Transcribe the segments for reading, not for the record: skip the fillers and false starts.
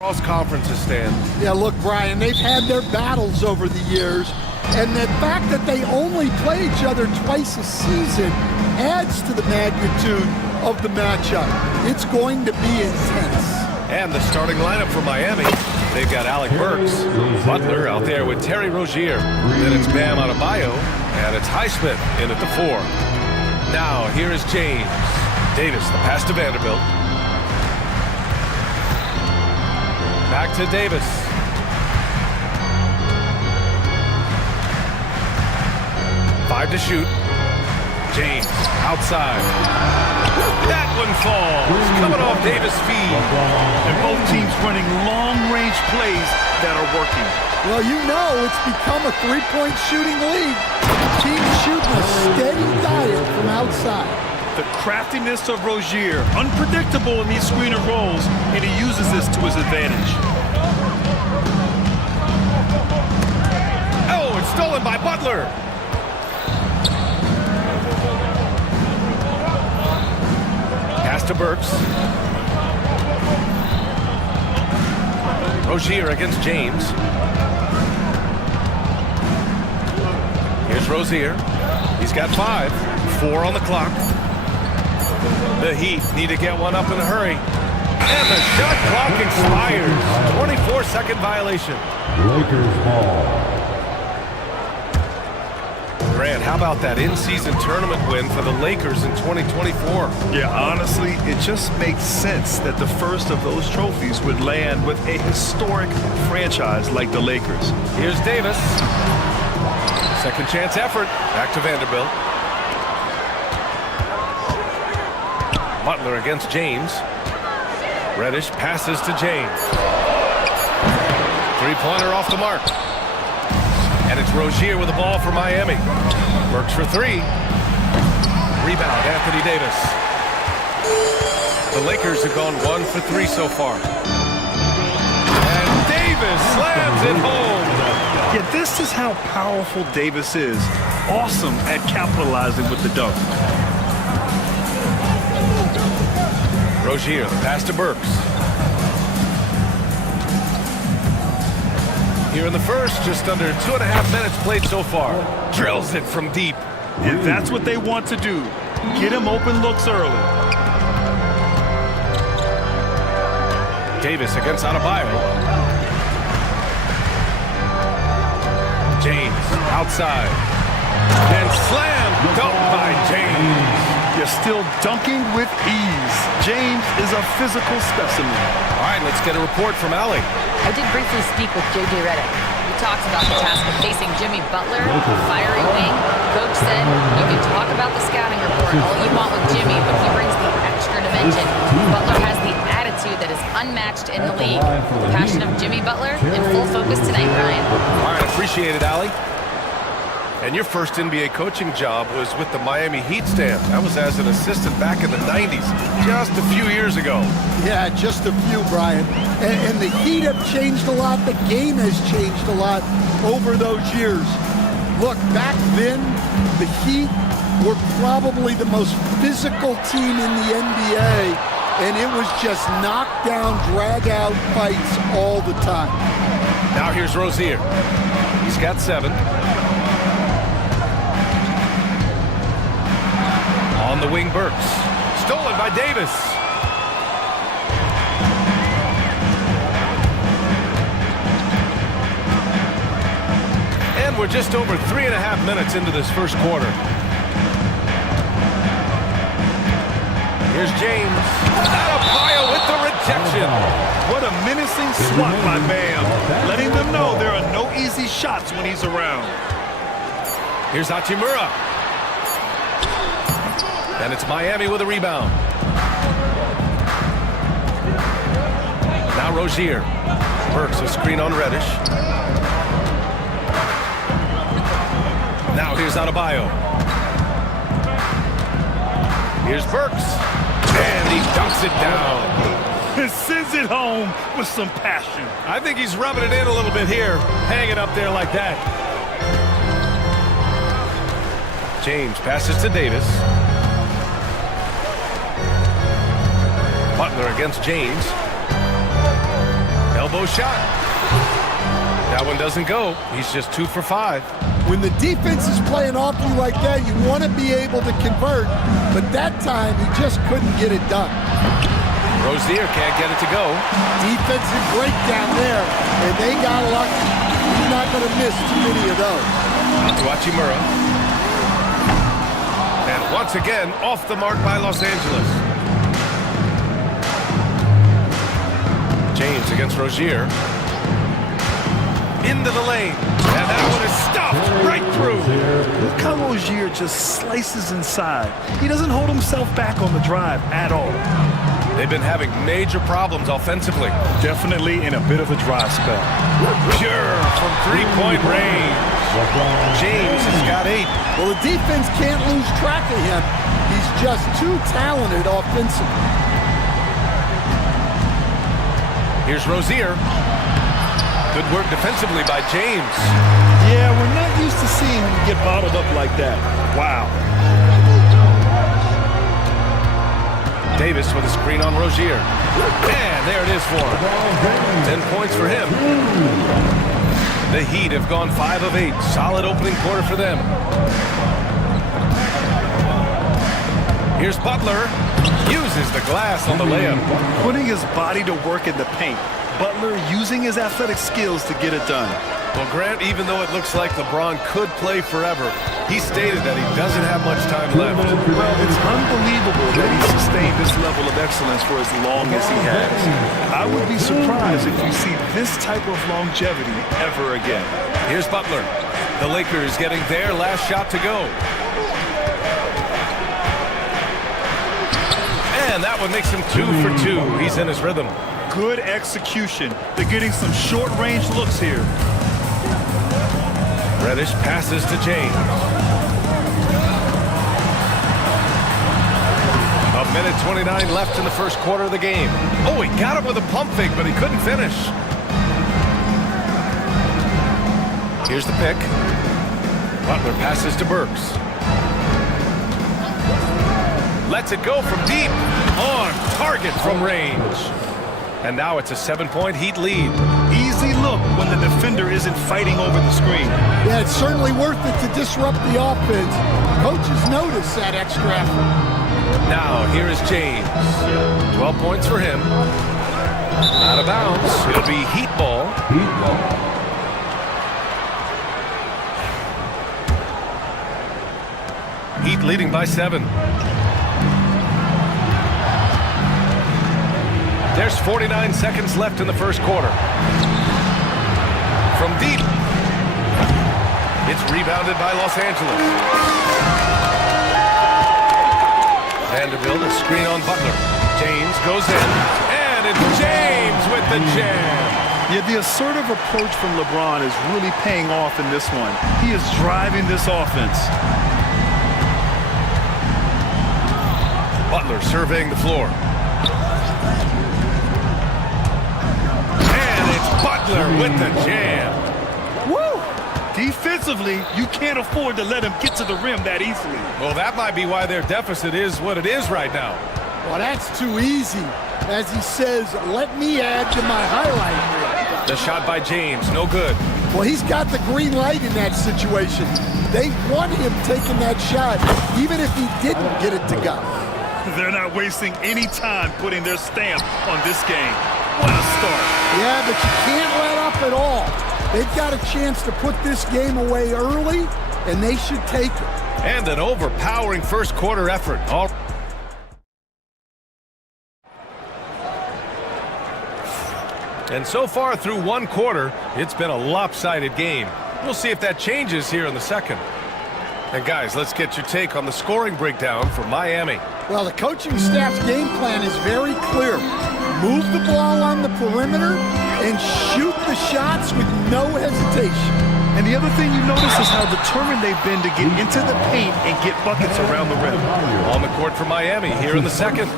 Cross conferences stand. Yeah, look, Brian, they've had their battles over the years, and the fact that they only play each other twice a season adds to the magnitude of the matchup. It's going to be intense. And the starting lineup for Miami. They've got Alec Burks, Butler out there with Terry Rozier. Then it's Bam Adebayo, and it's Highsmith in at the 4. Now, here is James. Davis, the pass to Vanderbilt. Back to Davis. Five to shoot. James, outside. That one falls. Coming off Davis' feed. And both teams running long-range plays that are working. Well, you know it's become a three-point shooting league. Teams shooting a steady diet from outside. The craftiness of Rozier, unpredictable in these screener roles, and he uses this to his advantage. Oh, it's stolen by Butler. Pass to Burks. Rozier against James. Here's Rozier. He's got 5. 4 on the clock. The Heat need to get one up in a hurry. And the shot clock expires. 24-second violation. Lakers ball. Grant, how about that in-season tournament win for the Lakers in 2024? Yeah, honestly, it just makes sense that the first of those trophies would land with a historic franchise like the Lakers. Here's Davis. Second chance effort. Back to Vanderbilt. Butler against James. Reddish passes to James. Three-pointer off the mark. And it's Rozier with the ball for Miami. Works for 3. Rebound, Anthony Davis. The Lakers have gone 1 for 3 so far. And Davis slams it home. Yeah, this is how powerful Davis is. Awesome at capitalizing with the dunk. Rozier, the pass to Burks. Here in the first, just under 2.5 minutes played so far. Drills it from deep. Yeah, that's what they want to do. Get him open looks early. Davis against Adebayo. James outside. And slam dunk by James. You're still dunking with ease. James is a physical specimen. All right, let's get a report from Allie. I did briefly speak with J.J. Redick. He talks about the task of facing Jimmy Butler, a fiery wing. Coach said, you can talk about the scouting report all you want with Jimmy, but he brings the extra dimension. Butler has the attitude that is unmatched in the league. The passion of Jimmy Butler in full focus tonight, Brian. All right, appreciate it, Allie. And your first NBA coaching job was with the Miami Heat stand. That was as an assistant back in the 90s, just a few years ago. Yeah, just a few, Brian. And the Heat have changed a lot. The game has changed a lot over those years. Look, back then, the Heat were probably the most physical team in the NBA, and it was just knockdown, drag-out fights all the time. Now here's Rozier. He's got 7. On the wing, Burks. Stolen by Davis. And we're just over 3.5 minutes into this first quarter. Here's James. Adebayo with the rejection. What a menacing swat by Bam. Letting them know there are no easy shots when he's around. Here's Hachimura. And it's Miami with a rebound. Now Rozier. Burks a screen on Reddish. Now here's Adebayo. Here's Burks. And he dunks it down. And sends it home with some passion. I think he's rubbing it in a little bit here. Hanging up there like that. James passes to Davis. Butler against James. Elbow shot. That one doesn't go. He's just 2 for 5. When the defense is playing off you like that, you want to be able to convert, but that time he just couldn't get it done. Rozier can't get it to go. Defensive breakdown there, and they got lucky. He's not going to miss too many of those. Out to Hachimura. And once again, off the mark by Los Angeles. James against Rozier. Into the lane. And that one is stopped right through. Look how Rozier just slices inside. He doesn't hold himself back on the drive at all. They've been having major problems offensively. Definitely in a bit of a dry spell. Pure from three-point range. James has got 8. Well, the defense can't lose track of him. He's just too talented offensively. Here's Rozier. Good work defensively by James. Yeah, we're not used to seeing him get bottled up like that. Wow. Davis with a screen on Rozier. And there it is for him. 10 points for him. The Heat have gone 5 of 8. Solid opening quarter for them. Here's Butler. Uses the glass on the layup. Putting his body to work in the paint. Butler using his athletic skills to get it done. Well, Grant, even though it looks like LeBron could play forever, he stated that he doesn't have much time left. Well, it's unbelievable that he sustained this level of excellence for as long as he has. I would be surprised if we see this type of longevity ever again. Here's Butler. The Lakers getting their last shot to go. And that one makes him 2 for 2. He's in his rhythm. Good execution. They're getting some short-range looks here. Reddish passes to James. A minute 29 left in the first quarter of the game. Oh, he got him with a pump fake, but he couldn't finish. Here's the pick. Butler passes to Burks. Lets it go from deep. On target from range. And now it's a 7-point Heat lead. Easy look when the defender isn't fighting over the screen. Yeah, it's certainly worth it to disrupt the offense. Coaches notice that extra effort. Now, here is James. 12 points for him. Out of bounds. It'll be Heat ball. Heat ball. Heat leading by 7. There's 49 seconds left in the first quarter. From deep. It's rebounded by Los Angeles. Vanderbilt, a screen on Butler. James goes in. And it's James with the jam. Yeah, the assertive approach from LeBron is really paying off in this one. He is driving this offense. Butler surveying the floor. Butler with the jam. Woo! Defensively, you can't afford to let him get to the rim that easily. Well, that might be why their deficit is what it is right now. Well, that's too easy. As he says, let me add to my highlight reel. The shot by James, no good. Well, he's got the green light in that situation. They want him taking that shot, even if he didn't get it to go. They're not wasting any time putting their stamp on this game. What a start. Yeah, but you can't let up at all. They've got a chance to put this game away early, and they should take it. And an overpowering first quarter effort. All and so far through one quarter, it's been a lopsided game. We'll see if that changes here in the second. And guys, let's get your take on the scoring breakdown for Miami. Well, the coaching staff's game plan is very clear. Move the ball on the perimeter and shoot the shots with no hesitation. And the other thing you notice is how determined they've been to get into the paint and get buckets around the rim. On the court for Miami here in the second.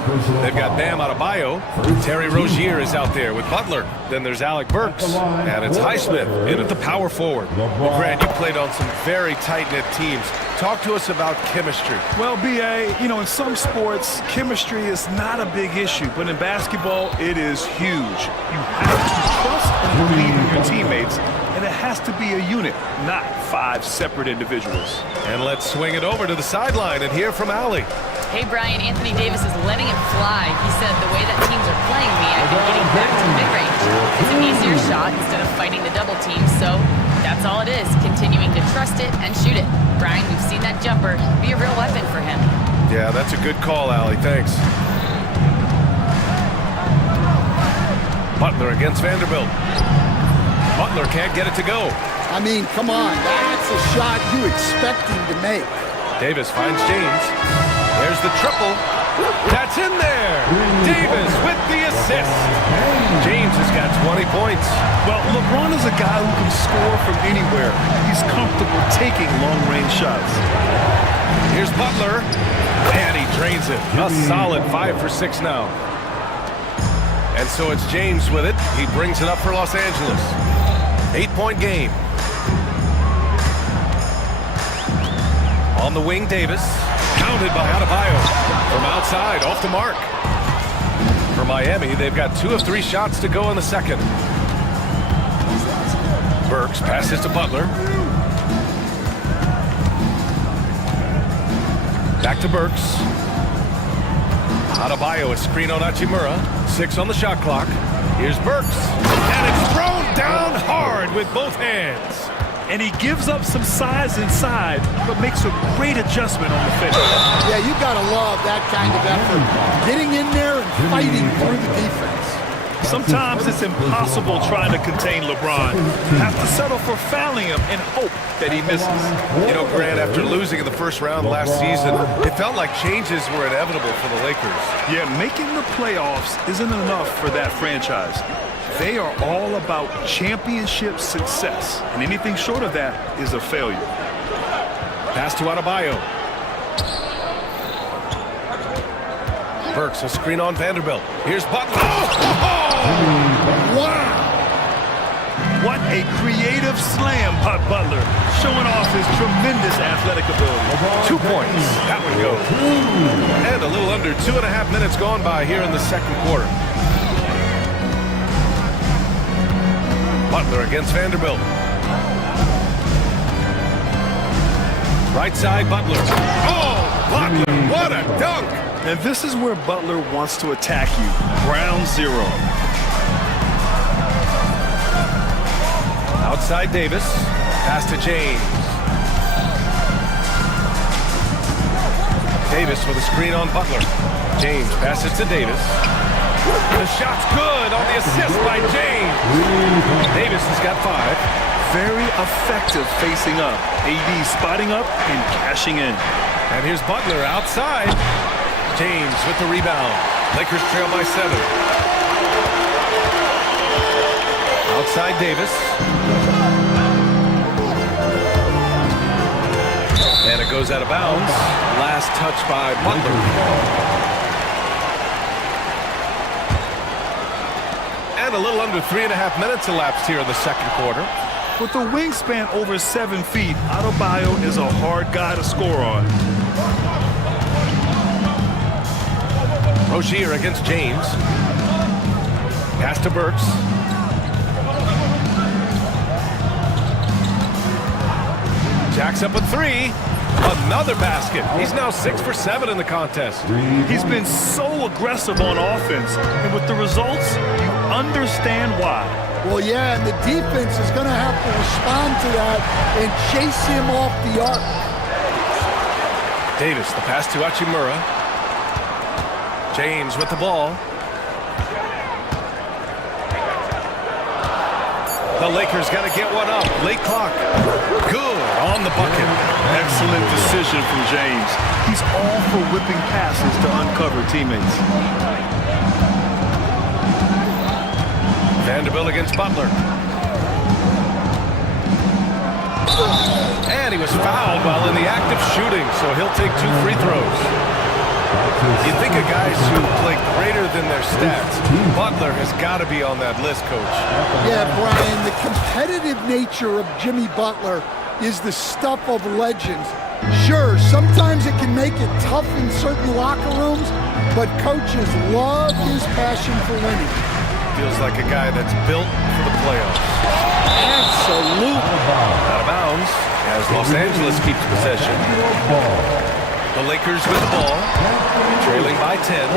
They've got Bam Adebayo. Terry Rozier is out there with Butler. Then there's Alec Burks. And it's Highsmith in at the power forward. Well, Grant, you played on some very tight-knit teams. Talk to us about chemistry. Well, B.A., you know, in some sports, chemistry is not a big issue. But in basketball, it is huge. You have to trust and believe in your teammates. And it has to be a unit, not 5 separate individuals. And let's swing it over to the sideline and hear from Allie. Hey, Brian, Anthony Davis is letting it fly. He said, the way that teams are playing me, I've been getting back to mid-range. It's an easier shot instead of fighting the double team, so that's all it is, continuing to trust it and shoot it. Brian, we've seen that jumper be a real weapon for him. Yeah, that's a good call, Allie. Thanks. Butler against Vanderbilt. Butler can't get it to go. I mean, come on, that's a shot you expect him to make. Davis finds James. There's the triple. That's in there. Davis with the assist. James has got 20 points. Well, LeBron is a guy who can score from anywhere. He's comfortable taking long-range shots. Here's Butler. And he drains it. A solid 5 for 6 now. And so it's James with it. He brings it up for Los Angeles. 8-point game. On the wing, Davis. Counted by Adebayo. From outside, off the mark. For Miami, they've got 2 of 3 shots to go in the second. Burks passes to Butler. Back to Burks. Adebayo, a screen on Hachimura. 6 on the shot clock. Here's Burks. And it's thrown down hard with both hands. And he gives up some size inside, but makes a great adjustment on the finish. Yeah, you got to love that kind of effort. Getting in there and fighting through the defense. Sometimes it's impossible trying to contain LeBron. You have to settle for fouling him and hope that he misses. You know, Grant, after losing in the first round last season, it felt like changes were inevitable for the Lakers. Yeah, making the playoffs isn't enough for that franchise. They are all about championship success, and anything short of that is a failure. Pass to Adebayo. Burks, a screen on Vanderbilt. Here's Butler. Wow! What a creative slam by Butler, showing off his tremendous athletic ability. 2 points. That would go. And a little under 2.5 minutes gone by here in the second quarter. Butler against Vanderbilt. Right side, Butler. Oh, Butler, what a dunk! And this is where Butler wants to attack you. Ground zero. Outside Davis. Pass to James. Davis with a screen on Butler. James passes to Davis. The shot's good on the assist by James. Davis has got 5. Very effective facing up. AD spotting up and cashing in. And here's Butler outside. James with the rebound. Lakers trail by 7. Outside Davis. And it goes out of bounds. Last touch by Butler. And a little under 3.5 minutes elapsed here in the second quarter. With a wingspan over 7 feet, Adebayo is a hard guy to score on. Rozier against James. Pass to Burks. Jacks up a 3. Another basket. He's now 6 for 7 in the contest. He's been so aggressive on offense, and with the results, you understand why. Well, yeah, and the defense is going to have to respond to that and chase him off the arc. Davis, the pass to Hachimura. James with the ball. The Lakers got to get one up. Late clock. Good on the bucket. Excellent decision from James. He's all for whipping passes to uncover teammates. Vanderbilt against Butler. And he was fouled while in the act of shooting, so he'll take 2 free throws. You think of guys who play greater than their stats. Butler has got to be on that list, Coach. Yeah, Brian, the competitive nature of Jimmy Butler is the stuff of legends. Sure, sometimes it can make it tough in certain locker rooms, but coaches love his passion for winning. Feels like a guy that's built for the playoffs. Absolutely. Out of bounds as Los Angeles keeps possession. The Lakers with the ball, trailing by 10.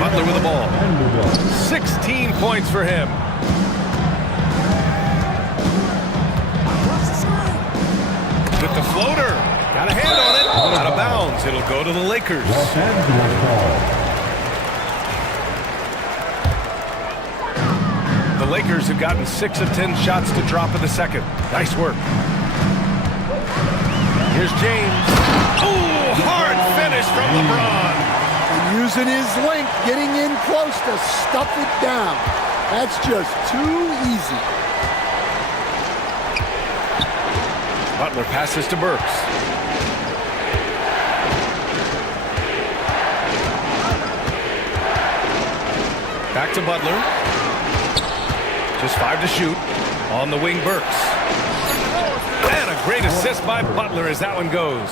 Butler with the ball. 16 points for him. With the floater. Got a hand on it. Out of bounds. It'll go to the Lakers. The Lakers have gotten 6 of 10 shots to drop in the second. Nice work. Here's James. Oh, hard finish from LeBron. And using his length, getting in close to stuff it down. That's just too easy. Butler passes to Burks. Back to Butler. Just 5 to shoot. On the wing, Burks. And a great assist by Butler as that one goes.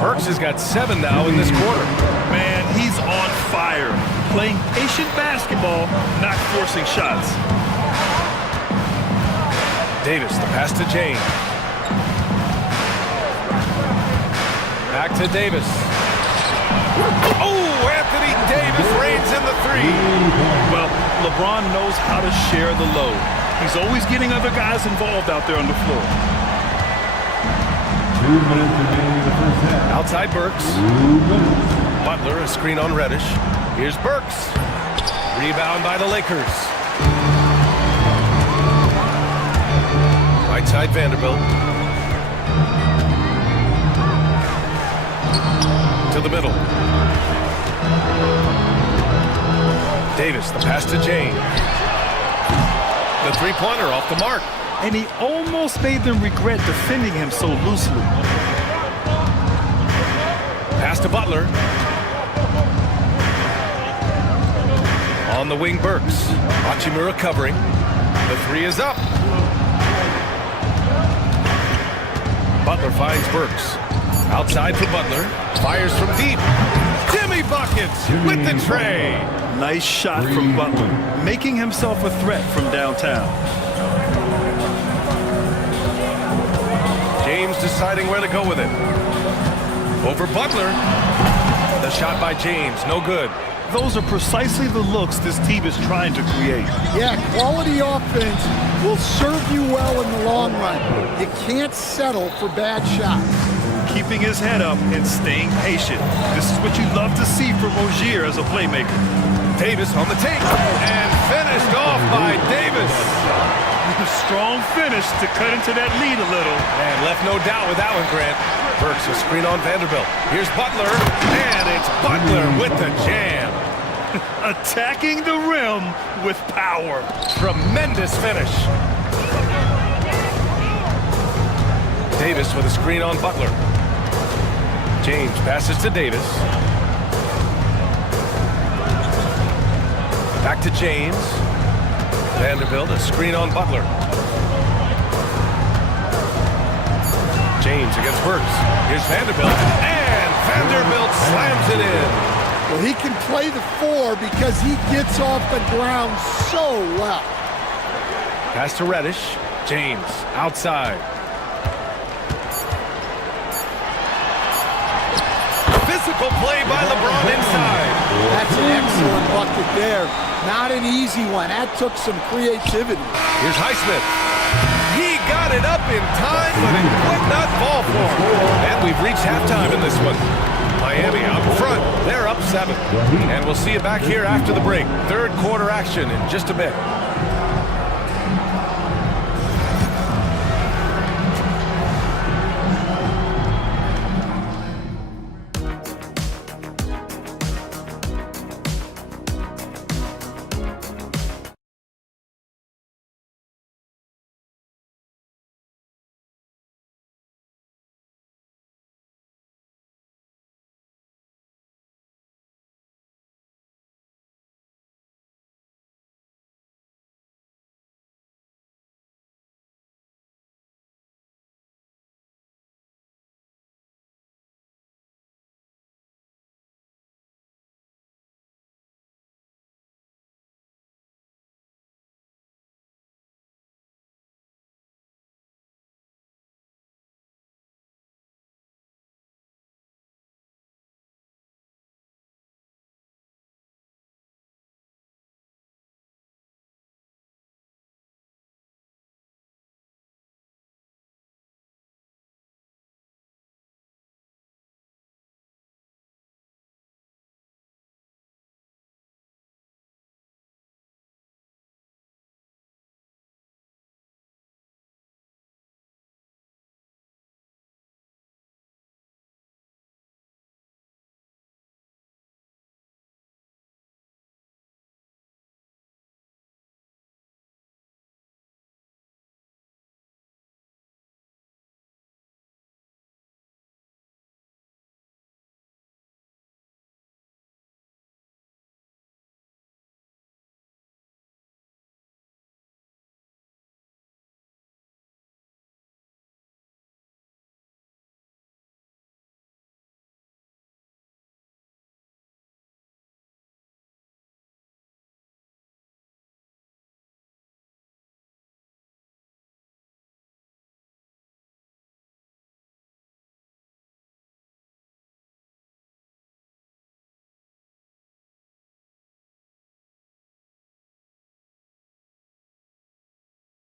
Burks has got 7 now in this quarter. Man, he's on fire. Playing patient basketball, not forcing shots. Davis, the pass to James. Back to Davis. Oh, Anthony Davis reigns in the 3. Well, LeBron knows how to share the load. He's always getting other guys involved out there on the floor. 2 minutes remaining in the first half. Outside Burks. 2 minutes. Butler, a screen on Reddish. Here's Burks. Rebound by the Lakers. Right side Vanderbilt. To the middle. Davis, the pass to James. The three-pointer off the mark. And he almost made them regret defending him so loosely. Pass to Butler. On the wing, Burks. Hachimura covering. The 3 is up. Butler finds Burks. Outside for Butler. Fires from deep. Jimmy buckets with the tray. Nice shot from Butler, making himself a threat from downtown. James deciding where to go with it. Over Butler. The shot by James, no good. Those are precisely the looks this team is trying to create. Yeah, quality offense will serve you well in the long run. You can't settle for bad shots. Keeping his head up and staying patient. This is what you love to see from Rozier as a playmaker. Davis on the take. And finished off by Davis. Strong finish to cut into that lead a little. And left no doubt with that one, Grant. Burks a screen on Vanderbilt. Here's Butler. And it's Butler with the jam. Attacking the rim with power. Tremendous finish. Davis with a screen on Butler. James passes to Davis. Back to James. Vanderbilt, a screen on Butler. James against Burks. Here's Vanderbilt. And Vanderbilt slams it in. Well, he can play the 4 because he gets off the ground so well. Pass to Reddish. James outside. Physical play by LeBron inside. That's an excellent bucket there. Not an easy one. That took some creativity. Here's Highsmith. He got it up in time, but it could not fall for him. And we've reached halftime in this one. Miami out in front. They're up 7. And we'll see you back here after the break. Third quarter action in just a bit.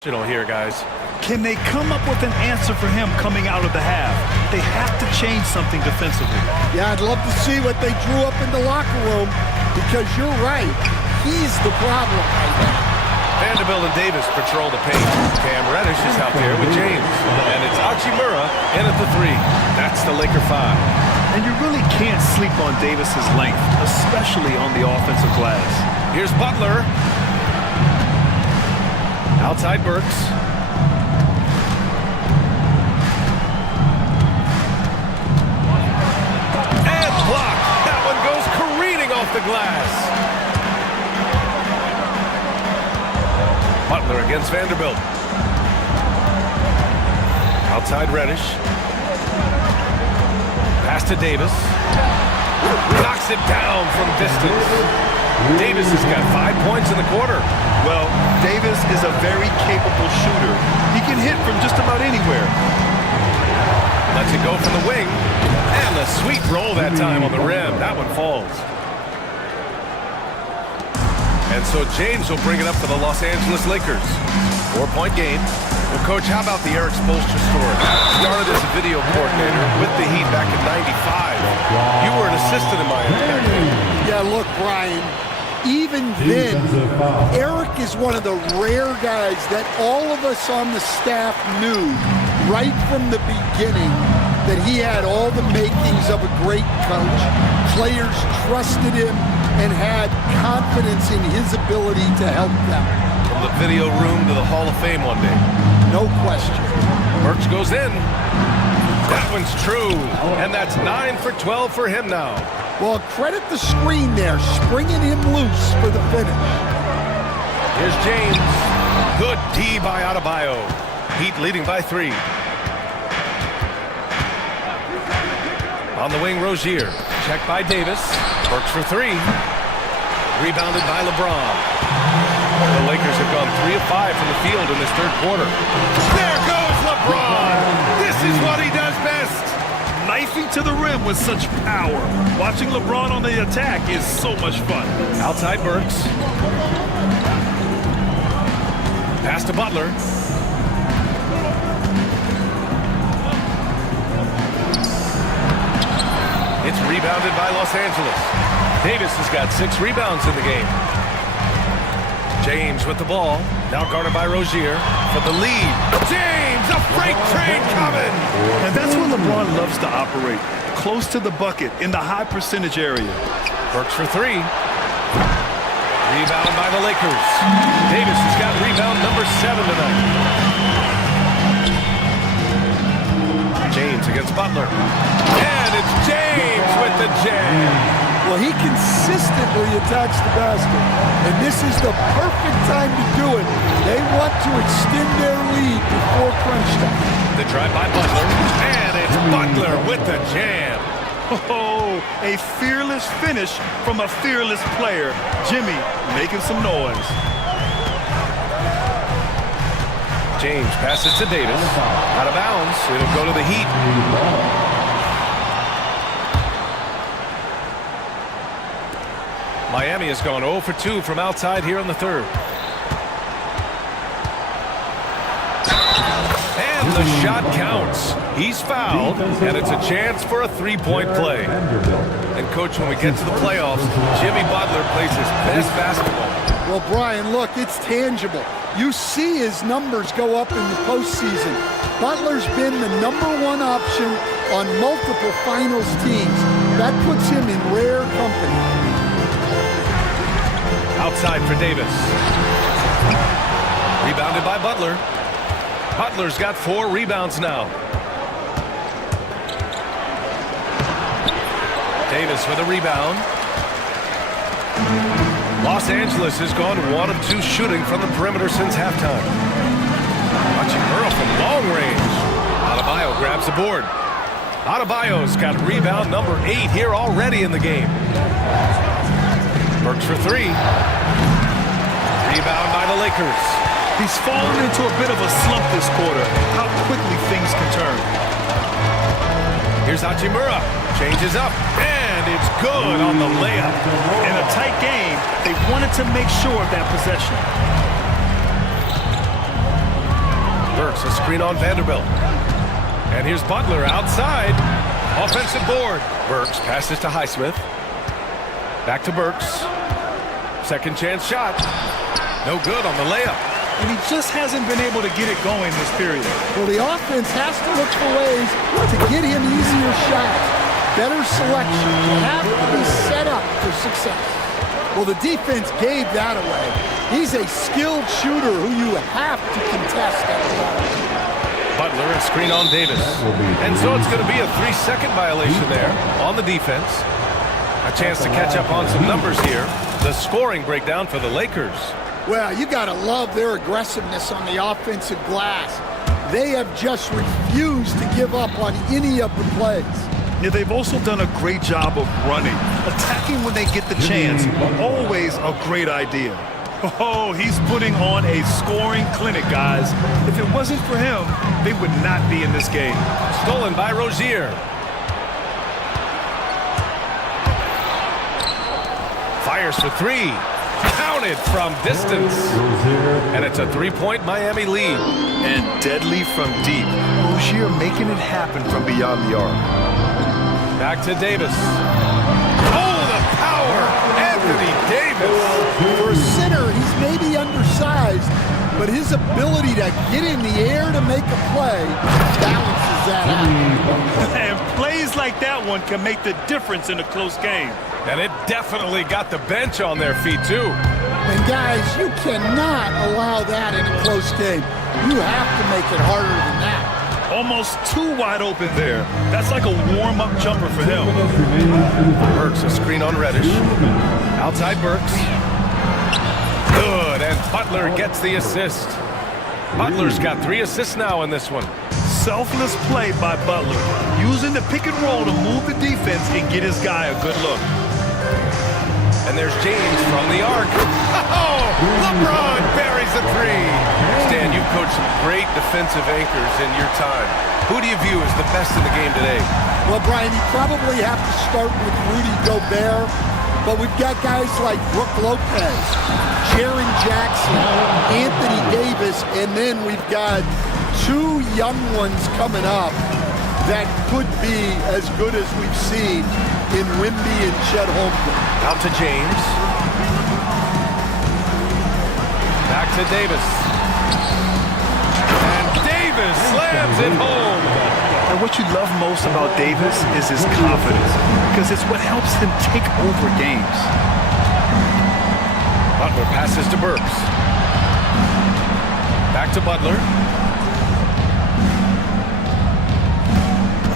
Here, guys. Can they come up with an answer for him coming out of the half? They have to change something defensively. Yeah, I'd love to see what they drew up in the locker room, because you're right. He's the problem right now. Vanderbilt and Davis patrol the paint. Cam Reddish is out there with James. And it's Hachimura in at the 3. That's the Laker 5. And you really can't sleep on Davis's length, especially on the offensive glass. Here's Butler. Outside Burks. And blocked. That one goes careening off the glass. Butler against Vanderbilt. Outside Reddish. Pass to Davis. Knocks it down from distance. Davis has got 5 points in the quarter. Well, Davis is a very capable shooter. He can hit from just about anywhere. Lets it go from the wing. And a sweet roll that time on the rim. That one falls. And so James will bring it up for the Los Angeles Lakers. 4-point game. Well, Coach, how about the Eric Spoelstra story? Started as a video coordinator with the Heat back in '95. You were an assistant in Miami. Yeah, look, Brian, even then, Eric is one of the rare guys that all of us on the staff knew right from the beginning that he had all the makings of a great coach. Players trusted him and had confidence in his ability to help them. From the video room to the Hall of Fame one day. No question. Burks goes in. That one's true. And that's 9 for 12 for him now. Well, credit the screen there, springing him loose for the finish. Here's James. Good D by Adebayo. Heat leading by 3. On the wing, Rozier. Checked by Davis. Burks for 3. Rebounded by LeBron. The Lakers have gone 3 of 5 from the field in this third quarter. There goes LeBron. This is what he does best. Knifing to the rim with such power. Watching LeBron on the attack is so much fun. Outside Burks. Pass to Butler. It's rebounded by Los Angeles. Davis has got 6 rebounds in the game. James with the ball. Now guarded by Rozier for the lead. James, a freight train coming! And that's where LeBron loves to operate. Close to the bucket in the high percentage area. Burks for 3. Rebound by the Lakers. Davis has got rebound number 7 tonight. James against Butler. And it's James with the jam. Well, he consistently attacks the basket, and this is the perfect time to do it. They want to extend their lead before crunch time. The drive by Butler, and it's Butler with the jam. Oh, a fearless finish from a fearless player. Jimmy making some noise. James passes to Davis. Out of bounds. It'll go to the Heat. Miami has gone 0 for 2 from outside here in the third. And the shot counts. He's fouled, and it's a chance for a 3-point play. And, Coach, when we get to the playoffs, Jimmy Butler plays his best basketball. Well, Brian, look, it's tangible. You see his numbers go up in the postseason. Butler's been the #1 option on multiple finals teams. That puts him in rare company. Outside for Davis. Rebounded by Butler. Butler's got 4 rebounds now. Davis with a rebound. Los Angeles has gone 1 of 2 shooting from the perimeter since halftime. Watching Earl from long range. Adebayo grabs the board. Adebayo's got rebound number 8 here already in the game. Burks for 3. Rebound by the Lakers. He's fallen into a bit of a slump this quarter. How quickly things can turn. Here's Hachimura. Changes up. And it's good on the layup. In a tight game, they wanted to make sure of that possession. Burks, a screen on Vanderbilt. And here's Butler outside. Offensive board. Burks passes to Highsmith. Back to Burks. Second chance shot. No good on the layup. And he just hasn't been able to get it going this period. Well, the offense has to look for ways to get him easier shots. Better selection. You have to be set up for success. Well, the defense gave that away. He's a skilled shooter who you have to contest at the ball. Butler, a screen on Davis. And so it's going to be a 3-second violation there on the defense. A chance to catch up on some numbers here. The scoring breakdown for the Lakers. Well, you got to love their aggressiveness on the offensive glass. They have just refused to give up on any of the plays. Yeah, they've also done a great job of running. Attacking when they get the chance, always a great idea. Oh, he's putting on a scoring clinic, guys. If it wasn't for him, they would not be in this game. Stolen by Rozier. Fires for three. Counted from distance. And it's a 3-point Miami lead. And deadly from deep. Rozier making it happen from beyond the arc. Back to Davis. Oh, the power! Anthony Davis. For a center, he's maybe undersized, but his ability to get in the air to make a play balances that out. And plays like that one can make the difference in a close game. And it definitely got the bench on their feet, too. And guys, you cannot allow that in a close game. You have to make it harder than that. Almost too wide open there. That's like a warm-up jumper for him. Burks, a screen on Reddish. Outside Burks. Good, and Butler gets the assist. Butler's got 3 assists now in this one. Selfless play by Butler, using the pick and roll to move the defense and get his guy a good look. And there's James from the arc. Oh, LeBron buries a 3. Stan, you've coached some great defensive anchors in your time. Who do you view as the best in the game today? Well, Brian, you probably have to start with Rudy Gobert, but we've got guys like Brook Lopez, Jaren Jackson, Anthony Davis, and then we've got 2 young ones coming up that could be as good as we've seen in Wimby and Chet Holmgren. Out to James. Back to Davis. And Davis slams it home. And what you love most about Davis is his confidence, because it's what helps him take over games. Butler passes to Burks. Back to Butler.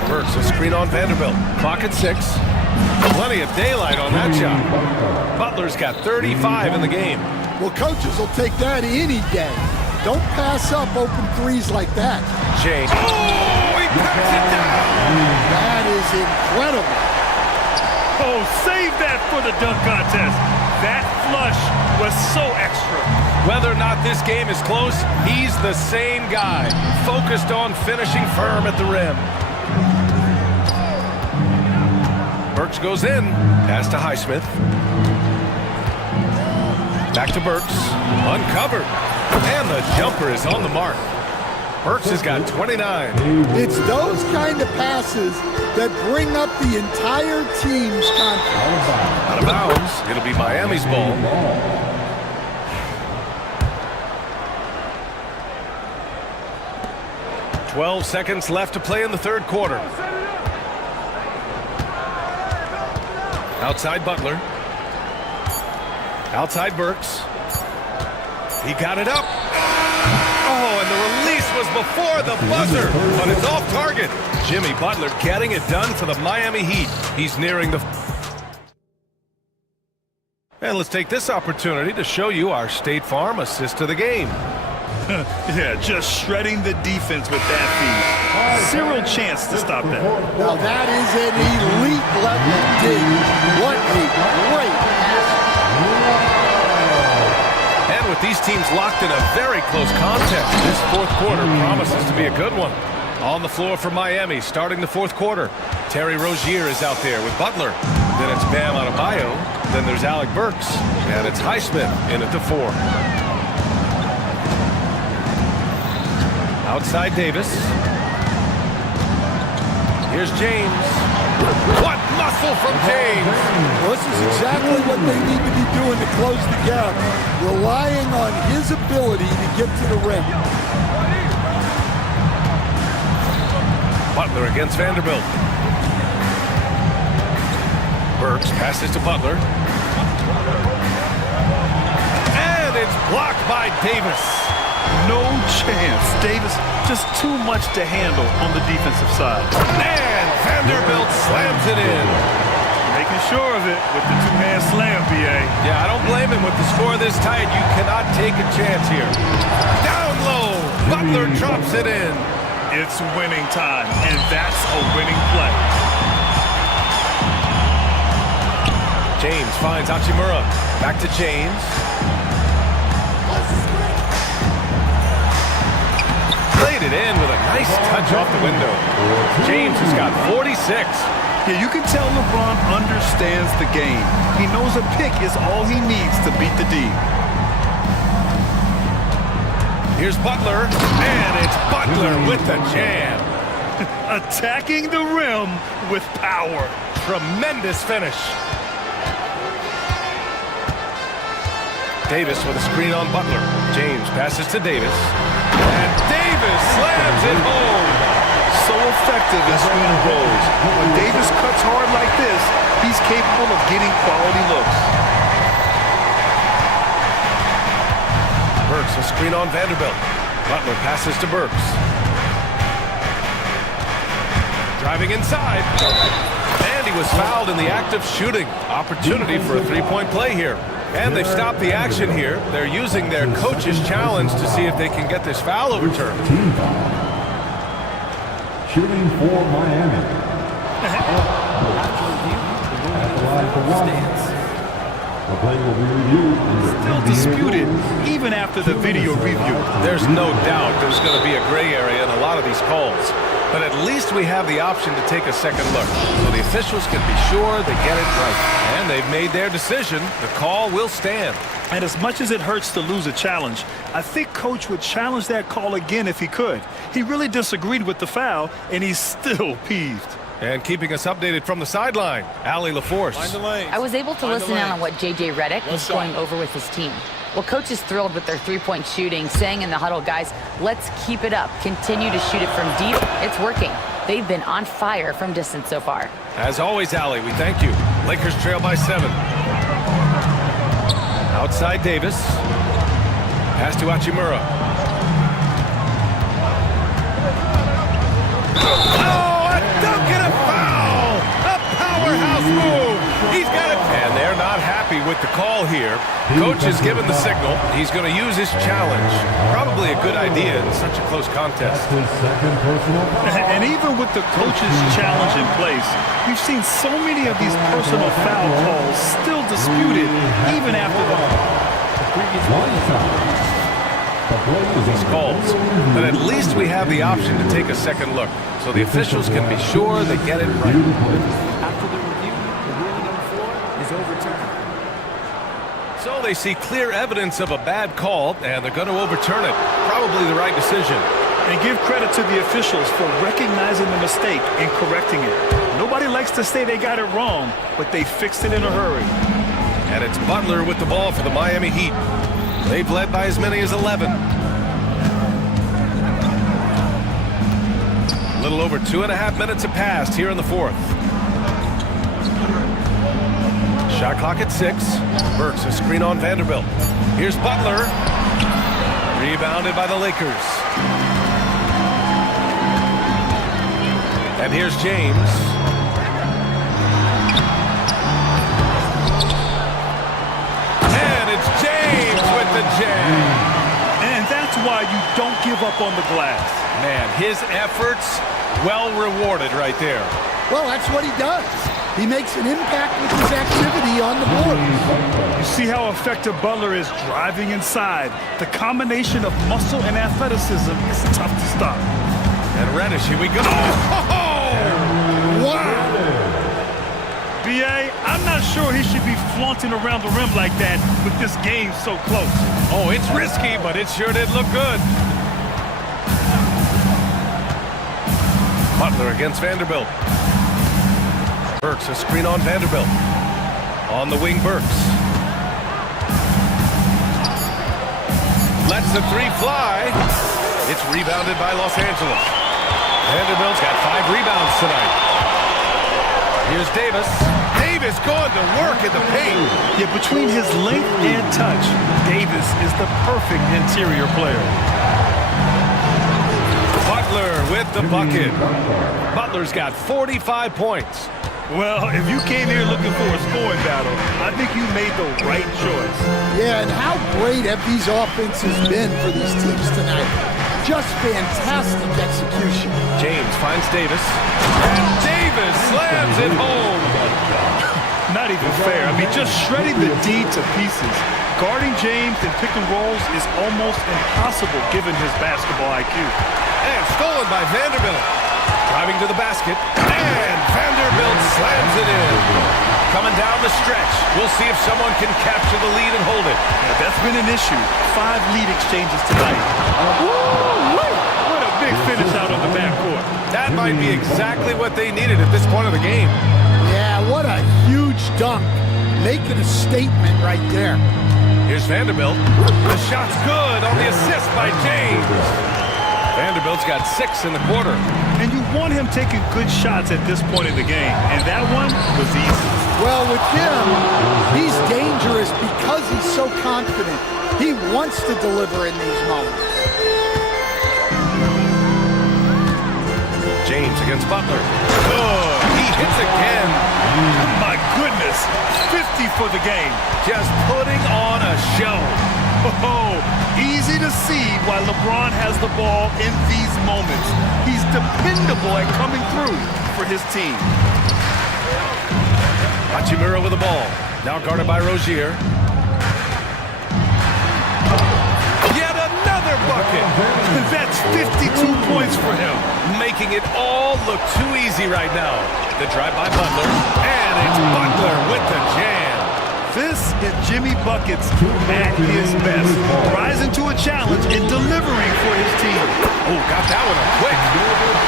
Burks, a screen on Vanderbilt. Clock at 6. Plenty of daylight on that shot. Butler's got 35 in the game. Well, coaches will take that any day. Don't pass up open threes like that. James. Oh, he packs it down. That is incredible. Oh, save that for the dunk contest. That flush was so extra. Whether or not this game is close, he's the same guy, focused on finishing firm at the rim. Burks goes in, pass to Highsmith. Back to Burks, uncovered, and the jumper is on the mark. Burks has got 29. It's those kind of passes that bring up the entire team's confidence. Out of bounds, it'll be Miami's ball. "12 seconds left to play in the third quarter. Outside Butler. Outside Burks. He got it up. Oh, and the release was before the buzzer, but it's off target. Jimmy Butler getting it done for the Miami Heat. He's nearing the... And let's take this opportunity to show you our State Farm assist to the game. Yeah, just shredding the defense with that feed. Zero chance to stop that. Now that is an elite level dig. What a great pass. And with these teams locked in a very close contest, this fourth quarter promises to be a good one. On the floor for Miami, starting the fourth quarter, Terry Rozier is out there with Butler. Then it's Bam Adebayo. Then there's Alec Burks. And it's Highsmith in at the 4. Outside Davis. Here's James. What muscle from James! Well, this is exactly what they need to be doing to close the gap, relying on his ability to get to the rim. Butler against Vanderbilt. Burks passes to Butler. And it's blocked by Davis. No chance. Davis just too much to handle on the defensive side. And Vanderbilt slams it in. Making sure of it with the two-hand slam, B.A. Yeah, I don't blame him with the score this tight. You cannot take a chance here. Down low. Butler drops it in. It's winning time, and that's a winning play. James finds Hachimura. Back to James. Played it in with a nice touch off the window. James has got 46. Yeah, you can tell LeBron understands the game. He knows a pick is all he needs to beat the D. Here's Butler, and it's Butler with the jam. Attacking the rim with power. Tremendous finish. Davis with a screen on Butler. James passes to Davis. And Davis slams it home. So effective in screen rolls. When Davis cuts hard like this, he's capable of getting quality looks. Burks a screen on Vanderbilt. Butler passes to Burks. Driving inside. And he was fouled in the act of shooting. Opportunity for a three-point play here. And they've stopped the action here. They're using their coach's challenge to see if they can get this foul overturned. Team foul. Shooting for Miami. At the line for one. The play will be reviewed. Still disputed, even after the video review. There's no doubt there's going to be a gray area in a lot of these calls. But at least we have the option to take a second look, so the officials can be sure they get it right. And they've made their decision. The call will stand. And as much as it hurts to lose a challenge, I think Coach would challenge that call again if he could. He really disagreed with the foul, and he's still peeved. And keeping us updated from the sideline, Allie LaForce. I was able to listen in on what J.J. Redick was going over with his team. Well, Coach is thrilled with their three-point shooting, saying in the huddle, guys, let's keep it up. Continue to shoot it from deep. It's working. They've been on fire from distance so far. As always, Allie, we thank you. Lakers trail by 7. Outside Davis. Pass to Hachimura. Oh, a dunk and a foul! A powerhouse move! He's got it. And they're not happy with the call here. Coach has given the signal. He's going to use his challenge. Probably a good idea in such a close contest. His second personal foul. And even with the coach's challenge in place, we've seen so many of these personal foul calls still disputed, even after the previous these calls. But at least we have the option to take a second look, so the officials can be sure they get it right. After the review, the ruling on the floor is overturned. So they see clear evidence of a bad call, and they're going to overturn it. Probably the right decision. And give credit to the officials for recognizing the mistake and correcting it. Nobody likes to say they got it wrong, but they fixed it in a hurry. And it's Butler with the ball for the Miami Heat. They've led by as many as 11. A little over 2.5 minutes have passed here in the fourth. Shot clock at 6. Burks a screen on Vanderbilt. Here's Butler. Rebounded by the Lakers. And here's James. And it's James with the jam. And that's why you don't give up on the glass. Man, his efforts well rewarded right there. Well, that's what he does. He makes an impact with his activity on the board. You see how effective Butler is driving inside. The combination of muscle and athleticism is tough to stop. And Reddish, here we go. Oh! Wow! B.A., I'm not sure he should be flaunting around the rim like that with this game so close. Oh, it's risky, but it sure did look good. Butler against Vanderbilt. Burks, a screen on Vanderbilt. On the wing, Burks. Lets the three fly. It's rebounded by Los Angeles. Vanderbilt's got 5 rebounds tonight. Here's Davis. Davis going to work in the paint. Yeah, between his length and touch, Davis is the perfect interior player. Butler with the bucket. Butler's got 45 points. Well, if you came here looking for a scoring battle, I think you made the right choice. Yeah, and how great have these offenses been for these teams tonight? Just fantastic execution. James finds Davis. And Davis slams it home. Not even fair. I mean, just shredding the D to pieces. Guarding James in pick and rolls is almost impossible given his basketball IQ. And stolen by Vanderbilt. Driving to the basket. And Vanderbilt slams it in. Coming down the stretch. We'll see if someone can capture the lead and hold it. Yeah, that's been an issue. 5 lead exchanges tonight. What a big finish out on the backcourt. That might be exactly what they needed at this point of the game. Yeah, what a huge dunk. Making a statement right there. Here's Vanderbilt. The shot's good on the assist by James. Vanderbilt's got 6 in the quarter. And you want him taking good shots at this point in the game. And that one was easy. Well, with him, he's dangerous because he's so confident. He wants to deliver in these moments. James against Butler. Good. He hits again. My goodness. 50 for the game. Just putting on a show. Oh, easy to see why LeBron has the ball in these moments. He's dependable at coming through for his team. Hachimura with the ball. Now guarded by Rozier. Yet another bucket. That's 52 points for him. Making it all look too easy right now. The drive by Butler. And it's Butler with the jam. This is Jimmy Buckets at his best. Rising to a challenge and delivering for his team. Oh, got that one up quick.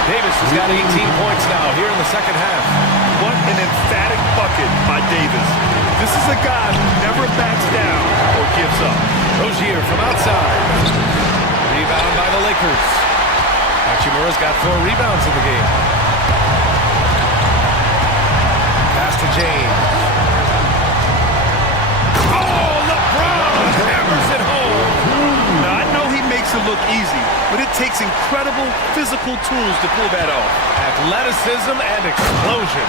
Davis has got 18 points now here in the second half. What an emphatic bucket by Davis. This is a guy who never backs down or gives up. Rozier from outside. Rebound by the Lakers. Hachimura's got 4 rebounds in the game. Pass to James. Oh, LeBron hammers it home. Now, I know he makes it look easy, but it takes incredible physical tools to pull that off. Athleticism and explosion.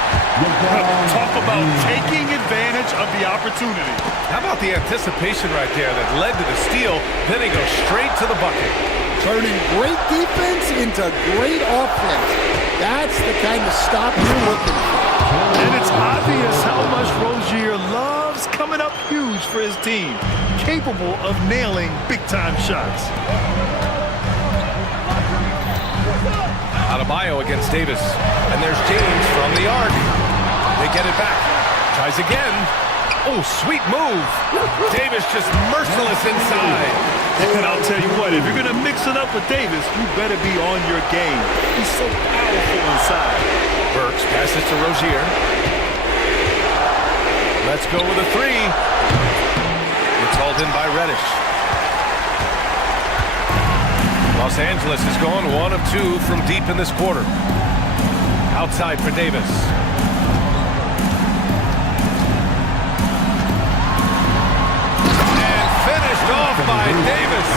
Talk about taking advantage of the opportunity. How about the anticipation right there that led to the steal, then he goes straight to the bucket. Turning great defense into great offense. That's the kind of stop you're looking for. And it's obvious how much Rozier loves coming up huge for his team. Capable of nailing big-time shots. Adebayo against Davis. And there's James from the arc. They get it back. Tries again. Oh, sweet move. Davis just merciless inside. And I'll tell you what, if you're going to mix it up with Davis, you better be on your game. He's so powerful inside. Burks passes to Rozier. Let's go with a 3. It's hauled in by Reddish. Los Angeles is going 1 of 2 from deep in this quarter. Outside for Davis. And finished off by Davis.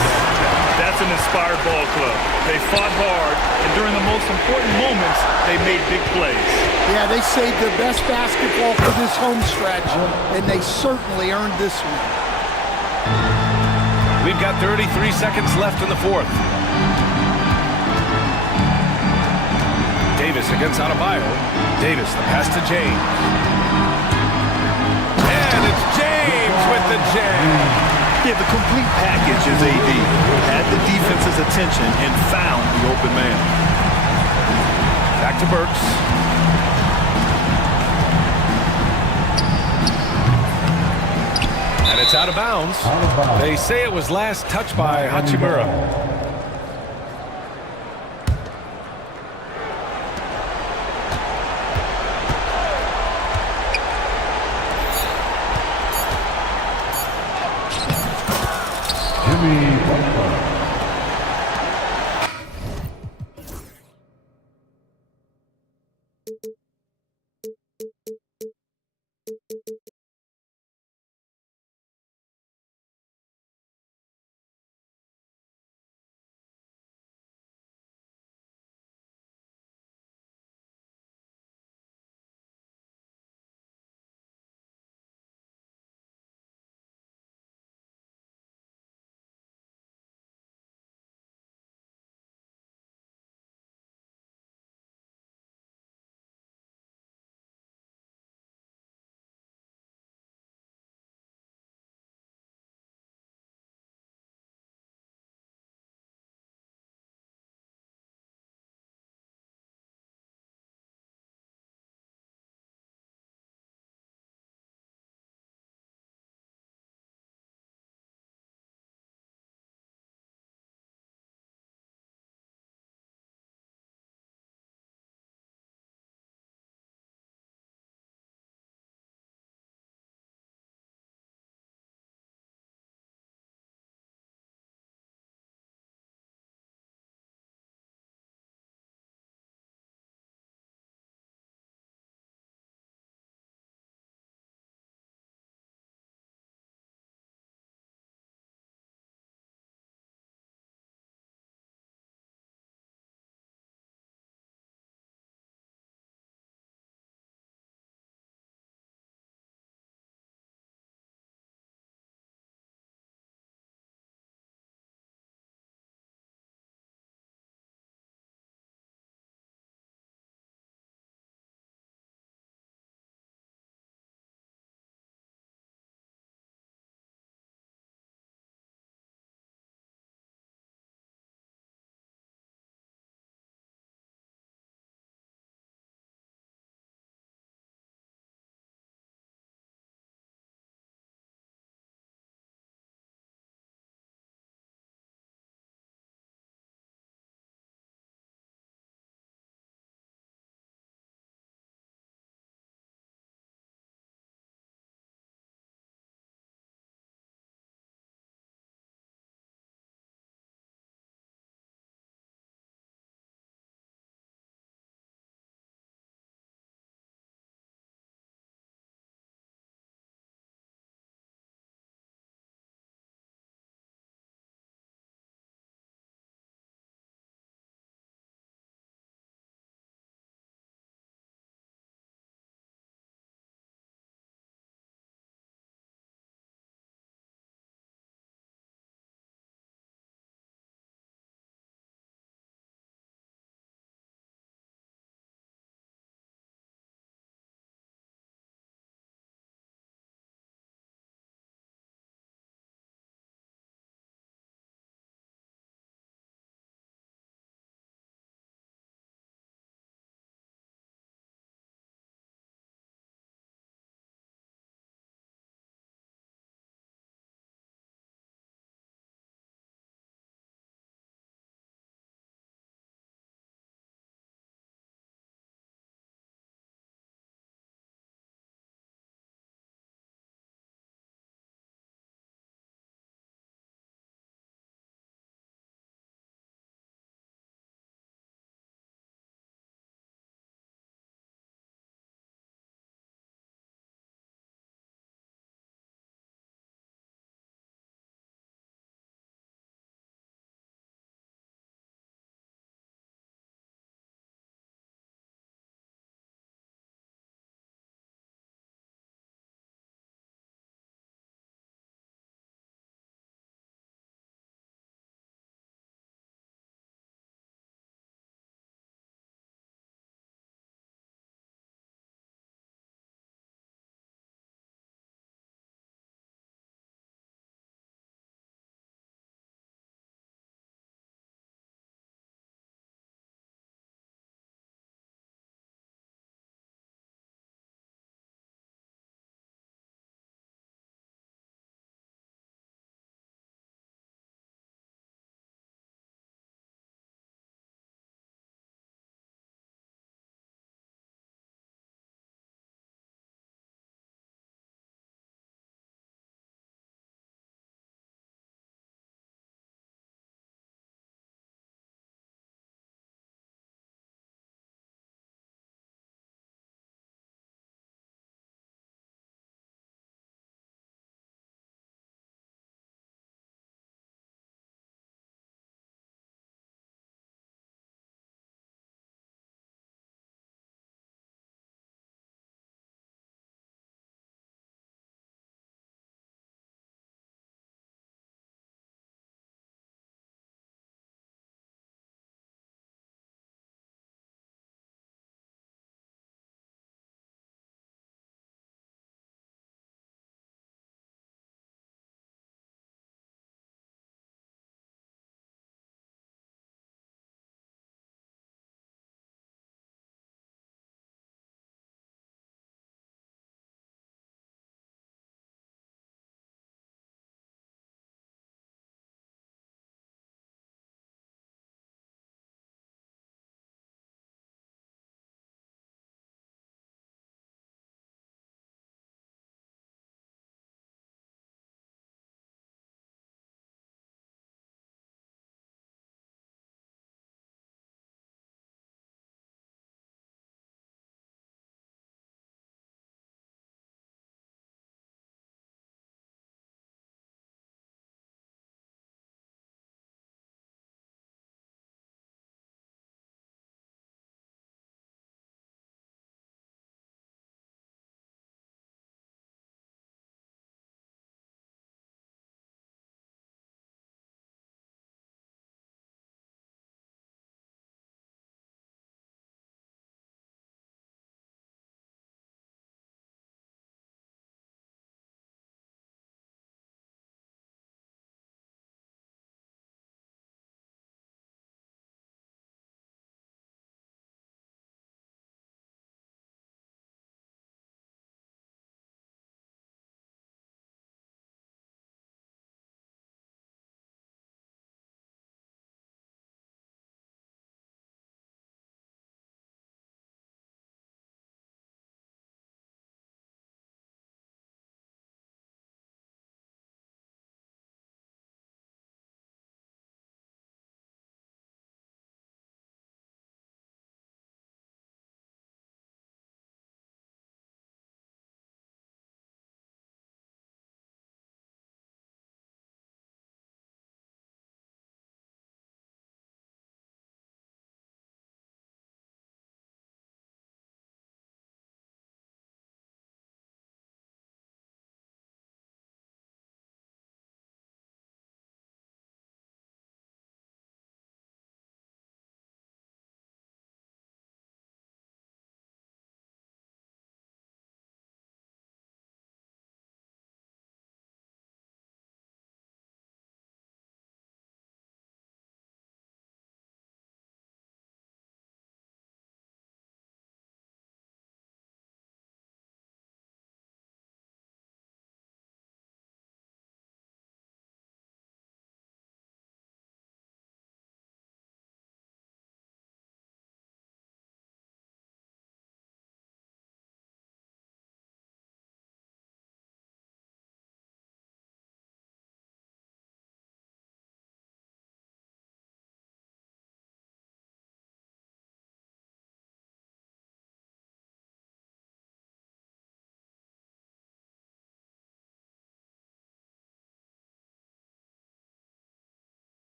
That's an inspired ball club. They fought hard, and during the most important moments, they made big plays. Yeah, they saved their best basketball for this home stretch, and they certainly earned this one. We've got 33 seconds left in the fourth. Davis against Adebayo. Davis, the pass to James. And it's James with the jam. Yeah, the complete package is AD. Had the defense's attention and found the open man. Back to Burks. And it's out of bounds. They say it was last touched by Hachimura. платформа.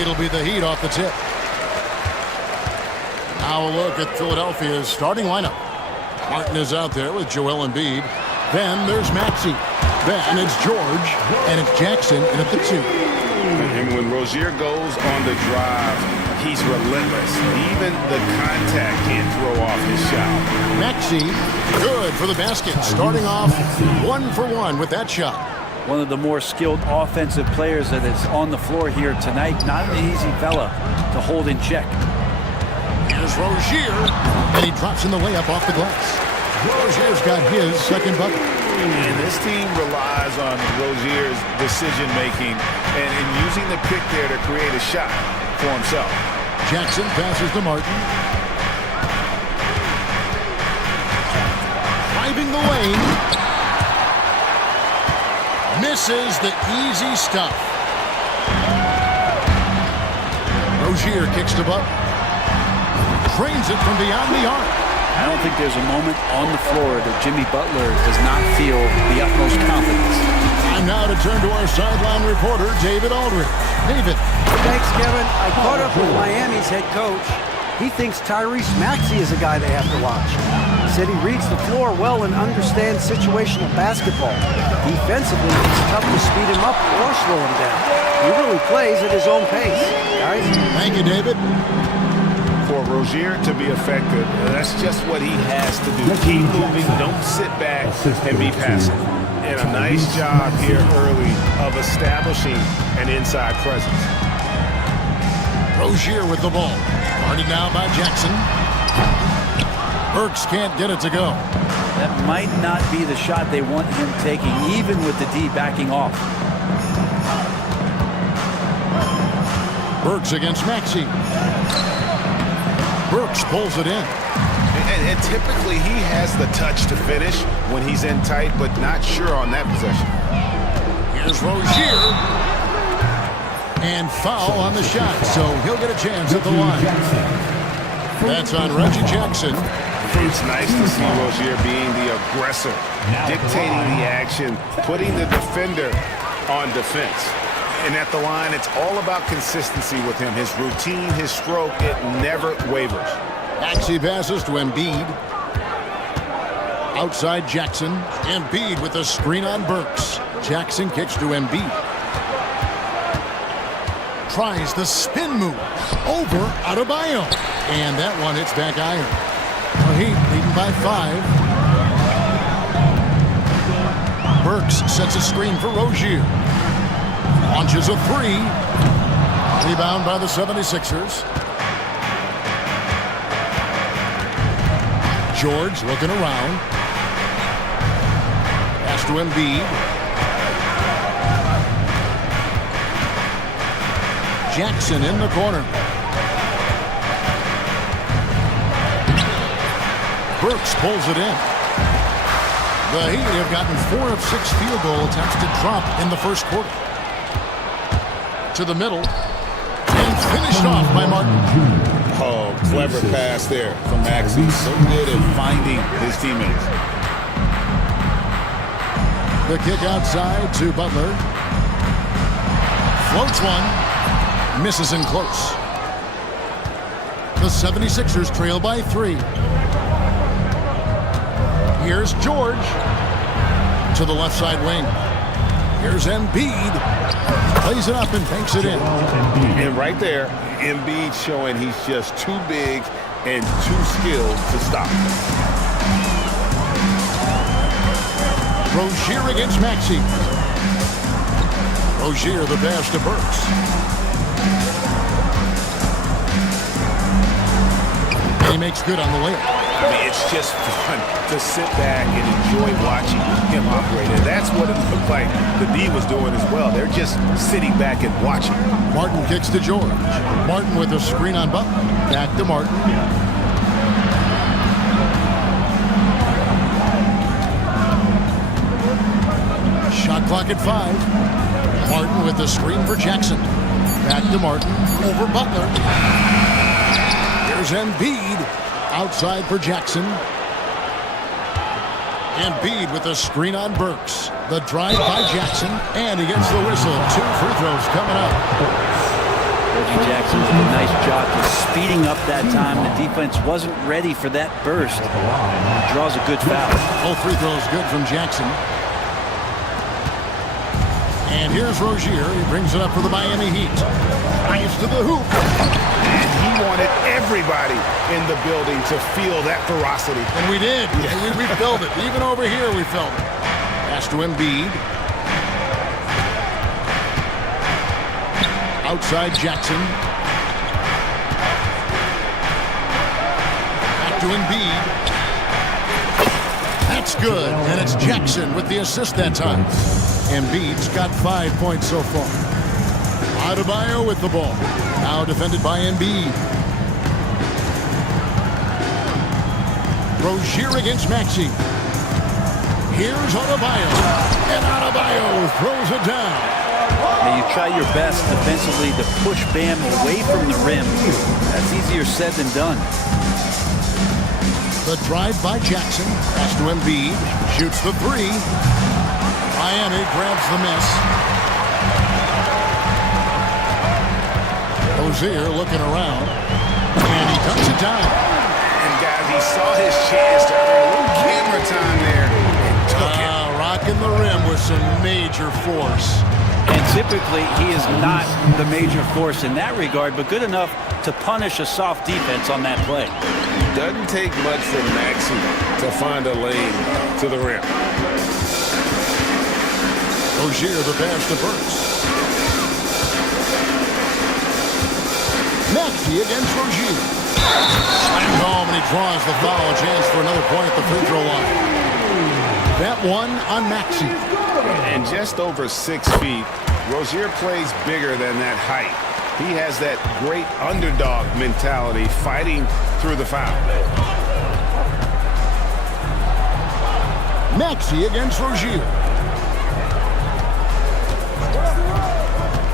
It'll be the Heat off the tip. Now a look at Philadelphia's starting lineup. Martin is out there with Joel Embiid. Then there's Maxey. Then it's George, and it's Jackson in at the 2. And when Rozier goes on the drive, he's relentless. Even the contact can't throw off his shot. Maxey, good for the basket. Starting off 1 for 1 with that shot. One of the more skilled offensive players that is on the floor here tonight. Not an easy fella to hold in check. Here's Rozier, and he drops in the layup off the glass. Rozier's got his second bucket. And this team relies on Rozier's decision-making and using the pick there to create a shot for himself. Jackson passes to Martin. Driving the lane. Misses the easy stuff. Rozier kicks to Butler. Drains it from beyond the arc. I don't think there's a moment on the floor that Jimmy Butler does not feel the utmost confidence. Time now to turn to our sideline reporter, David Aldridge. David. Thanks, Kevin. I caught up with Miami's head coach. He thinks Tyrese Maxey is a guy they have to watch. He said he reads the floor well and understands situational basketball. Defensively, it's tough to speed him up or slow him down. He really plays at his own pace, guys. Thank you, David. For Rozier to be effective, that's just what he has to do. Keep moving, don't sit back and be passive. And a nice job here early of establishing an inside presence. Rozier with the ball. Guarded now by Jackson. Burks can't get it to go. That might not be the shot they want him taking, even with the D backing off. Burks against Maxey. Burks pulls it in. And typically he has the touch to finish when he's in tight, but not sure on that possession. Here's Rozier. And foul on the shot, so he'll get a chance at the line. That's on Reggie Jackson. It's nice to see Rozier being the aggressor, dictating the action, putting the defender on defense. And at the line, it's all about consistency with him. His routine, his stroke, it never wavers. Maxey passes to Embiid. Outside Jackson. Embiid with a screen on Burks. Jackson kicks to Embiid. Tries the spin move. Over Adebayo. And that one hits back iron. The Heat leading by 5. Burks sets a screen for Rozier. Launches a 3. Rebound by the 76ers. George looking around. Pass to Embiid. Jackson in the corner. Burks pulls it in. The Heat have gotten 4 of 6 field goal attempts to drop in the first quarter. To the middle. And finished off by Martin. Oh, clever pass there from Maxey. So good at finding his teammates. The kick outside to Butler. Floats one. Misses in close. The 76ers trail by 3. Here's George. To the left side wing. Here's Embiid. Plays it up and banks it in. And right there, Embiid showing he's just too big and too skilled to stop. Rozier against Maxey. Rozier the pass to Burks. And he makes good on the layup. I mean, it's just fun to sit back and enjoy watching him operate. And that's what it looked like the D was doing as well. They're just sitting back and watching. Martin kicks to George. Martin with a screen on Butler. Back to Martin. Shot clock at 5. Martin with the screen for Jackson. Back to Martin. Over Butler. Here's Embiid. Outside for Jackson. Embiid with the screen on Burks. The drive by Jackson. And he gets the whistle. 2 free throws coming up. Reggie Jackson did a nice job just speeding up that time. The defense wasn't ready for that burst. He draws a good foul. Both free throws good from Jackson. And here's Rozier. He brings it up for the Miami Heat. Drives to the hoop. And he wanted everybody in the building to feel that ferocity. And we did. We felt it. Even over here we felt it. Pass to Embiid. Outside Jackson. Back to Embiid. That's good. And it's Jackson with the assist that time. Embiid's got 5 points so far. Adebayo with the ball. Now defended by Embiid. Rozier against Maxey. Here's Adebayo. And Adebayo throws it down. Now you try your best defensively to push Bam away from the rim. That's easier said than done. The drive by Jackson. Pass to Embiid. Shoots the three. Miami grabs the miss. Rozier looking around. And he cuts it down. And guys, he saw his chance to earn a little camera time there and took it. Rocking the rim with some major force. And typically, he is not the major force in that regard, but good enough to punish a soft defense on that play. Doesn't take much for Maxey to find a lane to the rim. Rozier the pass to Burks. Maxey against Rozier. Slammed home and he draws the foul. A chance for another point at the free throw line. That one on Maxey. And just over 6 feet, Rozier plays bigger than that height. He has that great underdog mentality fighting through the foul. Maxey against Rozier.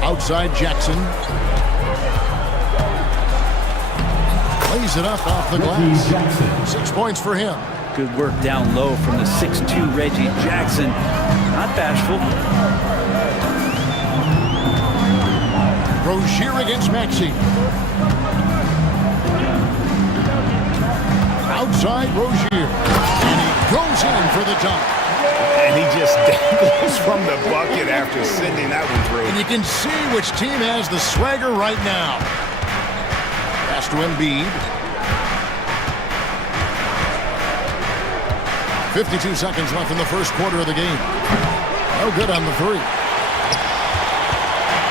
Outside Jackson. Lays it up off the glass. 6 points for him. Good work down low from the 6'2" Reggie Jackson. Not bashful. Rozier against Maxey. Outside Rozier. And he goes in for the dunk. And he just dangles from the bucket after sending that one through. And you can see which team has the swagger right now. Pass to Embiid. 52 seconds left in the first quarter of the game. No good on the three.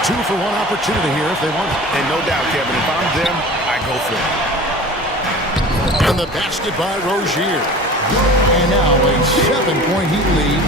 2 for 1 opportunity here if they want it. And no doubt, Kevin, if I'm them, I go for it. And the basket by Rozier. And now a 7-point Heat lead.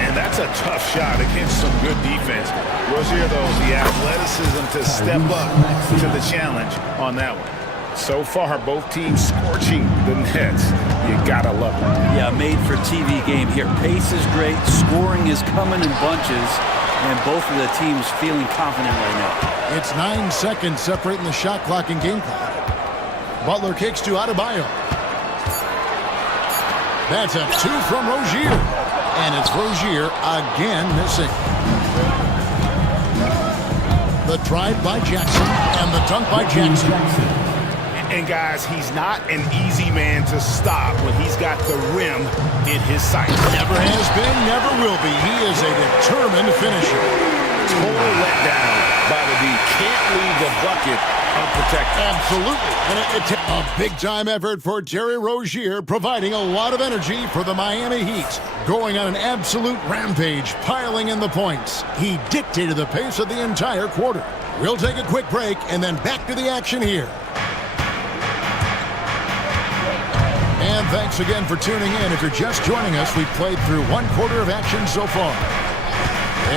And that's a tough shot against some good defense. Rozier, though, the athleticism to step up to the challenge on that one. So far, both teams scorching the nets. You gotta love it. Yeah, made for TV game here. Pace is great. Scoring is coming in bunches. And both of the teams feeling confident right now. It's 9 seconds separating the shot clock and game clock. Butler kicks to Adebayo. That's a 2 from Rozier. And it's Rozier again missing. The drive by Jackson and the dunk by Jackson. And guys, he's not an easy man to stop when he's got the rim in his sight. Never has been, never will be. He is a determined finisher. Total letdown by the D. Can't leave the bucket unprotected. Absolutely. And a big-time effort for Terry Rozier, providing a lot of energy for the Miami Heat. Going on an absolute rampage, piling in the points. He dictated the pace of the entire quarter. We'll take a quick break and then back to the action here. And thanks again for tuning in. If you're just joining us, we've played through 1 quarter of action so far.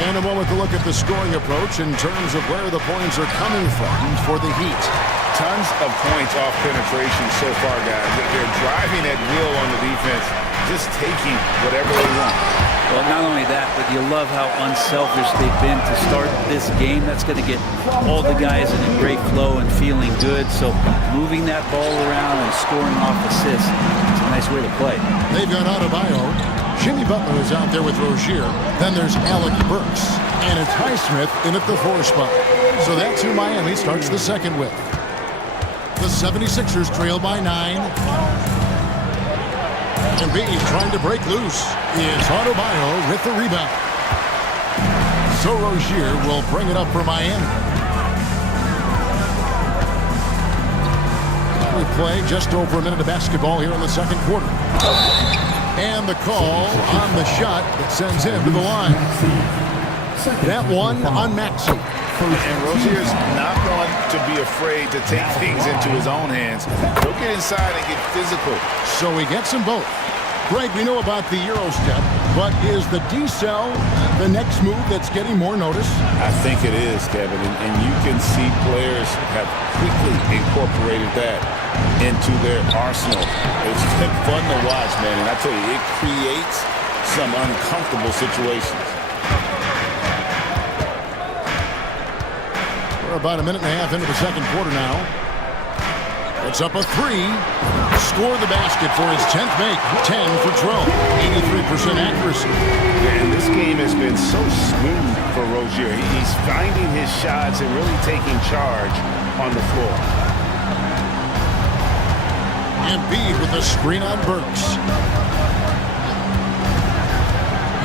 And a moment to look at the scoring approach in terms of where the points are coming from for the Heat. Tons of points off penetration so far, guys. They're driving at will on the defense, just taking whatever they want. Well, not only that, but you love how unselfish they've been to start this game. That's going to get all the guys in a great flow and feeling good. So moving that ball around and scoring off assists, it's a nice way to play. They've got Adebayo. Jimmy Butler is out there with Rozier. Then there's Alec Burks. And it's Highsmith in at the 4 spot. So that's who Miami starts the second with. The 76ers trail by 9. Embiid trying to break loose. It's Adebayo with the rebound. So Rozier will bring it up for Miami. We play just over a minute of basketball here in the second quarter. And the call on the shot that sends him to the line. That one on Maxey. And Rozier's not going to be afraid to take things into his own hands. He'll get inside and get physical. So he gets them both. Greg, we know about the Euro step, but is the D-cell the next move that's getting more notice? I think it is, Kevin, and you can see players have quickly incorporated that into their arsenal. It's been fun to watch, man, and I tell you, it creates some uncomfortable situations. We're about a minute and a half into the second quarter now. It's up a 3. Score the basket for his 10th make. 10 for 12. 83% accuracy. And this game has been so smooth for Rozier. He's finding his shots and really taking charge on the floor. Embiid with a screen on Burks.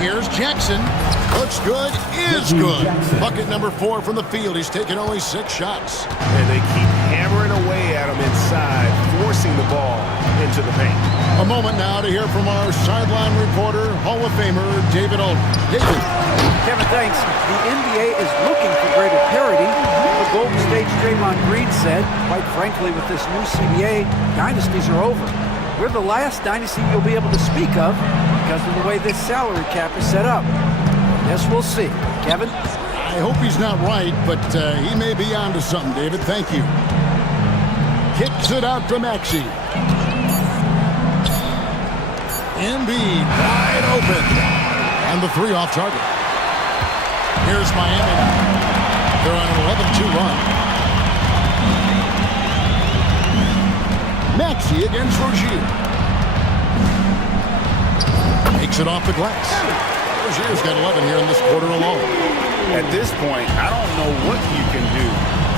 Here's Jackson. Looks good, is good. Bucket number 4 from the field. He's taken only 6 shots. And they keep hammering away at him inside, forcing the ball into the paint. A moment now to hear from our sideline reporter, Hall of Famer David Aldridge. David. Kevin, thanks. The NBA is looking for greater parity. The Golden State's Draymond Green said, quite frankly, with this new CBA, dynasties are over. We're the last dynasty you'll be able to speak of because of the way this salary cap is set up. Yes, we'll see. Kevin? I hope he's not right, but he may be onto something, David. Thank you. Kicks it out to Maxey. Embiid wide open. And the 3 off target. Here's Miami. They're on an 11-2 run. Maxey against Rozier. Makes it off the glass. Rozier's got 11 here in this quarter alone. At this point, I don't know what you can do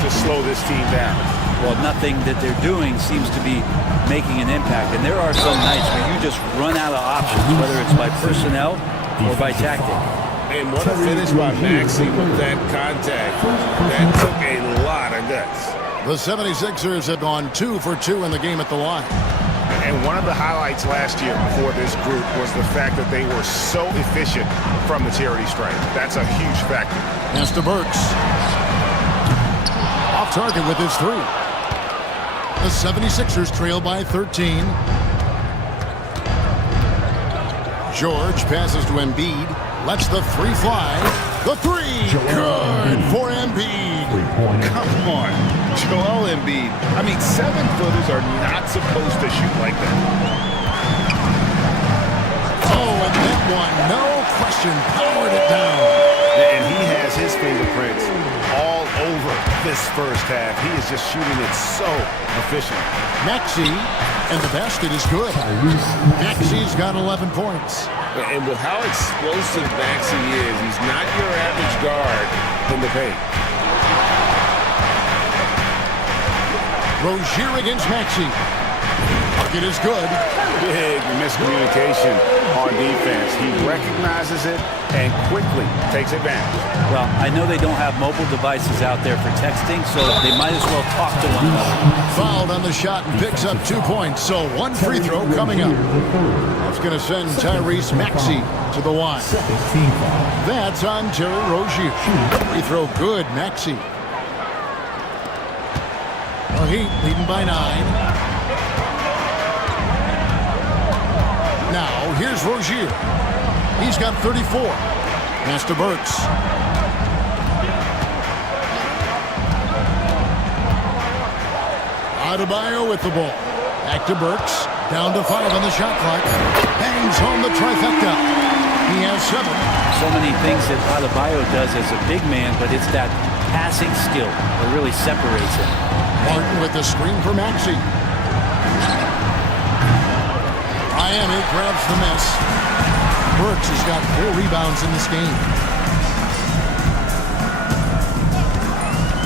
to slow this team down. Well, nothing that they're doing seems to be making an impact. And there are some nights where you just run out of options, whether it's by personnel or by tactic. And what a finish by Maxey with that contact. That took a lot of guts. The 76ers have gone 2 for 2 in the game at the line. And one of the highlights last year for this group was the fact that they were so efficient from the charity stripe. That's a huge factor. Pass to Burks. Off target with his 3. The 76ers trail by 13. George passes to Embiid. Lets the 3 fly. The 3. Good for Embiid. Come on. Joel Embiid. I mean, 7-footers are not supposed to shoot like that. Oh, and that one, no question, powered it down. And he has his fingerprints all over this first half. He is just shooting it so efficient. Maxey, and the basket is good. Maxey's got 11 points. And with how explosive Maxey is, he's not your average guard in the paint. Rozier against Maxey. Bucket is good. Big miscommunication on defense. He recognizes it and quickly takes advantage. Well, I know they don't have mobile devices out there for texting, so they might as well talk to one another. Fouled on the shot and picks up 2 points, so 1 free throw coming up. That's going to send Tyrese Maxey to the line. That's on Terry Rozier. Free throw good, Maxey. The Heat leading by 9. Now, here's Rozier. He's got 34. Pass to Burks. Adebayo with the ball. Back to Burks. Down to 5 on the shot clock. Bangs home the trifecta. He has 7. So many things that Adebayo does as a big man, but it's that passing skill that really separates him. Martin with the screen for Maxey. Miami grabs the miss. Burks has got 4 rebounds in this game.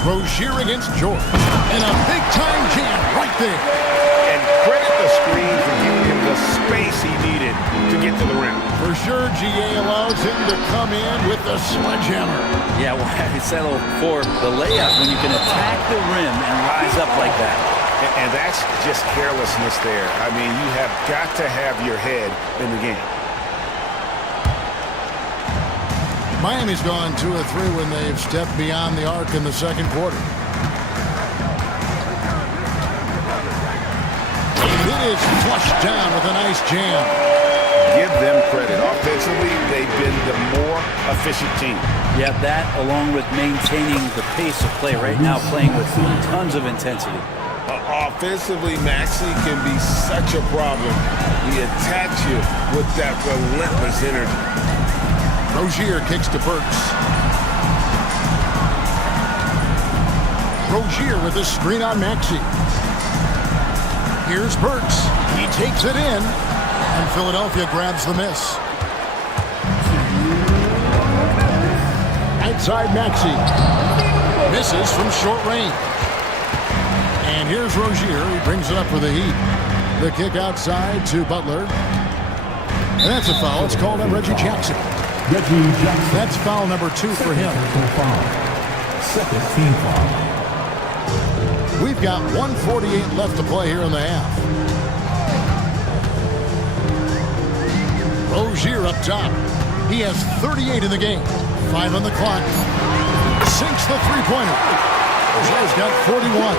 Rozier against George. And a big-time jam right there. And credit the screen for giving him the space he needed to get to the rim. For sure, GA allows him to come in with the sledgehammer. Yeah, well, I settled for the layup when you can attack the rim and rise up like that. And that's just carelessness there. I mean, you have got to have your head in the game. Miami's gone 2 of 3 when they've stepped beyond the arc in the second quarter. And it is flushed down with a nice jam. Give them credit. Offensively, they've been the more efficient team. Yeah, that along with maintaining the pace of play right now, playing with tons of intensity. Offensively, Maxey can be such a problem. He attacks you with that relentless energy. Rozier kicks to Burks. Rozier with a screen on Maxey. Here's Burks. He takes it in, and Philadelphia grabs the miss. Outside Maxey. Misses from short range. And here's Rozier. He brings it up for the Heat. The kick outside to Butler. And that's a foul. It's called on Reggie Jackson. That's foul number 2 for him. Second team foul. We've got 1:48 left to play here in the half. Rozier up top. He has 38 in the game. 5 on the clock. Sinks the three-pointer. Rozier's got 41.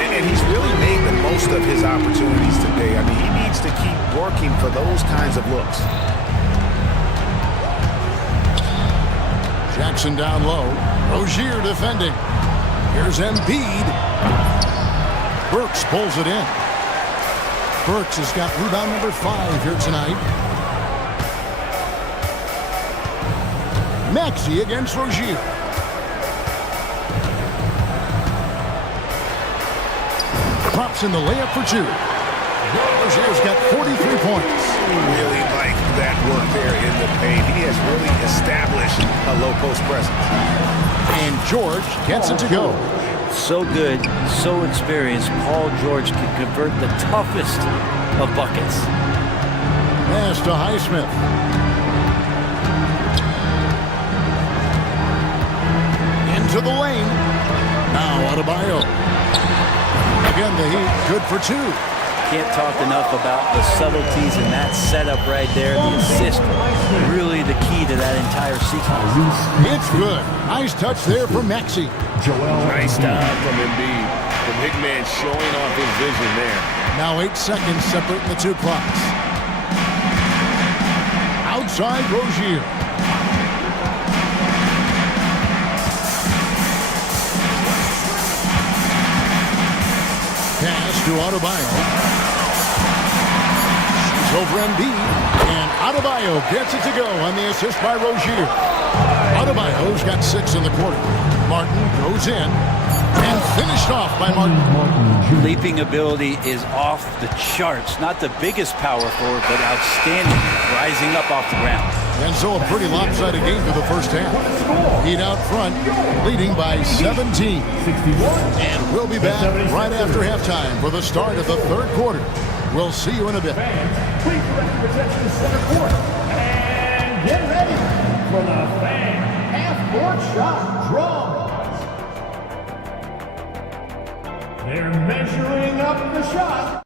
And he's really made the most of his opportunities today. I mean, he needs to keep working for those kinds of looks. Jackson down low. Rozier defending. Here's Embiid. Burks pulls it in. Burks has got rebound number 5 here tonight. Maxey against Rozier. Drops in the layup for 2. Rozier's got 43 points. Really like that work there in the paint. He has really established a low post presence. And George gets it to go. So good, so experienced. Paul George can convert the toughest of buckets. Pass to Highsmith. Into the lane. Now Adebayo. Again, the Heat good for 2. Can't talk enough about the subtleties in that setup right there. The assist, really the key to that entire sequence. It's good. Nice touch there from Maxey. Nice dive from Embiid. The big man showing off his vision there. Now 8 seconds separating the 2 clocks. Outside Rozier. Pass to Adebayo. Over Embiid, and Adebayo gets it to go on the assist by Rozier. Adebayo's got 6 in the quarter. Martin goes in and finished off by Martin. Leaping ability is off the charts. Not the biggest power forward, but outstanding, rising up off the ground. And so a pretty lopsided game for the first half. Heat out front, leading by 17. And we'll be back right after halftime for the start of the third quarter. We'll see you in a bit. Please direct your attention to center court. And get ready for the fan half-court shot draws. They're measuring up the shot.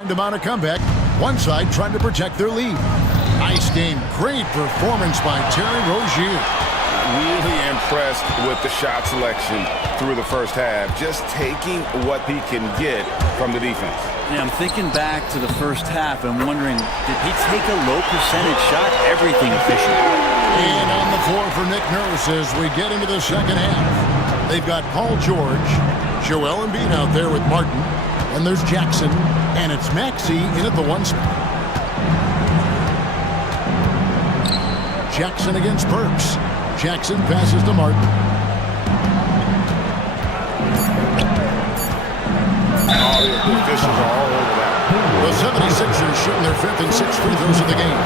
On a comeback, one side trying to protect their lead. Nice game. Great performance by Terry Rozier. Really impressed with the shot selection through the first half, just taking what he can get from the defense. Yeah, I'm thinking back to the first half and wondering, did he take a low percentage shot? Everything efficient. And on the floor for Nick Nurse as we get into the second half. They've got Paul George, Joel Embiid out there with Martin, and there's Jackson, and it's Maxey in at the 1 spot. Jackson against Burks. Jackson passes to Martin. Oh, the officials are all over that. The 76ers shooting their 5th and 6th free throws of the game.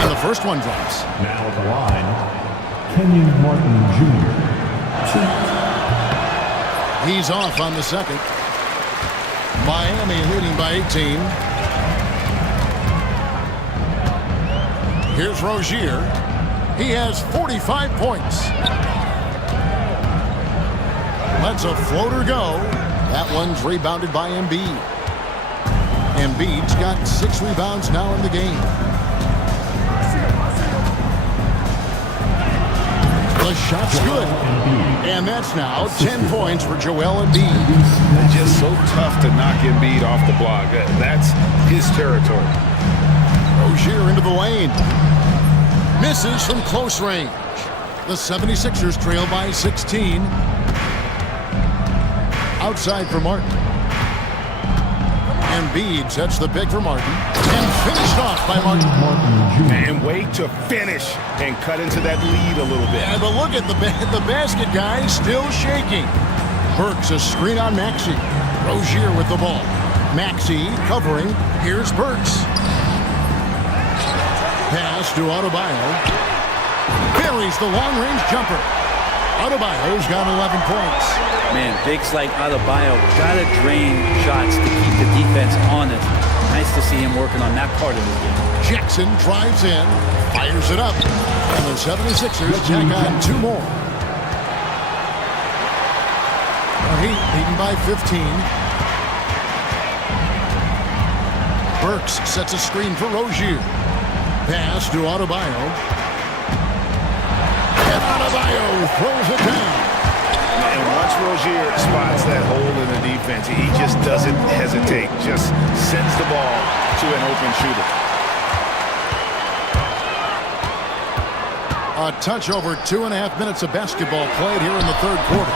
And the first one drops. Now at the line, Kenyon Martin Jr. He's off on the second. Miami leading by 18. Here's Rozier. He has 45 points. Lets a floater go. That one's rebounded by Embiid. Embiid's got 6 rebounds now in the game. The shot's good. And that's now 10 points for Joel Embiid. Just so tough to knock Embiid off the block. That's his territory. Rozier into the lane. Misses from close range. The 76ers trail by 16. Outside for Martin. Embiid sets the pick for Martin. And finished off by Martin. And wait to finish and cut into that lead a little bit. Yeah, but look at the basket guy still shaking. Burks a screen on Maxey. Rozier with the ball. Maxey covering. Here's Burks. Pass to Adebayo. Buries the long-range jumper. Adebayo's got 11 points. Man, bigs like Adebayo gotta drain shots to keep the defense honest. Nice to see him working on that part of the game. Jackson drives in, fires it up, and the 76ers tack on 2 more. Heat leading by 15. Burks sets a screen for Rozier. Pass to Adebayo. And Adebayo throws it down. And once Rozier spots that hole in the defense, he just doesn't hesitate. Just sends the ball to an open shooter. A touch over 2.5 minutes of basketball played here in the third quarter.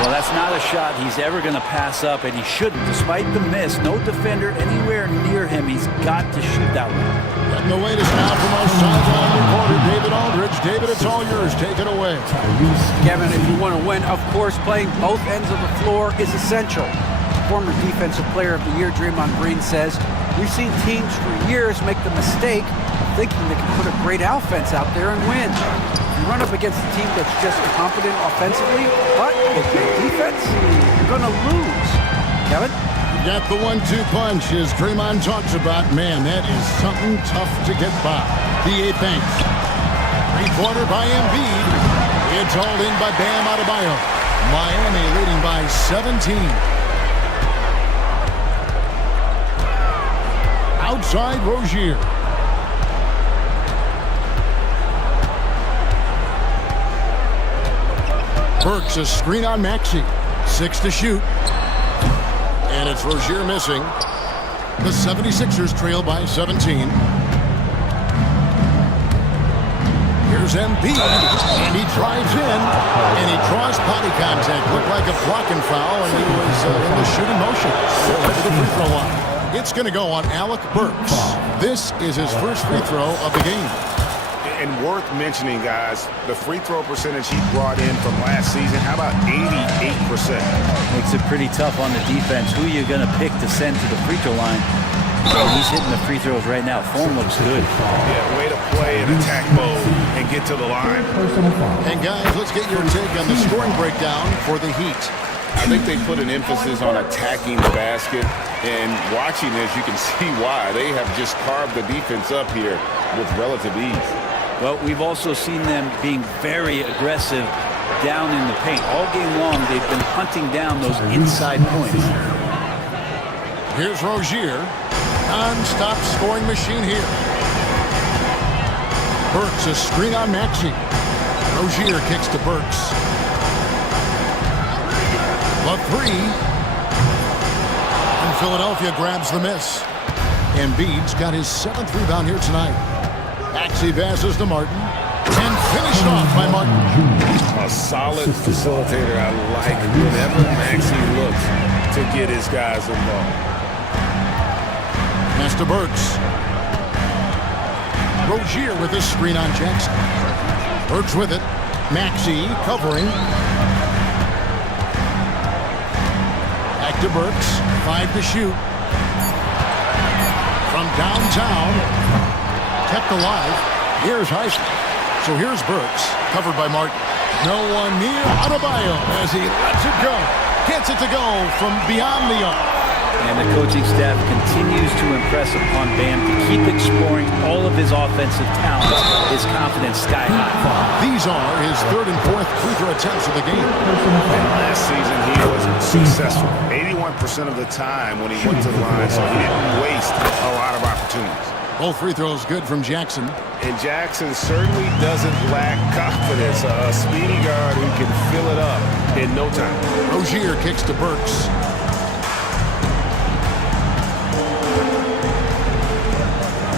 Well, that's not a shot he's ever going to pass up, and he shouldn't. Despite the miss, no defender anywhere near him. He's got to shoot that one. And the latest now from our sideline reporter, David Aldridge. David, it's all yours. Take it away. Kevin, if you want to win, of course, playing both ends of the floor is essential. Former Defensive Player of the Year, Draymond Green, says, we've seen teams for years make the mistake of thinking they can put a great offense out there and win. You run up against a team that's just incompetent offensively, but with great defense, you're going to lose. Kevin? Got the 1-2 punch, as Draymond talks about. Man, that is something tough to get by. The 8 banks. 3-pointer by Embiid. It's hauled in by Bam Adebayo. Miami leading by 17. Outside Rozier. Burks a screen on Maxey. 6 to shoot. And it's Rozier missing. The 76ers trail by 17. Here's Embiid, and he drives in, and he draws body contact. Looked like a blocking foul, and he was in the shooting motion. Right to the free throw line. It's going to go on Alec Burks. This is his first free throw of the game. And worth mentioning, guys, the free throw percentage he brought in from last season, how about 88%? Makes it pretty tough on the defense. Who are you going to pick to send to the free throw line? Well, he's hitting the free throws right now. Form looks good. Yeah, way to play in attack mode and get to the line. And guys, let's get your take on the scoring breakdown for the Heat. I think they put an emphasis on attacking the basket, and watching this, you can see why. They have just carved the defense up here with relative ease. Well, we've also seen them being very aggressive down in the paint. All game long, they've been hunting down those inside points. Here's Rozier. Non-stop scoring machine here. Burks, a screen on Maxey. Rozier kicks to Burks. The three. And Philadelphia grabs the miss. Embiid's got his 7th rebound here tonight. Maxey passes to Martin. And finished off by Martin. A solid facilitator. I like whenever Maxey looks to get his guys involved. Pass to Burks. Rozier with this screen on Jackson. Burks with it. Maxey covering. Back to Burks. 5 to shoot. From downtown. Kept alive. Here's Heisman. So here's Burks, covered by Martin. No one near Adebayo as he lets it go. Gets it to go from beyond the arc. And the coaching staff continues to impress upon Bam to keep exploring all of his offensive talents, his confidence sky high. These are his 3rd and 4th free throw attempts of the game. And last season he was successful 81% of the time when he went to the line, so he didn't waste a lot of opportunities. Both free throws good from Jackson. And Jackson certainly doesn't lack confidence. A speedy guard who can fill it up in no time. Rozier kicks to Burks.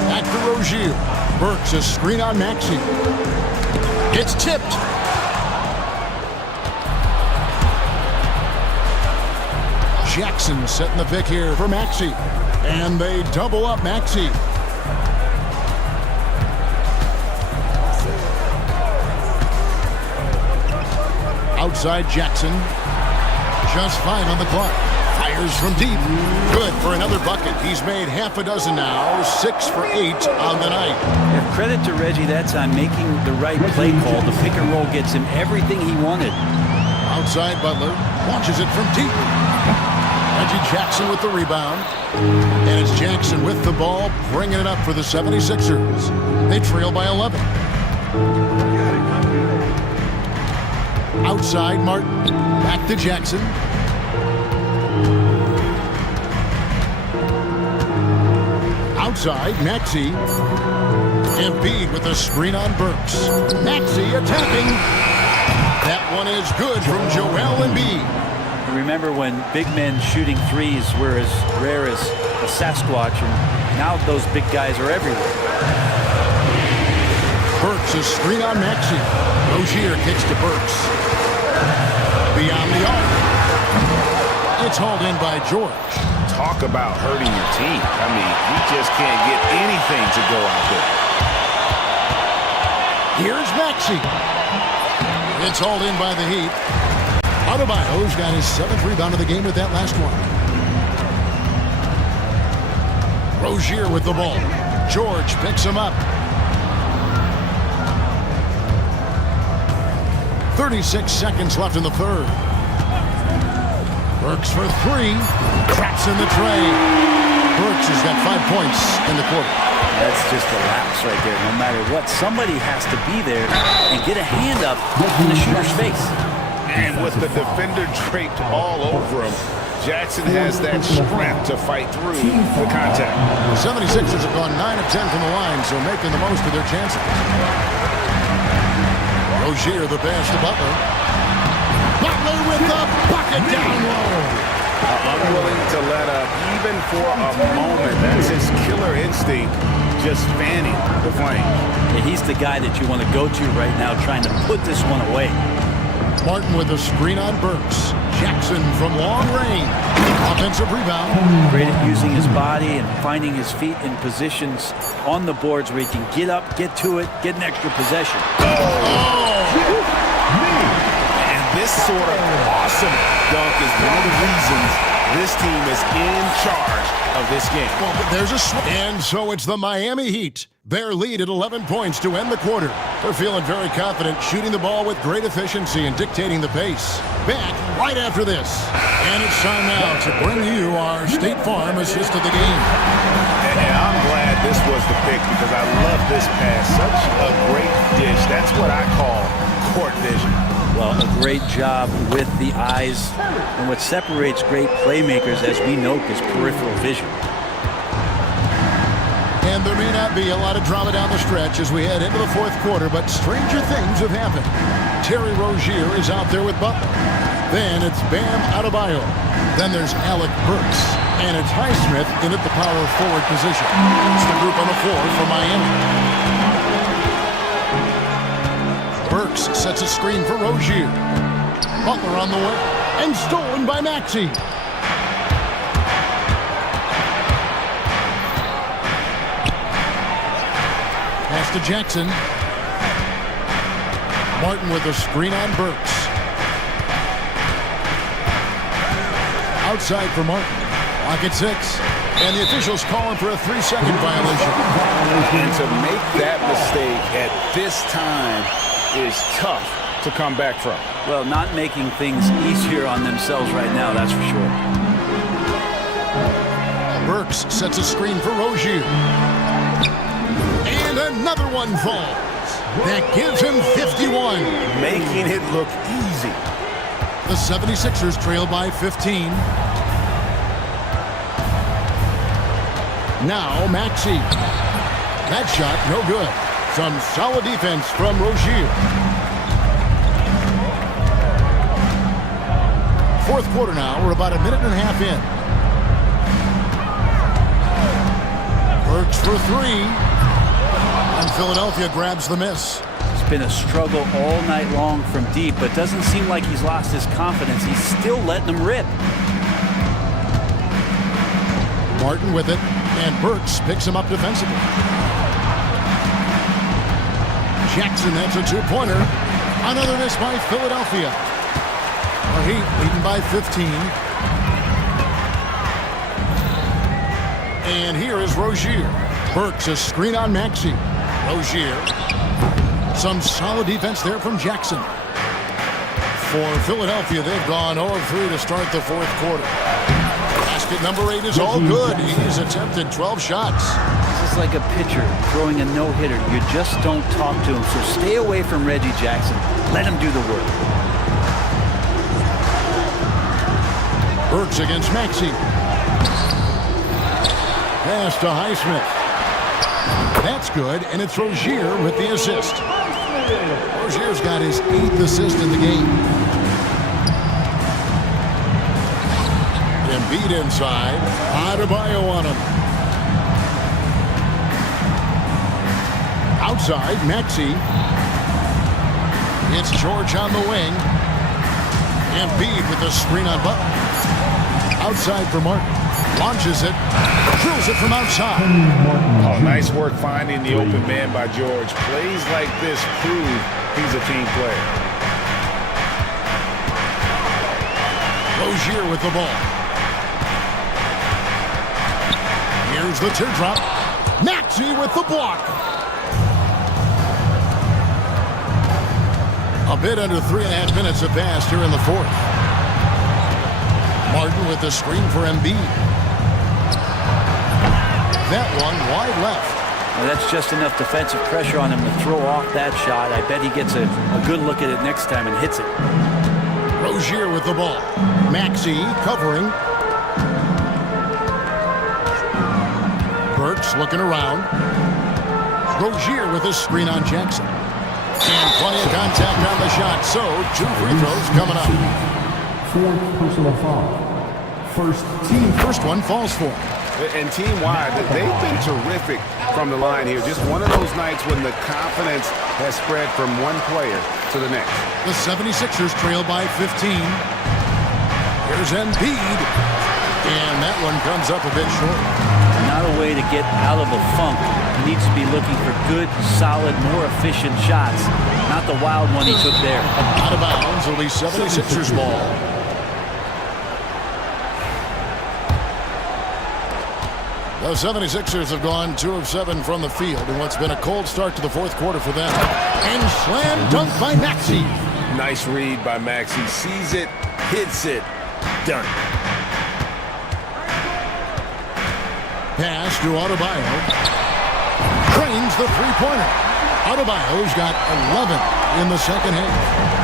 Back to Rozier. Burks, a screen on Maxey. It's tipped. Jackson setting the pick here for Maxey. And they double up Maxey. Outside Jackson. Just 5 on the clock. Fires from deep. Good for another bucket. He's made half a dozen now. 6 for 8 on the night. Yeah, credit to Reggie that time making the right play call. The pick and roll gets him everything he wanted. Outside Butler. Launches it from deep. Reggie Jackson with the rebound. And it's Jackson with the ball, bringing it up for the 76ers. They trail by 11. Outside Martin. Back to Jackson. Outside Maxey. Embiid with a screen on Burks. Maxey attacking. That one is good from Joel Embiid. Remember when big men shooting threes were as rare as a Sasquatch, and now those big guys are everywhere. Burks, a screen on Maxey. Rozier kicks to Burks. Beyond the arc. It's hauled in by George. Talk about hurting your team. I mean, you just can't get anything to go out there. Here's Maxey. It's hauled in by the Heat. Adebayo's got his 7th rebound of the game with that last one. Rozier with the ball. George picks him up. 36 seconds left in the 3rd. Burks for 3. Traps in the tray. Burks has got 5 points in the quarter. That's just a lapse right there. No matter what, somebody has to be there and get a hand up in the shooter's face. And with the defender draped all over him, Jackson has that strength to fight through the contact. The 76ers have gone 9 of 10 from the line, so making the most of their chances. Rozier the pass to Butler. Butler with the bucket down low. Unwilling to let up even for a moment. That's his killer instinct, just fanning the flame. Yeah, he's the guy that you want to go to right now, trying to put this one away. Martin with a screen on Burks. Jackson from long range. Offensive rebound. Great at using his body and finding his feet in positions on the boards where he can get up, get to it, get an extra possession. And this sort of awesome dunk is one of the reasons this team is in charge of this game. Well, but there's a and so it's the Miami Heat. Their lead at 11 points to end the quarter. They're feeling very confident, shooting the ball with great efficiency and dictating the pace. Back right after this. And it's time now to bring you our State Farm assist of the game. And I'm glad this was the pick because I love this pass. Such a great dish. That's what I call court vision. Well, a great job with the eyes. And what separates great playmakers, as we note, is peripheral vision. And there may not be a lot of drama down the stretch as we head into the fourth quarter, but stranger things have happened. Terry Rozier is out there with Butler. Then it's Bam Adebayo. Then there's Alec Burks. And it's Highsmith in at the power forward position. It's the group on the floor for Miami. Burks sets a screen for Rozier. Butler on the way. And stolen by Maxey. Pass to Jackson. Martin with a screen on Burks. Outside for Martin. Clock at 6. And the officials calling for a 3-second violation. And to make that mistake at this time is tough to come back from. Well, not making things easier on themselves right now, that's for sure. Burks sets a screen for Rozier. And another one falls. That gives him 51. Making it look easy. The 76ers trail by 15. Now Maxey. That shot no good. Some solid defense from Rozier. Fourth quarter now. We're about a minute and a half in. Burks for 3. And Philadelphia grabs the miss. It's been a struggle all night long from deep, but doesn't seem like he's lost his confidence. He's still letting them rip. Martin with it, and Burks picks him up defensively. Jackson, that's a two-pointer. Another miss by Philadelphia. The Heat leading by 15. And here is Rozier. Burks a screen on Maxey. Rozier. Some solid defense there from Jackson. For Philadelphia, they've gone 0-3 to start the fourth quarter. Basket number 8 is all good. He's attempted 12 shots. This is like a pitcher throwing a no-hitter. You just don't talk to him. So stay away from Reggie Jackson. Let him do the work. Burks against Maxey. Pass to Highsmith. That's good, and it's Rozier with the assist. Rozier's got his 8th assist in the game. Embiid inside. Adebayo on him. Outside, Maxey. It's George on the wing. Embiid with the screen on Butler. Outside for Martin. Launches it. Drills it from outside. Oh, nice work finding the open man by George. Plays like this prove he's a team player. Rozier with the ball. Here's the teardrop. Maxey with the block. A bit under 3.5 minutes have passed here in the fourth. Martin with the screen for Embiid. That one wide left. Well, that's just enough defensive pressure on him to throw off that shot. I bet he gets a good look at it next time and hits it. Rozier with the ball. Maxey covering. Burks looking around. Rozier with a screen on Jackson. And plenty of contact on the shot. So 2 free throws coming up. 4th personal foul. First one falls for him. And team-wide, they've been terrific from the line here. Just one of those nights when the confidence has spread from one player to the next. The 76ers trail by 15. Here's Embiid. And that one comes up a bit short. Not a way to get out of a funk. He needs to be looking for good, solid, more efficient shots. Not the wild one he took there. Out of bounds. It'll be 76ers ball. The 76ers have gone 2 of 7 from the field in what's been a cold start to the fourth quarter for them. And slam dunk by Maxey. Nice read by Maxey. Sees it, hits it, done. Pass to Adebayo. Trains the three-pointer. Adebayo's got 11 in the second half.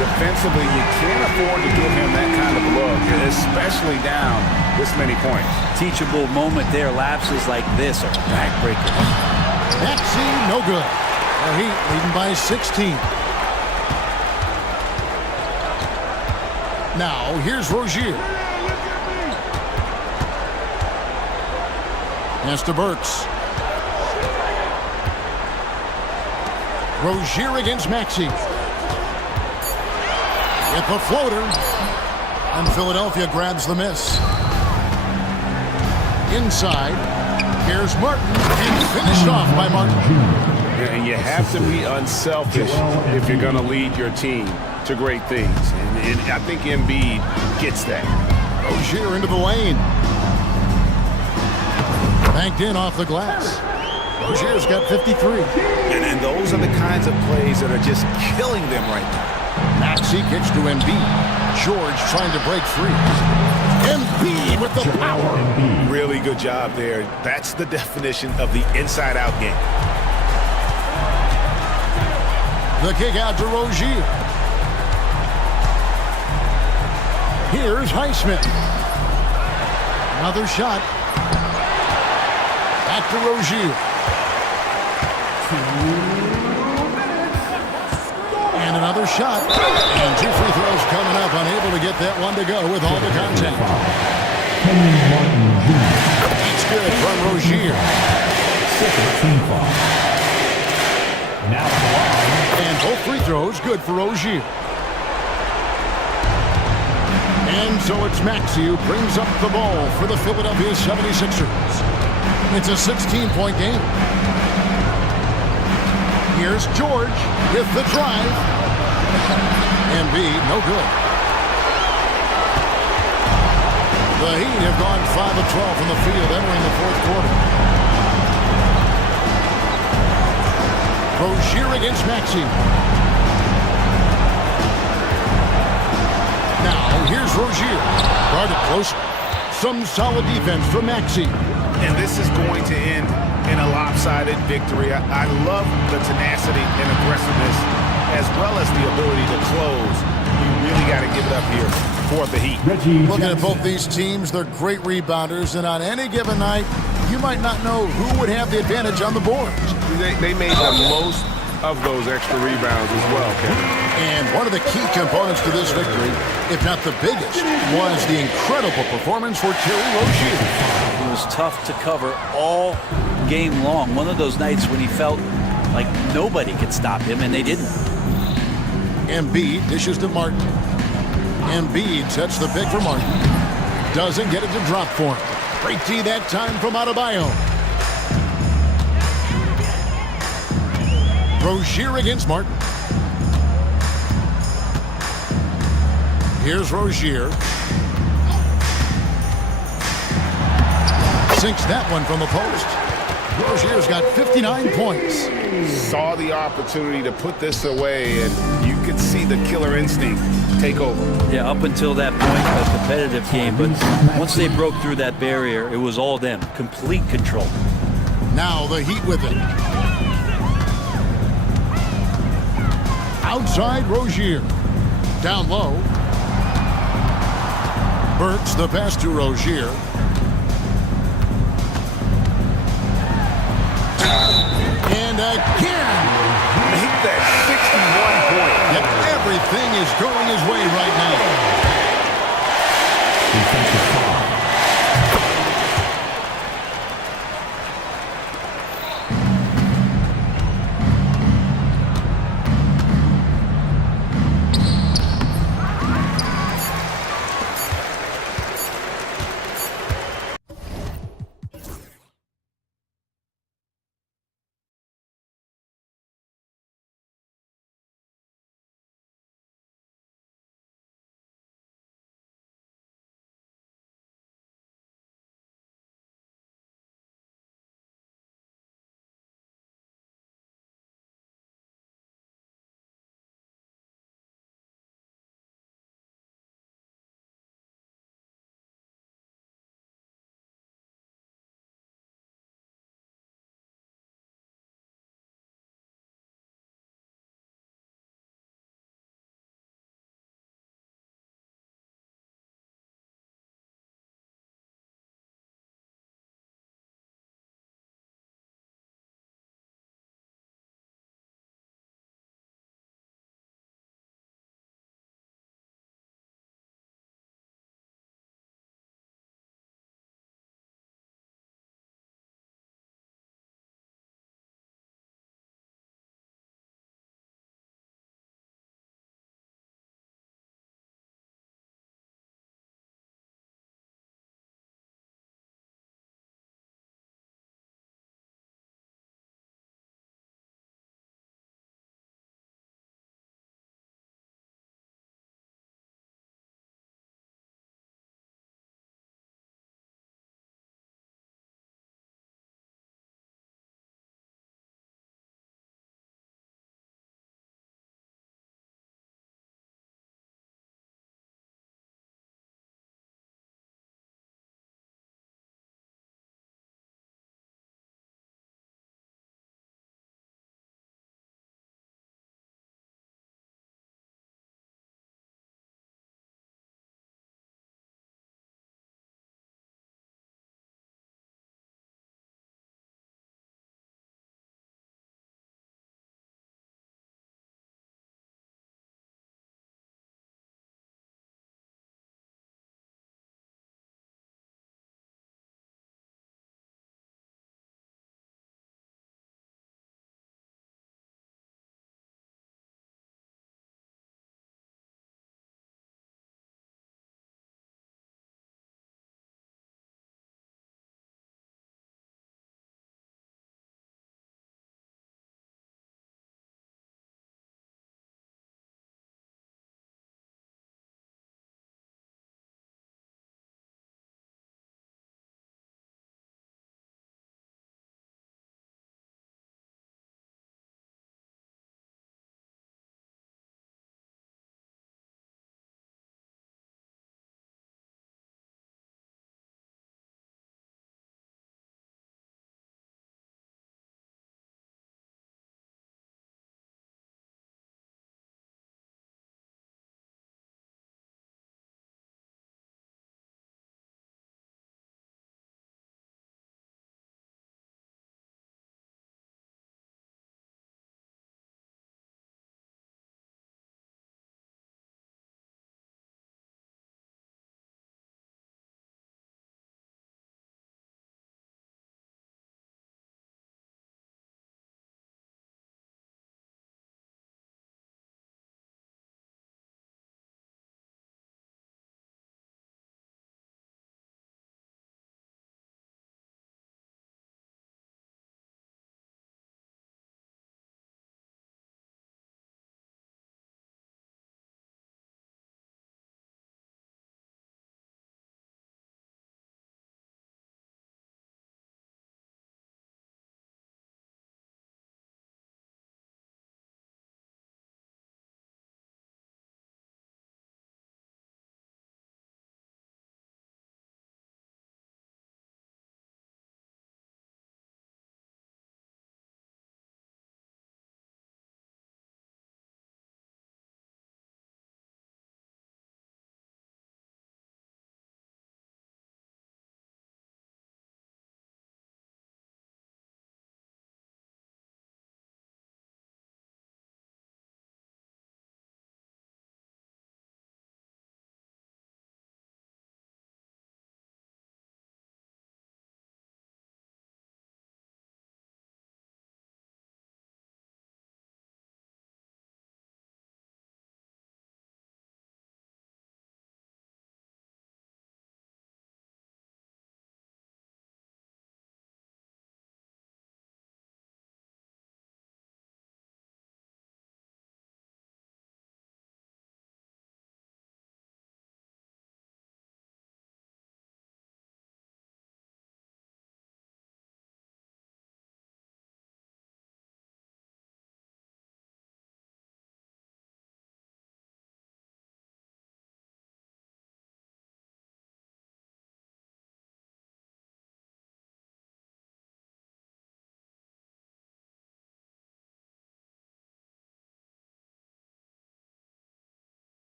Defensively, you can't afford to give him that kind of look, especially down this many points. Teachable moment there. Lapses like this are backbreakers. Maxey, no good. The Heat leading by 16. Now, here's Rozier. Pass to Burks. Rozier against Maxey. With the floater. And Philadelphia grabs the miss. Inside. Here's Martin. And finished off by Martin. And you have to be unselfish if you're going to lead your team to great things. And I think Embiid gets that. Rozier into the lane. Banked in off the glass. Rozier's got 53. And those are the kinds of plays that are just killing them right now. Maxey kicks to Embiid. George trying to break free. Embiid with the power. Really good job there. That's the definition of the inside-out game. The kick out to Rozier. Here's Highsmith. Another shot. Back to Rozier. And another shot. And 2 free throws coming up. Unable to get that one to go with all the contact. That's good from Rozier. And both free throws good for Rozier. And so it's Maxey who brings up the ball for the Philadelphia 76ers. It's a 16-point game. Here's George with the drive. Embiid, no good. The Heat have gone 5 of 12 from the field entering the fourth quarter. Rozier against Maxey. Now, here's Rozier. Guarded close. Some solid defense from Maxey. And this is going to end in a lopsided victory. I love the tenacity and aggressiveness as well as the ability to close. You really got to give it up here for the Heat. Looking at both these teams, they're great rebounders, and on any given night, you might not know who would have the advantage on the boards. They made the most of those extra rebounds as well, Kevin. And one of the key components to this victory, if not the biggest, was the incredible performance for Terry Rozier. It was tough to cover all game long. One of those nights when he felt like nobody could stop him, and they didn't. Embiid dishes to Martin. Embiid sets the pick for Martin. Doesn't get it to drop for him. Great D that time from Adebayo. Rozier against Martin. Here's Rozier. Sinks that one from the post. Rozier's got 59 points. Saw the opportunity to put this away, and you could see the killer instinct take over. Yeah, up until that point, a competitive game, but once they broke through that barrier, it was all them. Complete control. Now the Heat with it. Outside Rozier. Down low. Burks the pass to Rozier. And again. Make that 61 point. Yep, everything is going his way right now.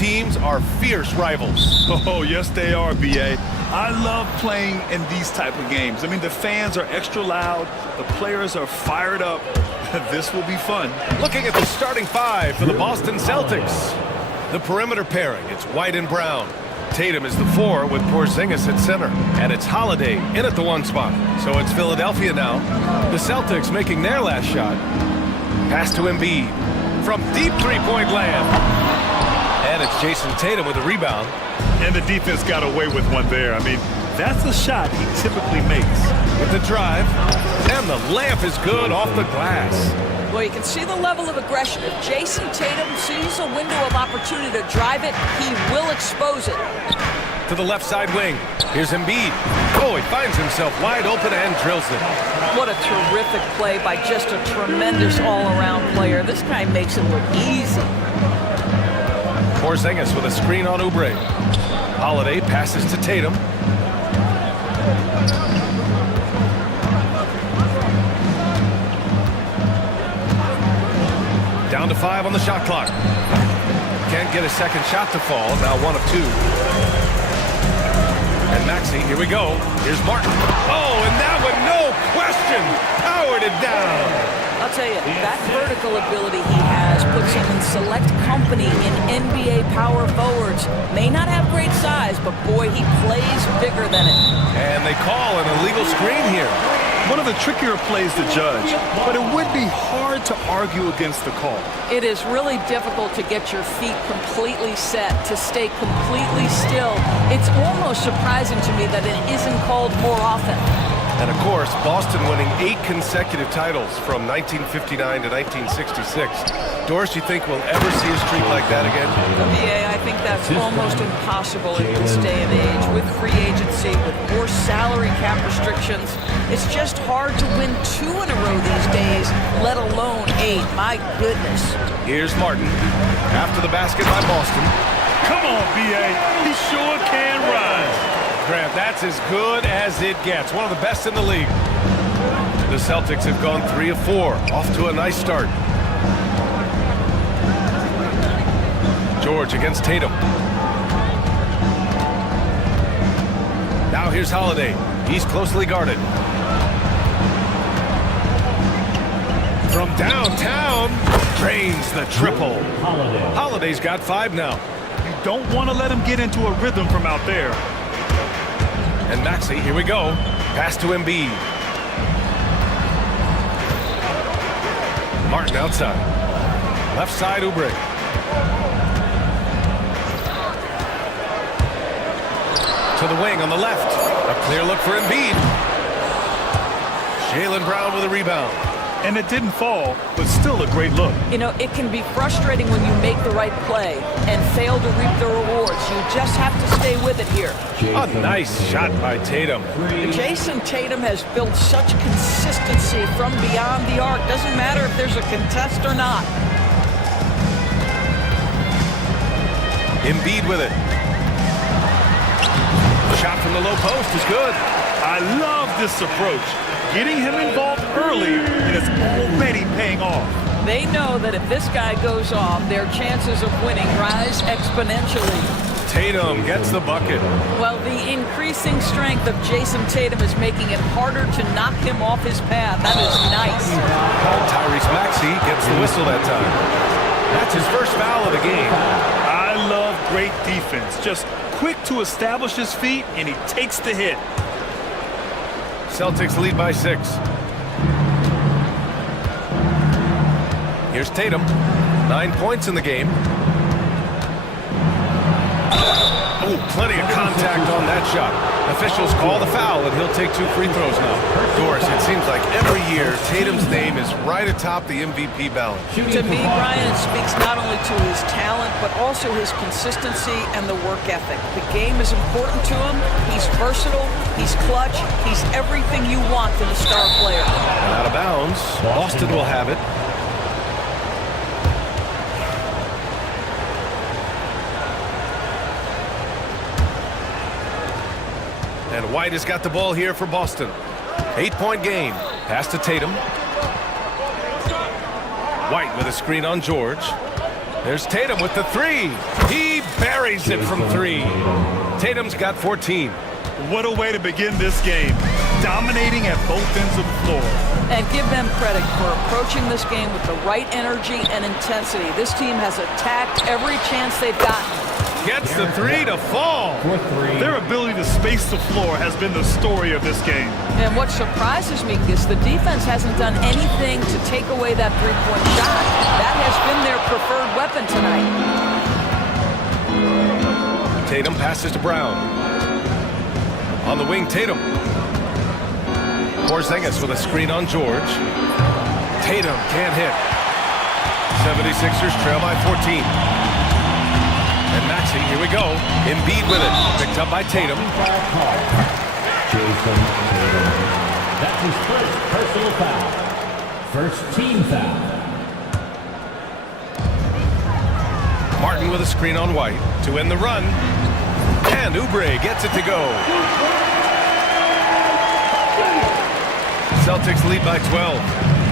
teams are fierce rivals. Oh, yes, they are, B.A. I love playing in these type of games. I mean, the fans are extra loud. The players are fired up. This will be fun. Looking at the starting five for the Boston Celtics. The perimeter pairing, it's white and brown. Tatum is the 4 with Porzingis at center. And it's Holiday in at the 1 spot. So it's Philadelphia now. The Celtics making their last shot. Pass to Embiid from deep three-point land. And it's Jason Tatum with a rebound. And the defense got away with one there. I mean, that's the shot he typically makes. With the drive, and the layup is good off the glass. Well, you can see the level of aggression. If Jason Tatum sees a window of opportunity to drive it, he will expose it. To the left side wing, here's Embiid. Oh, he finds himself wide open and drills it. What a terrific play by just a tremendous all-around player. This guy makes it look easy. Porzingis with a screen on Oubre. Holiday passes to Tatum. Down to 5 on the shot clock. Can't get a second shot to fall. Now 1 of 2. And Maxey, here we go. Here's Martin. Oh, and that one, no question, powered it down. I'll tell you, that vertical ability he has puts him in select company in NBA power forwards. May not have great size, but boy, he plays bigger than it. And they call an illegal screen here. One of the trickier plays to judge, but it would be hard to argue against the call. It is really difficult to get your feet completely set, to stay completely still. It's almost surprising to me that it isn't called more often. And of course, Boston winning 8 consecutive titles from 1959 to 1966. Doris, you think we'll ever see a streak like that again? Yeah, I think that's almost impossible in this day and age. With free agency, with more salary cap restrictions, it's just hard to win 2 in a row these days, let alone 8. My goodness. Here's Martin. After the basket by Boston. Come on, B.A. He sure can rise. Grant, that's as good as it gets. One of the best in the league. The Celtics have gone 3 of 4. Off to a nice start. George against Tatum. Now here's Holiday. He's closely guarded. From downtown, drains the triple. Holiday's got 5 now. You don't want to let him get into a rhythm from out there. And Maxey, here we go. Pass to Embiid. Martin outside. Left side, Oubre. To the wing on the left. A clear look for Embiid. Jaylen Brown with a rebound. And it didn't fall, but still a great look. You know, it can be frustrating when you make the right play and fail to reap the rewards. You just have to stay with it here. A nice shot by Tatum. Jason Tatum has built such consistency from beyond the arc. Doesn't matter if there's a contest or not. Embiid with it. The shot from the low post is good. I love this approach. Getting him involved early, and it's already paying off. They know that if this guy goes off, their chances of winning rise exponentially. Tatum gets the bucket. Well, the increasing strength of Jason Tatum is making it harder to knock him off his path. That is nice. Tyrese Maxey gets the whistle that time. That's his first foul of the game. I love great defense. Just quick to establish his feet, and he takes the hit. Celtics lead by 6. Here's Tatum. 9 points in the game. Oh, plenty of contact on that shot. Officials call the foul, and he'll take 2 free throws now. Doris, it seems like every year Tatum's name is right atop the MVP ballot. To me, Brian, it speaks not only to his talent, but also his consistency and the work ethic. The game is important to him. He's versatile. He's clutch. He's everything you want from a star player. And out of bounds, Boston will have it. And White has got the ball here for Boston. 8-point game. Pass to Tatum. White with a screen on George. There's Tatum with the three. He buries it from three. Tatum's got 14. What a way to begin this game. Dominating at both ends of the floor. And give them credit for approaching this game with the right energy and intensity. This team has attacked every chance they've gotten. Gets the three to fall. Their ability to space the floor has been the story of this game. And what surprises me is the defense hasn't done anything to take away that three-point shot. That has been their preferred weapon tonight. Tatum passes to Brown. On the wing, Tatum. Porzingis with a screen on George. Tatum can't hit. 76ers trail by 14. And Maxey, here we go. Embiid with it. Picked up by Tatum. Jason Tatum. That's his first personal foul. First team foul. Martin with a screen on White to end the run. And Oubre gets it to go. Celtics lead by 12.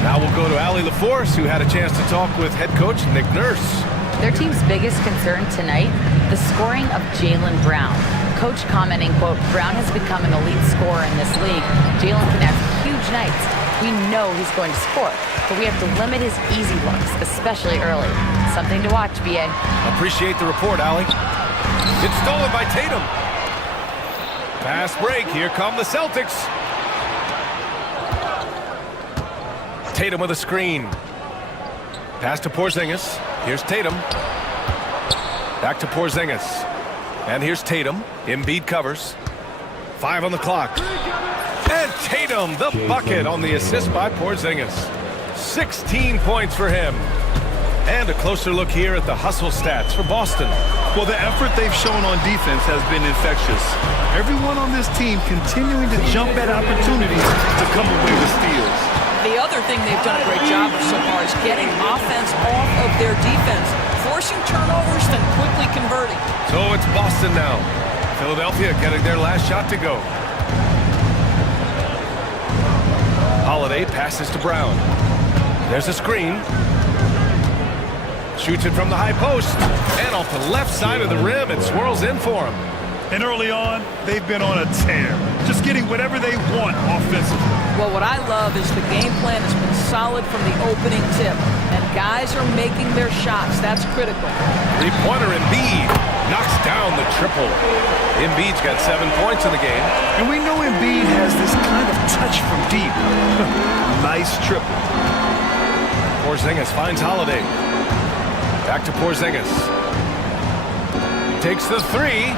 Now we'll go to Allie LaForce, who had a chance to talk with head coach Nick Nurse. Their team's biggest concern tonight, the scoring of Jaylen Brown. Coach commenting, quote, Brown has become an elite scorer in this league. Jaylen can have huge nights. We know he's going to score, but we have to limit his easy looks, especially early. Something to watch, BA. Appreciate the report, Allie. It's stolen by Tatum. Fast break. Here come the Celtics. Tatum with a screen. Pass to Porzingis. Here's Tatum. Back to Porzingis. And here's Tatum. Embiid covers. 5 on the clock. And Tatum, the bucket on the assist by Porzingis. 16 points for him. And a closer look here at the hustle stats for Boston. Well, the effort they've shown on defense has been infectious. Everyone on this team continuing to jump at opportunities to come away with steals. The other thing they've done a great job of so far is getting offense off of their defense, forcing turnovers, then quickly converting. So it's Boston now. Philadelphia getting their last shot to go. Holiday passes to Brown. There's a screen. Shoots it from the high post. And off the left side of the rim, it swirls in for him. And early on, they've been on a tear, just getting whatever they want offensively. Well, what I love is the game plan has been solid from the opening tip, and guys are making their shots. That's critical. Three-pointer Embiid knocks down the triple. Embiid's got 7 points in the game. And we know Embiid has this kind of touch from deep. Nice triple. Porzingis finds Holiday. Back to Porzingis. Takes the three.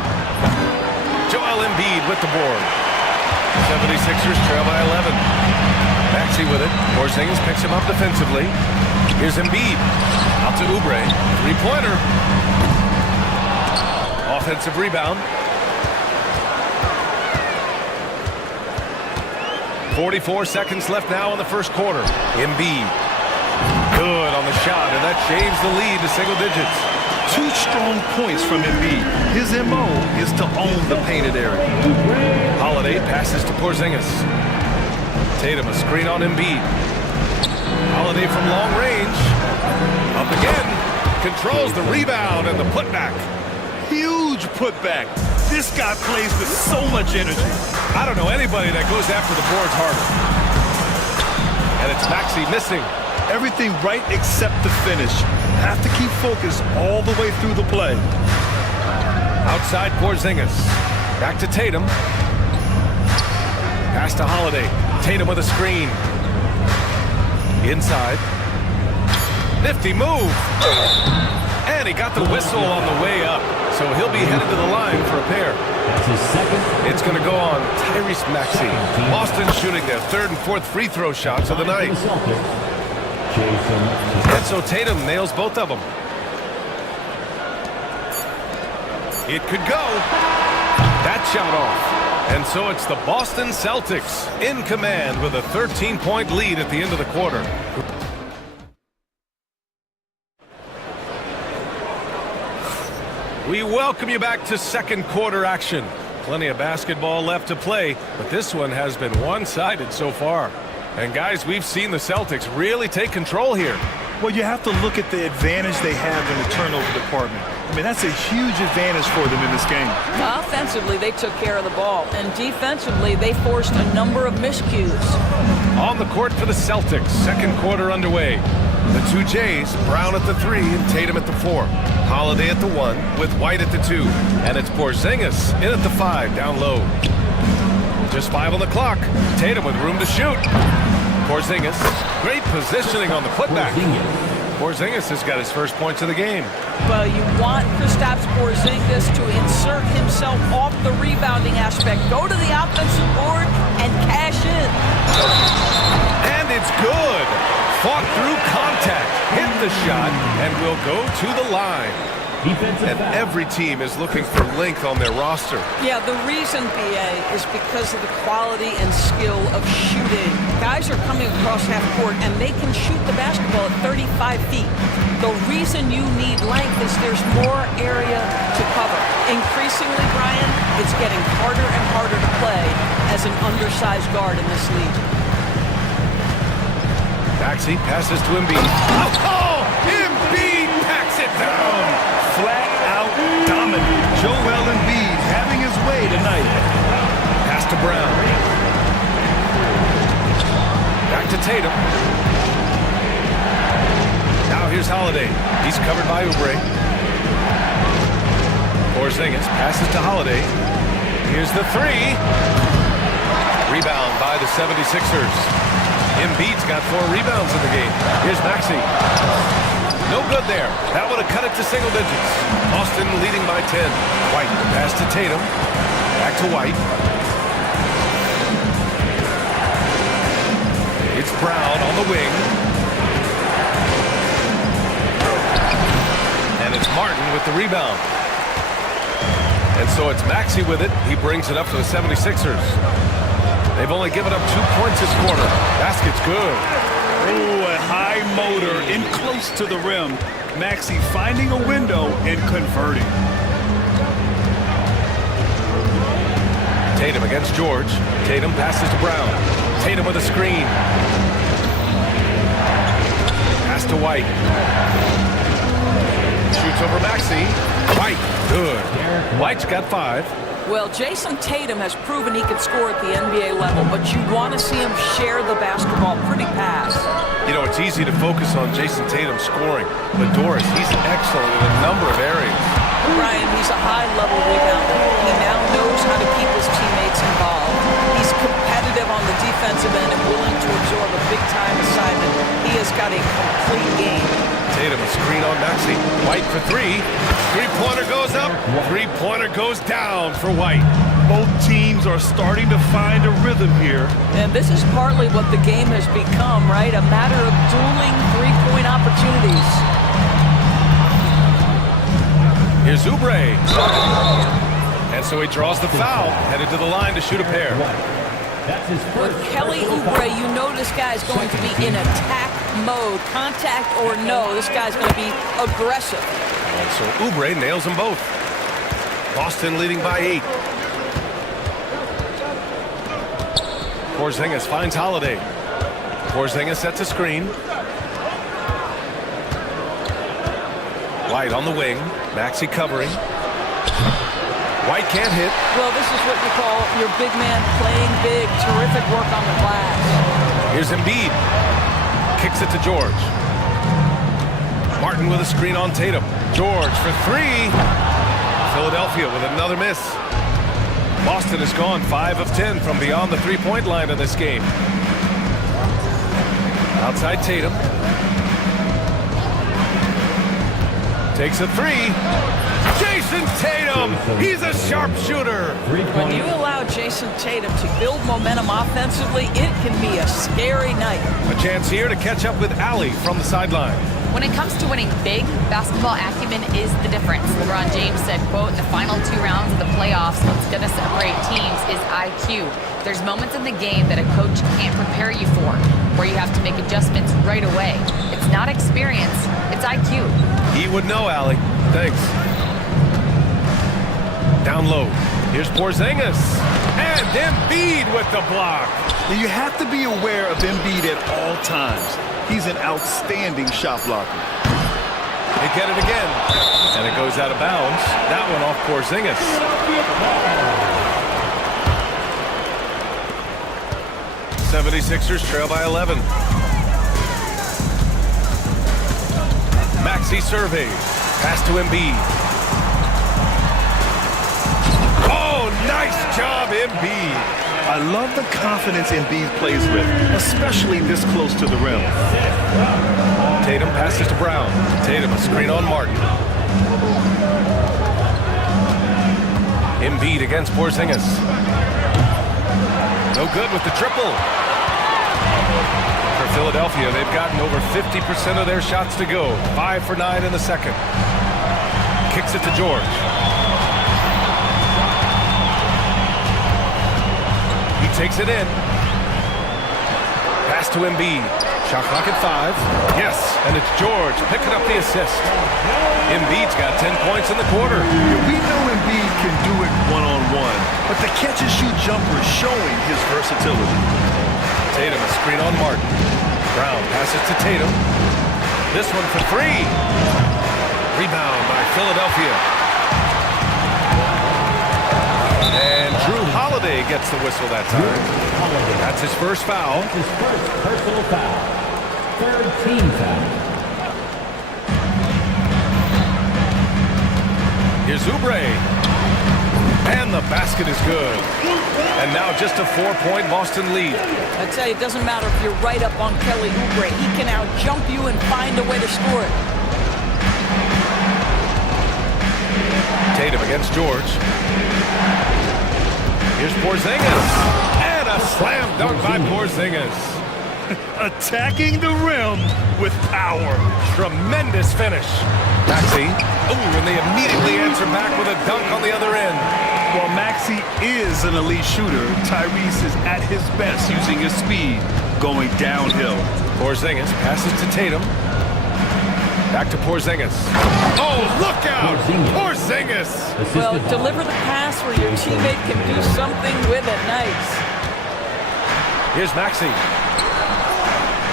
Joel Embiid with the board. 76ers trail by 11. Maxey with it. Porzingis picks him up defensively. Here's Embiid. Out to Oubre. Three-pointer. Offensive rebound. 44 seconds left now in the first quarter. Embiid. Good on the shot, and that shaves the lead to single digits. 2 strong points from Embiid. His MO is to own the painted area. Holiday passes to Porzingis. Tatum a screen on Embiid. Holiday from long range. Up again. Controls the rebound and the putback. Huge putback. This guy plays with so much energy. I don't know anybody that goes after the boards harder. And it's Maxey missing. Everything right except the finish. Have to keep focus all the way through the play. Outside Porzingis. Back to Tatum. Pass to Holiday. Tatum with a screen. Inside. Nifty move. And he got the whistle on the way up. So he'll be headed to the line for a pair. That's his second. It's going to go on Tyrese Maxey. Boston shooting their 3rd and 4th free throw shots of the night. And so Tatum nails both of them. It could go. That shot off. And so it's the Boston Celtics in command with a 13-point lead at the end of the quarter. We welcome you back to second quarter action. Plenty of basketball left to play, but this one has been one-sided so far. And guys, we've seen the Celtics really take control here. Well, you have to look at the advantage they have in the turnover department. I mean, that's a huge advantage for them in this game. Offensively, they took care of the ball, and defensively, they forced a number of miscues. On the court for the Celtics, second quarter underway. The two Jays, Brown at the 3 and Tatum at the 4. Holiday at the 1 with White at the 2. And it's Porzingis in at the 5, down low. Just 5 on the clock. Tatum with room to shoot. Porzingis, great positioning on the putback. Porzingis has got his first points of the game. Well, you want Kristaps Porzingis to insert himself off the rebounding aspect, go to the offensive board, and cash in. And it's good. Fought through contact, hit the shot, and will go to the line. And every team is looking for length on their roster. Yeah, the reason, BA, is because of the quality and skill of shooting. Guys are coming across half court, and they can shoot the basketball at 35 feet. The reason you need length is there's more area to cover. Increasingly, Brian, it's getting harder and harder to play as an undersized guard in this league. Maxey passes to Embiid. Oh, Embiid packs it down. Flat out dominant. Joel Embiid having his way tonight. Pass to Brown. Back to Tatum. Now here's Holiday. He's covered by Oubre. Porzingis passes to Holiday. Here's the 3. Rebound by the 76ers. Embiid's got 4 rebounds in the game. Here's Maxey. No good there. That would have cut it to single digits. Boston leading by 10. White, the pass to Tatum. Back to White. It's Brown on the wing. And it's Martin with the rebound. And so it's Maxey with it. He brings it up to the 76ers. They've only given up 2 points this quarter. Basket's good. Oh, a high motor in close to the rim. Maxey finding a window and converting. Tatum against George. Tatum passes to Brown. Tatum with a screen. Pass to White. Shoots over Maxey. White, good. White's got 5. Well, Jason Tatum has proven he can score at the NBA level, but you want to see him share the basketball pretty fast. You know, it's easy to focus on Jason Tatum scoring, but Doris, he's excellent in a number of areas. Brian, he's a high-level rebounder. He now knows how to keep his teammates involved. He's competitive on the defensive end and willing to absorb a big-time assignment. He has got a complete game. Tatum, a screen on Maxey. White for 3. Three-pointer goes up. Three-pointer goes down for White. Both teams are starting to find a rhythm here. And this is partly what the game has become, right? A matter of dueling three-point opportunities. Here's Oubre. And so he draws the foul, headed to the line to shoot a pair. With Kelly Oubre, you know this guy's going to be in attack mode. Contact or no, this guy's going to be aggressive. And so Oubre nails them both. Boston leading by 8. Porzingis finds Holiday. Porzingis sets a screen. White on the wing. Maxey covering. White can't hit. Well, this is what you call your big man playing big. Terrific work on the glass. Here's Embiid. Kicks it to George. Martin with a screen on Tatum. George for 3. Philadelphia with another miss. Boston has gone 5 of 10 from beyond the three-point line in this game. Outside Tatum. Takes a 3. Jason Tatum! He's a sharpshooter! When you allow Jason Tatum to build momentum offensively, it can be a scary night. A chance here to catch up with Allie from the sideline. When it comes to winning big, basketball acumen is the difference. LeBron James said, quote, in the final 2 rounds of the playoffs, what's going to separate teams is IQ. There's moments in the game that a coach can't prepare you for, where you have to make adjustments right away. It's not experience, it's IQ. He would know, Allie. Thanks. Down low. Here's Porzingis. And Embiid with the block. You have to be aware of Embiid at all times. He's an outstanding shot blocker. They get it again. And it goes out of bounds. That one off Porzingis. 76ers trail by 11. Maxey surveys. Pass to Embiid. Oh, nice job, Embiid. I love the confidence Embiid plays with, especially this close to the rim. Tatum passes to Brown. Tatum, a screen on Martin. Embiid against Porzingis. No good with the triple. For Philadelphia, they've gotten over 50% of their shots to go. 5 for 9 in the second. Kicks it to George. He takes it in. Pass to Embiid. Shot clock at 5. Yes, and it's George picking up the assist. Embiid's got 10 points in the quarter. We know Embiid can do it one-on-one, but the catch-and-shoot jumper is showing his versatility. Tatum, a screen on Martin. Brown passes to Tatum. This one for 3. Rebound by Philadelphia. And Drew Holiday gets the whistle that time. That's his first foul. His first personal foul. Third team foul. Here's Oubre. And the basket is good. And now just a 4-point Boston lead. I tell you, it doesn't matter if you're right up on Kelly Oubre. He can out-jump you and find a way to score it. Tatum against George. Here's Porzingis. And a slam dunk by Porzingis. Attacking the rim with power. Tremendous finish. Maxey. Ooh, and they immediately answer back with a dunk on the other end. While Maxey is an elite shooter, Tyrese is at his best using his speed, going downhill. Porzingis passes to Tatum. Back to Porzingis. Oh, look out! Porzingis! Well, deliver the pass where your teammate can do something with it. Nice. Here's Maxey.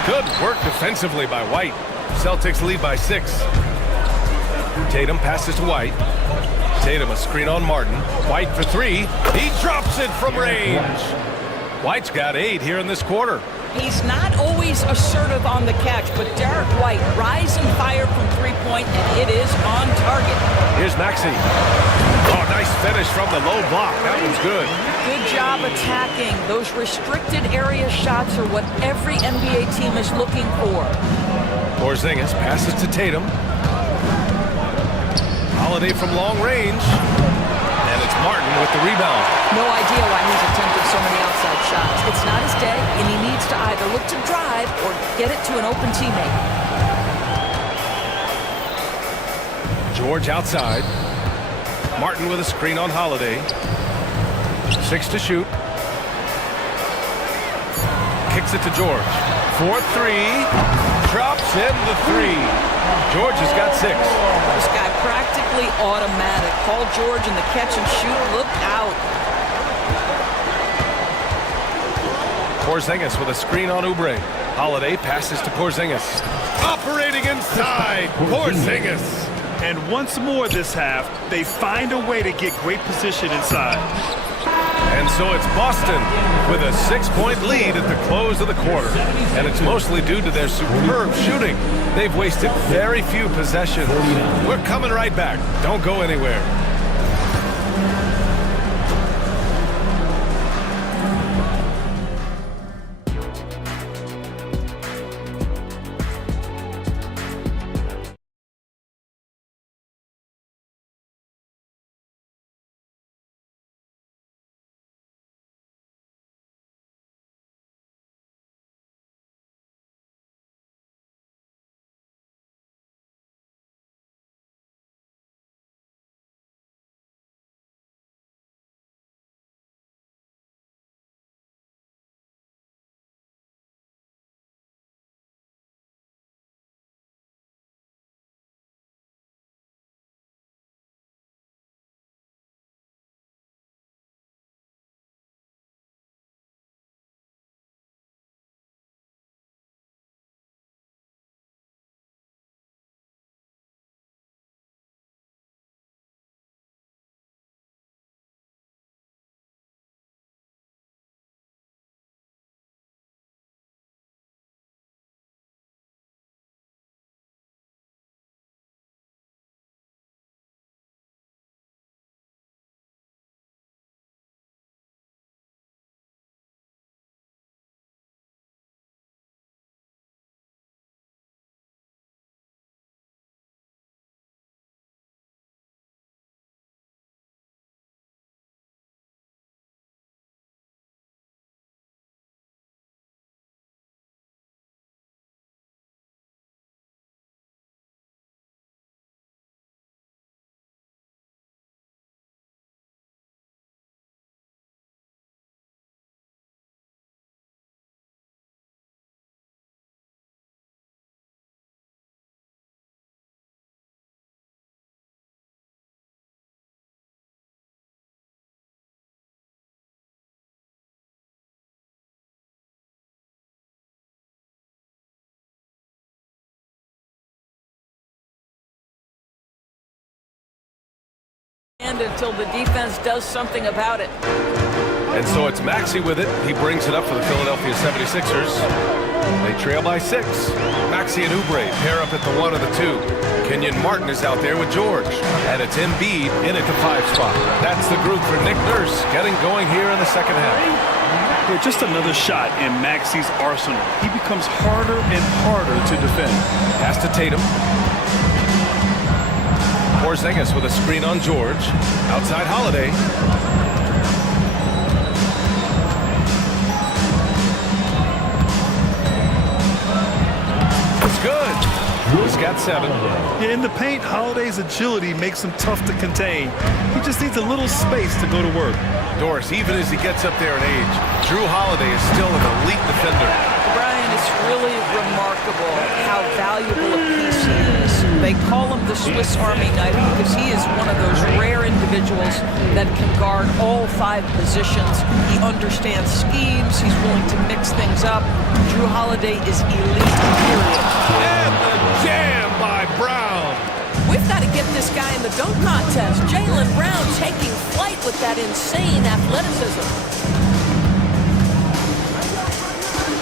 Good work defensively by White. Celtics lead by 6. Tatum passes to White. Tatum, a screen on Martin. White for 3. He drops it from range. White's got 8 here in this quarter. He's not always assertive on the catch, but Derek White, rise and fire from three-point, and it is on target. Here's Maxey. Oh, nice finish from the low block. That was good. Good job attacking. Those restricted area shots are what every NBA team is looking for. Porzingis passes to Tatum. Holiday from long range. And it's Martin with the rebound. No idea why he's attempting so many outside shots. It's not his day, and he needs to either look to drive or get it to an open teammate. George outside. Martin with a screen on Holiday. 6 to shoot. Kicks it to George. 4-3. Drops in the 3. George has got 6. This guy practically automatic. Paul George in the catch and shoot. Look out. Porzingis with a screen on Oubre. Holiday passes to Porzingis. Operating inside. Porzingis. And once more this half, they find a way to get great position inside. And so it's Boston with a 6-point lead at the close of the quarter. And it's mostly due to their superb shooting. They've wasted very few possessions. We're coming right back. Don't go anywhere. hand until the defense does something about it. And so it's Maxey with it. He brings it up for the Philadelphia 76ers. They trail by 6. Maxey and Oubre pair up at the 1 or the 2. Kenyon Martin is out there with George. And it's Embiid in at the 5 spot. That's the group for Nick Nurse getting going here in the second half. Yeah, just another shot in Maxey's arsenal. He becomes harder and harder to defend. Pass to Tatum. Porzingis with a screen on George. Outside Holiday. It's good. He's got 7. Yeah, in the paint, Holiday's agility makes him tough to contain. He just needs a little space to go to work. Doris, even as he gets up there in age, Drew Holiday is still an elite defender. Brian, it's really remarkable how valuable a piece he is. They call him the Swiss Army knife because he is one of those rare individuals that can guard all 5 positions. He understands schemes. He's willing to mix things up. Drew Holiday is elite, period. And the jam by Brown. We've got to get this guy in the dunk contest. Jaylen Brown taking flight with that insane athleticism.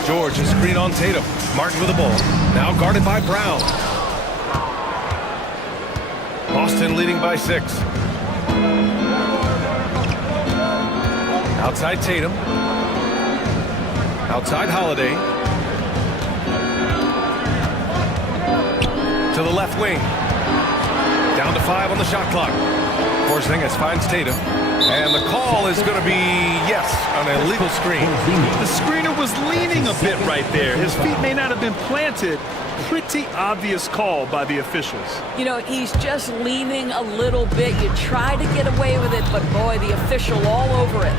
George, a screen on Tatum. Martin with the ball. Now guarded by Brown. Boston leading by 6. Outside Tatum. Outside Holiday. To the left wing. Down to 5 on the shot clock. Porzingis finds Tatum. And the call is going to be, yes, an illegal screen. The screener was leaning a bit right there. His feet may not have been planted. Pretty obvious call by the officials. You know, he's just leaning a little bit. You try to get away with it, but boy, the official all over it.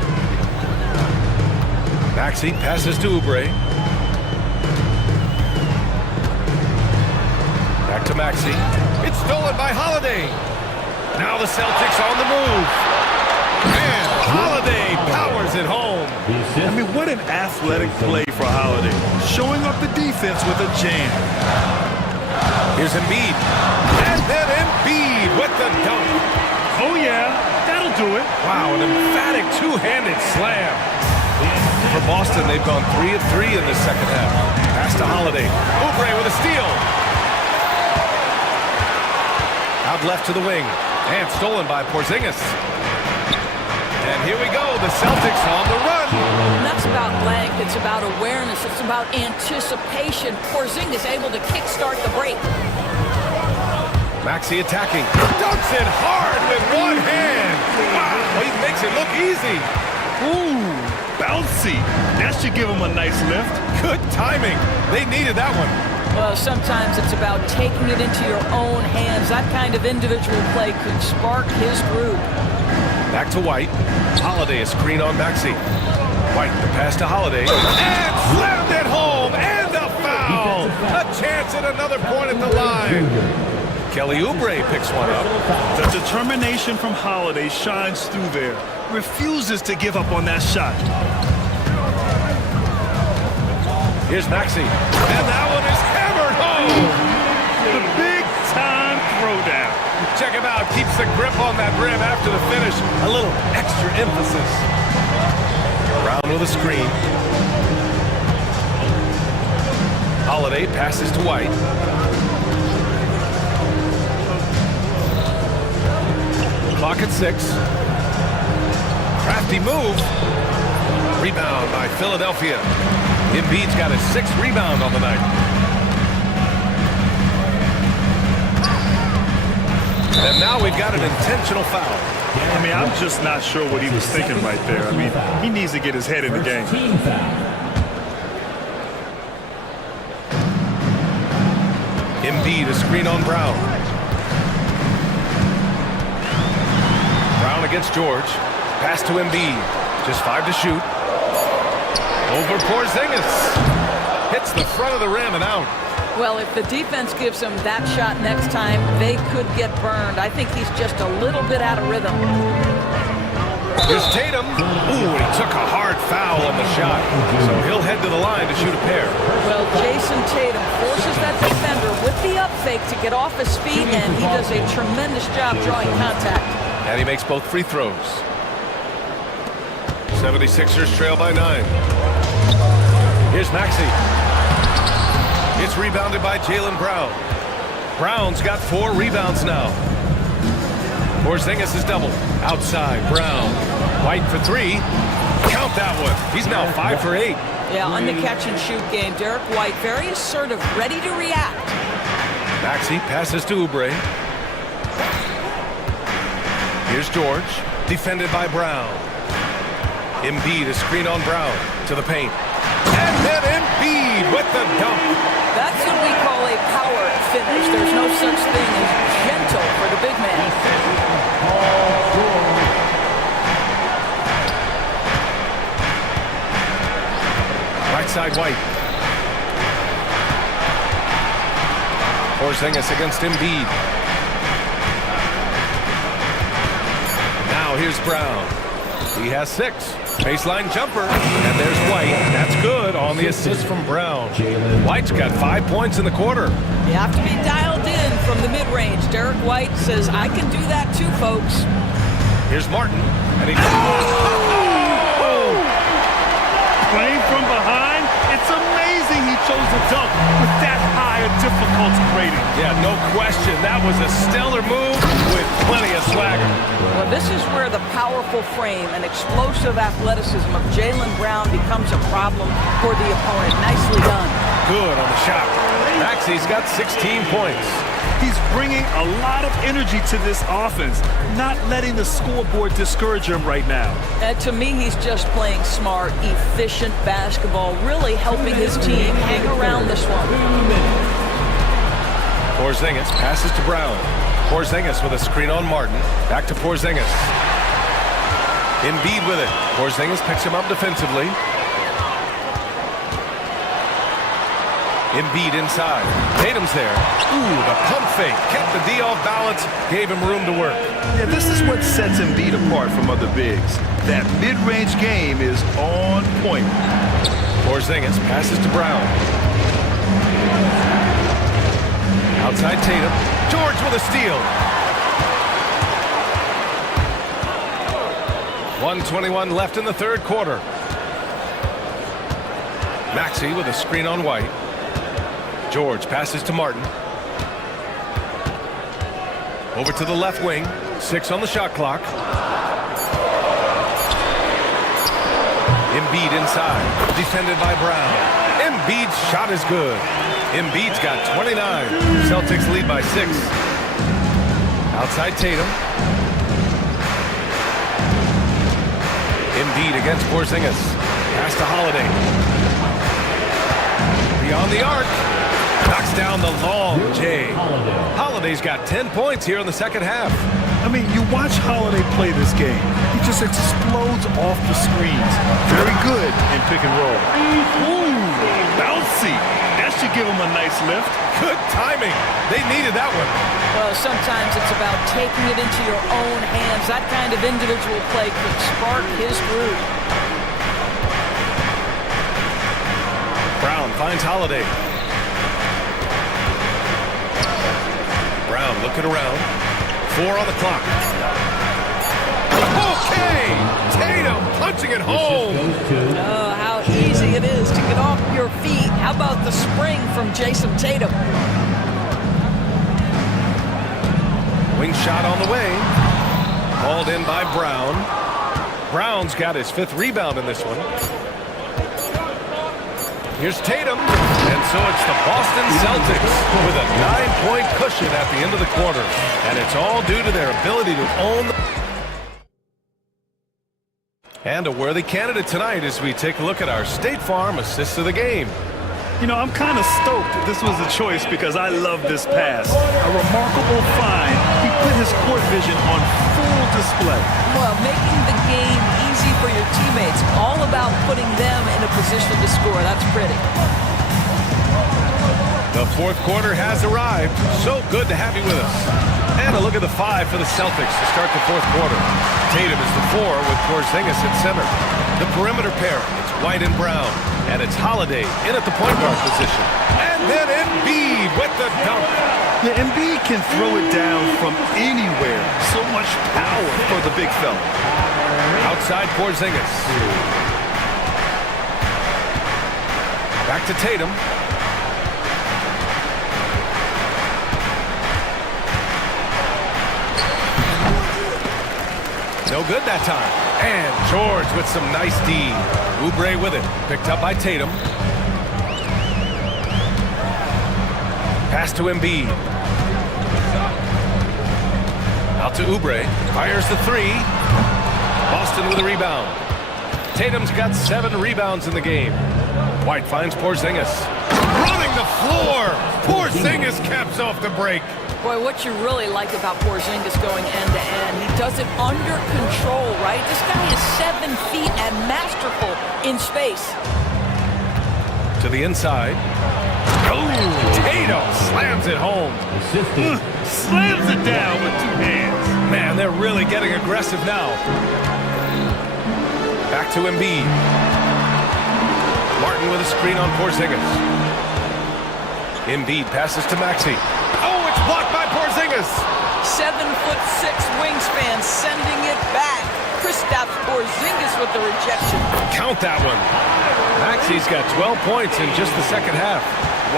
Maxey passes to Oubre. Back to Maxey. It's stolen by Holiday. Now the Celtics on the move. And Holiday powers it home. I mean, what an athletic play for Holiday. Showing up the defense with a jam. Here's Embiid. And then Embiid with the dunk. Oh, yeah, that'll do it. Wow, an emphatic two-handed slam. For Boston, they've gone 3 of 3 in this second half. Pass to Holiday. Oubre with a steal. Out left to the wing. And stolen by Porzingis. And here we go, the Celtics on the run. And that's about length, it's about awareness, it's about anticipation. Porzingis able to kickstart the break. Maxey attacking. Dunks it hard with one hand. Wow, he makes it look easy. Ooh, bouncy. That should give him a nice lift. Good timing. They needed that one. Well, sometimes it's about taking it into your own hands. That kind of individual play could spark his groove. Back to White. Holiday a screen on Maxey. White the pass to Holiday. And slammed it home. And a foul. A chance at another point at the line. Kelly Oubre picks one up. The determination from Holiday shines through there. Refuses to give up on that shot. Here's Maxey. And that one is hammered home. The big-time throwdown. Check him out. Keeps the grip on that rim after the finish. A little extra emphasis. Brown with a screen. Holiday passes to White. Clock at 6. Crafty move. Rebound by Philadelphia. Embiid's got his 6th rebound on the night. And now we've got an intentional foul. I mean, I'm just not sure what he was thinking right there. I mean, he needs to get his head in the game. Embiid, a screen on Brown. Brown against George. Pass to Embiid. Just 5 to shoot. Over Porzingis. Hits the front of the rim and out. Well, if the defense gives him that shot next time, they could get burned. I think he's just a little bit out of rhythm. Here's Tatum. Ooh, he took a hard foul on the shot. So he'll head to the line to shoot a pair. Well, Jason Tatum forces that defender with the up fake to get off his feet, and he does a tremendous job drawing contact. And he makes both free throws. 76ers trail by 9. Here's Maxey. It's rebounded by Jaylen Brown. Brown's got 4 rebounds now. Porzingis is double. Outside, Brown. White for 3. Count that one. He's now 5 for 8. Yeah, on the catch-and-shoot game, Derek White very assertive, ready to react. Maxey passes to Oubre. Here's George, defended by Brown. Embiid, a screen on Brown, to the paint. And then Embiid with the dunk. That's what we call a power finish. There's no such thing as gentle for the big man. Right side, White. Porzingis against Embiid. Now here's Brown. He has 6. Baseline jumper. And there's White. That's good on the assist from Brown. White's got 5 points in the quarter. You have to be dialed in from the mid-range. Derek White says, I can do that too, folks. Here's Martin. And he... Playing from behind, it's amazing he chose a dunk with that higher difficulty rating. Yeah, no question. That was a stellar move with plenty of swagger. Well, this is where the powerful frame and explosive athleticism of Jaylen Brown becomes a problem for the opponent. Nicely done. Good on the shot. Maxey's got 16 points. He's bringing a lot of energy to this offense, not letting the scoreboard discourage him right now. And to me, he's just playing smart, efficient basketball, really helping his team hang around this one. Porzingis passes to Brown. Porzingis with a screen on Martin. Back to Porzingis. Embiid with it. Porzingis picks him up defensively. Embiid inside. Tatum's there. Ooh, the pump fake. Kept the D off balance. Gave him room to work. Yeah, this is what sets Embiid apart from other bigs. That mid-range game is on point. Porzingis passes to Brown. Outside Tatum. George with a steal. 1:21 left in the third quarter. Maxey with a screen on White. George passes to Martin. Over to the left wing. 6 on the shot clock. Embiid inside. Defended by Brown. Embiid's shot is good. Embiid's got 29. Celtics lead by 6. Outside Tatum. Embiid against Porzingis. Pass to Holiday. Beyond the arc. Knocks down the long J. Holiday's got 10 points here in the second half. I mean, you watch Holiday play this game. He just explodes off the screens. Very good in pick and roll. Ooh, bouncy. That should give him a nice lift. Good timing. They needed that one. Well, sometimes it's about taking it into your own hands. That kind of individual play could spark his groove. Brown finds Holiday. Brown looking around. 4 on the clock. Okay! Tatum punching it home. Oh, how easy it is to get off your feet. How about the spring from Jason Tatum? Wing shot on the way. Hauled in by Brown. Brown's got his 5th rebound in this one. Here's Tatum. And so it's the Boston Celtics with a 9-point cushion at the end of the quarter. And it's all due to their ability to own the... And a worthy candidate tonight as we take a look at our State Farm assist of the game. You know, I'm kind of stoked that this was a choice because I love this pass. A remarkable find. He put his court vision on full display. Well, making the game easy for your teammates. All about putting them in a position to score. That's pretty. The fourth quarter has arrived. So good to have you with us. And a look at the 5 for the Celtics to start the fourth quarter. Tatum is the 4 with Porzingis at center. The perimeter pair. It's White and Brown. And it's Holiday in at the point guard position. And then Embiid with the dunk. Yeah, Embiid can throw it down from anywhere. So much power for the big fella. Outside Porzingis. Back to Tatum. No good that time. And George with some nice D. Oubre with it. Picked up by Tatum. Pass to Embiid. Out to Oubre. Fires the three. Boston with a rebound. Tatum's got 7 rebounds in the game. White finds Porzingis. Running the floor. Porzingis caps off the break. Boy, what you really like about Porzingis going end-to-end, he does it under control, right? This guy is 7 feet and masterful in space. To the inside. Oh, Tatum slams it home. Slams it down with 2 hands. Man, they're really getting aggressive now. Back to Embiid. Martin with a screen on Porzingis. Embiid passes to Maxey. Oh, it's blocked by Porzingis. 7'6" wingspan, sending it back. Kristaps Porzingis with the rejection. Count that one. Maxey's got 12 points in just the second half.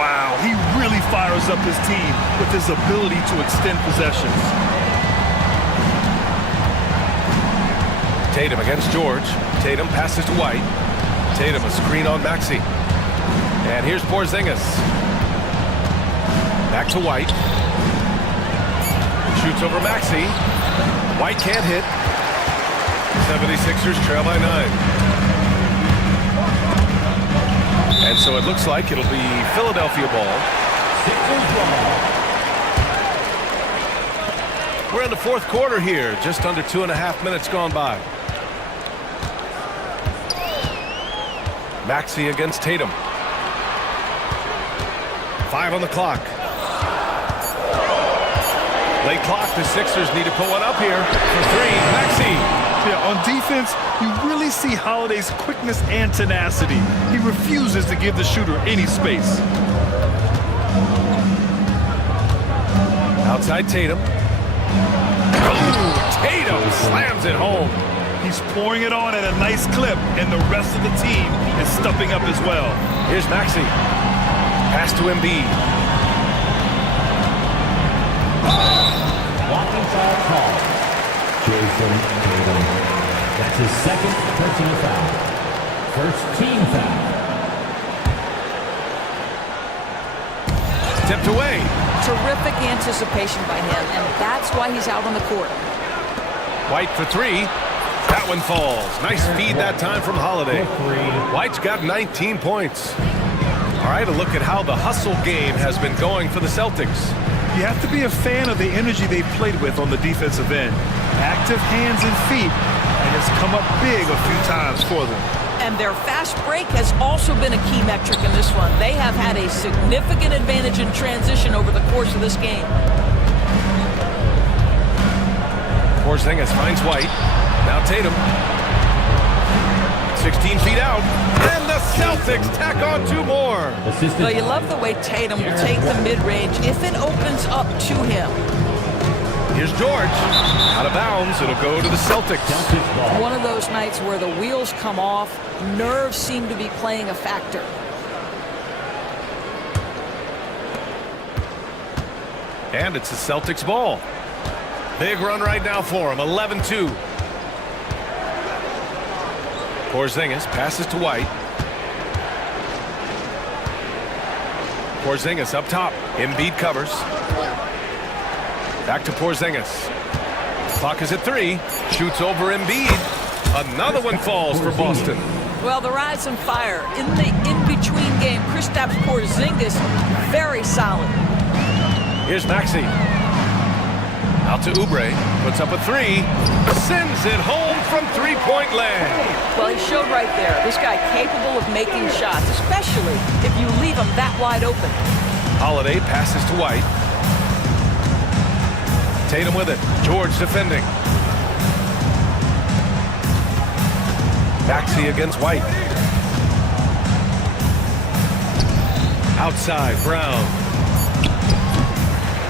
Wow, he really fires up his team with his ability to extend possessions. Tatum against George. Tatum passes to White. Tatum a screen on Maxey. And here's Porzingis. Back to White. Shoots over Maxey. White can't hit. 76ers trail by 9. And so it looks like it'll be Philadelphia ball. We're in the fourth quarter here. Just under 2.5 minutes gone by. Maxey against Tatum. 5 on the clock. Late clock, the Sixers need to put one up here for 3. Maxey. Yeah, on defense, you really see Holiday's quickness and tenacity. He refuses to give the shooter any space. Outside Tatum. Oh, Tatum slams it home. He's pouring it on at a nice clip, and the rest of the team is stepping up as well. Here's Maxey. Pass to Embiid. Blocking foul call. Jason Tatum. That's his second personal foul. First team foul. Tipped away. Terrific anticipation by him, and that's why he's out on the court. White for 3. That one falls. Nice feed that time from Holiday. White's got 19 points. All right, a look at how the hustle game has been going for the Celtics. You have to be a fan of the energy they've played with on the defensive end. Active hands and feet, and it's come up big a few times for them. And their fast break has also been a key metric in this one. They have had a significant advantage in transition over the course of this game. Porzingis finds White. Now Tatum. 16 feet out. And the Celtics tack on 2 more. Well, you love the way Tatum will take the mid-range if it opens up to him. Here's George. Out of bounds. It'll go to the Celtics. One of those nights where the wheels come off, nerves seem to be playing a factor. And it's the Celtics ball. Big run right now for him. 11-2. Porzingis passes to White. Porzingis up top. Embiid covers. Back to Porzingis. Clock is at 3. Shoots over Embiid. Another one falls for Boston. Well, the rise and fire in the in-between game. Kristaps Porzingis, very solid. Here's Maxey. Out to Oubre. Puts up a 3. Sends it home from 3-point land. Well, he showed right there. This guy capable of making shots, especially if you leave him that wide open. Holiday passes to White. Tatum with it. George defending. Maxey against White. Outside, Brown.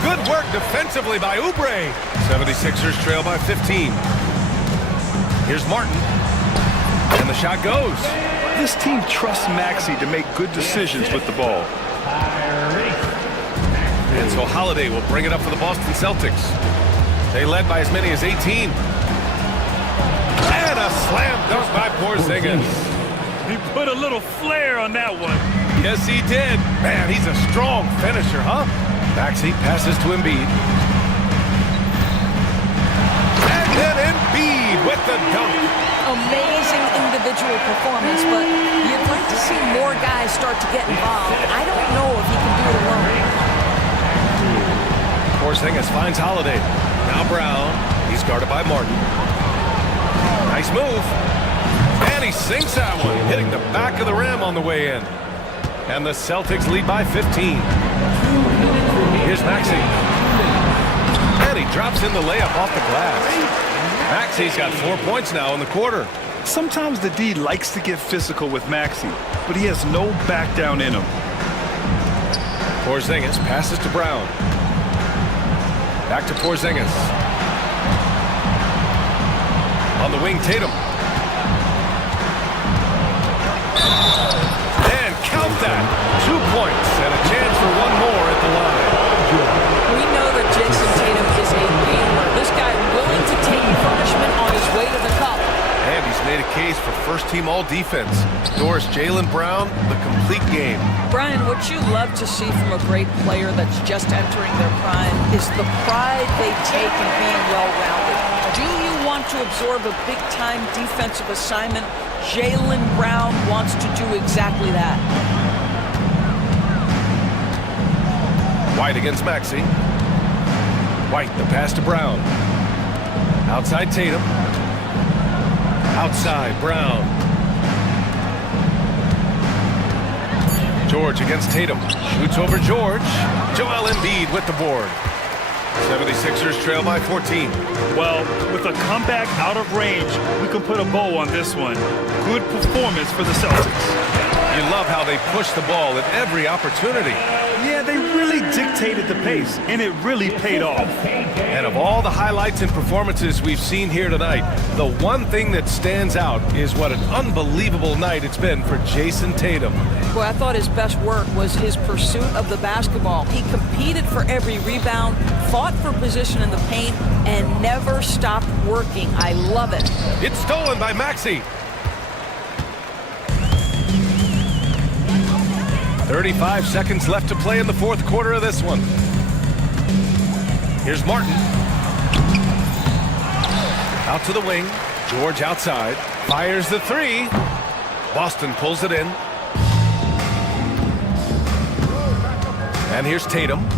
Good work defensively by Oubre. 76ers trail by 15. Here's Martin. And the shot goes. This team trusts Maxey to make good decisions with the ball. And so Holiday will bring it up for the Boston Celtics. They led by as many as 18. And a slam dunk by Porzingis. He put a little flair on that one. Yes, he did. Man, he's a strong finisher, huh? Maxey passes to Embiid. And then Embiid with the dunk. Amazing individual performance, but you'd like to see more guys start to get involved. I don't know if he can do it alone. Porzingis finds Holiday. Now Brown. He's guarded by Martin. Nice move. And he sinks that one, hitting the back of the rim on the way in. And the Celtics lead by 15. Here's Maxey. And he drops in the layup off the glass. Maxey's got 4 points now in the quarter. Sometimes the D likes to get physical with Maxey, but he has no back down in him. Porzingis passes to Brown. Back to Porzingis. On the wing, Tatum. And count that. 2 points and a chance for one more at the line. We know that Jason Tatum is a gamer. This guy willing to take punishment on his way to the cup. And he's made a case for first-team all-defense. Doris Jaylen Brown, the complete game. Brian, what you love to see from a great player that's just entering their prime is the pride they take in being well-rounded. Do you want to absorb a big-time defensive assignment? Jaylen Brown wants to do exactly that. White against Maxey. White, the pass to Brown. Outside Tatum. Outside Brown. George against Tatum. Shoots over George. Joel Embiid with the board. 76ers trail by 14. Well, with a comeback out of range, we can put a bow on this one. Good performance for the Celtics. You love how they push the ball at every opportunity. Yeah, they really dictated the pace, and it really paid off. And of all the highlights and performances we've seen here tonight, the one thing that stands out is what an unbelievable night it's been for Jason Tatum. Boy, I thought his best work was his pursuit of the basketball. He competed for every rebound, fought for position in the paint, and never stopped working. I love it. It's stolen by Maxey. 35 seconds left to play in the fourth quarter of this one. Here's Martin. Out to the wing. George outside. Fires the three. Boston pulls it in. And here's Tatum.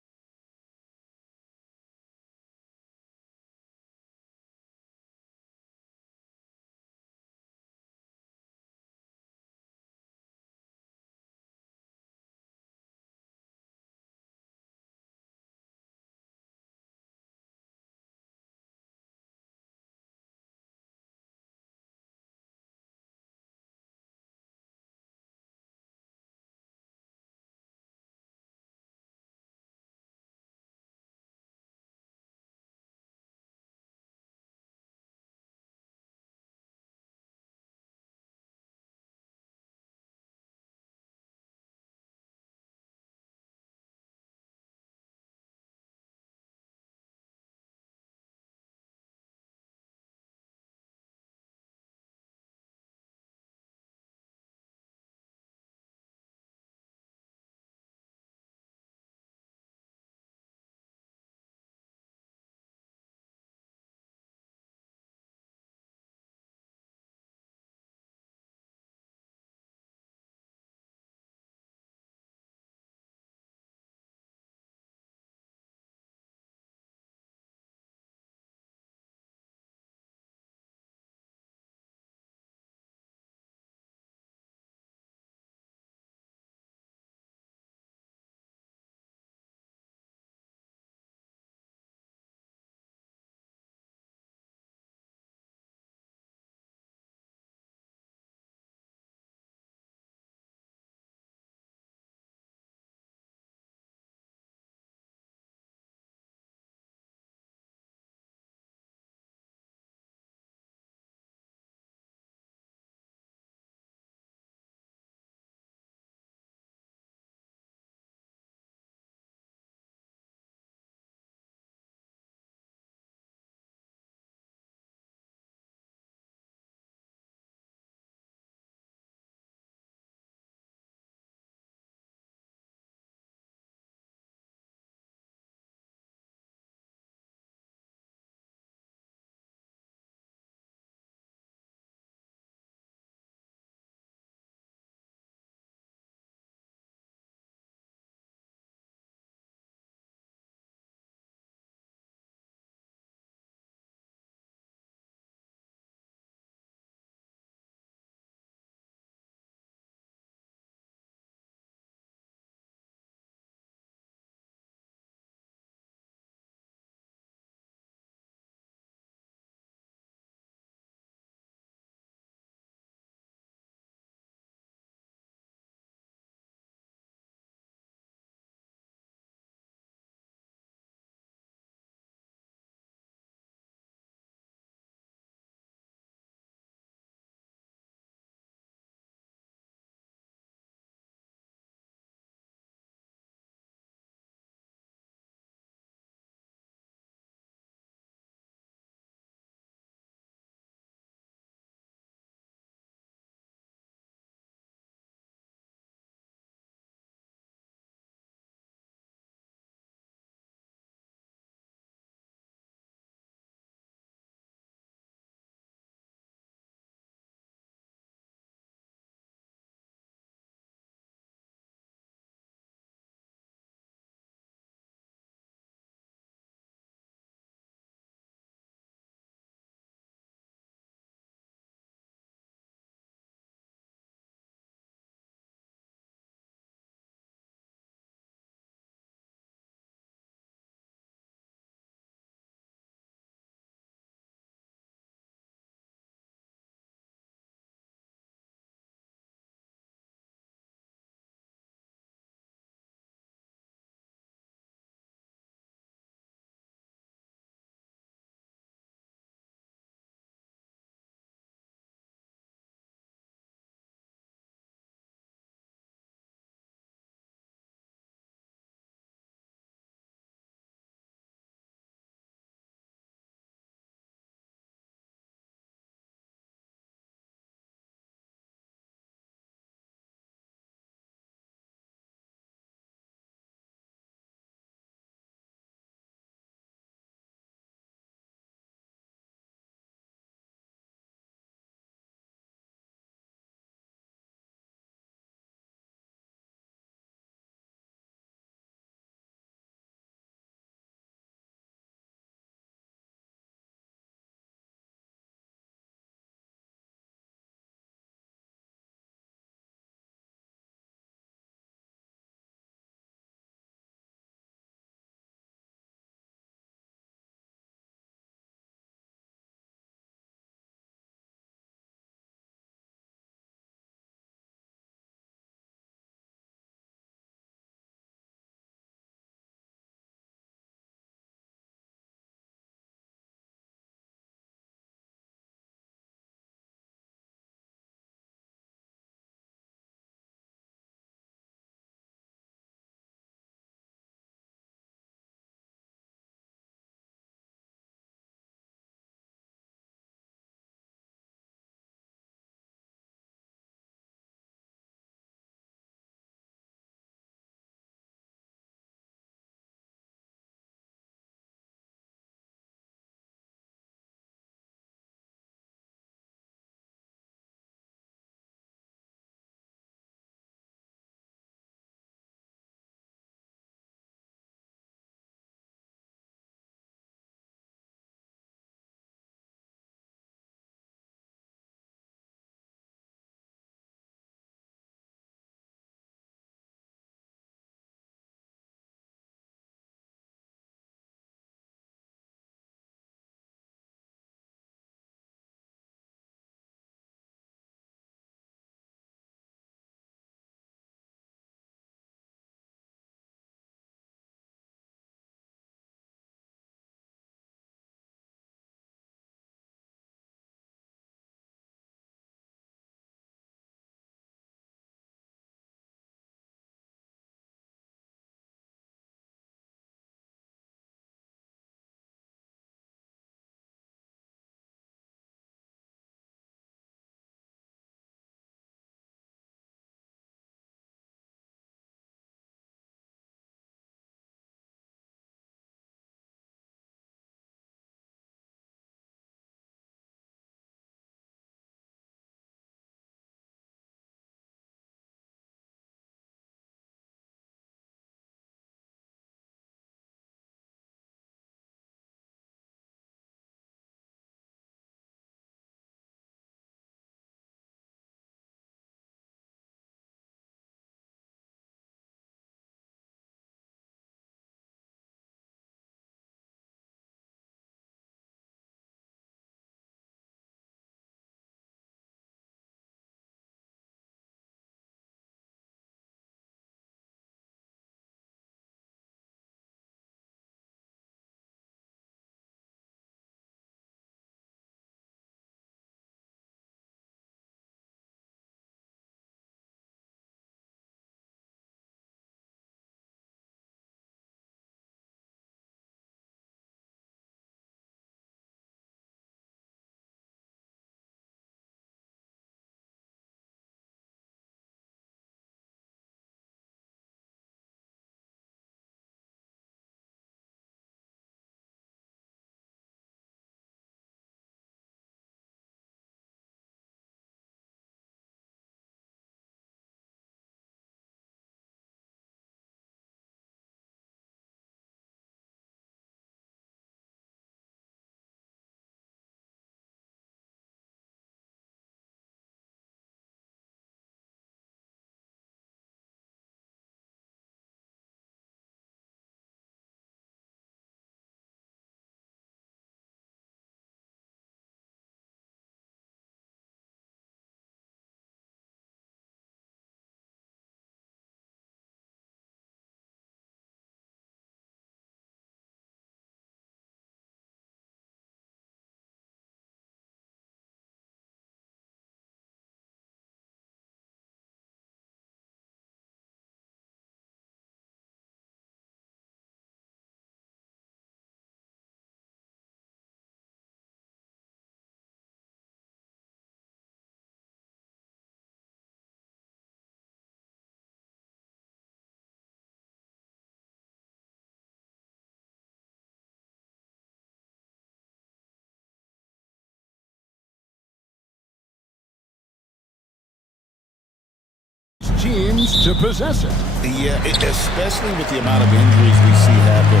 chance to possess it. Yeah, especially with the amount of injuries we see happen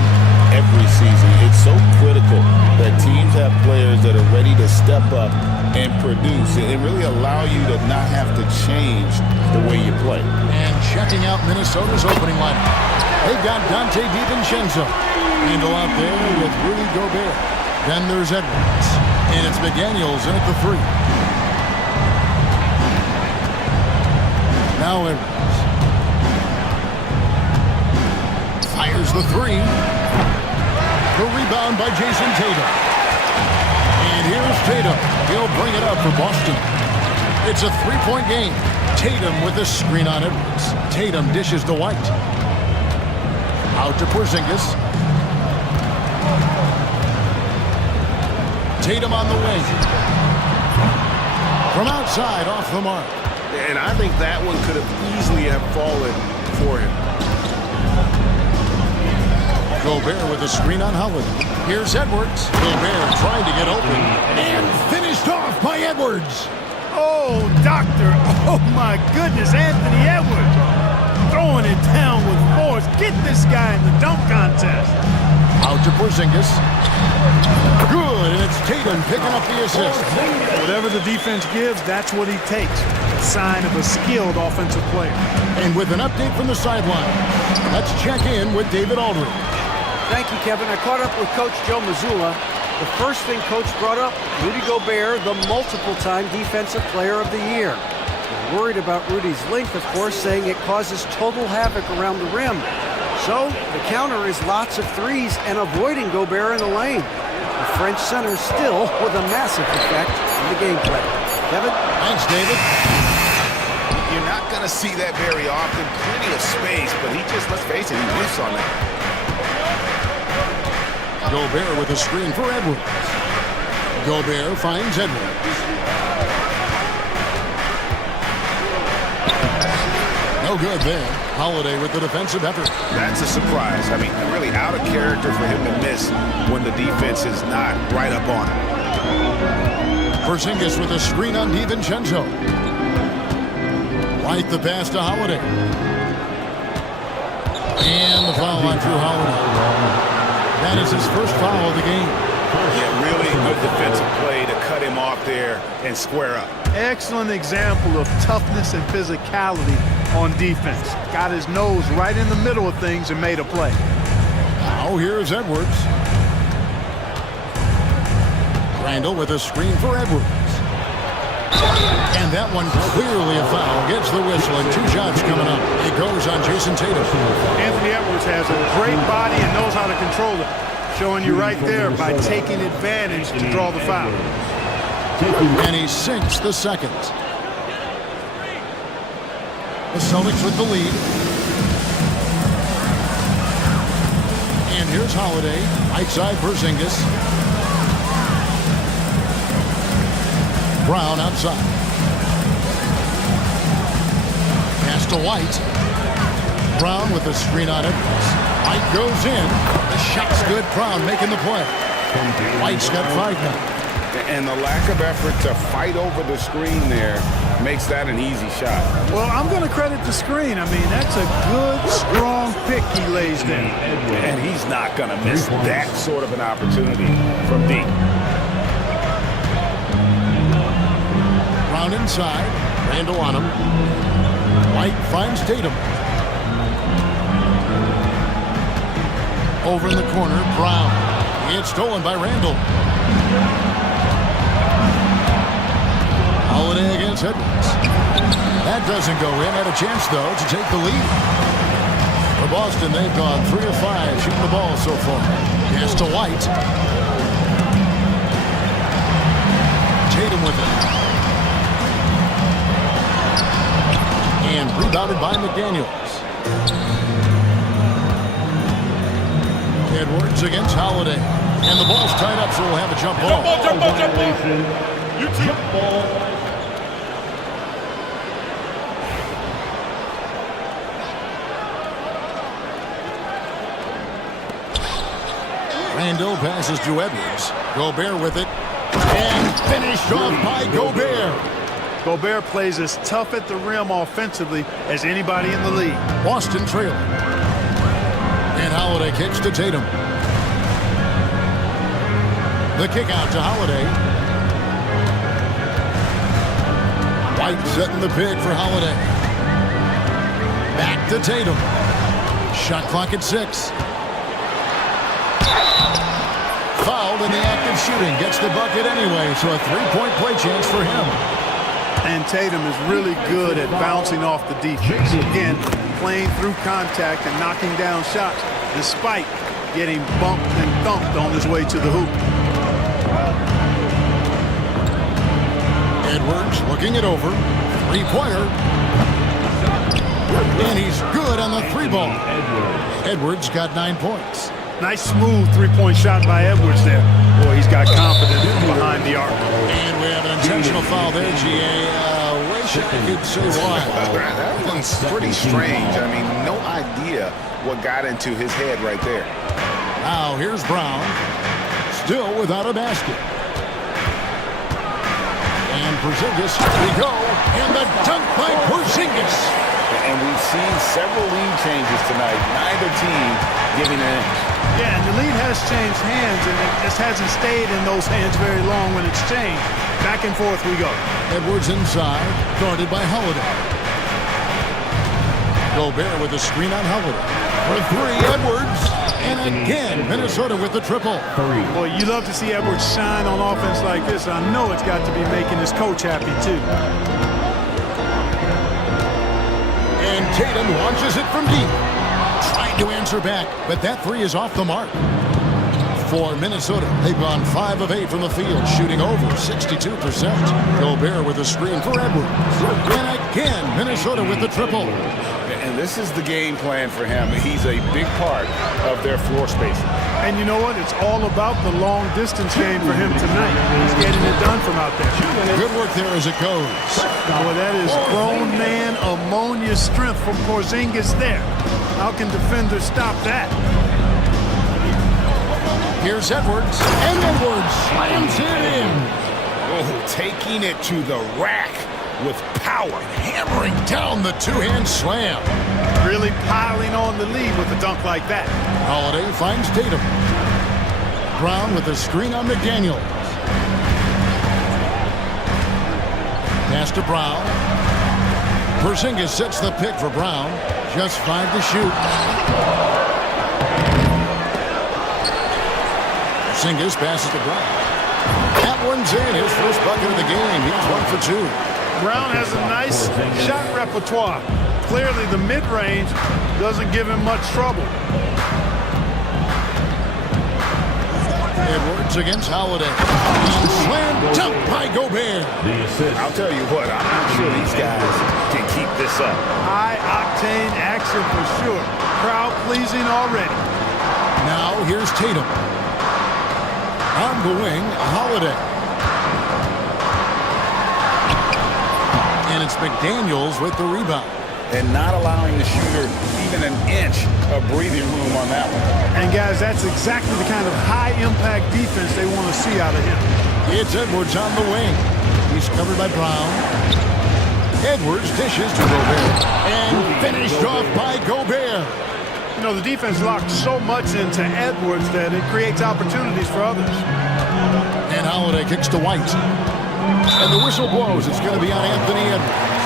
every season. It's so critical that teams have players that are ready to step up and produce and really allow you to not have to change the way you play. And checking out Minnesota's opening lineup. They've got Dante DiVincenzo. Handle out there with Rudy Gobert. Then there's Edwards. And it's McDaniels in at the 3. Now Edwards. Fires the 3. The rebound by Jason Tatum. And here's Tatum. He'll bring it up for Boston. It's a 3-point game. Tatum with the screen on Edwards. Tatum dishes to White. Out to Porzingis. Tatum on the wing. From outside, off the mark. And I think that one could have easily have fallen for him. Gobert with a screen on Holiday. Here's Edwards. Gobert trying to get open. And finished off by Edwards. Oh, doctor. Oh, my goodness. Anthony Edwards throwing it down with force. Get this guy in the dunk contest. Out to Porzingis. Good, and it's Tatum picking up the assist. Whatever the defense gives, that's what he takes. A sign of a skilled offensive player. And with an update from the sideline, let's check in with David Aldridge. Thank you, Kevin. I caught up with Coach Joe Mazzulla. The first thing Coach brought up, Rudy Gobert, the multiple-time Defensive Player of the Year. They're worried about Rudy's length, of course, saying it causes total havoc around the rim. So the counter is lots of threes and avoiding Gobert in the lane. The French center still with a massive effect on the gameplay. Kevin? Thanks, David. You're not going to see that very often. Plenty of space, but he just, let's face it, he whiffs on that. Gobert with a screen for Edwards. Gobert finds Edwards. No good there. Holiday with the defensive effort. That's a surprise. I mean, really out of character for him to miss when the defense is not right up on him. Porzingis with a screen on DiVincenzo. White the pass to Holiday. And the foul line through Holiday. That is his first foul of the game. Yeah, really good defensive play to cut him off there and square up. Excellent example of toughness and physicality on defense. Got his nose right in the middle of things and made a play. Now here's Edwards. Randall with a screen for Edwards. And that one clearly a foul. Gets the whistle and 2 shots coming up. It goes on Jason Tatum. Anthony Edwards has a great body and knows how to control it. Showing you right there by taking advantage to draw the foul. And he sinks the second. The Celtics with the lead. And here's Holiday. Right side Porzingis. Brown outside. Pass to White. Brown with the screen on Edwards. White goes in. The shot's good. Brown making the play. White's got 5 now. And the lack of effort to fight over the screen there makes that an easy shot. Well, I'm going to credit the screen. I mean, that's a good, strong pick he lays down. And he's not going to miss that sort of an opportunity from deep. Brown inside. Randall on him. White finds Tatum. Over in the corner, Brown. It's stolen by Randall. Holiday against Edwards. That doesn't go in. Had a chance, though, to take the lead. For Boston, they've gone 3 of 5 shooting the ball so far. Pass to White. Tatum with it. And rebounded by McDaniels. Edwards against Holiday. And the ball's tied up, so we'll have a jump ball. Jump ball. Jump ball. Randall passes to Edwards. Gobert with it. And finished off by Gobert. Gobert plays as tough at the rim offensively as anybody in the league. Boston trailing. And Holiday kicks to Tatum. The kick out to Holiday. White setting the pick for Holiday. Back to Tatum. Shot clock at 6. Fouled in the act of shooting. Gets the bucket anyway, so a three-point play chance for him. And Tatum is really good at bouncing off the defense. Again, playing through contact and knocking down shots, despite getting bumped and thumped on his way to the hoop. Edwards looking it over. Three-pointer. And he's good on the three ball. Edwards got 9 points. Nice smooth three-point shot by Edwards there. Boy, he's got confidence from behind the arc. And we have an intentional foul there, G.A. Wish I could say why. That one's pretty strange. I mean, no idea what got into his head right there. Now here's Brown. Still without a basket. And Porzingis, here we go. And the dunk by Porzingis. And we've seen several lead changes tonight. Neither team giving an inch. Yeah, and the lead has changed hands, and it just hasn't stayed in those hands very long when it's changed. Back and forth we go. Edwards inside, guarded by Holiday. Gobert with a screen on Holiday. For three, Edwards. And again, Minnesota with the triple. Boy, you love to see Edwards shine on offense like this. I know it's got to be making his coach happy, too. And Tatum launches it from deep. Trying to answer back, but that three is off the mark. For Minnesota, they've gone 5 of 8 from the field, shooting over 62%. Gobert with a screen for Edwards. And again, Minnesota with the triple. And this is the game plan for him. He's a big part of their floor spacing. And you know what? It's all about the long distance game for him tonight. He's getting it done from out there. Good work there as it goes. Boy, that is grown man ammonia strength from Porzingis there. How can defenders stop that? Here's Edwards, and Edwards slams it in. Oh, taking it to the rack with power. Hammering down the two-hand slam. Really piling on the lead with a dunk like that. Holiday finds Tatum. Brown with a screen on McDaniel. Pass to Brown. Porzingis sets the pick for Brown. Just 5 to shoot. Porzingis passes to Brown. That one's in. His first bucket of the game. He's 1 for 2. Brown has a nice shot repertoire. Clearly the mid-range doesn't give him much trouble. Edwards against Holiday. Slam dunk by Gobert. I'll tell you what, I'm not sure these guys can keep this up. High-octane action for sure. Crowd-pleasing already. Now here's Tatum. On the wing, Holiday. And it's McDaniels with the rebound. And not allowing the shooter even an inch of breathing room on that one. And guys, that's exactly the kind of high-impact defense they want to see out of him. It's Edwards on the wing. He's covered by Brown. Edwards dishes to Gobert. And finished off by Gobert. You know, the defense locked so much into Edwards that it creates opportunities for others. And Holiday kicks to White. And the whistle blows. It's going to be on Anthony Edwards.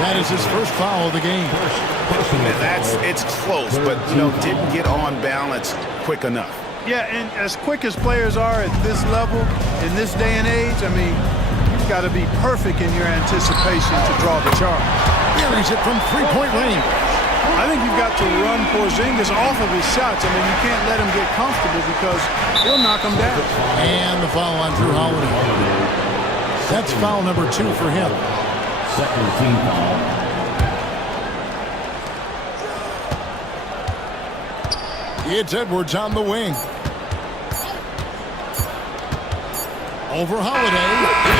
That is his first foul of the game. And it's close, but, you know, didn't get on balance quick enough. Yeah, and as quick as players are at this level, in this day and age, I mean, you've got to be perfect in your anticipation to draw the charge. Buries it from three-point range. I think you've got to run Porzingis off of his shots. I mean, you can't let him get comfortable because he'll knock him down. And the foul on Drew Holiday. That's foul number 2 for him. Second team foul. It's Edwards on the wing. Over Holiday.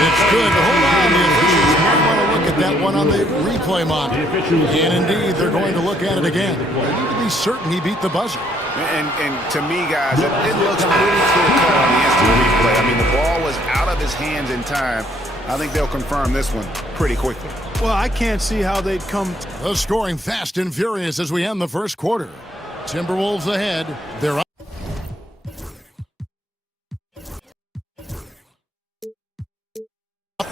It's good. Hold on. The officials might want to look at that one on the replay monitor. And indeed, they're going to look at it again. They need to be certain he beat the buzzer. And to me, guys, it looks pretty clear cut on the instant replay. I mean, the ball was out of his hands in time I think they'll confirm this one pretty quickly. Well, I can't see how they'd come. The scoring fast and furious as we end the first quarter. Timberwolves ahead. They're up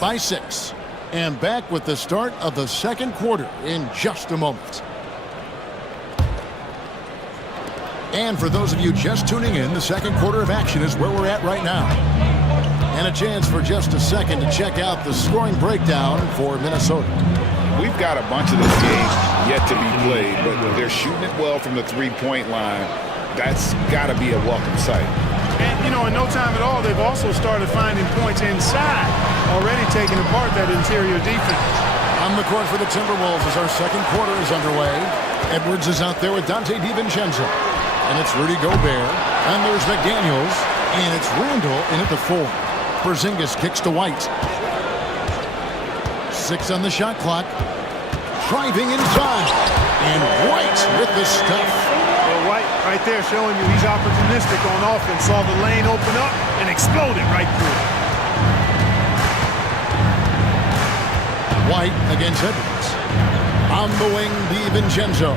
by 6. And back with the start of the second quarter in just a moment. And for those of you just tuning in, the second quarter of action is where we're at right now. And a chance for just a second to check out the scoring breakdown for Minnesota. We've got a bunch of this game yet to be played, but they're shooting it well from the three-point line. That's got to be a welcome sight. And, you know, in no time at all, they've also started finding points inside, already taking apart that interior defense. On the court for the Timberwolves as our second quarter is underway. Edwards is out there with Dante DiVincenzo. And it's Rudy Gobert. And there's McDaniels. And it's Randall in at the 4. Porzingis kicks to White. 6 on the shot clock. Driving inside. And White with the stuff. Well, White right there showing you he's opportunistic on offense. Saw the lane open up and exploded right through it. White against Edwards. On the wing, DiVincenzo.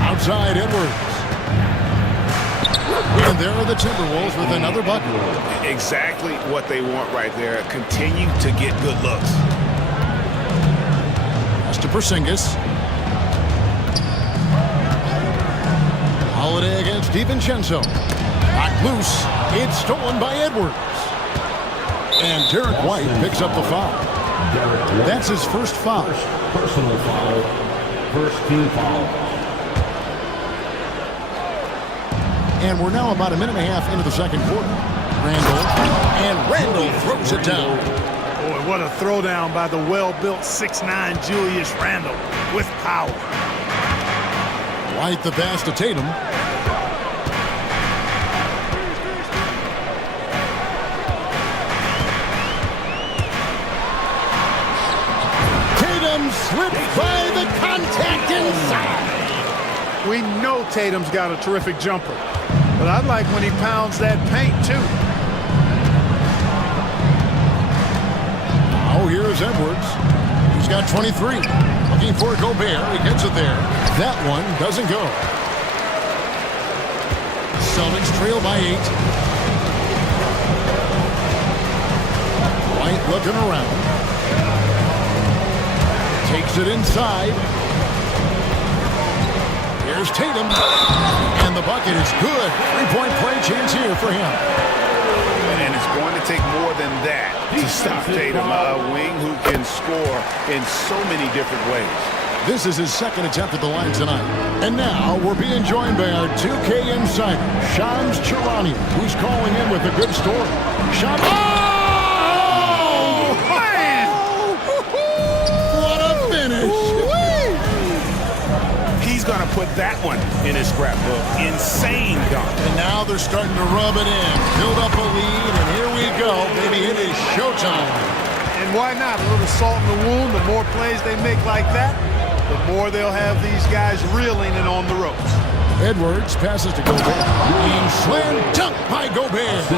Outside Edwards. And there are the Timberwolves with another bucket. Exactly what they want right there. Continue to get good looks. Pass to Porzingis. Holiday against DiVincenzo. Knocked loose. It's stolen by Edwards. And Derek White picks up the foul. That's his first foul. Personal foul. First team foul. And we're now about a minute and a half into the second quarter. Randall throws it down. Boy, what a throwdown by the well-built 6'9" Julius Randle with power. White the pass to Tatum. Tatum slipped by the contact inside. We know Tatum's got a terrific jumper. But I like when he pounds that paint, too. Oh, here's Edwards. He's got 23. Looking for Gobert. He gets it there. That one doesn't go. Celtics trail by 8. White looking around. Takes it inside. Here's Tatum. And the bucket is good. Three-point play chance here for him. And it's going to take more than that to stop Tatum, a wing who can score in so many different ways. This is his second attempt at the line tonight. And now we're being joined by our 2K insider, Shams Charania, who's calling in with a good story. Shams. Oh! Man! What a finish! He's going to put that one in his scrapbook. Insane dunk. And now they're starting to rub it in. Build up a lead, and here we go. Maybe it is showtime. And why not? A little salt in the wound. The more plays they make like that, the more they'll have these guys reeling and on the ropes. Edwards passes to Gobert. And slam dunk by Gobert.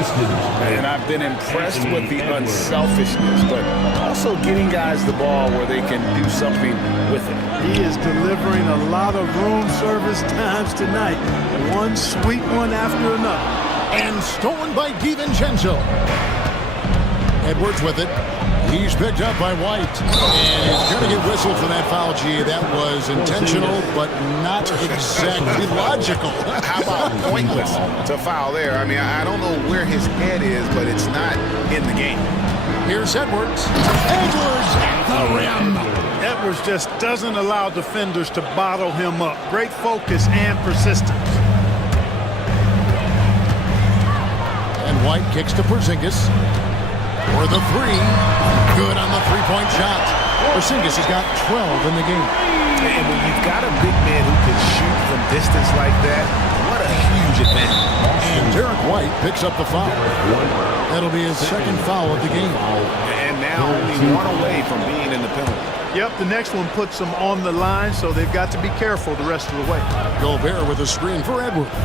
And I've been impressed with the unselfishness, but also getting guys the ball where they can do something with it. He is delivering a lot of room service times tonight. One sweet one after another. And stolen by DiVincenzo. Edwards with it. He's picked up by White. And he's going to get whistled for that foul, G. That was intentional, but not exactly logical. How about pointless to foul there? I mean, I don't know where his head is, but it's not in the game. Here's Edwards. Edwards at the rim. Edwards just doesn't allow defenders to bottle him up. Great focus and persistence. And White kicks to Porzingis. For the 3. Good on the three-point shot. Porzingis has got 12 in the game. And when you've got a big man who can shoot from distance like that, what a huge advantage. And Derek White picks up the foul. That'll be his second foul of the game. And now only one away from being in the penalty. Yep, the next one puts them on the line, so they've got to be careful the rest of the way. Gobert with a screen for Edwards.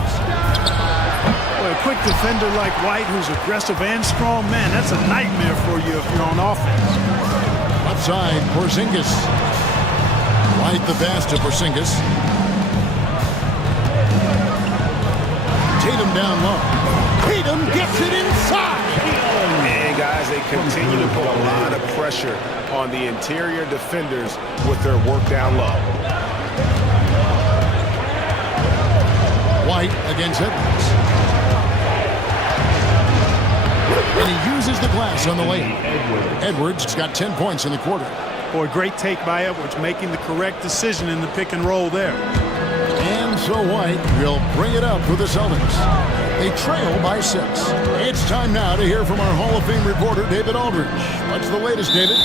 Boy, a quick defender like White who's aggressive and strong, man, that's a nightmare for you if you're on offense. Left side, Porzingis. White the pass to Porzingis. Tatum down low. Tatum gets it inside. And guys, they continue to put a lot of pressure on the interior defenders with their work down low. White against Edwards. And he uses the glass on the layup. Edwards has got 10 points in the quarter. Boy, great take by Edwards, making the correct decision in the pick and roll there. And so White will bring it up for the Celtics. They trail by 6. It's time now to hear from our Hall of Fame reporter, David Aldridge. What's the latest, David?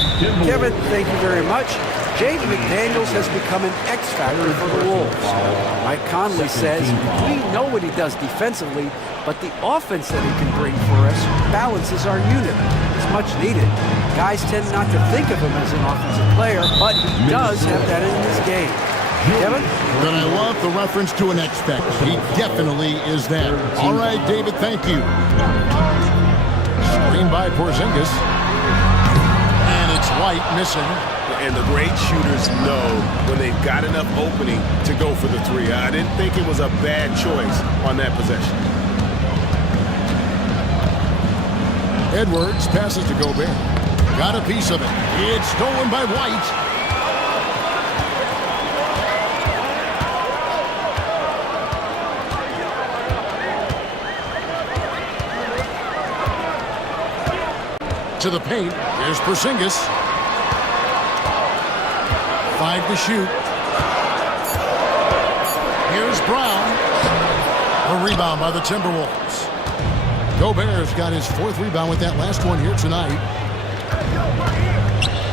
Kevin, thank you very much. Jaden McDaniels has become an X factor for the Wolves. Mike Conley says we know what he does defensively, but the offense that he can bring for us balances our unit. It's much needed. Guys tend not to think of him as an offensive player, but he does have that in his game. Kevin? But I love the reference to an X factor. He definitely is that. All right, David, thank you. Screen by Porzingis. And it's White missing. And the great shooters know when they've got enough opening to go for the three. I didn't think it was a bad choice on that possession. Edwards passes to Gobert. Got a piece of it. It's stolen by White. To the paint. Here's Porzingis. 5 to shoot. Here's Brown. A rebound by the Timberwolves. Gobert's got his 4th rebound with that last one here tonight.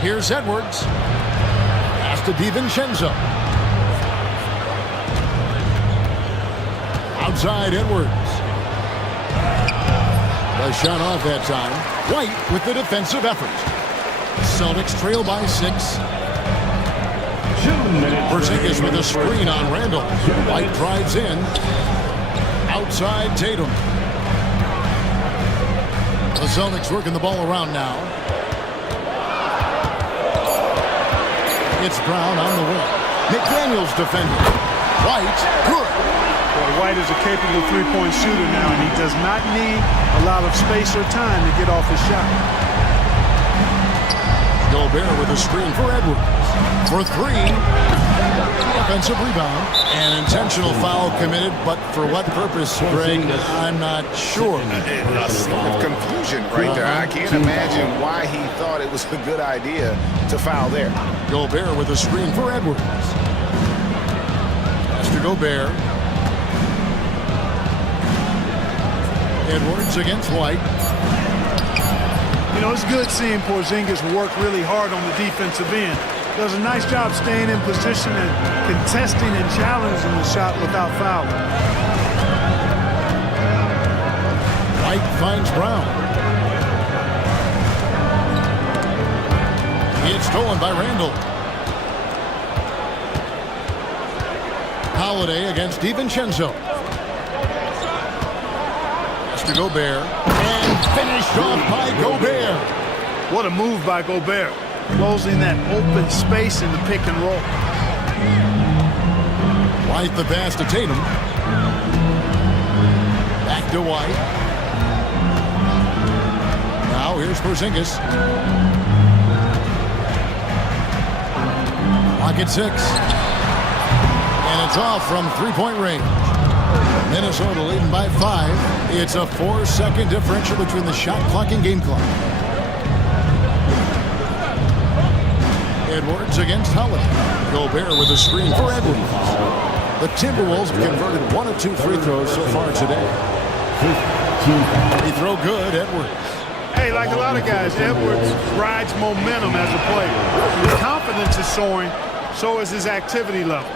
Here's Edwards. Pass to DiVincenzo. Outside Edwards. The shot off that time. White with the defensive effort. Celtics trail by 6. Porzingis with a screen on Randall. White drives in. Outside Tatum. The Celtics working the ball around now. It's Brown on the wing. McDaniels defending. White, good. Boy, White is a capable three-point shooter now, and he does not need a lot of space or time to get off his shot. Gobert with a screen for Edwards. For 3. Offensive rebound. An intentional foul committed, but for what purpose, Greg? I'm not sure. A sort of confusion right there. I can't imagine why he thought it was a good idea to foul there. Gobert with a screen for Edwards. Pass to Gobert. Edwards against White. You know, it's good seeing Porzingis work really hard on the defensive end. Does a nice job staying in position and contesting and challenging the shot without fouling. White finds Brown. It's stolen by Randall. Holiday against DiVincenzo. Pass to Gobert. And finished off by Gobert. What a move by Gobert. Closing that open space in the pick and roll. White the pass to Tatum. Back to White. Now here's Porzingis. Clock at 6. And it's off from 3-point range. Minnesota leading by 5. It's a 4-second differential between the shot clock and game clock. Edwards against Holiday. Gobert with a screen for Edwards. The Timberwolves have converted 1 of 2 free throws so far today. Free throw good, Edwards. Hey, like a lot of guys, Edwards rides momentum as a player. His confidence is soaring, so is his activity level.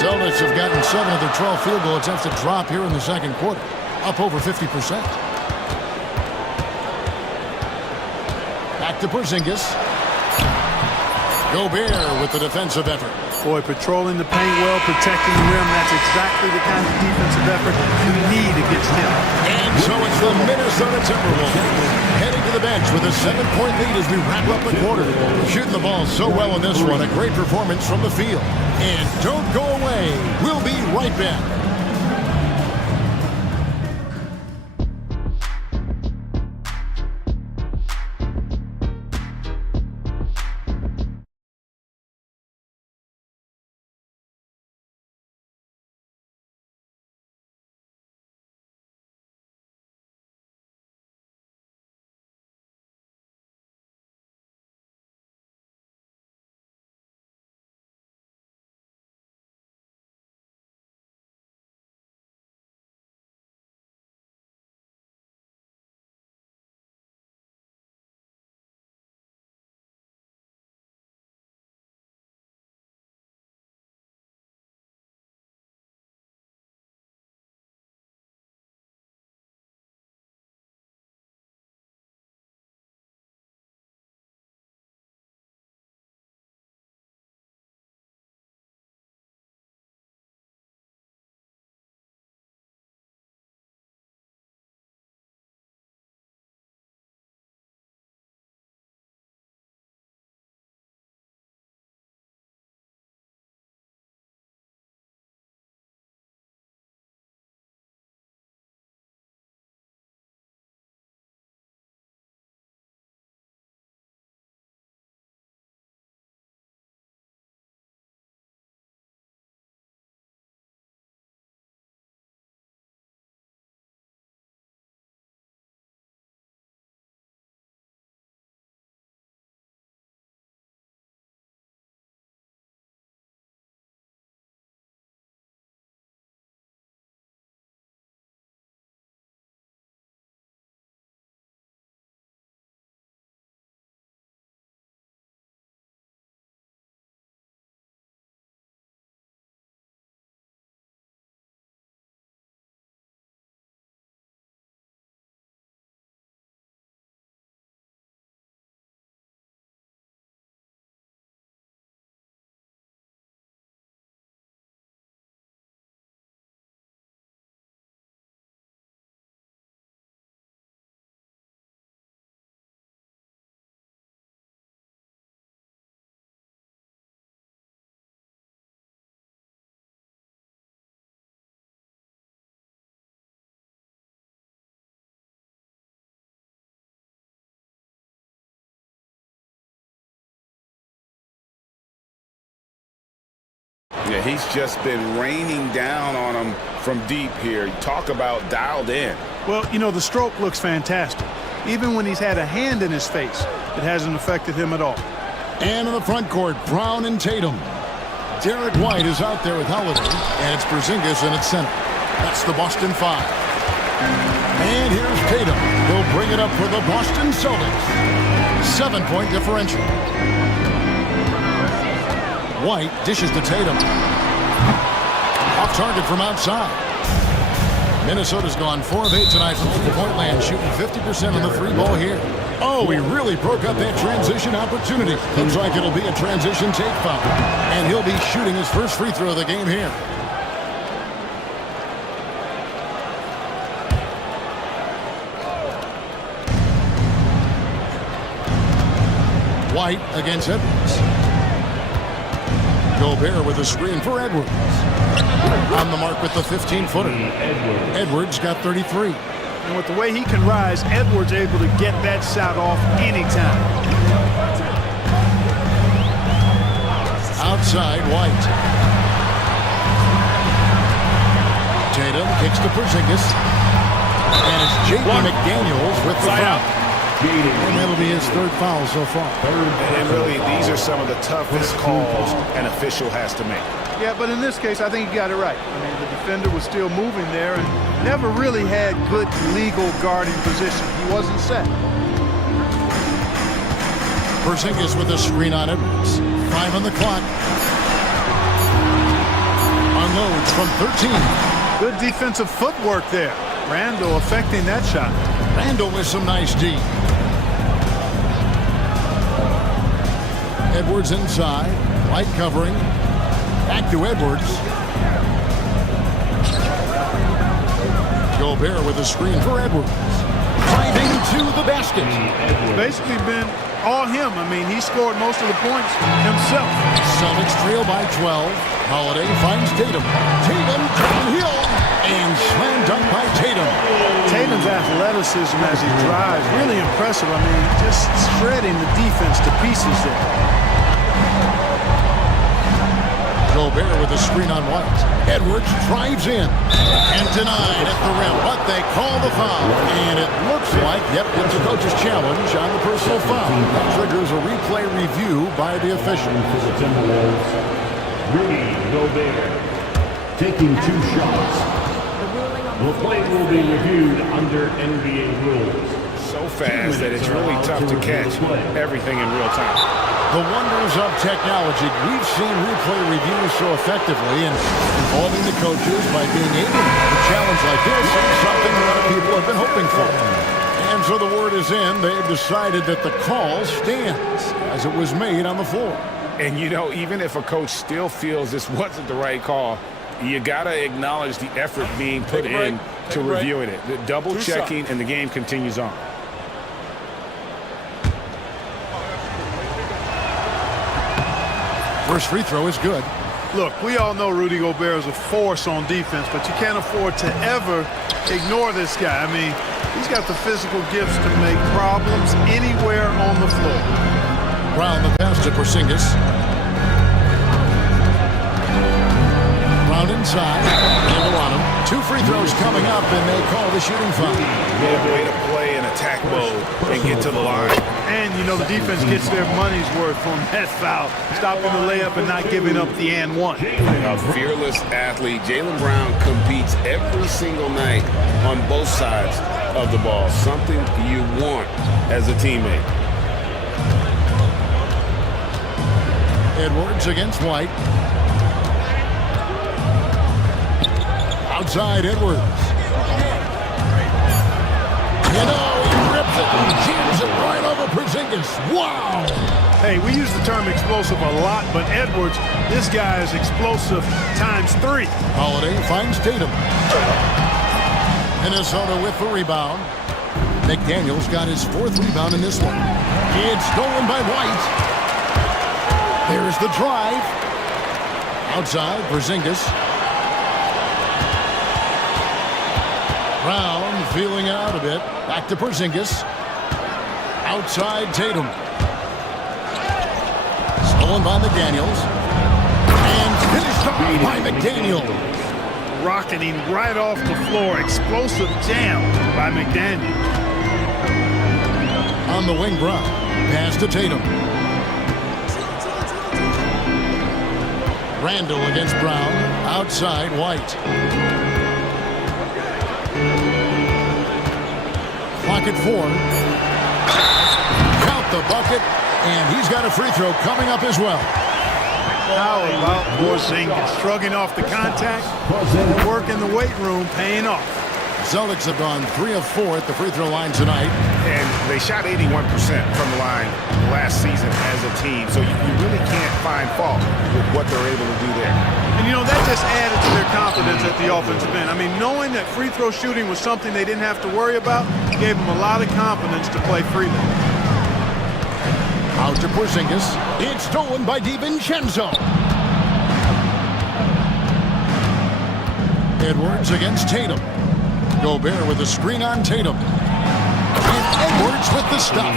Celtics have gotten 7 of their 12 field goal attempts to drop here in the second quarter, up over 50%. Back to Porzingis. Gobert with the defensive effort. Boy, patrolling the paint well, protecting the rim. That's exactly the kind of defensive effort you need against him. And so it's the Minnesota Timberwolves heading to the bench with a 7-point lead as we wrap up the quarter. Shooting the ball so well in this one. A great performance from the field. And don't go away. We'll be right back. Yeah, he's just been raining down on him from deep here. Talk about dialed in. Well, you know, the stroke looks fantastic. Even when he's had a hand in his face, it hasn't affected him at all. And in the front court, Brown and Tatum. Derek White is out there with Holiday, and it's Porzingis in at center. That's the Boston Five. And here's Tatum. He'll bring it up for the Boston Celtics. 7-point differential. White dishes to Tatum. Off target from outside. Minnesota's gone 4 of 8 tonight from three-point land, shooting 50% on the three ball here. Oh, he really broke up that transition opportunity. Looks like it'll be a transition take foul. And he'll be shooting his first free throw of the game here. White against Edwards. Gobert with a screen for Edwards. On the mark with the 15-footer. Edwards got 33. And with the way he can rise, Edwards able to get that shot off anytime. Outside, White. Tatum kicks to Porzingis. And it's J.D. McDaniels with the foul. And that'll be his third foul so far. And really, these are some of the toughest calls an official has to make. Yeah, but in this case, I think he got it right. I mean, the defender was still moving there and never really had good legal guarding position. He wasn't set. Porzingis with a screen on Edwards. 5 on the clock. Unloads from 13. Good defensive footwork there. Randall affecting that shot. Randall with some nice D. Edwards inside. White covering. Back to Edwards. Gobert with a screen for Edwards. Driving to the basket. Basically been all him. I mean, he scored most of the points himself. Celtics trail by 12. Holiday finds Tatum. Tatum downhill and slam dunk by Tatum. Tatum's athleticism as he drives, really impressive. I mean, just shredding the defense to pieces there. Gobert with a screen on White. Edwards drives in and denied at the rim, but they call the foul. And it looks like, yep, it's a coach's challenge on the personal foul. That triggers a replay review by the official. For the Timberwolves, Rudy Gobert taking 2 shots. The play will be reviewed under NBA rules. So fast that it's really tough to catch everything in real time. The wonders of technology. We've seen replay reviews so effectively and involving the coaches by being able to challenge like this is something a lot of people have been hoping for. And so the word is in. They've decided that the call stands as it was made on the floor. And, you know, even if a coach still feels this wasn't the right call, you got to acknowledge the effort being put in to reviewing it. The double checking, and the game continues on. First free throw is good. Look, we all know Rudy Gobert is a force on defense, but you can't afford to ever ignore this guy. I mean, he's got the physical gifts to make problems anywhere on the floor. Brown the pass to Porzingis. Brown inside. Handle on him. 2 free throws coming up, and they call the shooting foul. Way to play in attack mode and get to the line. And, you know, the defense gets their money's worth on that foul. Stopping the layup and not giving up the and one. A fearless athlete. Jaylen Brown competes every single night on both sides of the ball. Something you want as a teammate. Edwards against White. Outside Edwards. You know, he rips it and jams it right over Porzingis. Wow! Hey, we use the term explosive a lot, but Edwards, this guy is explosive ×3. Holiday finds Tatum. Minnesota with the rebound. McDaniels got his 4th rebound in this one. It's stolen by White. There's the drive. Outside, Porzingis. Brown feeling it out a bit. Back to Porzingis. Outside Tatum. Stolen by McDaniels. And finished off by McDaniel. Rocketing right off the floor. Explosive jam by McDaniel. On the wing, Brown. Pass to Tatum. Randall against Brown. Outside White. Clock at 4. Count the bucket, and he's got a free throw coming up as well. How about Porzingis shrugging off the contact, work in the weight room, paying off. Celtics have gone 3 of 4 at the free throw line tonight. And they shot 81% from the line last season as a team, so you really can't find fault with what they're able to do there. And, you know, that just added to their confidence at the offensive end. I mean, knowing that free throw shooting was something they didn't have to worry about gave them a lot of confidence to play freely. Out to Porzingis. It's stolen by DiVincenzo. Edwards against Tatum. Gobert with a screen on Tatum. And Edwards with the stuff.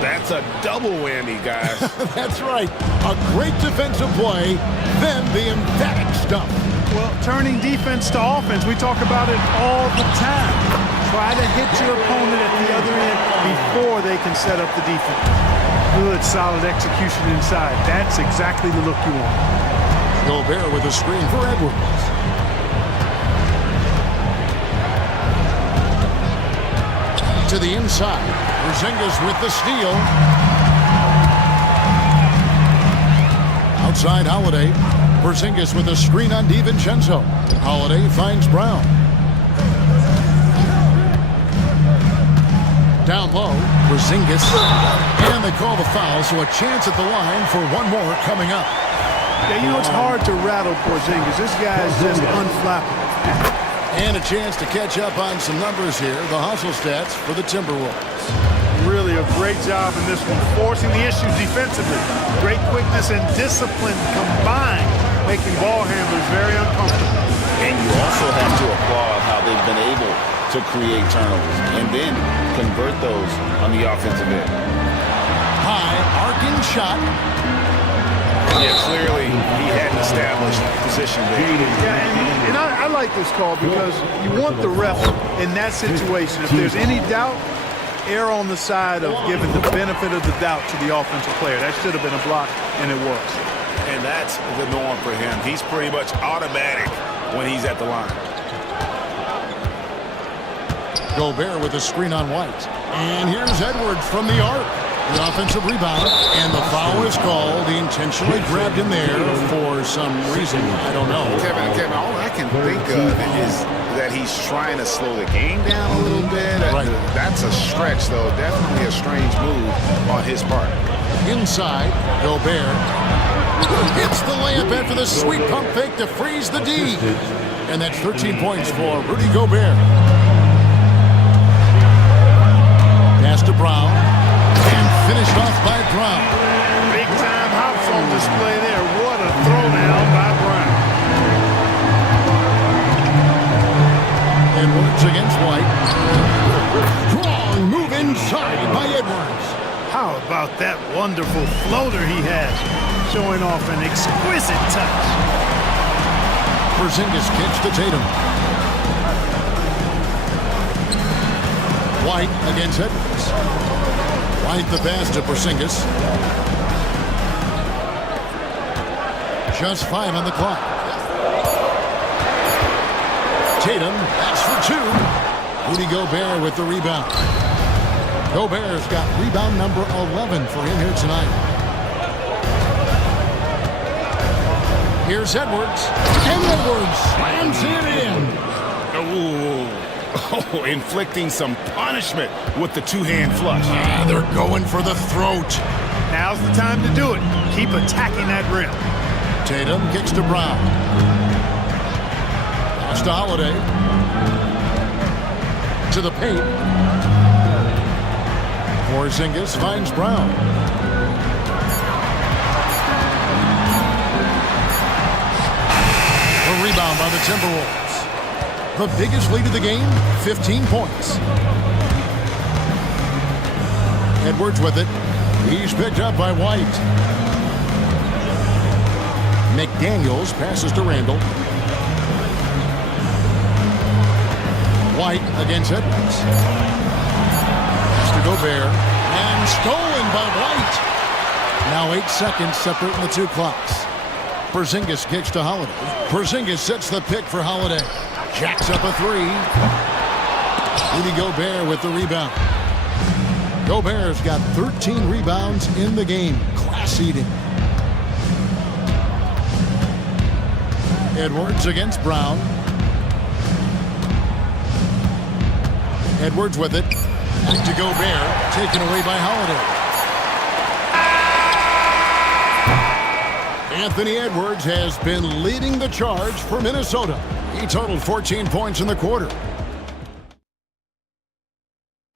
That's a double whammy, guys. That's right. A great defensive play, then the emphatic stuff. Well, turning defense to offense, we talk about it all the time. Try to hit your opponent at the other end before they can set up the defense. Good, solid execution inside. That's exactly the look you want. Gobert with a screen for Edwards. To the inside. Porzingis with the steal. Outside Holiday. Porzingis with a screen on DiVincenzo. Holiday finds Brown. Down low, Porzingis. And they call the foul, so a chance at the line for one more coming up. Yeah, you know, it's hard to rattle Porzingis. This guy is just unflappable. And a chance to catch up on some numbers here. The hustle stats for the Timberwolves. Really a great job in this one, forcing the issues defensively. Great quickness and discipline combined, making ball handlers very uncomfortable. And you also have to applaud how they've been able to create turnovers and then convert those on the offensive end. High arcing shot. Yeah, clearly he had an established position there. Yeah, and I like this call because you want the ref in that situation. If there's any doubt, err on the side of giving the benefit of the doubt to the offensive player. That should have been a block, and it was. And that's the norm for him. He's pretty much automatic when he's at the line. Gobert with a screen on White. And here's Edwards from the arc. The offensive rebound, and the foul is called. He intentionally grabbed him there for some reason. I don't know. Kevin, all I can think of is that he's trying to slow the game down a little bit. Right. That's a stretch, though. Definitely a strange move on his part. Inside, Gobert hits the layup after the sweet pump fake to freeze the D. And that's 13 points for Rudy Gobert. Pass to Brown. And finished off by Brown. Big time hops on display there. What a throwdown by Brown. Edwards against White. Strong move inside by Edwards. How about that wonderful floater he has, showing off an exquisite touch. Porzingis kicks to Tatum. White against Edwards. White the pass to Porzingis. Just 5 on the clock. Tatum, that's for 2. Rudy Gobert with the rebound. Gobert's got rebound number 11 for him here tonight. Here's Edwards. And Edwards slams it in. Oh, inflicting some punishment with the two-hand flush. They're going for the throat. Now's the time to do it. Keep attacking that rim. Tatum kicks to Brown. Pass to Holiday. To the paint. Porzingis finds Brown. A rebound by the Timberwolves. The biggest lead of the game, 15 points. Edwards with it. He's picked up by White. McDaniels passes to Randall. White against Edwards. Pass to Gobert. And stolen by White. Now 8 seconds separating the two clocks. Porzingis kicks to Holiday. Porzingis sets the pick for Holiday. Jacks up a 3. Rudy Gobert with the rebound. Gobert's got 13 rebounds in the game. Class eating. Edwards against Brown. Edwards with it. Back to Gobert. Taken away by Holiday. Anthony Edwards has been leading the charge for Minnesota. He totaled 14 points in the quarter.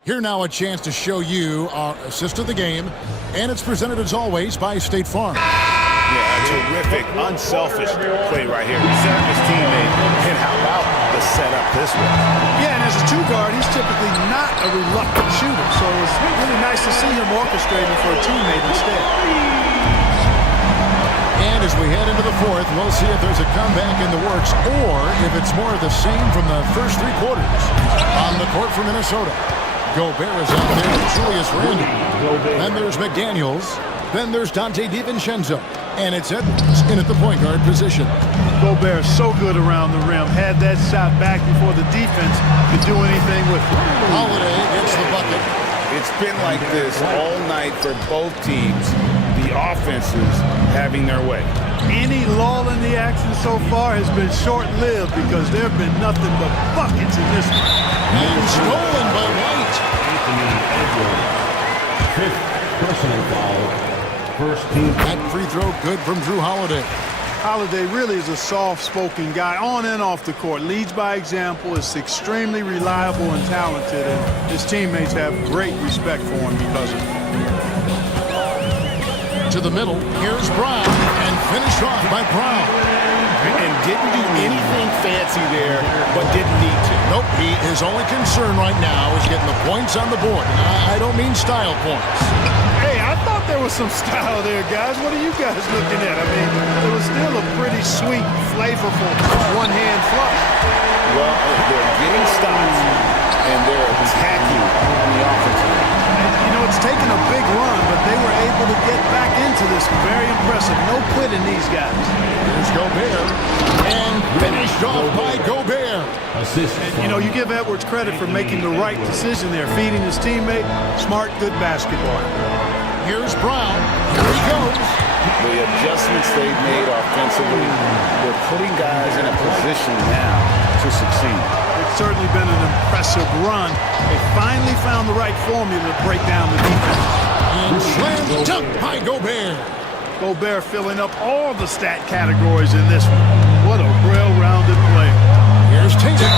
Here now a chance to show you our assist of the game, and it's presented as always by State Farm. Yeah, a terrific, unselfish play right here. He set up his teammate, and how about the setup this way? Yeah, and as a two guard, he's typically not a reluctant shooter, so it's really nice to see him orchestrating for a teammate instead. And as we head into the fourth, we'll see if there's a comeback in the works or if it's more of the same from the first 3 quarters. On the court for Minnesota, Gobert is out there with Julius Randle. Then there's McDaniels. Then there's Dante DiVincenzo. And it's Edwards in at the point guard position. Gobert so good around the rim. Had that shot back before the defense could do anything with it. Holiday gets the bucket. It's been like this all night for both teams. The offenses having their way. Any lull in the action so far has been short-lived because there have been nothing but buckets in this one. And stolen by White. Fifth personal foul. First team. That free throw good from Drew Holiday. Holiday really is a soft-spoken guy on and off the court. Leads by example, is extremely reliable and talented, and his teammates have great respect for him because of it. To the middle, here's Brown, and finished off by Brown. And didn't do anything fancy there, but didn't need to. Nope, his only concern right now is getting the points on the board. I don't mean style points. Hey, I thought there was some style there, guys. What are you guys looking at? I mean, it was still a pretty sweet, flavorful one-hand flush. Well, they're getting stops, and they're attacking on the offensive end. You know, it's taken a big run, but they were able to get back into this. Very impressive. No quitting these guys. Here's Gobert, and finished off by Gobert. And, you know, you give Edwards credit for making the right decision there, feeding his teammate. Smart, good basketball. Here's Brown. Here he goes. The adjustments they've made offensively, they're putting guys in a position now to succeed. It's certainly been an impressive run. They finally found the right formula to break down the defense. And slam dunk by Gobert. Gobert filling up all the stat categories in this one. What a well-rounded player. Here's Tatum.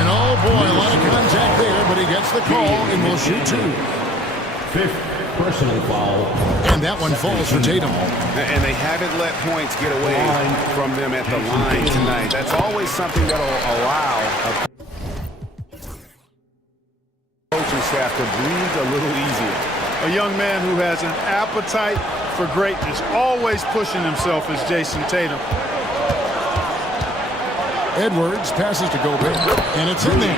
And oh boy, a lot of contact there, but he gets the call and will shoot two. Fifth personal foul. And that one falls for Tatum. And they haven't let points get away from them at the line tonight. That's always something that'll allow a coaching staff to breathe a little easier. A young man who has an appetite for greatness, always pushing himself is Jason Tatum. Edwards passes to Gobert, and it's in there.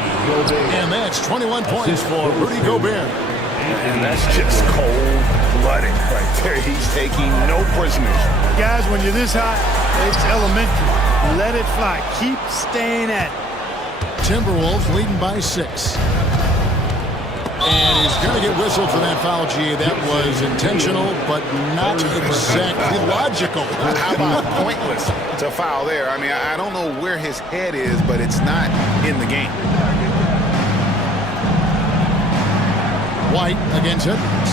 And that's 21 points for Rudy Gobert. And that's just cold-blooded right there. He's taking no prisoners. Guys, when you're this hot, it's elementary. Let it fly. Keep staying at it. Timberwolves leading by 6. And he's going to get whistled for that foul, G. That was intentional, but not exactly logical. How about pointless to foul there? I mean, I don't know where his head is, but it's not in the game. White against Edwards.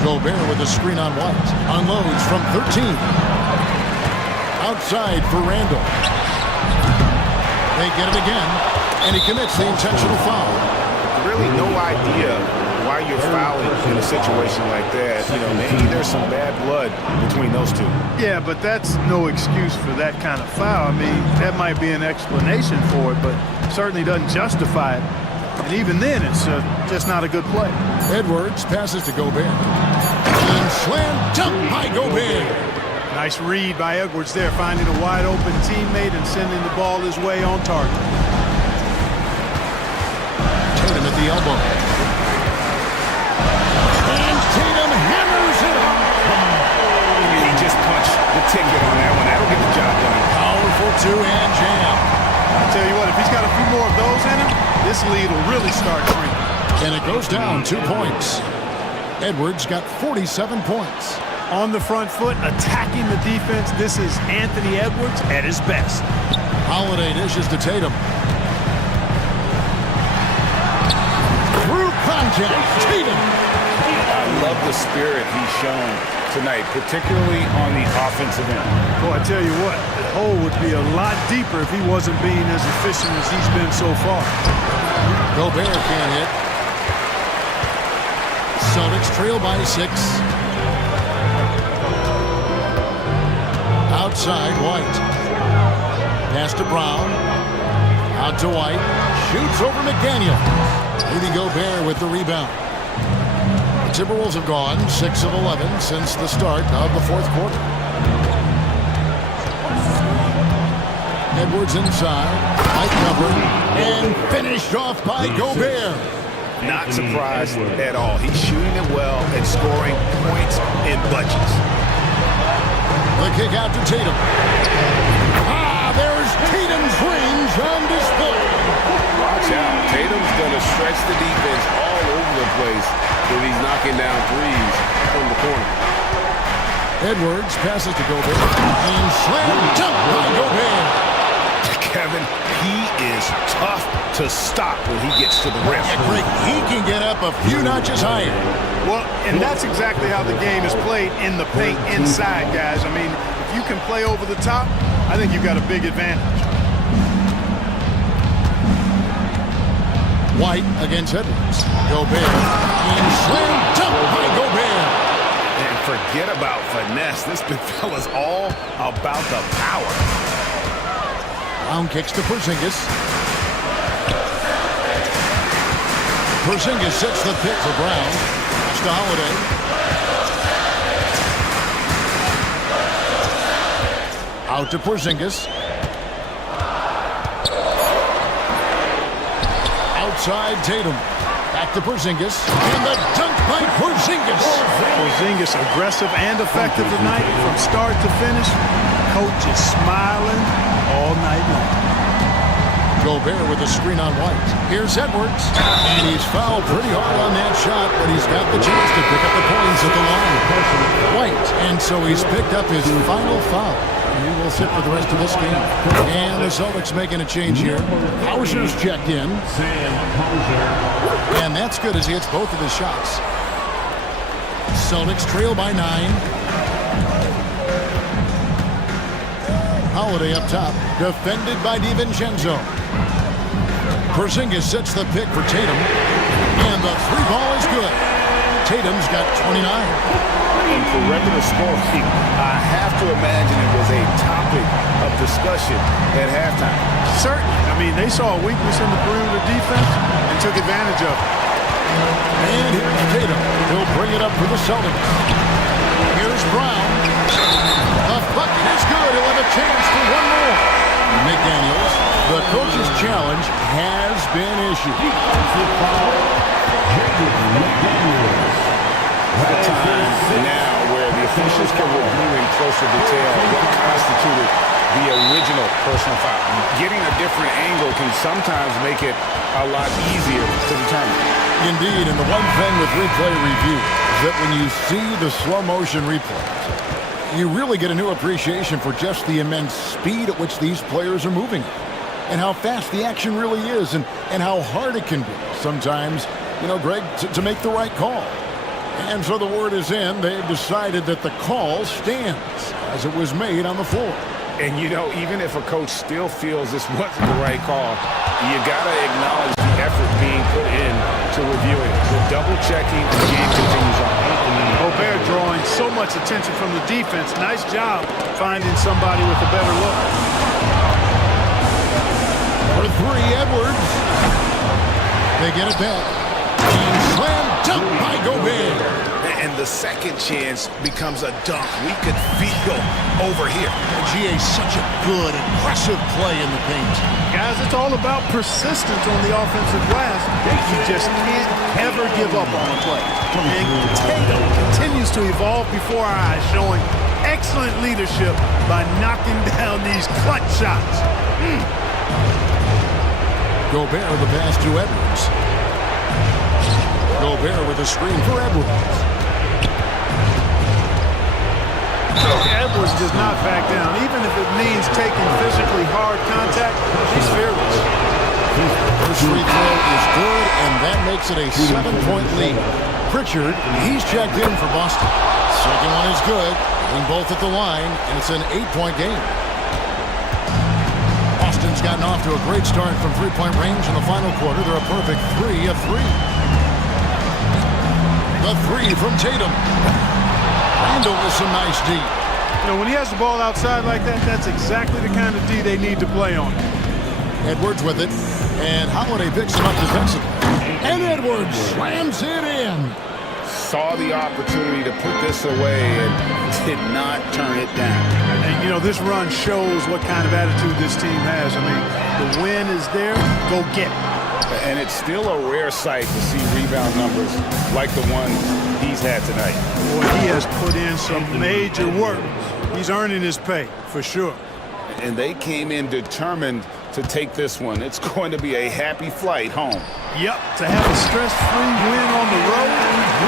Gobert with a screen on White. Unloads from 13. Outside for Randall. They get it again, and he commits the intentional foul. Really no idea why you're fouling in a situation like that. You know, maybe there's some bad blood between those two. Yeah, but that's no excuse for that kind of foul. I mean, that might be an explanation for it, but certainly doesn't justify it. And even then, it's just not a good play. Edwards passes to Gobert. And slam dunk by Gobert. Nice read by Edwards there, finding a wide-open teammate and sending the ball his way on target. Tatum at the elbow. And Tatum hammers it home. He just punched the ticket on that one. That'll get the job done. Powerful two-hand jam. I'll tell you what, if he's got a few more of those in him, this lead will really start shrinking. And it goes down 2 points. Edwards got 47 points. On the front foot, attacking the defense. This is Anthony Edwards at his best. Holiday dishes to Tatum. Through contact, Tatum. I love the spirit he's shown tonight, particularly on the offensive end. Boy, I tell you what, the hole would be a lot deeper if he wasn't being as efficient as he's been so far. Gobert can't hit. Celtics trail by 6. Outside, White. Pass to Brown. Out to White. Shoots over McDaniel. Rudy Gobert with the rebound. The Timberwolves have gone 6 of 11 since the start of the 4th quarter. Edwards inside. White cover. And finished off by Gobert. Not surprised at all. He's shooting it well and scoring points in bunches. The kick out to Tatum. There's Tatum's range on display. Watch out. Tatum's going to stretch the defense all over the place when he's knocking down threes from the corner. Edwards passes to Gobert. And slam dunk by Gobert. Kevin, he is tough to stop when he gets to the rim. Yeah, Greg, he can get up a few notches higher. Well, and that's exactly how the game is played in the paint inside, guys. I mean, if you can play over the top, I think you've got a big advantage. White against Edwards. Gobert. And slam dunk by Gobert. And forget about finesse. This big fella's all about the power. Brown kicks to Porzingis. Porzingis sets the pick for Brown. Pass to Holiday. Out to Porzingis. Outside Tatum. Back to Porzingis. And the dunk by Porzingis. Porzingis aggressive and effective tonight from start to finish. Coach is smiling all night long. Gobert with a screen on White. Here's Edwards. And he's fouled pretty hard on that shot, but he's got the chance to pick up the points at the line. White. And so he's picked up his final foul. He will sit for the rest of this game. And the Celtics making a change here. Hauser's checked in. And that's good as he hits both of his shots. Celtics trail by 9. Holiday up top. Defended by DiVincenzo. Porzingis sets the pick for Tatum. And the three ball is good. Tatum's got 29. And for regular scoring, I have to imagine it was a topic of discussion at halftime. Certainly. I mean, they saw a weakness in the perimeter defense and took advantage of it. And here's Tatum. He'll bring it up for the Celtics. Here's Brown. The bucket is good. He'll have a chance for one more. McDaniels, the coach's challenge has been issued. The time now where the officials can review in closer detail what constituted the original personal foul. Getting a different angle can sometimes make it a lot easier to determine. Indeed, and the one thing with replay review is that when you see the slow motion replay, you really get a new appreciation for just the immense speed at which these players are moving and how fast the action really is and how hard it can be sometimes, Greg, to make the right call. And so the word is in. They've decided that the call stands as it was made on the floor. And, even if a coach still feels this wasn't the right call, you got to acknowledge the effort being put in to reviewing it. The double-checking, the game continues on. Gobert drawing so much attention from the defense. Nice job finding somebody with a better look. For three, Edwards. They get it back. And slam dunk by Gobert. And the second chance becomes a dunk. We could feel over here. GA, such a good, impressive play in the paint. Guys, it's all about persistence on the offensive glass. You just can't ever give up on a play. And Tatum continues to evolve before our eyes, showing excellent leadership by knocking down these clutch shots. Gobert the pass to Edwards. Gobert with a screen for Edwards. Edwards does not back down, even if it means taking physically hard contact. He's fearless. First free throw is good, and that makes it a 7-point lead. Pritchard, he's checked in for Boston. Second one is good, getting both at the line, and it's an 8-point game. Boston's gotten off to a great start from three-point range in the final quarter. They're a perfect 3 of 3. The three from Tatum. Randall with some nice D. When he has the ball outside like that, that's exactly the kind of D they need to play on. Edwards with it, and Holiday picks him up defensively. And Edwards slams it in. Saw the opportunity to put this away and did not turn it down. And, this run shows what kind of attitude this team has. I mean, the win is there, go get it. And it's still a rare sight to see rebound numbers like the one he's had tonight. Boy, he has put in some major work. He's earning his pay, for sure. And they came in determined to take this one. It's going to be a happy flight home. Yep, to have a stress-free win on the road,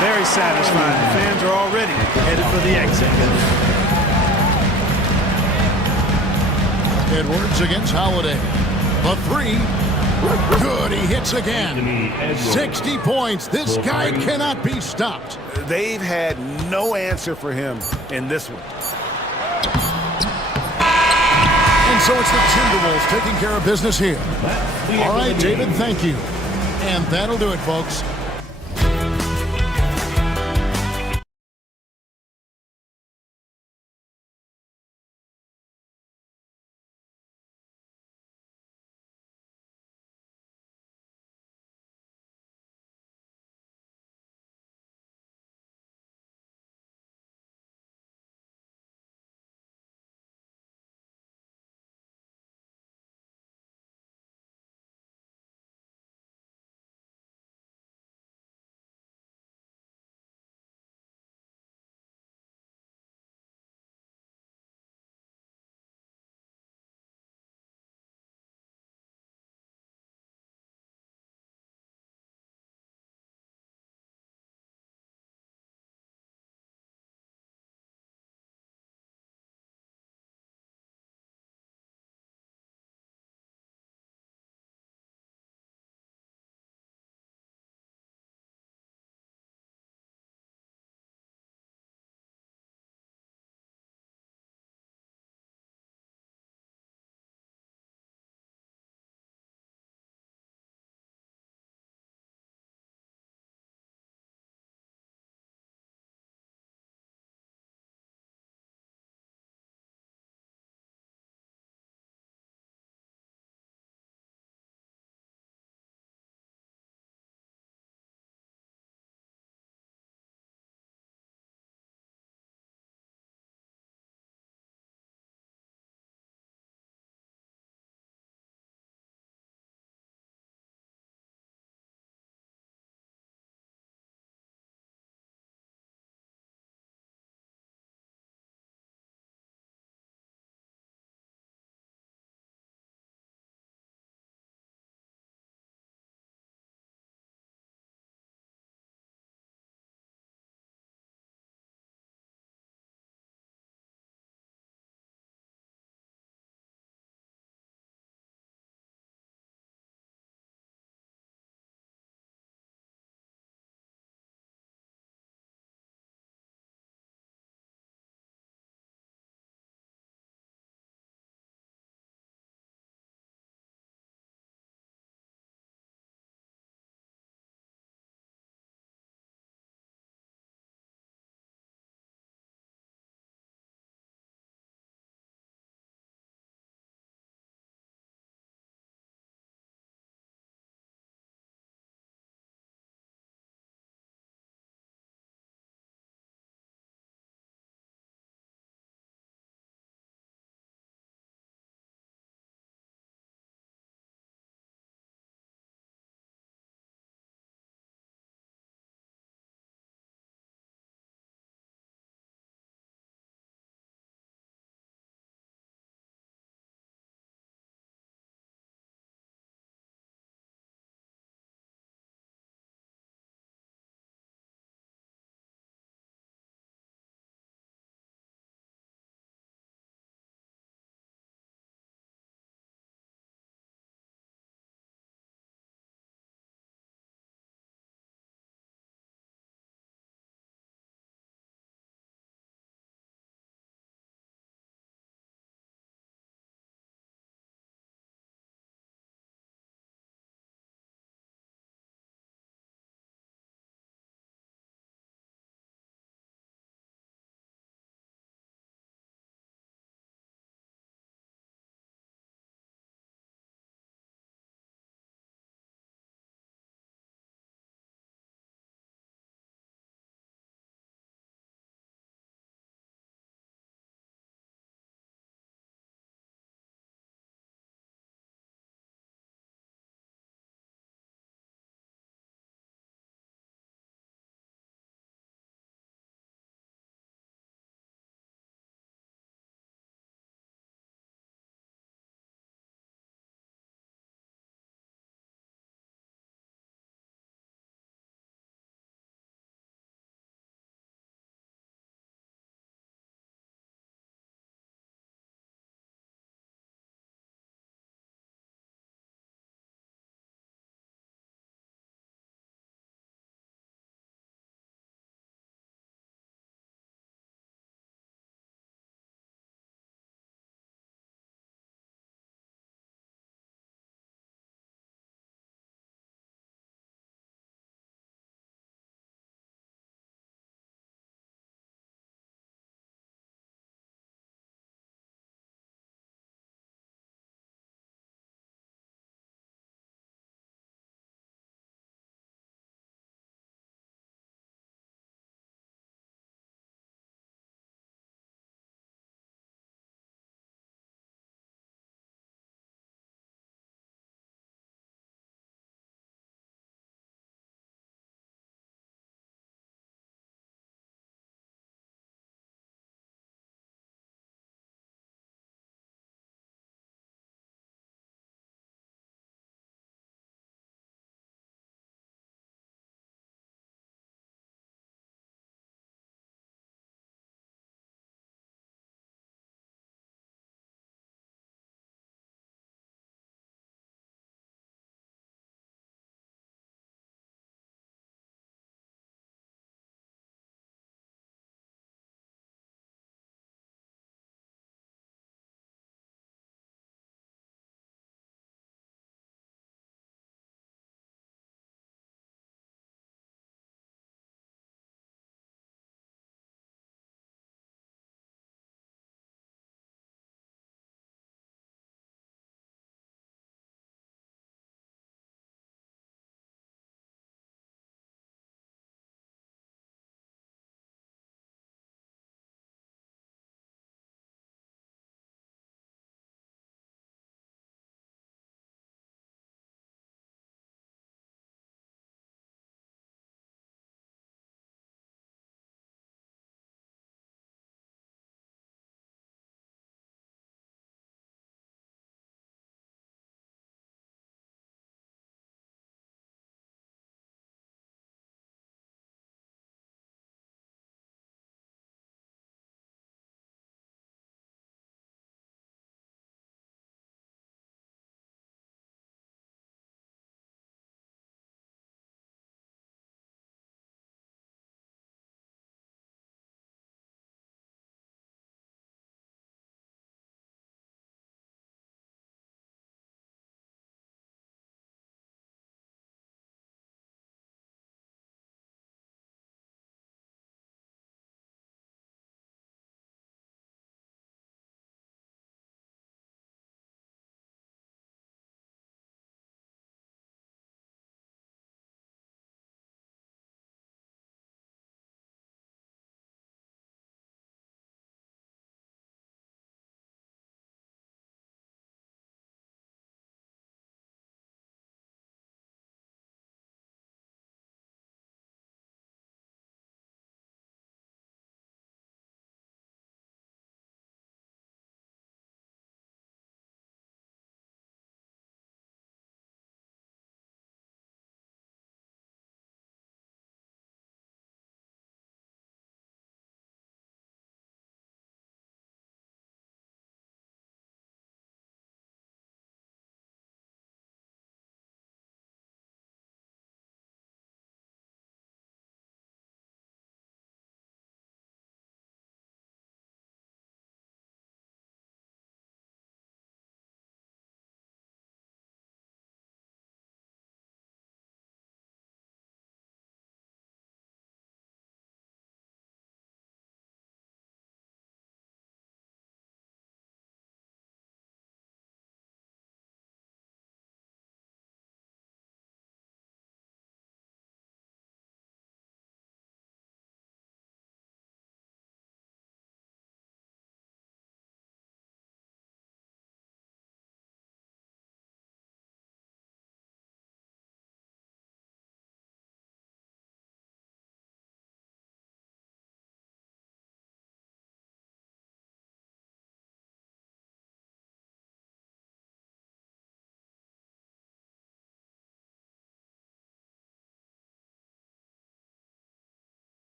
very satisfying. The fans are already headed for the exit. Edwards against Holiday. The three. Good, he hits again. 60 points. This guy cannot be stopped. They've had no answer for him in this one. And so it's the Timberwolves taking care of business here. All right, David, thank you. And that'll do it, folks.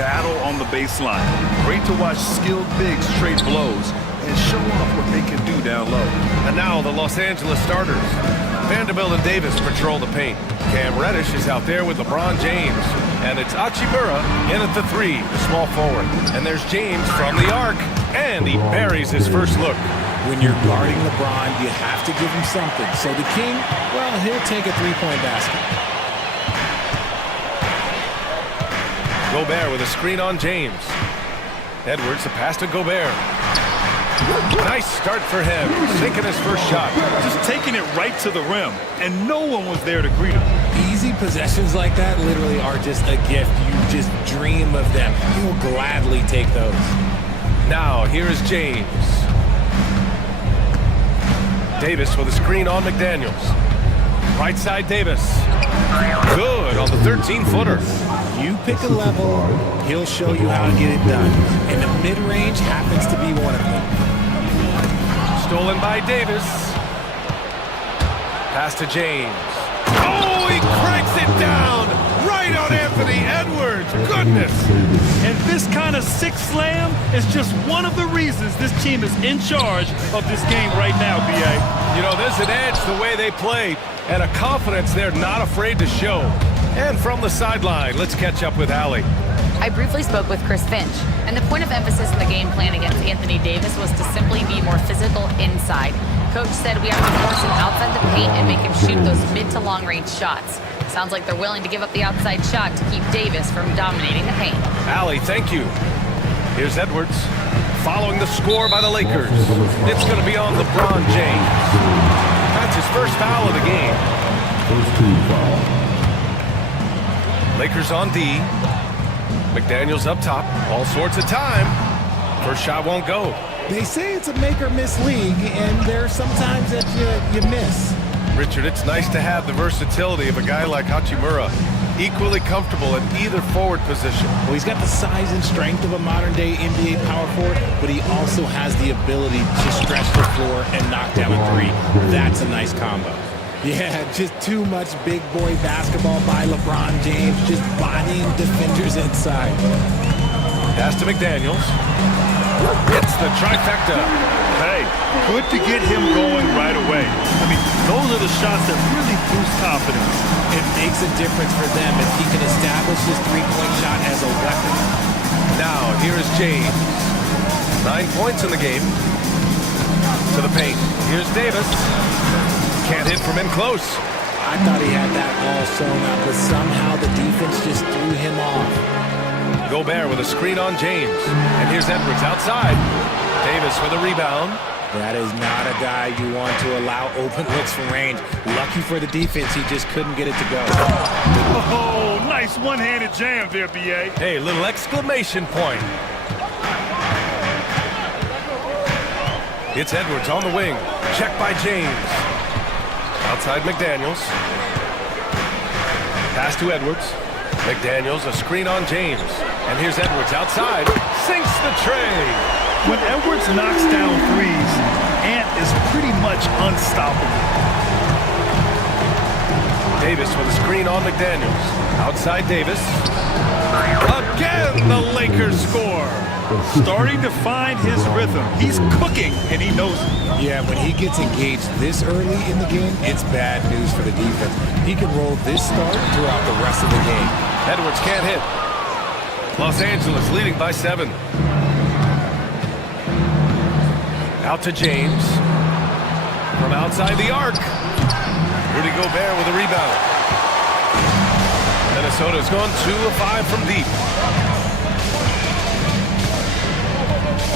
battle on the baseline. Great to watch skilled bigs trade blows and show off what they can do down low. And now the Los Angeles starters. Vanderbilt and Davis patrol the paint. Cam Reddish is out there with LeBron James. And it's Hachimura in at the 3, the small forward. And there's James from the arc. And he buries his first look. When you're guarding LeBron, you have to give him something. So the King, well, he'll take a three-point basket. Gobert with a screen on James. Edwards, the pass to Gobert. Nice start for him, sinking his first shot. Just taking it right to the rim, and no one was there to greet him. Easy possessions like that literally are just a gift. You just dream of them. You'll gladly take those. Now, here is James. Davis with a screen on McDaniels. Right side Davis. Good on the 13-footer. You pick a level, he'll show you how to get it done. And the mid-range happens to be one of them. Stolen by Davis. Pass to James. Oh, he cranks it down! Right on Anthony Edwards! Goodness! And this kind of six slam is just one of the reasons this team is in charge of this game right now, B.A. You know, there's an edge the way they play, and a confidence they're not afraid to show. And from the sideline, let's catch up with Allie. I briefly spoke with Chris Finch, and the point of emphasis in the game plan against Anthony Davis was to simply be more physical inside. Coach said we have to force him outside the paint and make him shoot those mid to long range shots. Sounds like they're willing to give up the outside shot to keep Davis from dominating the paint. Allie, thank you. Here's Edwards, following the score by the Lakers. It's going to be on LeBron James. That's his first foul of the game. First team foul. Lakers on D. McDaniels up top. All sorts of time. First shot won't go. They say it's a make or miss league, and there are sometimes that you miss. Richard, it's nice to have the versatility of a guy like Hachimura. Equally comfortable at either forward position. Well, he's got the size and strength of a modern-day NBA power forward, but he also has the ability to stretch the floor and knock down a three. That's a nice combo. Yeah, just too much big boy basketball by LeBron James, just bodying defenders inside. Pass to McDaniels. It's the trifecta. Hey, good to get him going right away. I mean, those are the shots that really boost confidence. It makes a difference for them if he can establish his three-point shot as a weapon. Now, here is James. 9 points in the game. To the paint. Here's Davis. Can't hit from in close. I thought he had that all sewn up, but somehow the defense just threw him off. Gobert with a screen on James. And here's Edwards outside. Davis with a rebound. That is not a guy you want to allow open looks from range. Lucky for the defense, he just couldn't get it to go. Oh, nice one-handed jam there, B.A. Hey, little exclamation point. It's Edwards on the wing. Check by James. Outside McDaniels. Pass to Edwards. McDaniels, a screen on James. And here's Edwards outside. Sinks the tray. When Edwards knocks down threes, Ant is pretty much unstoppable. Davis with a screen on McDaniels. Outside Davis. Again, the Lakers score. Starting to find his rhythm. He's cooking, and he knows it. Yeah, when he gets engaged this early in the game, it's bad news for the defense. He can roll this start throughout the rest of the game. Edwards can't hit. Los Angeles leading by 7. Out to James. From outside the arc. Rudy Gobert with a rebound. Minnesota's gone 2 of 5 from deep.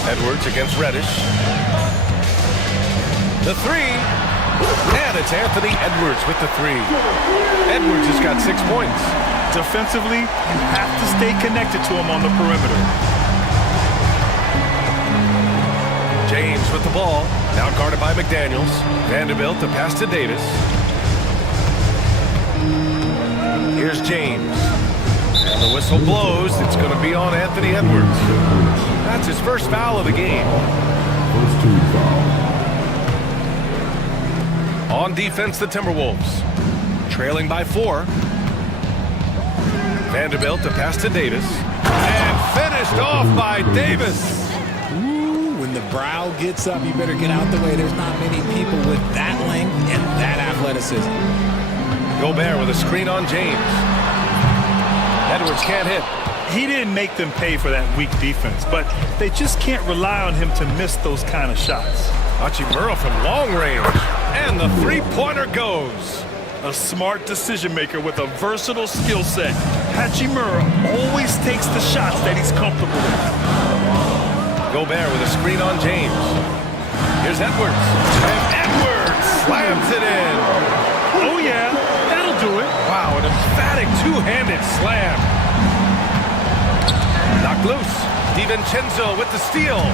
Edwards against Reddish. The 3. And it's Anthony Edwards with the 3. Edwards has got 6 points. Defensively, you have to stay connected to him on the perimeter. James with the ball. Now guarded by McDaniels. Vanderbilt to pass to Davis. Here's James. And the whistle blows. It's going to be on Anthony Edwards. That's his first foul of the game. First team foul. On defense, the Timberwolves. Trailing by 4. Vanderbilt to pass to Davis. And finished off by Davis. Ooh, when the brow gets up, you better get out the way. There's not many people with that length and that athleticism. Gobert with a screen on James. Edwards can't hit. He didn't make them pay for that weak defense, but they just can't rely on him to miss those kind of shots. Hachimura from long range. And the three-pointer goes. A smart decision maker with a versatile skill set. Hachimura always takes the shots that he's comfortable with. Gobert with a screen on James. Here's Edwards. And Edwards slams it in. Oh yeah, that'll do it. Wow, an emphatic two-handed slam. Knocked loose. DiVincenzo with the steal.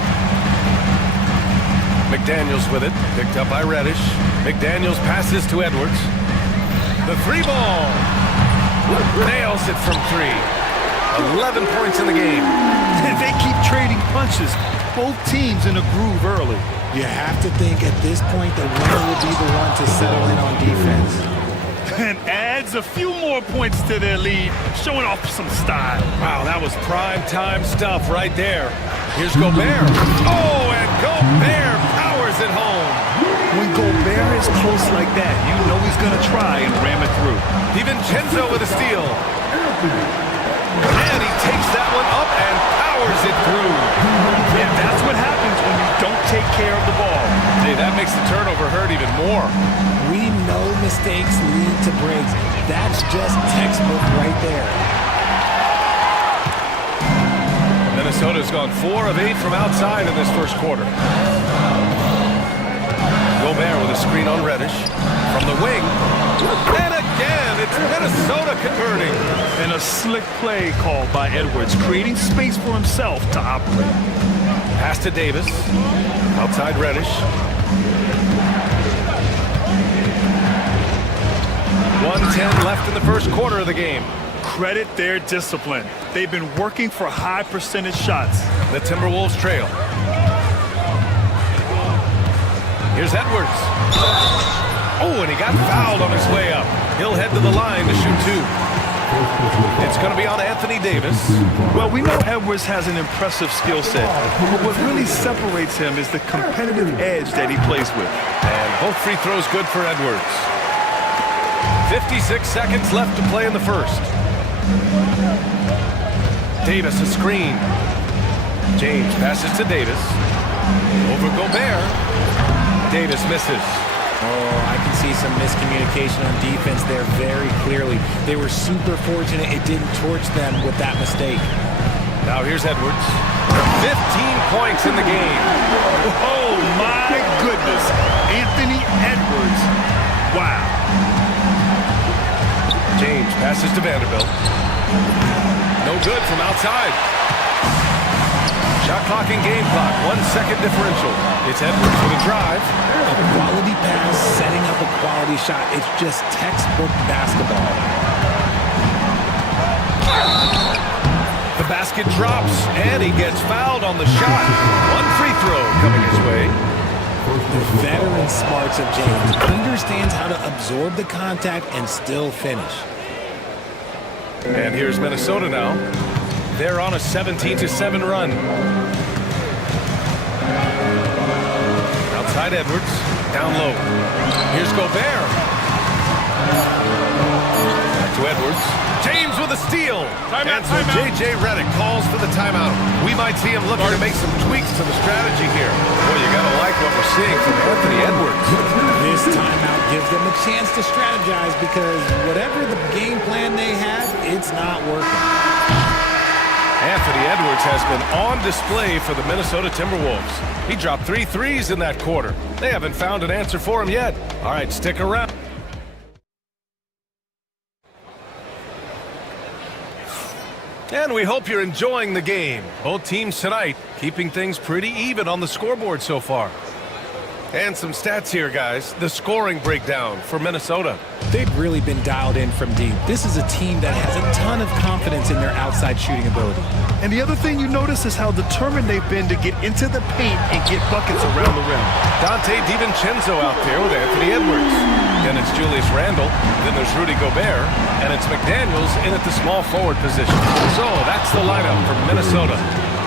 McDaniels with it. Picked up by Reddish. McDaniels passes to Edwards. The three ball. Nails it from three. 11 points in the game. They keep trading punches. Both teams in a groove early. You have to think at this point the winner will be the one to settle in on defense. And adds a few more points to their lead, showing off some style. Wow, that was prime time stuff right there. Here's Gobert. Oh, and Gobert powers it home. When Gobert is close like that, you know he's going to try and ram it through. DiVincenzo with a steal. And he takes that one up and powers it through. Yeah, that's what happens when you don't take care of the ball. Hey, that makes the turnover hurt even more. We know mistakes lead to breaks. That's just textbook right there. Minnesota's gone 4 of 8 from outside in this first quarter. Gobert with a screen on Reddish. From the wing. And again, it's Minnesota converting. And a slick play called by Edwards, creating space for himself to operate. Pass to Davis. Outside Reddish. 1:10 left in the first quarter of the game. Credit their discipline. They've been working for high percentage shots. The Timberwolves trail. Here's Edwards. Oh, and he got fouled on his way up. He'll head to the line to shoot 2. It's going to be on Anthony Davis. Well, we know Edwards has an impressive skill set, but what really separates him is the competitive edge that he plays with. And both free throws good for Edwards. 56 seconds left to play in the first. Davis a screen. James passes to Davis. Over Gobert. Davis misses. Oh, I can see some miscommunication on defense there very clearly. They were super fortunate it didn't torch them with that mistake. Now here's Edwards. 15 points in the game. Oh, my goodness. Anthony Edwards. Wow. James passes to Vanderbilt. No good from outside. Shot clock and game clock. 1 second differential. It's Edwards with a drive. A quality pass, setting up a quality shot. It's just textbook basketball. The basket drops, and he gets fouled on the shot. 1 free throw coming his way. The veteran smarts of James understands how to absorb the contact and still finish. And here's Minnesota now. They're on a 17-7 run. Outside Edwards, down low. Here's Gobert. Back to Edwards. James with a steal. And so J.J. Redick calls for the timeout. We might see him looking to make some tweaks to the strategy here. Boy, you gotta like what we're seeing from Anthony Edwards. This timeout gives them a chance to strategize because whatever the game plan they had, it's not working. Anthony Edwards has been on display for the Minnesota Timberwolves. He dropped 3 threes in that quarter. They haven't found an answer for him yet. All right, stick around. And we hope you're enjoying the game. Both teams tonight keeping things pretty even on the scoreboard so far. And some stats here, guys. The scoring breakdown for Minnesota. They've really been dialed in from deep. This is a team that has a ton of confidence in their outside shooting ability. And the other thing you notice is how determined they've been to get into the paint and get buckets around the rim. Dante DiVincenzo out there with Anthony Edwards. Then it's Julius Randle. Then there's Rudy Gobert. And it's McDaniels in at the small forward position. So that's the lineup for Minnesota.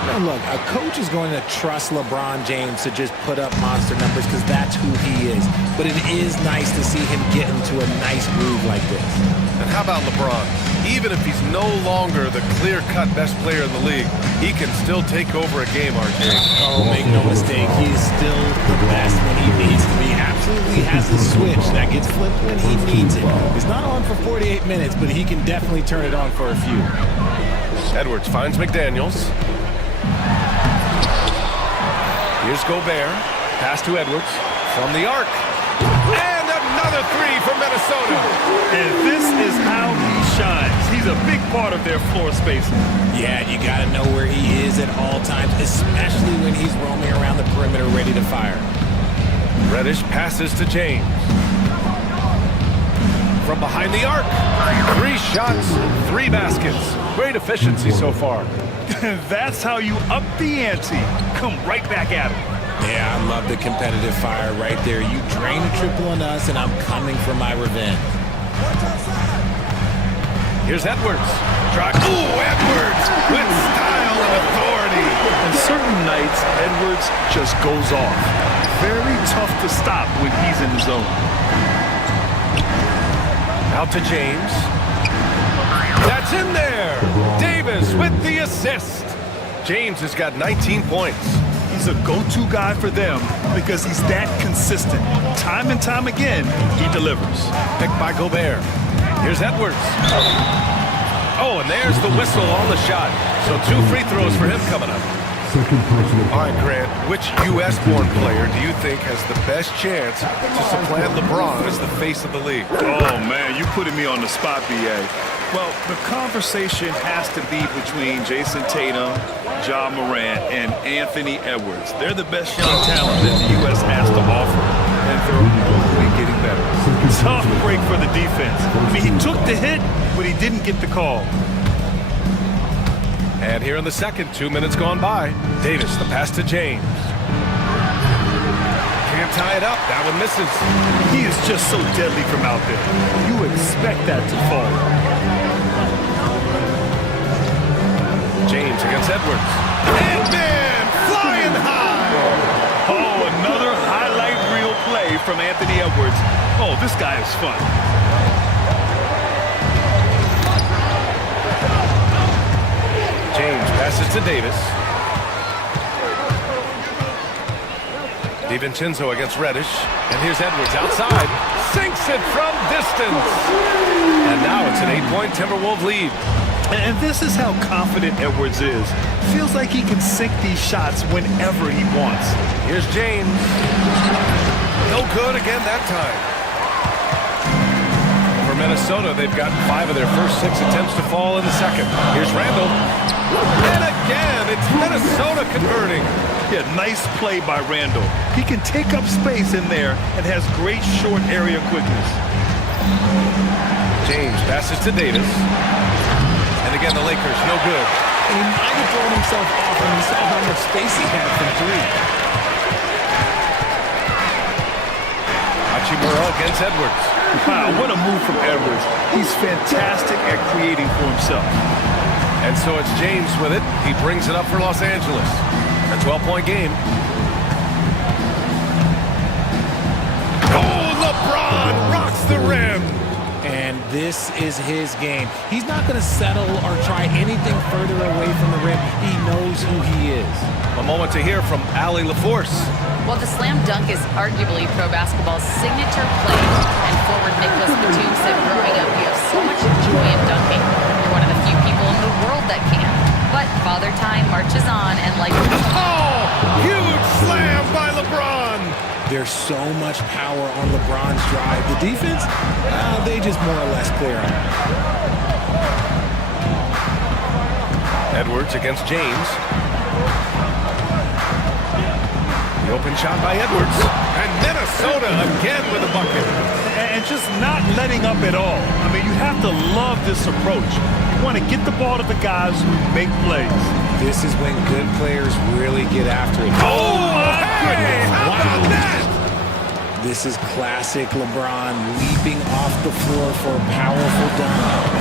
Now look, a coach is going to trust LeBron James to just put up monster numbers because that's who he is. But it is nice to see him get into a nice groove like this. And how about LeBron? Even if he's no longer the clear-cut best player in the league, he can still take over a game, RJ. Oh, make no mistake, he is still the best when he needs to be. Absolutely has a switch that gets flipped when he needs it. He's not on for 48 minutes, but he can definitely turn it on for a few. Edwards finds McDaniels. Here's Gobert. Pass to Edwards from the arc. And another three for Minnesota. And this is how he shines. He's a big part of their floor space. Yeah, you got to know where he is at all times, especially when he's roaming around the perimeter ready to fire. Reddish passes to James. From behind the arc. 3 shots, 3 baskets. Great efficiency so far. That's how you up the ante. Come right back at him. Yeah, I love the competitive fire right there. You drain a triple on us, and I'm coming for my revenge. Here's Edwards. Ooh, Edwards with style and authority. And certain nights, Edwards just goes off. Very tough to stop when he's in the zone. Out to James. That's in there. Davis with the assist. James has got 19 points. He's a go-to guy for them because he's that consistent. Time and time again, he delivers. Picked by Gobert. Here's Edwards. Oh, and there's the whistle on the shot. So 2 free throws for him coming up. All right, Grant, which U.S.-born player do you think has the best chance to supplant LeBron as the face of the league? Oh, man, you putting me on the spot, B.A. Well, the conversation has to be between Jason Tatum, Ja Morant, and Anthony Edwards. They're the best young talent that the U.S. has to offer, and they're only getting better. Tough break for the defense. I mean, he took the hit, but he didn't get the call. And here in the second, 2 minutes gone by. Davis, the pass to James. Can't tie it up. That one misses. He is just so deadly from out there. You expect that to fall. James against Edwards. And man, flying high. Oh, another highlight reel play from Anthony Edwards. Oh, this guy is fun. James passes to Davis. DiVincenzo against Reddish. And here's Edwards outside. Sinks it from distance. And now it's an 8-point Timberwolves lead. And this is how confident Edwards is. Feels like he can sink these shots whenever he wants. Here's James. No good again that time. For Minnesota, they've gotten 5 of their first 6 attempts to fall in the second. Here's Randle. And again, it's Minnesota converting. Yeah, nice play by Randle. He can take up space in there and has great short area quickness. James passes to Davis. And again, the Lakers, no good. And he might have thrown himself off when he saw how much space he had from 3. Hachimura against Edwards. Wow, what a move from Edwards. He's fantastic at creating for himself. And so it's James with it. He brings it up for Los Angeles. A 12-point game. Oh, LeBron rocks the rim. And this is his game. He's not going to settle or try anything further away from the rim. He knows who he is. A moment to hear from Allie LaForce. Well, the slam dunk is arguably pro basketball's signature play. And forward Nicholas Batum said growing up, you have so much joy in dunking. You're one of the few people in the world that can. But Father Time marches on and like... Oh! Huge slam by LeBron! There's so much power on LeBron's drive. The defense, they just more or less clear him. Edwards against James. The open shot by Edwards. And Minnesota again with a bucket. And just not letting up at all. I mean, you have to love this approach. You want to get the ball to the guys who make plays. This is when good players really get after it. Oh, my goodness. How about that? This is classic LeBron leaping off the floor for a powerful dunk.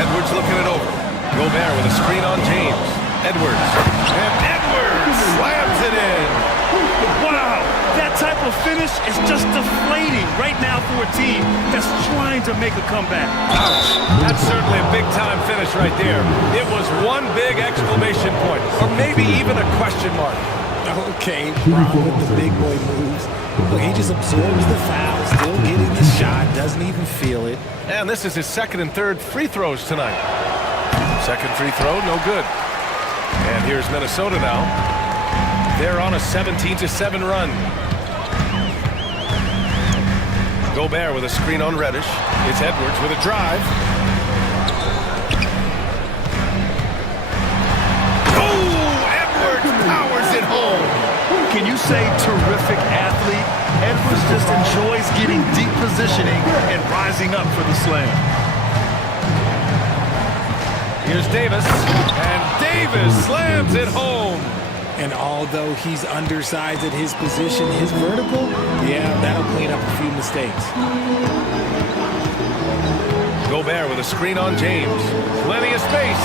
Edwards looking it over. Gobert with a screen on James. Edwards. And Edwards slams it in. Wow, that type of finish is just deflating right now for a team that's trying to make a comeback. Ouch. That's certainly a big-time finish right there. It was one big exclamation point, or maybe even a question mark. Okay, Bron with the big boy moves. Look, he just absorbs the foul, still getting the shot, doesn't even feel it. And this is his second and third free throws tonight. Second free throw, no good. And here's Minnesota now. They're on a 17-7 run. Gobert with a screen on Reddish. It's Edwards with a drive. Powers it home. Can you say terrific athlete? Edwards just enjoys getting deep positioning and rising up for the slam. Here's Davis, and Davis slams it home. And although he's undersized at his position, his vertical, yeah, that'll clean up a few mistakes. Gobert with a screen on James. Plenty of space.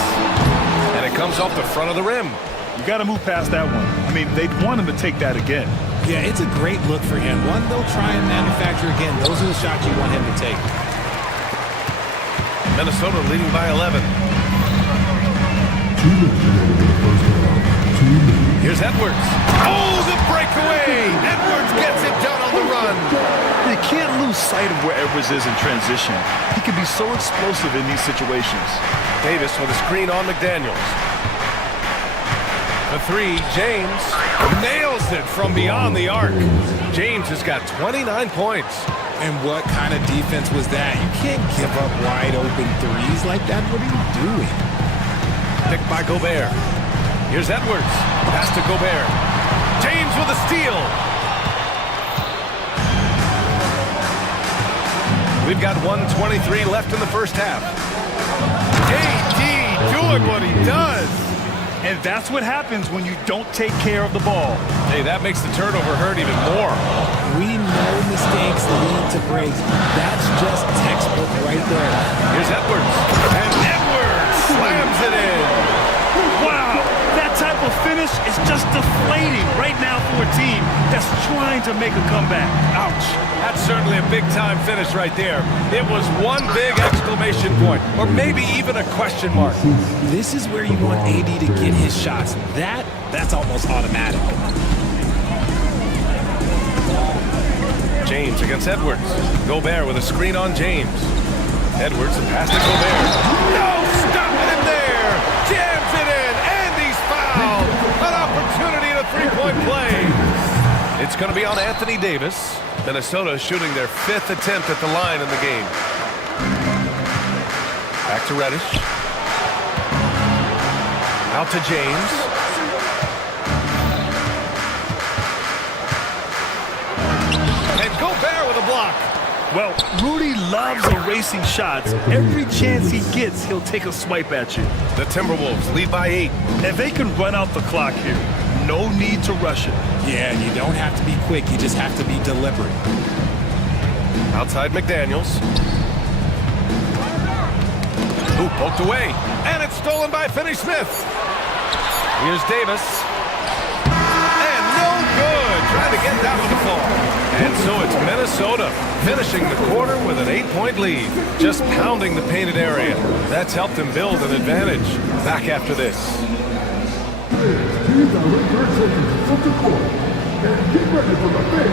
And it comes off the front of the rim. You got to move past that one. I mean, they'd want him to take that again. Yeah, it's a great look for him. One they'll try and manufacture again. Those are the shots you want him to take. Minnesota leading by 11. Here's Edwards. Oh, the breakaway! Edwards gets it done on the run. You can't lose sight of where Edwards is in transition. He can be so explosive in these situations. Davis with a screen on McDaniels. The three, James nails it from beyond the arc. James has got 29 points. And what kind of defense was that? You can't give up wide open threes like that. What are you doing? Picked by Gobert. Here's Edwards. Pass to Gobert. James with a steal. We've got 1:23 left in the first half. AD doing what he does. And that's what happens when you don't take care of the ball. Hey, that makes the turnover hurt even more. We know mistakes lead to breaks. That's just textbook right there. Here's Edwards. And Edwards slams it in. Wow, that type of finish is just deflating right now for a team that's trying to make a comeback. Ouch. That's certainly a big-time finish right there. It was one big exclamation point, or maybe even a question mark. This is where you want AD to get his shots. That's almost automatic. James against Edwards. Gobert with a screen on James. Edwards, a pass to Gobert. No, stop it in there. Jams it in, and he's fouled. An opportunity to three-point play. It's going to be on Anthony Davis. Minnesota shooting their fifth attempt at the line in the game. Back to Reddish. Out to James. And Gobert with a block. Well, Rudy loves erasing shots. Every chance he gets, he'll take a swipe at you. The Timberwolves lead by 8. And they can run out the clock here. No need to rush it. Yeah, and you don't have to be quick. You just have to be deliberate. Outside McDaniels. Ooh, poked away. And it's stolen by Finney-Smith. Here's Davis. And no good. Trying to get that one to fall. And so it's Minnesota finishing the quarter with an 8-point lead. Just pounding the painted area. That's helped them build an advantage. Back after this. Get ready for the big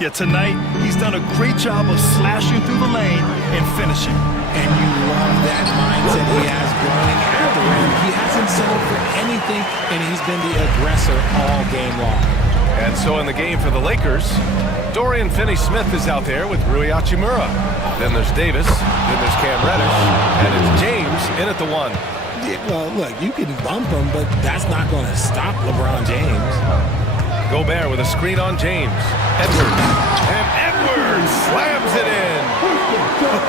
Yeah, tonight he's done a great job of slashing through the lane and finishing. And you love that mindset he has going at the rim. He hasn't settled for anything, and he's been the aggressor all game long. And so in the game for the Lakers, Dorian Finney-Smith is out there with Rui Hachimura. Then there's Davis, then there's Cam Reddish, and it's James in at the 1. Yeah, well, look, you can bump him, but that's not going to stop LeBron James. Gobert with a screen on James. Edwards. And Edwards slams it in.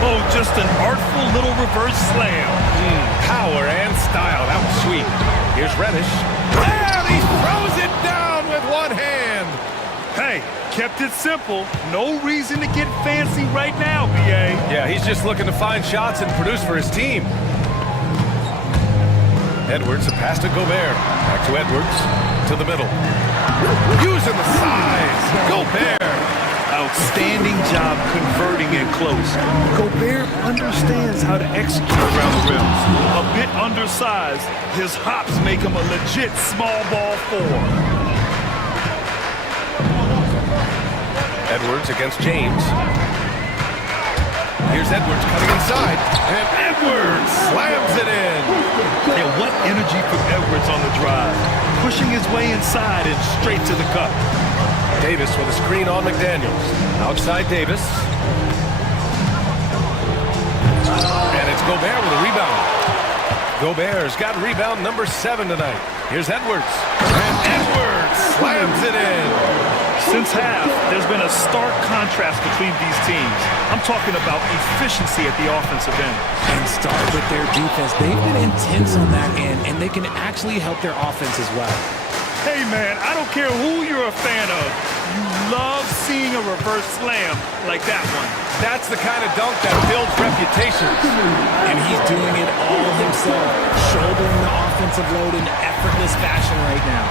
Oh, just an artful little reverse slam. Power and style. That was sweet. Here's Reddish. And he throws it down with one hand. Hey, kept it simple. No reason to get fancy right now, B.A. Yeah, he's just looking to find shots and produce for his team. Edwards, a pass to Gobert. Back to Edwards. To the middle. Using the size. Gobert. Outstanding job converting in close. Gobert understands how to execute around the rim. A bit undersized, his hops make him a legit small ball 4. Edwards against James. Here's Edwards cutting inside. And Edwards slams it in. And what energy from Edwards on the drive. Pushing his way inside and straight to the cup. Davis with a screen on McDaniels. Outside Davis. And it's Gobert with a rebound. Gobert's got rebound number 7 tonight. Here's Edwards. And Edwards slams it in. Since half, there's been a stark contrast between these teams. I'm talking about efficiency at the offensive end. And start with their defense. They've been intense on that end, and they can actually help their offense as well. Hey, man, I don't care who you're a fan of. You love seeing a reverse slam like that one. That's the kind of dunk that builds reputations. And he's doing it all himself, shouldering the offensive load in effortless fashion right now.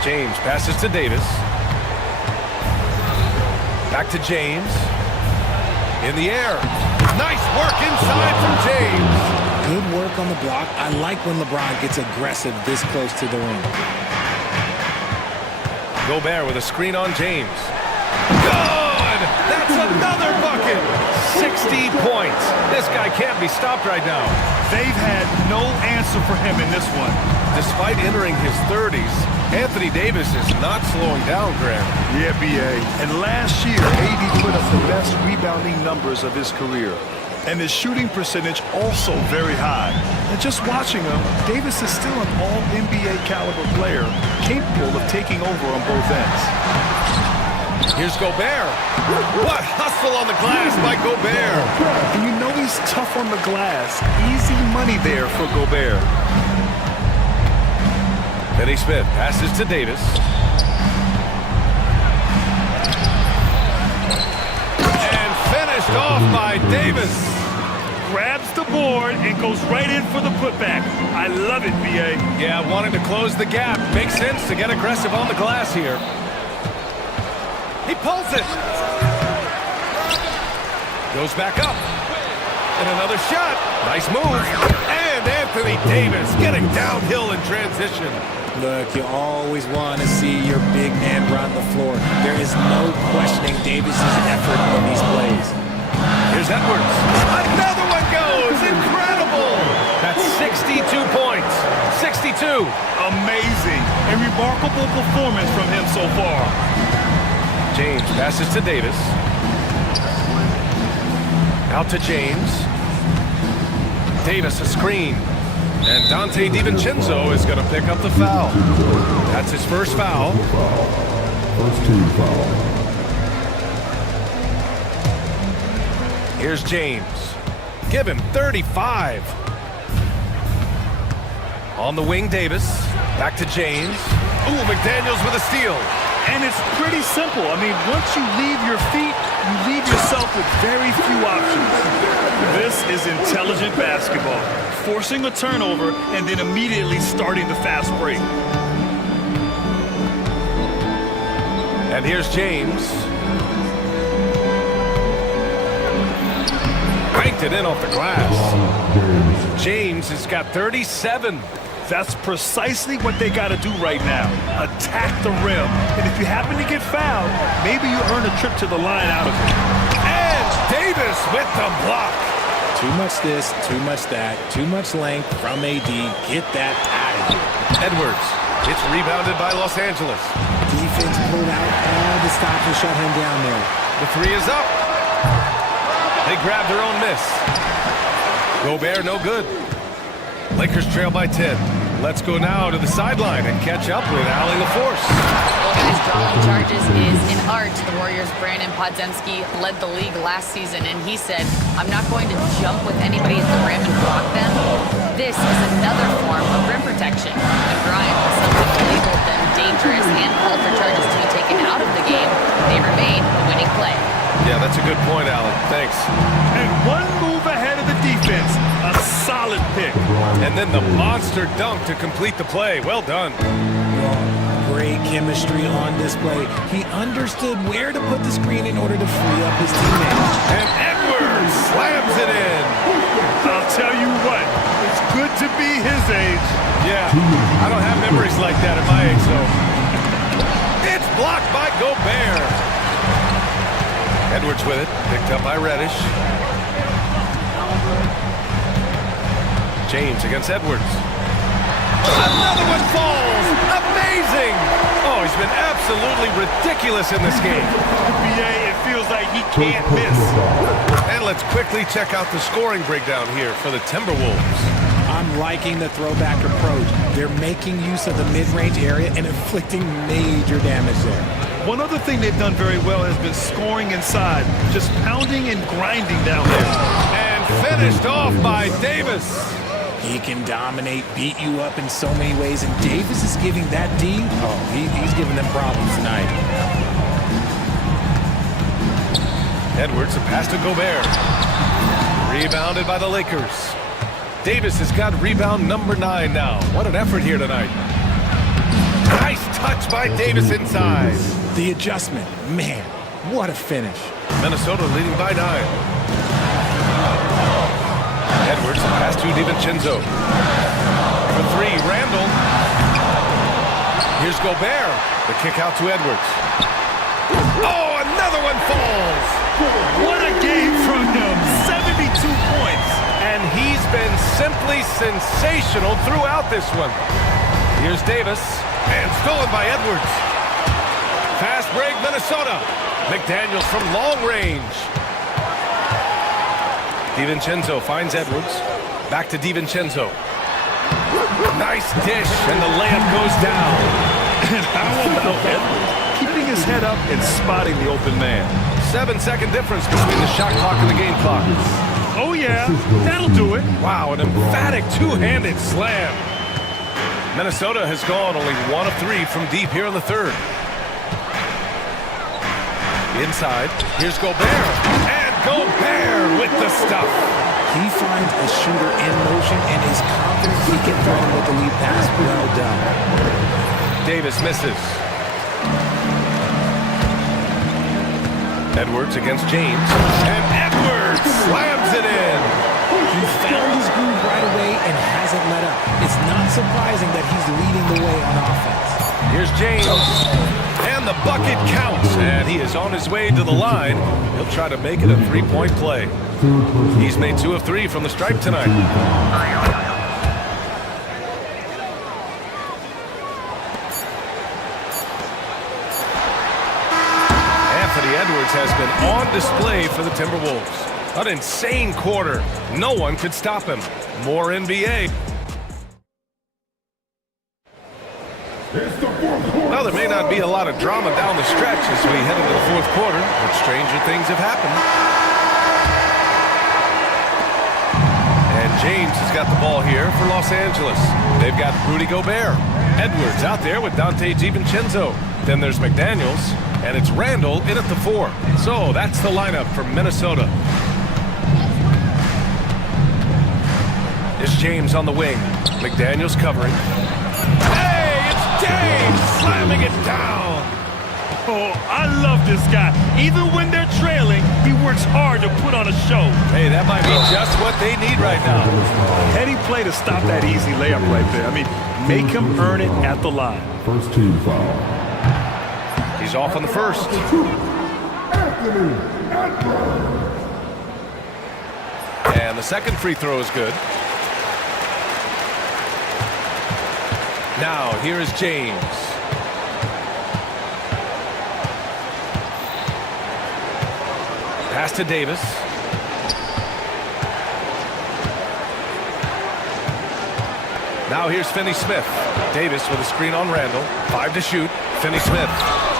James passes to Davis. Back to James. In the air. Nice work inside from James. Good work on the block. I like when LeBron gets aggressive this close to the rim. Gobert with a screen on James. Good! That's another bucket! 60 points. This guy can't be stopped right now. They've had no answer for him in this one. Despite entering his 30s, Anthony Davis is not slowing down, Graham. Yeah, B.A. And last year, AD put up the best rebounding numbers of his career. And his shooting percentage also very high. And just watching him, Davis is still an all-NBA caliber player, capable of taking over on both ends. Here's Gobert. What hustle on the glass by Gobert. And you know he's tough on the glass. Easy money there for Gobert. Finney-Smith passes to Davis. And finished off by Davis. Grabs the board and goes right in for the putback. I love it, B.A. Yeah, wanting to close the gap. Makes sense to get aggressive on the glass here. He pulls it. Goes back up. And another shot. Nice move. And Anthony Davis getting downhill in transition. Look, you always want to see your big man run the floor. There is no questioning Davis's effort on these plays. Here's Edwards. Another one goes. Incredible. That's 62 points. 62. Amazing. A remarkable performance from him so far. James passes to Davis. Out to James. Davis a screen. And Dante DiVincenzo is going to pick up the foul. That's his first foul. First team foul. Here's James. Give him 35. On the wing, Davis. Back to James. Ooh, McDaniels with a steal. And it's pretty simple. I mean, once you leave your feet, you leave yourself with very few options. This is intelligent basketball. Forcing a turnover and then immediately starting the fast break. And here's James. Banked it in off the glass. James has got 37. That's precisely what they got to do right now. Attack the rim. And if you happen to get fouled, maybe you earn a trip to the line out of it. And Davis with the block. Too much this, too much that, too much length from AD. Get that out of here. Edwards. It's rebounded by Los Angeles. Defense pulled out all the stops and shut him down there. The three is up. They grabbed their own miss. Gobert, no good. Lakers trail by 10. Let's go now to the sideline and catch up with Allie LaForce. Well, guys, drawing charges is an art. The Warriors' Brandon Podziemski led the league last season, and he said, I'm not going to jump with anybody at the rim and block them. This is another form of rim protection. And Bryant, while some people labeled them dangerous and called for charges to be taken out of the game, they remain a winning play. Yeah, that's a good point, Allen. Thanks. And one move ahead of the defense. A solid pick. And then the monster dunk to complete the play. Well done. Great chemistry on display. He understood where to put the screen in order to free up his teammates. And Edwards slams it in. I'll tell you what, it's good to be his age. Yeah, I don't have memories like that at my age, so. It's blocked by Gobert. Edwards with it, picked up by Reddish. James against Edwards. Another one falls! Amazing! Oh, he's been absolutely ridiculous in this game. NBA, it feels like he can't miss. And let's quickly check out the scoring breakdown here for the Timberwolves. I'm liking the throwback approach. They're making use of the mid-range area and inflicting major damage there. One other thing they've done very well has been scoring inside, just pounding and grinding down there. And finished off by Davis. He can dominate, beat you up in so many ways, and Davis is giving that D, he's giving them problems tonight. Edwards, a pass to Gobert. Rebounded by the Lakers. Davis has got rebound number 9 now. What an effort here tonight. Nice touch by Davis inside. The adjustment, man, what a finish. Minnesota leading by 9. Edwards, a pass to DiVincenzo. For 3, Randall. Here's Gobert. The kick out to Edwards. Oh, another one falls. What a game from him. 72 points. And he's been simply sensational throughout this one. Here's Davis. And stolen by Edwards. Fast break, Minnesota. McDaniels from long range. DiVincenzo finds Edwards. Back to DiVincenzo. Nice dish, and the layup goes down. And how about Edwards keeping his head up and spotting the open man? 7-second difference between the shot clock and the game clock. Oh, yeah, that'll do it. Wow, an emphatic two-handed slam. Minnesota has gone only 1 of 3 from deep here in the third. Inside, here's Gobert. And Gobert with the stuff. He finds a shooter in motion and is confident he can threaten with the lead pass. Well done. Davis misses. Edwards against James. And Edwards slams it in. He found his groove right away and hasn't let up. It's not surprising that he's leading the way on offense. Here's James. And the bucket counts. And he is on his way to the line. He'll try to make it a 3-point play. He's made 2 of 3 from the stripe tonight. Edwards has been on display for the Timberwolves. An insane quarter. No one could stop him. More NBA. Well, there may not be a lot of drama down the stretch as we head into the fourth quarter, but stranger things have happened. And James has got the ball here for Los Angeles. They've got Rudy Gobert. Edwards out there with Dante DiVincenzo. Then there's McDaniels. And it's Randall in at the 4. So that's the lineup for Minnesota. It's James on the wing. McDaniels covering. Hey, it's James slamming it down. Oh, I love this guy. Even when they're trailing, he works hard to put on a show. Hey, that might be just what they need right now. Heady play to stop that easy layup right there. I mean, make him earn it at the line. First team foul. He's off on the first. And the second free throw is good. Now, here is James. Pass to Davis. Now here's Finney-Smith. Davis with a screen on Randall. 5 to shoot. Finney-Smith.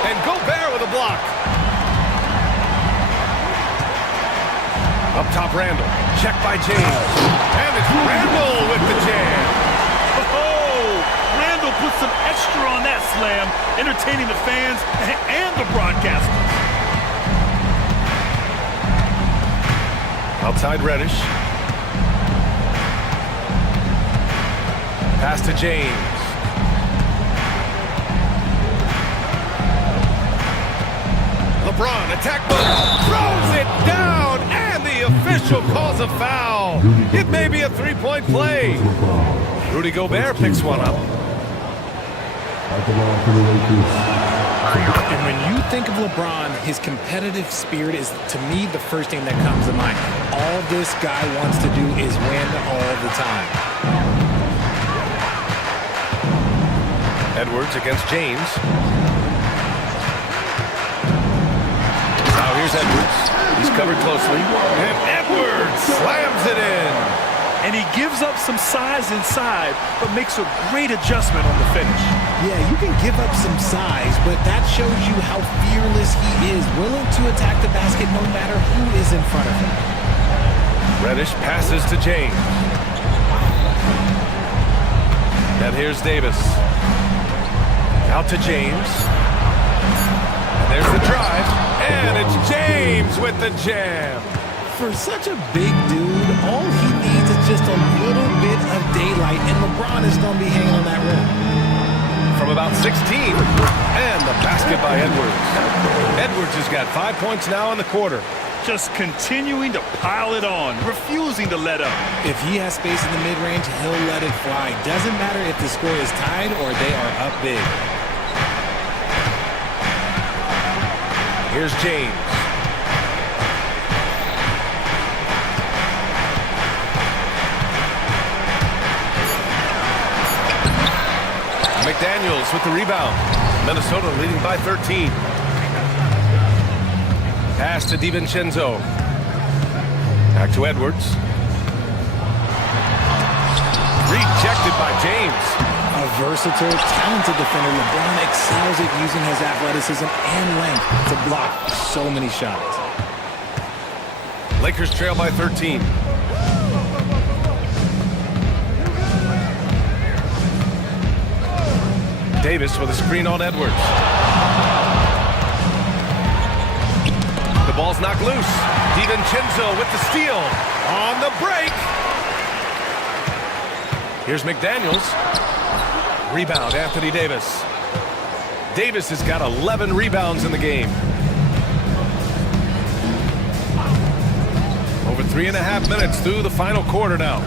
And Gobert with a block. Up top, Randall. Check by James. And it's Randall with the jam. Oh, Randall put some extra on that slam, entertaining the fans and the broadcasters. Outside Reddish. Pass to James. LeBron, attack mode, throws it down, and the official calls a foul. It may be a three-point play. Rudy Gobert picks one up. And when you think of LeBron, his competitive spirit is, to me, the first thing that comes to mind. All this guy wants to do is win all the time. Edwards against James. Now here's Edwards. He's covered closely. And Edwards slams it in. And he gives up some size inside, but makes a great adjustment on the finish. Yeah, you can give up some size, but that shows you how fearless he is, willing to attack the basket no matter who is in front of him. Reddish passes to James. And here's Davis. Out to James. And there's the drive. And it's James with the jam. For such a big dude, all he needs is just a little bit of daylight, and LeBron is going to be hanging on that rim. From about 16. And the basket by Edwards. Edwards has got 5 points now in the quarter. Just continuing to pile it on, refusing to let up. If he has space in the mid-range, he'll let it fly. Doesn't matter if the score is tied or they are up big. Here's James. McDaniels with the rebound. Minnesota leading by 13. Pass to DiVincenzo. Back to Edwards. Rejected by James. A versatile, talented defender, LeBron excels at using his athleticism and length to block so many shots. Lakers trail by 13. Davis with a screen on Edwards. The ball's knocked loose. DiVincenzo with the steal. On the break. Here's McDaniels. Rebound, Anthony Davis. Davis has got 11 rebounds in the game. Over 3.5 minutes through the final quarter now.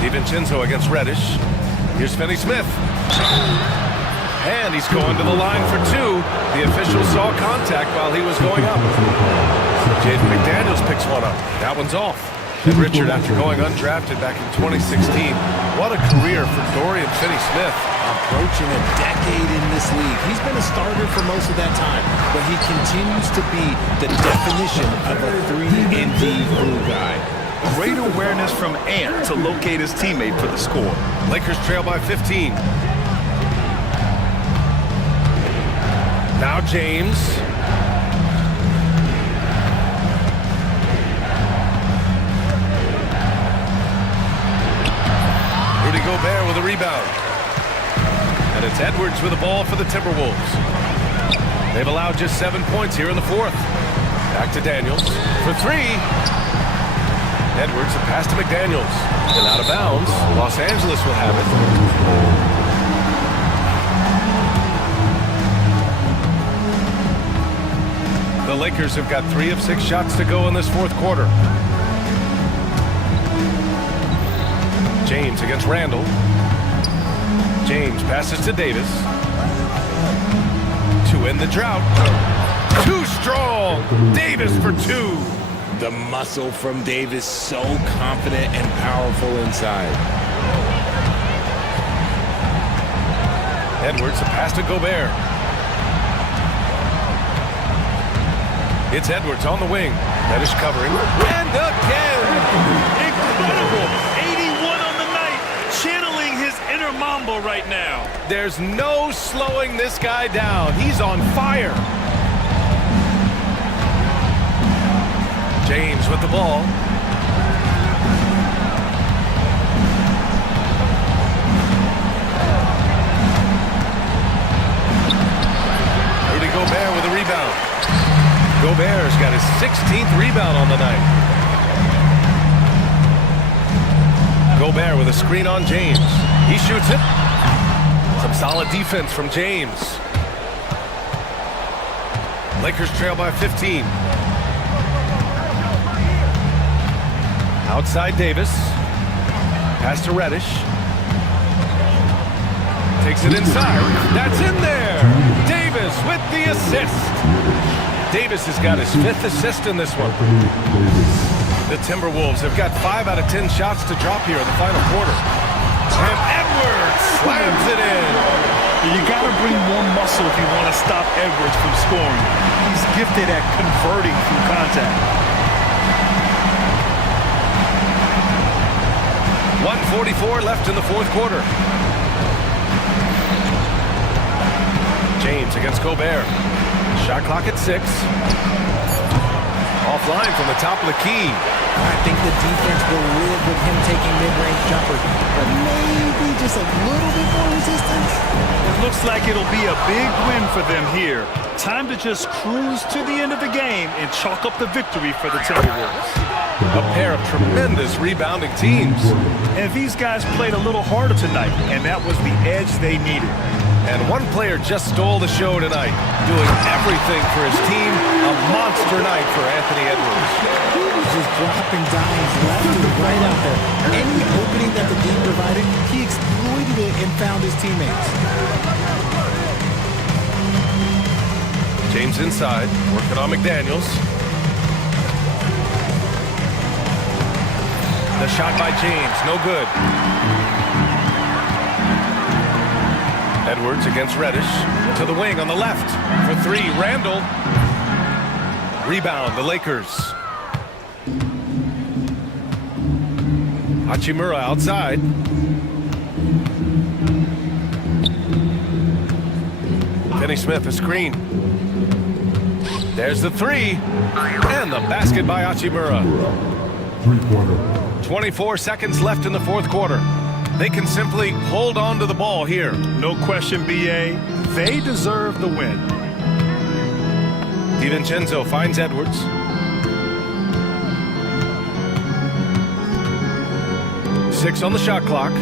DiVincenzo against Reddish. Here's Finney-Smith. And he's going to the line for two. The official saw contact while he was going up. Jaden McDaniels picks one up. That one's off. And Richard, after going undrafted back in 2016, what a career for Dorian Finney-Smith. Approaching a decade in this league. He's been a starter for most of that time, but he continues to be the definition of a 3-and-D glue guy. Great awareness from Ant to locate his teammate for the score. Lakers trail by 15. Now James. Rudy Gobert with a rebound. And it's Edwards with the ball for the Timberwolves. They've allowed just 7 points here in the fourth. Back to Daniels for three. Edwards, a pass to McDaniels. And out of bounds. Los Angeles will have it. Lakers have got 3 of 6 shots to go in this fourth quarter. James against Randall. James passes to Davis. To end the drought. Too strong. Davis for 2. The muscle from Davis, so confident and powerful inside. Edwards, a pass to Gobert. It's Edwards on the wing. Reddish covering. And again! Incredible! 81 on the night, channeling his inner Mamba right now. There's no slowing this guy down. He's on fire. James with the ball. Rudy Gobert with a rebound. Gobert's got his 16th rebound on the night. Gobert with a screen on James. He shoots it. Some solid defense from James. Lakers trail by 15. Outside Davis. Pass to Reddish. Takes it inside. That's in there. Davis with the assist. Davis has got his 5th assist in this one. The Timberwolves have got 5 out of 10 shots to drop here in the final quarter. And Edwards slams it in. You got to bring more muscle if you want to stop Edwards from scoring. He's gifted at converting through contact. 1:44 left in the fourth quarter. James against Gobert. Shot clock at 6. Offline from the top of the key. I think the defense will live with him taking mid-range jumper, but maybe just a little bit more resistance. It looks like it'll be a big win for them here. Time to just cruise to the end of the game and chalk up the victory for the Timberwolves. A pair of tremendous rebounding teams. And these guys played a little harder tonight, and that was the edge they needed. And one player just stole the show tonight, doing everything for his team. A monster night for Anthony Edwards. He was just dropping dimes left and right out there. Any opening that the team provided, he exploited it and found his teammates. James inside, working on McDaniels. The shot by James, no good. Edwards against Reddish. To the wing on the left. For 3, Randall. Rebound, the Lakers. Hachimura outside. Finney Smith, a screen. There's the 3. And the basket by Hachimura. 24 seconds left in the fourth quarter. They can simply hold on to the ball here. No question, B.A. They deserve the win. DiVincenzo finds Edwards. Six on the shot clock.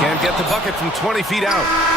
Can't get the bucket from 20 feet out.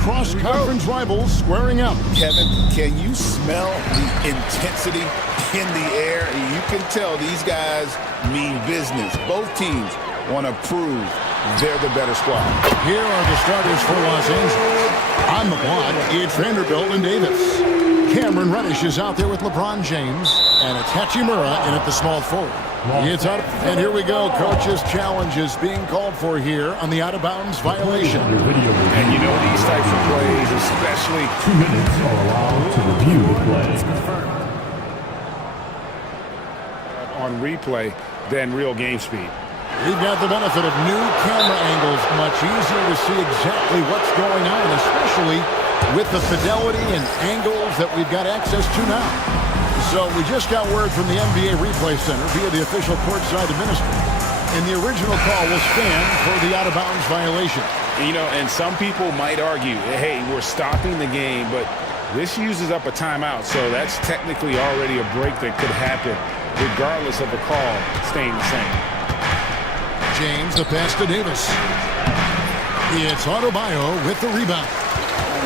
cross-conference rivals squaring up. Kevin, can you smell the intensity in the air? You can tell these guys mean business. Both teams want to prove they're the better squad. Here are the starters for Los Angeles. On the block, it's Vanderbilt and Davis. Cameron Reddish is out there with LeBron James, and it's Hachimura in at the small forward. It's out, and here we go. Coach's challenge is being called for here on the out-of-bounds violation. And you know these types of plays, especially 2 minutes are allowed to review the play. on replay than real game speed. We've got the benefit of new camera angles, much easier to see exactly what's going on, especially with the fidelity and angles that we've got access to now. So we just got word from the NBA Replay Center via the official courtside administrator, and the original call will stand for the out-of-bounds violation. You know, and some people might argue, hey, we're stopping the game, but this uses up a timeout, so that's technically already a break that could happen, regardless of the call staying the same. James, the pass to Davis. It's Adebayo with the rebound.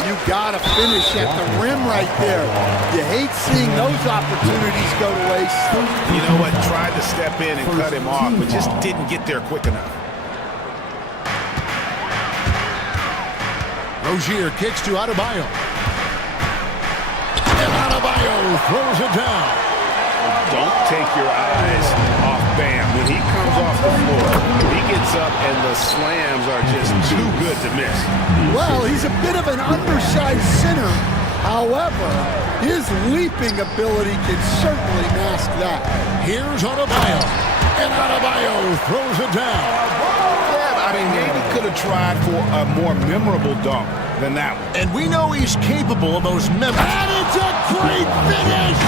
You gotta finish at the rim right there. You hate seeing those opportunities go to waste. You know what? Tried to step in and cut him off, but just didn't get there quick enough. Rozier kicks to Adebayo. And Adebayo throws it down. Don't take your eyes off Bam. When he comes off the floor, he gets up and the slams are just too good to miss. Well, he's a bit of an undersized center. However, his leaping ability can certainly mask that. Here's Adebayo. And Adebayo throws it down. Yeah, I mean, maybe could have tried for a more memorable dunk than that one. And we know he's capable of those memorable. And it's a great finish!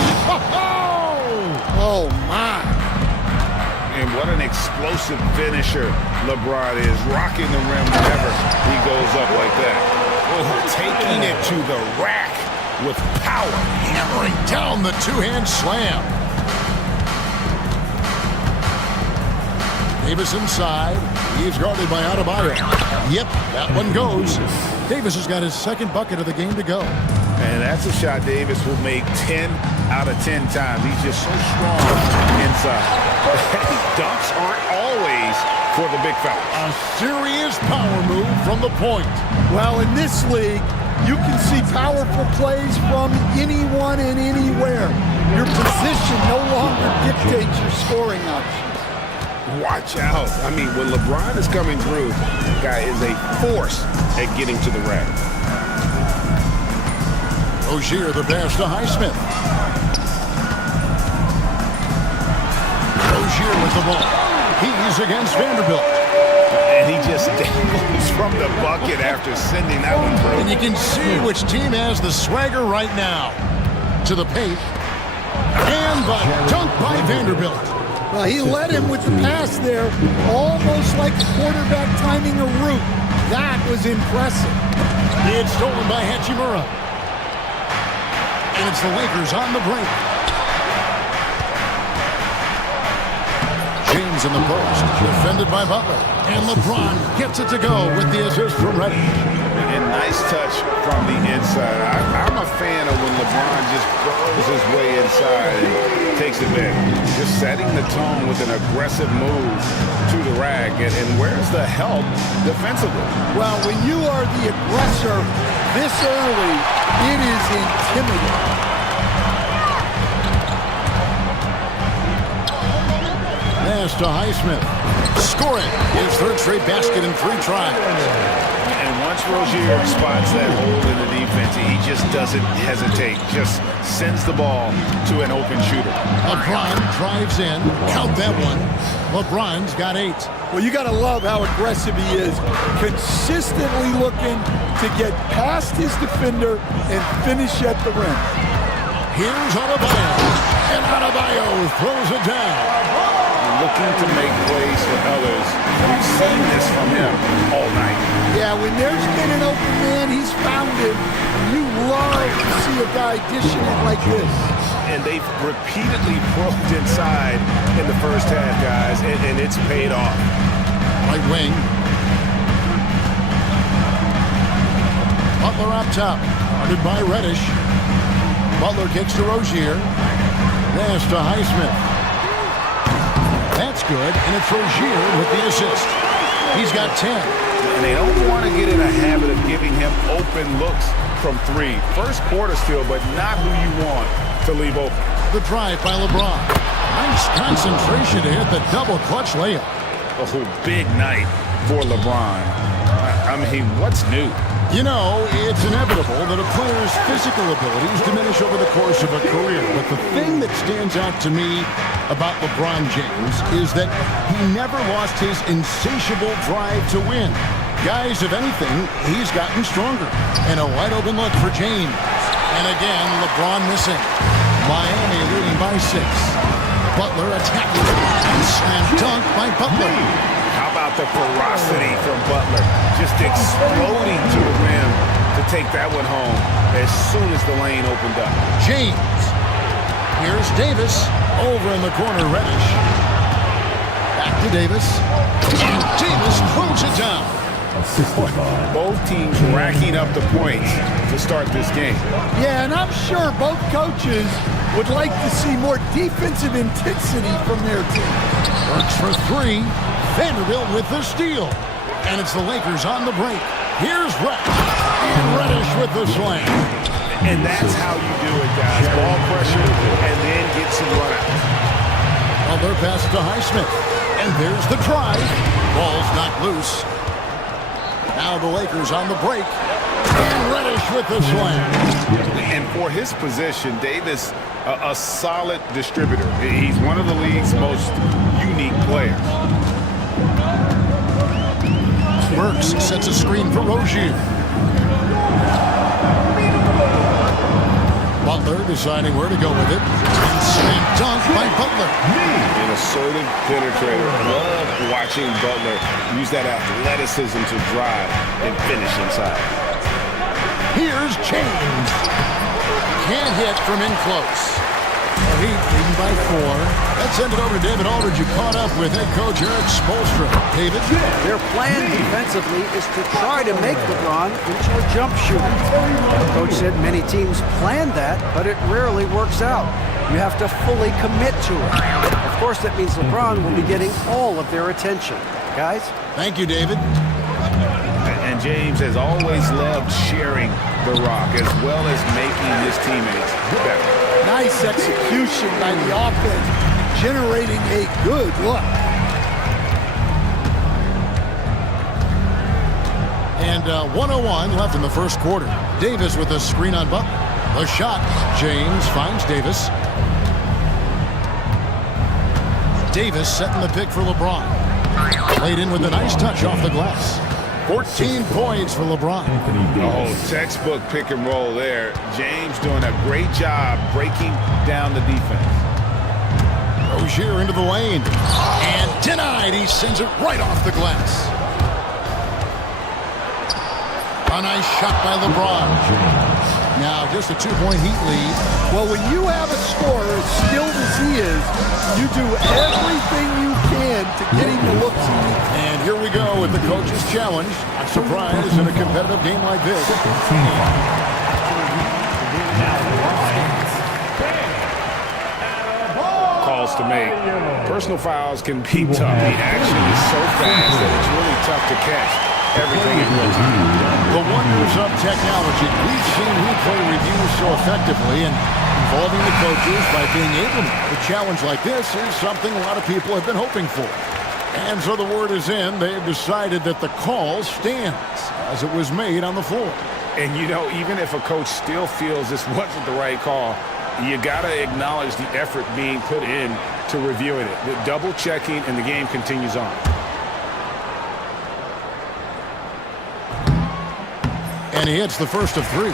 Oh, my. And what an explosive finisher LeBron is, rocking the rim whenever he goes up like that. Oh, taking it to the rack with power. Hammering down the two-hand slam. Davis inside. He's guarded by Adebayo. Yep, that one goes. Davis has got his second bucket of the game to go. And that's a shot Davis will make 10 out of 10 times. He's just so strong inside. Dunks aren't always for the big fella. A serious power move from the point. Well, in this league, you can see powerful plays from anyone and anywhere. Your position no longer dictates your scoring options. Watch out. I mean, when LeBron is coming through, the guy is a force at getting to the rack. Rozier, the pass to Highsmith. Rozier with the ball. He's against Vanderbilt. And he just dangles from the bucket after sending that one through. And you can see which team has the swagger right now. To the paint. And the dunk by Vanderbilt. Well, he led him with the pass there, almost like the quarterback timing a route. That was impressive. It's stolen by Hachimura. And it's the Lakers on the break. James in the post, defended by Butler. And LeBron gets it to go with the assist from Reddish. And nice touch from the inside. I'm a fan of when LeBron just burrows his way inside and takes advantage. Just setting the tone with an aggressive move to the rack. And where's the help defensively? Well, when you are the aggressor this early, it is intimidating. Pass to Highsmith. Scoring his third straight basket in 3 tries. And once Rozier spots that hole in the defense, he just doesn't hesitate. Just sends the ball to an open shooter. LeBron drives in. Count that one. LeBron's got 8. Well, you got to love how aggressive he is. Consistently looking to get past his defender and finish at the rim. Here's Adebayo. And Adebayo throws it down. Looking to make plays for others. We've seen this from him all night. Yeah, when there's been an open man, he's found it. You love to see a guy dishing it like this. And they've repeatedly probed inside in the first half, guys, and it's paid off. Right wing. Butler up top, guarded by Reddish. Butler kicks to Rozier. Pass to Highsmith. That's good, and it's Rozier with the assist. He's got 10. And they don't want to get in a habit of giving him open looks from three. First quarter still, but not who you want to leave open. The drive by LeBron. Nice concentration to hit the double clutch layup. Oh, big night for LeBron. I mean, what's new? You know, it's inevitable that a player's physical abilities diminish over the course of a career. But the thing that stands out to me about LeBron James is that he never lost his insatiable drive to win. Guys, if anything, he's gotten stronger. And a wide open look for James. And again, LeBron missing. Miami leading by 6. Butler attacking. And slam dunk by Butler. How about the ferocity from Butler? Just exploding to the rim to take that one home as soon as the lane opened up. James. Here's Davis. Over in the corner, Reddish. Back to Davis. And Davis throws it down. Both teams racking up the points to start this game. Yeah, and I'm sure both coaches would like to see more defensive intensity from their team. Works for 3. Vanderbilt with the steal. And it's the Lakers on the break. Here's Reddish. And Reddish with the slam. And that's how you do it, guys. Ball pressure and then get some run out. Butler passes to Highsmith. And there's the drive. Ball's knocked loose. Now the Lakers on the break. And Reddish with the slam. And for his position, Davis, a solid distributor. He's one of the league's most unique players. Burks sets a screen for Rozier. Butler deciding where to go with it. And slam dunk by Butler. An assertive penetrator. Love watching Butler use that athleticism to drive and finish inside. Here's James. Can't hit from in close. Heat leading by 4. Let's send it over to David Aldridge. You caught up with head coach Eric Spoelstra. David? Their plan defensively is to try to make LeBron into a jump shooter. The coach said many teams plan that, but it rarely works out. You have to fully commit to it. Of course, that means LeBron will be getting all of their attention. Guys? Thank you, David. And James has always loved sharing the rock as well as making his teammates better. Nice execution by the offense, generating a good look. And 1:01 left in the first quarter. Davis with a screen on Butler. A shot. James finds Davis. Davis setting the pick for LeBron. Played in with a nice touch off the glass. 14 points for LeBron. Oh, textbook pick and roll there. James doing a great job breaking down the defense. Rozier into the lane. And denied. He sends it right off the glass. A nice shot by LeBron. Now just a 2-point Heat lead. Well, when you have a scorer as skilled as he is, you do everything you can to get him the looks he needs. And here we go with the coach's challenge. A surprise in a competitive game like this. Calls to make. Personal fouls can be tough. The action is so fast that it's really tough to catch everything in real time. The wonders of technology. We've seen replay reviews so effectively, and involving the coaches by being able to make a challenge like this is something a lot of people have been hoping for. And so the word is in. They've decided that the call stands as it was made on the floor. And, you know, even if a coach still feels this wasn't the right call, you got to acknowledge the effort being put in to reviewing it. The double checking, and the game continues on. And he hits the first of 3.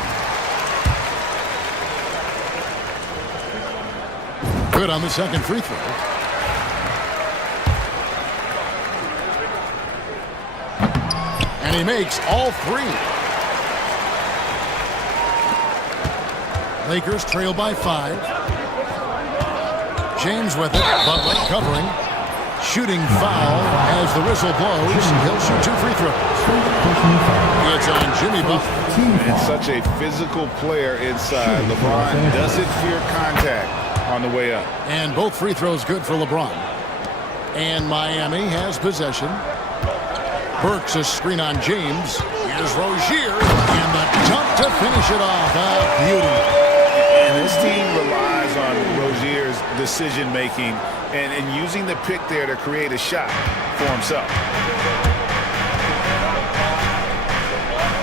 Good on the second free throw. And he makes all 3. Lakers trail by 5. James with it. Butler covering. Shooting foul as the whistle blows. He'll shoot 2 free throws. It's on Jimmy Butler. And such a physical player inside. LeBron doesn't fear contact on the way up. And both free throws good for LeBron. And Miami has possession. Burks a screen on James. Here's Rozier. And the dunk to finish it off. A beauty. And this team relies on Rozier's decision-making and using the pick there to create a shot for himself.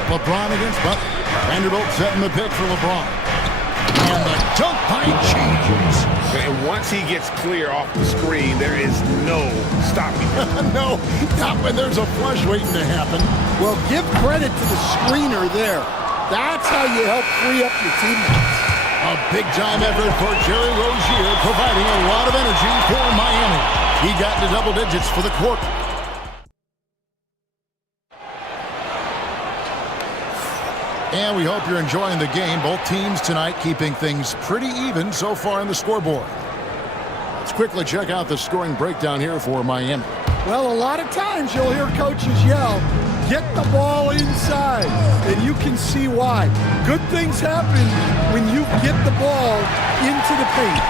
LeBron against Butler. Vanderbilt setting the pick for LeBron. And the dunk by James. And once he gets clear off the screen, there is no stopping him. No, not when there's a flush waiting to happen. Well, give credit to the screener there. That's how you help free up your teammates. A big-time effort for Jerry Rozier, providing a lot of energy for Miami. He got to double digits for the quarter. And we hope you're enjoying the game. Both teams tonight keeping things pretty even so far in the scoreboard. Let's quickly check out the scoring breakdown here for Miami. Well, a lot of times you'll hear coaches yell, get the ball inside, and you can see why. Good things happen when you get the ball into the paint.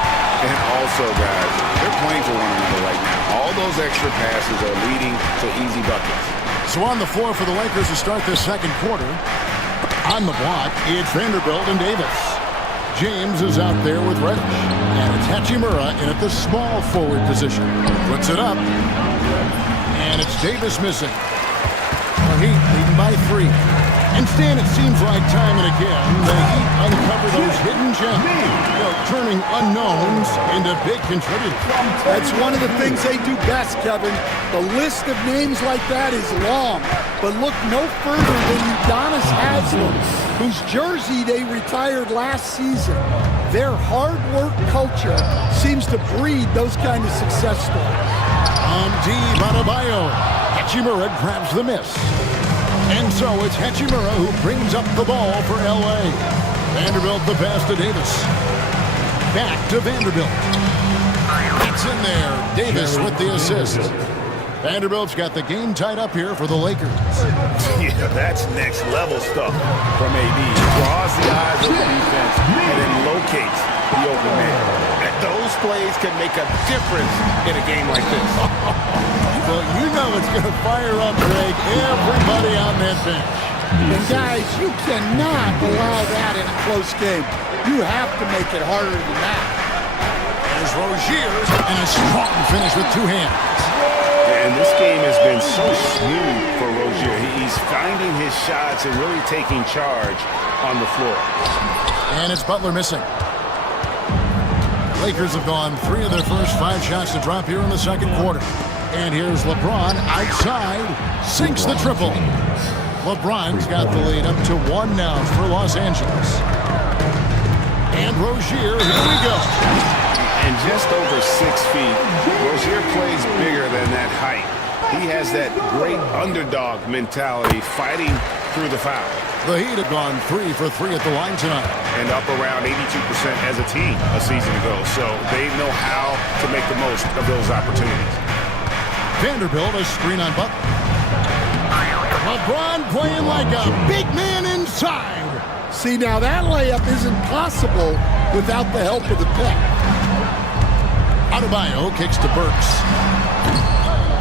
And also, guys, they're playing for one another right now. All those extra passes are leading to easy buckets. So on the floor for the Lakers to start this second quarter. On the block, it's Vanderbilt and Davis. James is out there with Reddish. And it's Hachimura in at the small forward position. Puts it up. And it's Davis missing. The Heat leading by 3. Instead, it seems like time and again, the Heat uncover those hidden gems, turning unknowns into big contributors. That's one of the things they do best, Kevin. The list of names like that is long, but look no further than Udonis Haslem, whose jersey they retired last season. Their hard work culture seems to breed those kind of success stories. Deep Adebayo. Hachimura grabs the miss. And so it's Hachimura who brings up the ball for L.A. Vanderbilt the pass to Davis. Back to Vanderbilt. It's in there. Davis with the assist. Vanderbilt's got the game tied up here for the Lakers. Yeah, that's next level stuff from AD. Draws the eyes of the defense and then locates the open man. And those plays can make a difference in a game like this. Well, you know it's going to fire up, Greg, everybody on that bench. And guys, you cannot allow that in a close game. You have to make it harder than that. There's Rozier and a strong finish with 2 hands. And this game has been so smooth for Rozier. He's finding his shots and really taking charge on the floor. And it's Butler missing. Lakers have gone 3 of their first 5 shots to drop here in the second quarter. And here's LeBron outside, sinks the triple. LeBron's got the lead up to 1 now for Los Angeles. And Rozier, here we go. And just over 6 feet, Rozier plays bigger than that height. He has that great underdog mentality, fighting through the foul. The Heat have gone 3 for 3 at the line tonight. And up around 82% as a team a season ago. So they know how to make the most of those opportunities. Vanderbilt a screen on Butler. LeBron playing like a big man inside. See, now that layup isn't possible without the help of the pick. Adebayo kicks to Burks.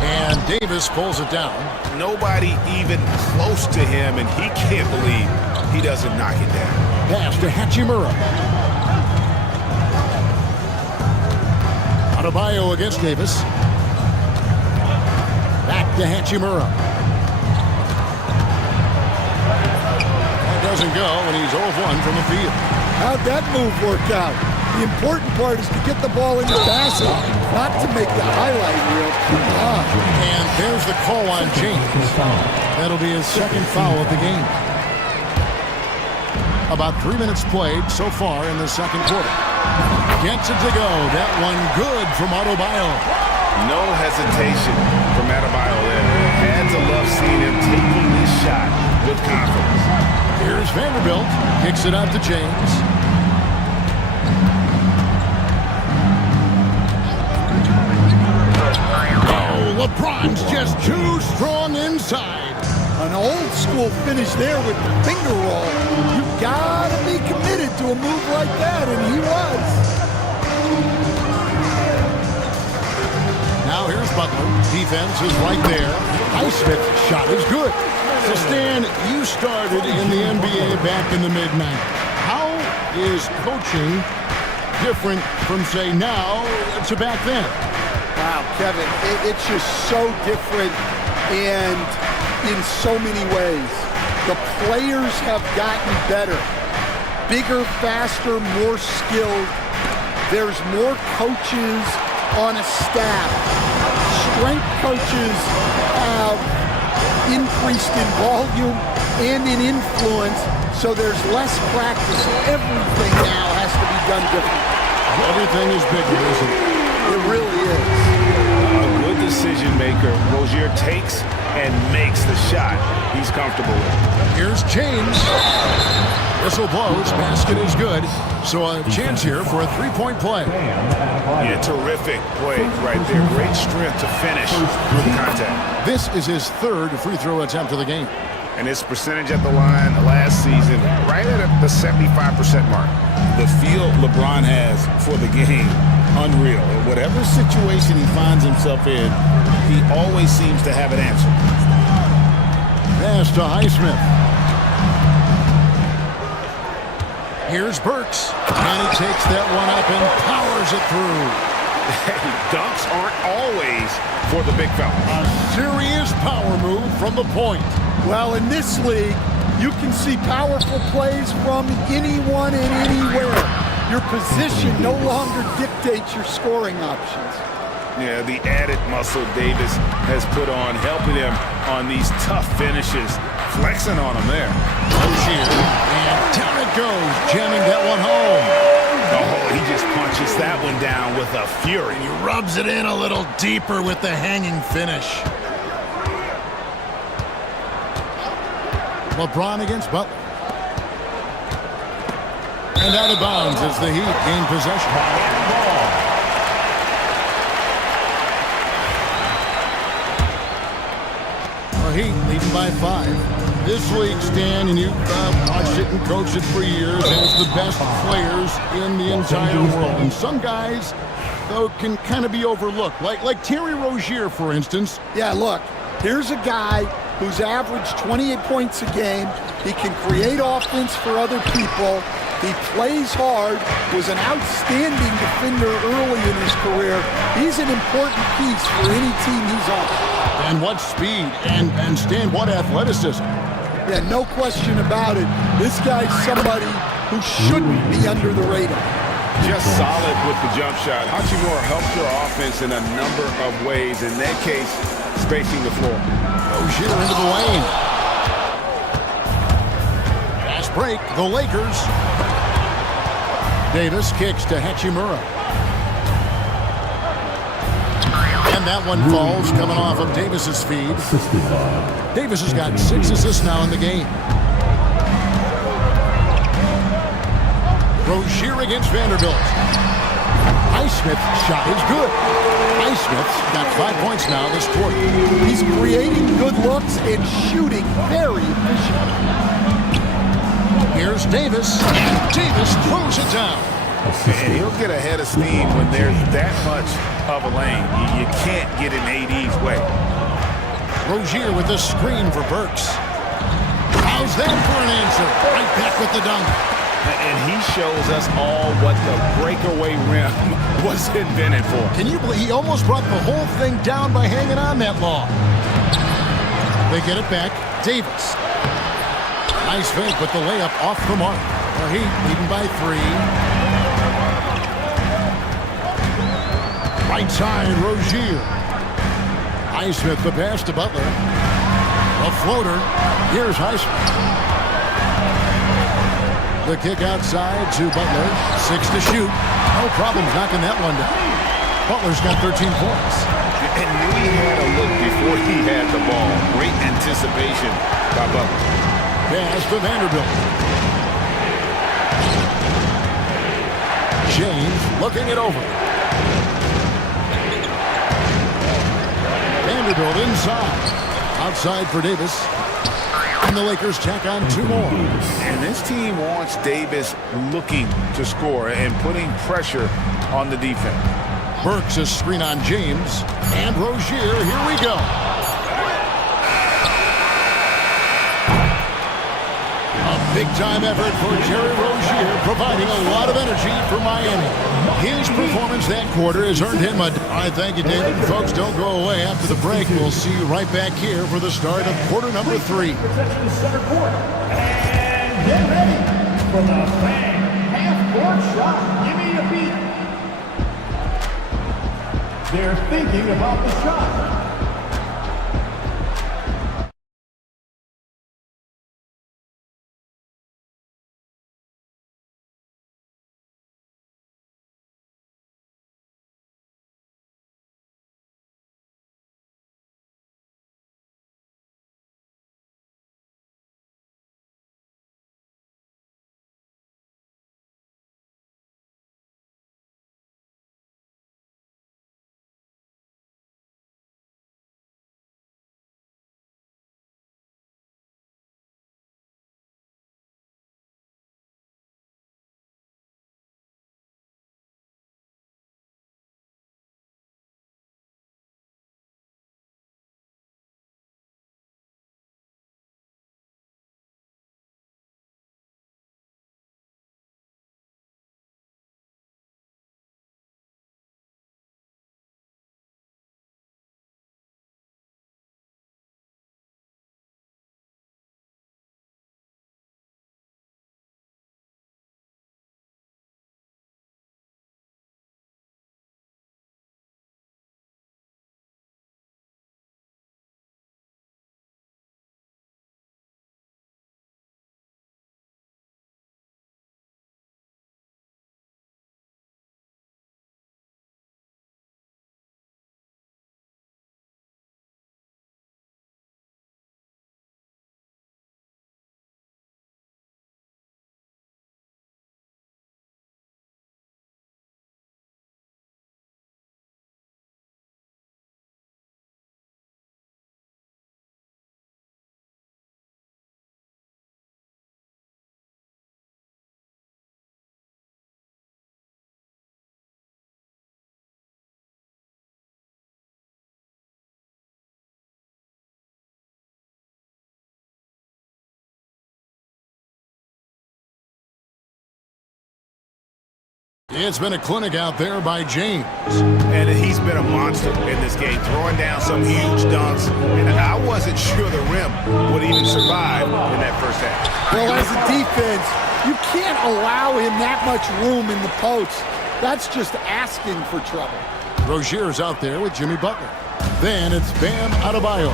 And Davis pulls it down. Nobody even close to him, and he can't believe he doesn't knock it down. Pass to Hachimura. Adebayo against Davis. Back to Hachimura. That doesn't go, and he's 0-1 from the field. How'd that move work out? The important part is to get the ball in the basket, not to make the highlight reel. And there's the call on James. That'll be his second foul of the game. About 3 minutes played so far in the second quarter. Gets it to go. That one good from Adebayo. No hesitation from Adebayo there. Had to love seeing him taking this shot with confidence. Here's Vanderbilt. Kicks it out to James. LeBron's just too strong inside. An old school finish there with the finger roll. You gotta be committed to a move like that, and he was. Now here's Butler. Defense is right there. Highsmith's shot is good. So Stan, you started in the NBA back in the mid-90s. How is coaching different from, say, now to back then? Wow, Kevin, it's just so different and in so many ways. The players have gotten better. Bigger, faster, more skilled. There's more coaches on a staff. Strength coaches have increased in volume and in influence, so there's less practice. Everything now has to be done differently. Everything is bigger, isn't it? It really is. A good decision maker. Rozier takes and makes the shot he's comfortable with. Here's James. Whistle blows. Basket is good. So a chance here for a three-point play. Yeah, terrific play right there. Great strength to finish through the contact. This is his third free throw attempt of the game. And his percentage at the line last season, right at the 75% mark. The feel LeBron has for the game, unreal. In whatever situation he finds himself in, he always seems to have an answer. Pass to Highsmith. Here's Burks, and he takes that one up and powers it through. Hey, dunks aren't always for the big fella. A serious power move from the point. Well, in this league, you can see powerful plays from anyone and anywhere. Your position no longer dictates your scoring options. Yeah, the added muscle Davis has put on, helping him on these tough finishes, flexing on him there. Rozier, and down it goes, jamming that one home. Oh, he just punches that one down with a fury. He rubs it in a little deeper with the hanging finish. LeBron against Butler. And out of bounds as the Heat gain possession. The Heat leading by 5. This league, Stan, and you've watched it and coached it for years, has the best players in the entire world. And some guys, though, can kind of be overlooked. Like Terry Rozier, for instance. Yeah, look, here's a guy who's averaged 28 points a game. He can create offense for other people. He plays hard, was an outstanding defender early in his career. He's an important piece for any team he's on. And what speed, and Stan, what athleticism. Yeah, no question about it. This guy's somebody who shouldn't be under the radar. Just solid with the jump shot. Hachimura helps your offense in a number of ways. In that case, spacing the floor. Rozier into the lane. Fast break, the Lakers. Davis kicks to Hachimura. And that one falls, coming off of Davis's feed. Davis has got 6 assists now in the game. Rozier against Vanderbilt. Highsmith's shot is good. Highsmith's got 5 points now this quarter. He's creating good looks and shooting very efficient. Here's Davis, and Davis throws it down. And he'll get a head of steam when there's that much of a lane. You can't get in AD's way. Rozier with the screen for Burks. How's that for an answer? Right back with the dunk. And he shows us all what the breakaway rim was invented for. Can you believe he almost brought the whole thing down by hanging on that long? They get it back. Davis. Nice fake with the layup off the mark. The Heat leading by 3. Right side, Rozier. Highsmith the pass to Butler. A floater. Here's Highsmith. The kick outside to Butler. 6 to shoot. No problem knocking that one down. Butler's got 13 points. And knew he had a look before he had the ball. Great anticipation by Butler. Pass to Vanderbilt. James looking it over. Vanderbilt inside. Outside for Davis. And the Lakers tack on 2 more. And this team wants Davis looking to score and putting pressure on the defense. Burks a screen on James. And Rozier, here we go. A big-time effort for Terry Rozier, providing a lot of energy for Miami. His performance that quarter has earned him a... All right, thank you, David. Folks, don't go away. After the break, we'll see you right back here for the start of quarter number 3. Possession to center court. And get ready for the bang half-court shot. Give me a beat. They're thinking about the shot. It's been a clinic out there by James. And he's been a monster in this game, throwing down some huge dunks. And I wasn't sure the rim would even survive in that first half. Well, as a defense, you can't allow him that much room in the post. That's just asking for trouble. Rozier's out there with Jimmy Butler. Then it's Bam Adebayo.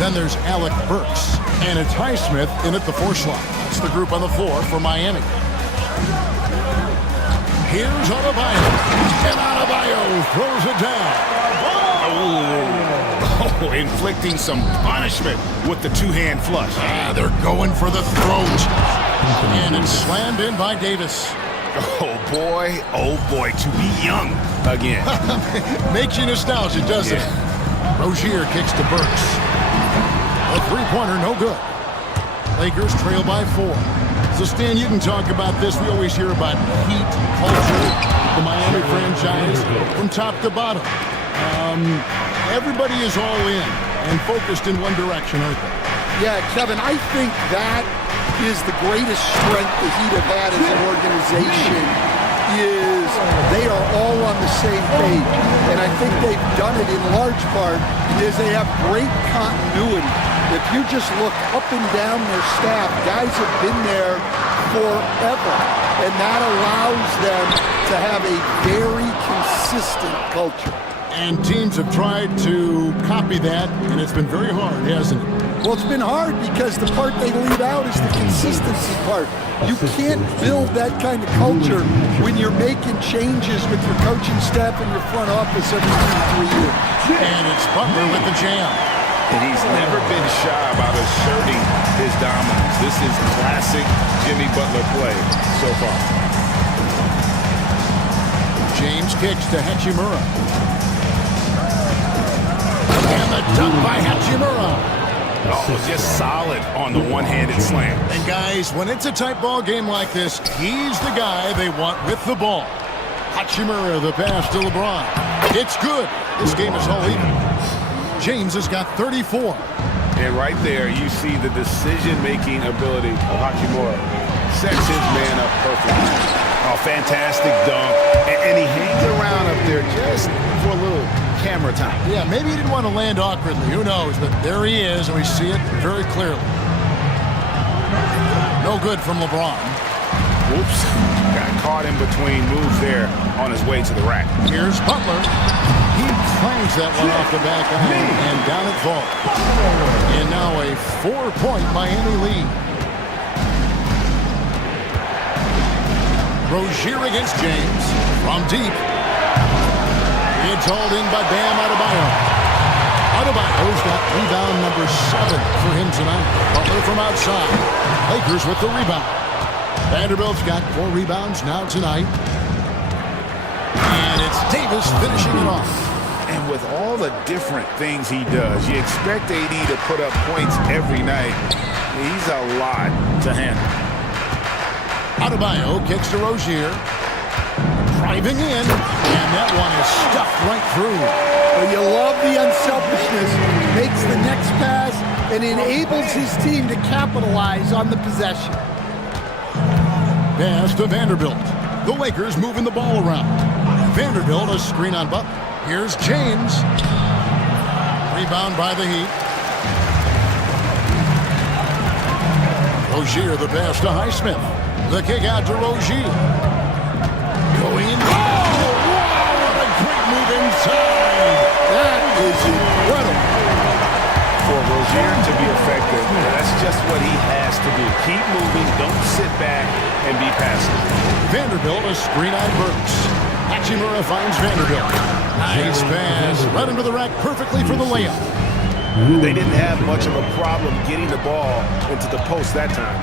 Then there's Alec Burks. And it's Highsmith in at the 4 slot. That's the group on the floor for Miami. Here's Adebayo. And Adebayo throws it down. Oh, inflicting some punishment with the two-hand flush. They're going for the throat. And it's slammed in by Davis. Oh boy, to be young again. Makes you nostalgic, doesn't it? Rozier kicks to Burks. A three-pointer, no good. Lakers trail by 4. So, Stan, you can talk about this. We always hear about heat, culture, the Miami franchise, from top to bottom. Everybody is all in and focused in one direction, aren't they? Yeah, Kevin, I think that is the greatest strength the Heat have had as an organization, is they are all on the same page. And I think they've done it in large part is they have great continuity. If you just look up and down their staff, guys have been there forever. And that allows them to have a very consistent culture. And teams have tried to copy that, and it's been very hard, hasn't it? Well, it's been hard because the part they leave out is the consistency part. You can't build that kind of culture when you're making changes with your coaching staff and your front office every 2 to 3 years. And it's Butler with the jam. And he's never been shy about asserting his dominance. This is classic Jimmy Butler play so far. James kicks to Hachimura. And the dunk by Hachimura. Oh, just solid on the one-handed slam. And guys, when it's a tight ball game like this, he's the guy they want with the ball. Hachimura, the pass to LeBron. It's good. This game is all even. James has got 34. And right there, you see the decision-making ability of Hachimura. Sets his man up perfectly. Oh, fantastic dunk. And he hangs around up there just for a little camera time. Yeah, maybe he didn't want to land awkwardly. Who knows? But there he is, and we see it very clearly. No good from LeBron. Whoops. Got caught in between moves there on his way to the rack. Here's Butler. He clangs that one off the back iron, and down it falls. And now a 4-point Miami lead. Rozier against James from deep. It's hauled in by Bam Adebayo. Adebayo's got rebound number 7 for him tonight. Butler from outside. Lakers with the rebound. Vanderbilt's got 4 rebounds now tonight. And it's Davis finishing it off. And with all the different things he does, you expect AD to put up points every night. He's a lot to handle. Adebayo kicks to Rozier. Driving in, and that one is stuffed right through. Well, you love the unselfishness. Makes the next pass and enables his team to capitalize on the possession. Pass to Vanderbilt. The Lakers moving the ball around. Vanderbilt, a screen on Butler. Here's James. Rebound by the Heat. Rozier, the pass to Highsmith. The kick out to Rozier. Going in. Oh, wow, what a great move inside. That is incredible. For Rozier to be effective, that's just what he has to do. Keep moving, don't sit back and be passive. Vanderbilt, a screen on Burks. Hachimura finds Vanderbilt. Nice pass. Right into the rack perfectly for the layup. They didn't have much of a problem getting the ball into the post that time.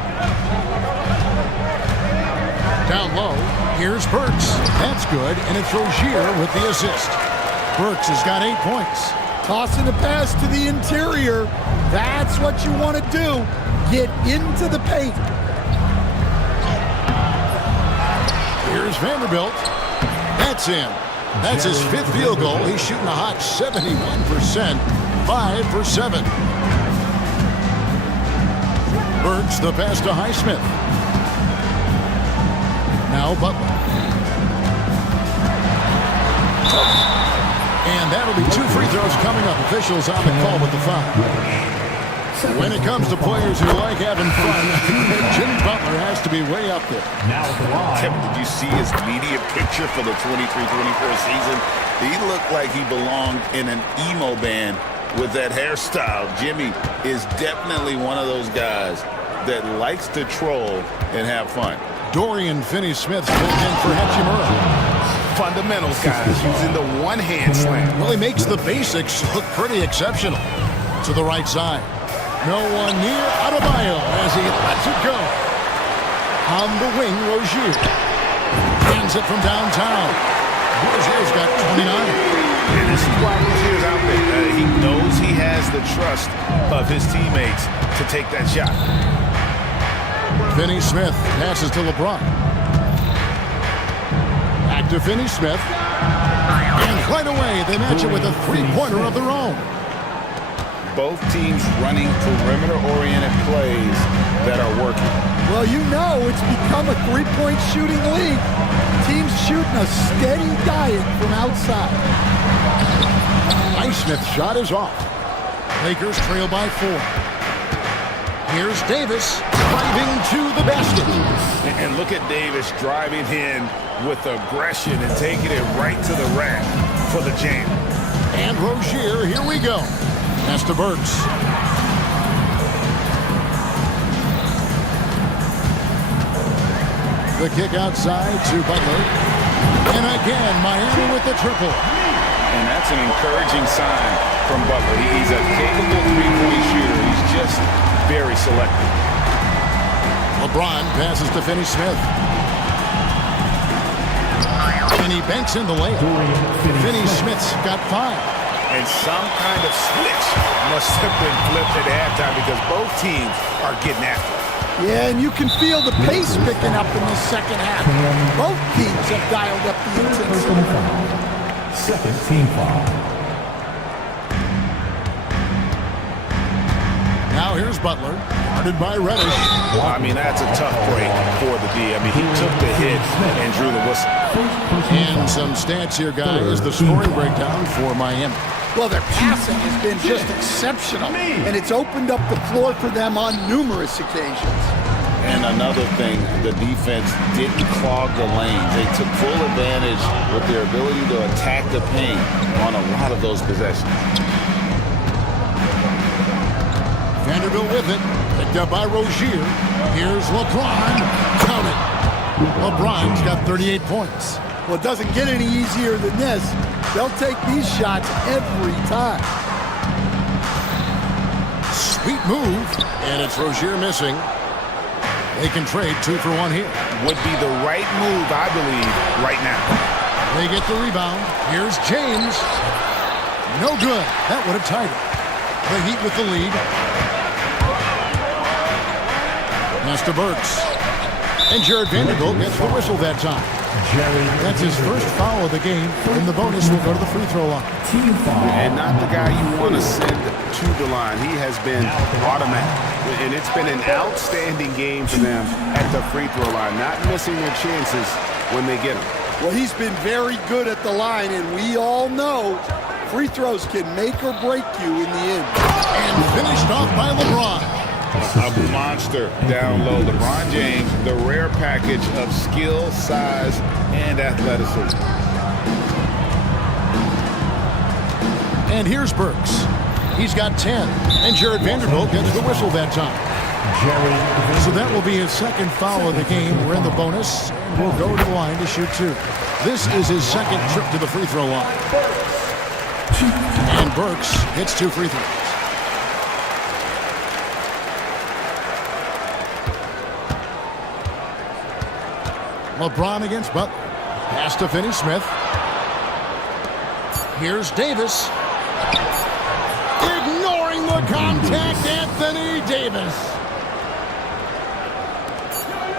Down low, here's Burks. That's good, and it's Rozier with the assist. Burks has got 8 points. Tossing a pass to the interior. That's what you want to do. Get into the paint. Here's Vanderbilt. That's in. That's his 5th field goal. He's shooting a hot 71%. 5 for 7. Burks, the pass to Highsmith. Now Butler. And that'll be 2 free throws coming up. Officials on the call with the foul. When it comes to players who like having fun, Jimmy Butler has to be way up there. Kevin, did you see his media picture for the 23-24 season? He looked like he belonged in an emo band with that hairstyle. Jimmy is definitely one of those guys that likes to troll and have fun. Dorian Finney-Smith filled in for Hachimura. Fundamentals, guys, using the one-hand slam. Well, he makes the basics look pretty exceptional. To the right side. No one near Adebayo as he lets it go. On the wing, Rozier. Hands it from downtown. Rozier's got 29. And this is why Rozier's out there. He knows he has the trust of his teammates to take that shot. Finney-Smith passes to LeBron. Back to Finney-Smith. And right away, they match it with a 3-pointer of their own. Both teams running perimeter-oriented plays that are working. Well, you know it's become a 3-point shooting league. Teams shooting a steady diet from outside. Highsmith's shot is off. Lakers trail by 4. Here's Davis driving to the basket. And look at Davis driving in with aggression and taking it right to the rack for the jam. And Rozier, here we go. Pass to Burks. The kick outside to Butler. And again, Miami with the triple. And that's an encouraging sign from Butler. He's a capable three-point shooter. He's just very selective. LeBron passes to Finney-Smith. And he banks in the layup. Finney-Smith's got 5. And some kind of switch must have been flipped at halftime because both teams are getting after it. Yeah, and you can feel the pace picking up in the second half. Both teams have dialed up the intensity. Second team foul. Now here's Butler, guarded by Reddish. I mean, that's a tough break for the D. I mean, he took the hit and drew the whistle. And some stats here, guys. The scoring breakdown for Miami. Well, their passing has been just exceptional, and it's opened up the floor for them on numerous occasions. And another thing, the defense didn't clog the lanes. They took full advantage with their ability to attack the paint on a lot of those possessions. Vanderbilt with it, picked up by Rozier. Here's LeBron, count it. LeBron's got 38 points. Well, it doesn't get any easier than this. They'll take these shots every time. Sweet move, and it's Rozier missing. They can trade 2 for 1 here. Would be the right move, I believe, right now. They get the rebound. Here's James. No good. That would have tied it. The Heat with the lead. Pass to Burks. And Jared Vanderbilt gets the whistle that time. That's his first foul of the game. In the bonus, will go to the free throw line. And not the guy you want to send to the line. He has been automatic. And it's been an outstanding game for them at the free throw line. Not missing their chances when they get them. Well, he's been very good at the line, and we all know free throws can make or break you in the end. And finished off by LeBron. A monster down low. LeBron James, the rare package of skill, size, and athleticism. And here's Burks. He's got 10. And Jared Vanderbilt gets the whistle that time. So that will be his second foul of the game. We're in the bonus. And we'll go to the line to shoot 2. This is his second trip to the free throw line. And Burks hits 2 free throws. LeBron against Butler. Pass to Finney-Smith. Here's Davis. Ignoring the contact, Anthony Davis.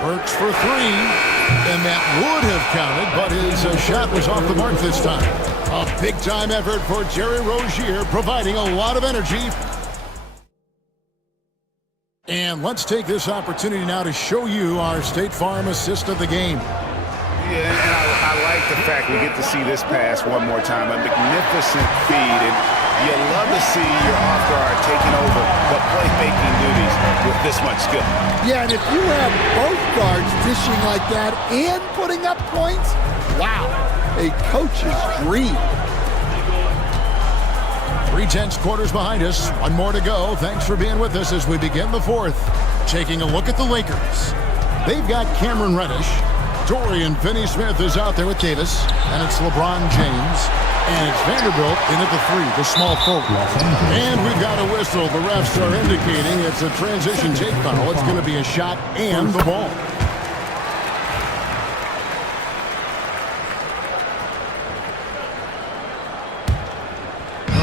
Burks for 3. And that would have counted, but his shot was off the mark this time. A big-time effort for Terry Rozier, providing a lot of energy. And let's take this opportunity now to show you our State Farm assist of the game. Yeah, and I like the fact we get to see this pass one more time. A magnificent feed, and you love to see your off guard taking over the playmaking duties with this much skill. Yeah, and if you have both guards dishing like that and putting up points, wow, a coach's dream. 3/10 quarters behind us. 1 more to go. Thanks for being with us as we begin the 4th. Taking a look at the Lakers. They've got Cameron Reddish. Dorian Finney-Smith is out there with Davis. And it's LeBron James. And it's Vanderbilt in at the 3, the small forward. And we've got a whistle. The refs are indicating it's a transition take foul. It's going to be a shot and the ball.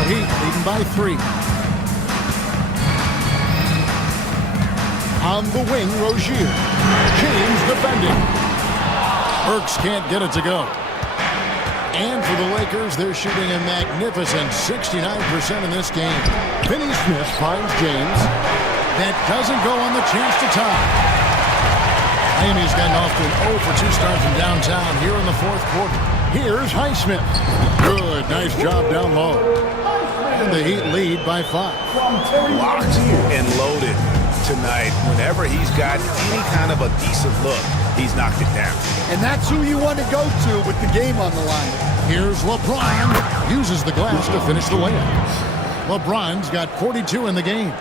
Heat leading by 3. On the wing, Rozier. James defending. Burks can't get it to go. And for the Lakers, they're shooting a magnificent 69% in this game. Finney-Smith finds James. That doesn't go on the chance to tie. Miami's gotten off to an 0 for 2 start from downtown here in the 4th quarter. Here's Highsmith. Good, nice job down low. And the Heat lead by 5. Locked and loaded tonight. Whenever he's got any kind of a decent look, he's knocked it down. And that's who you want to go to with the game on the line. Here's LeBron. Uses the glass to finish the layup. LeBron's got 42 in the game.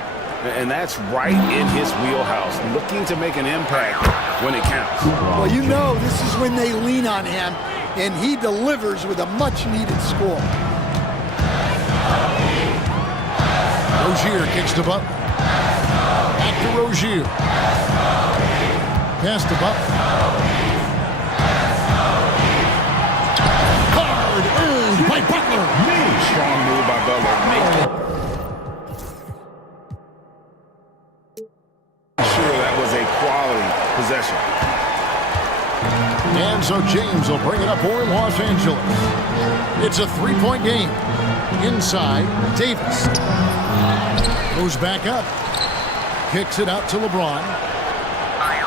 And that's right in his wheelhouse, looking to make an impact when it counts. Well, you know this is when they lean on him, and he delivers with a much-needed score. Rozier kicks to Butler. Back to Rozier. Pass to Butler. Hard earned by Butler. Strong move by Butler. Sure, that was a quality possession. And so James will bring it up for Los Angeles. It's a three-point game. Inside, Davis. Goes back up. Kicks it out to LeBron.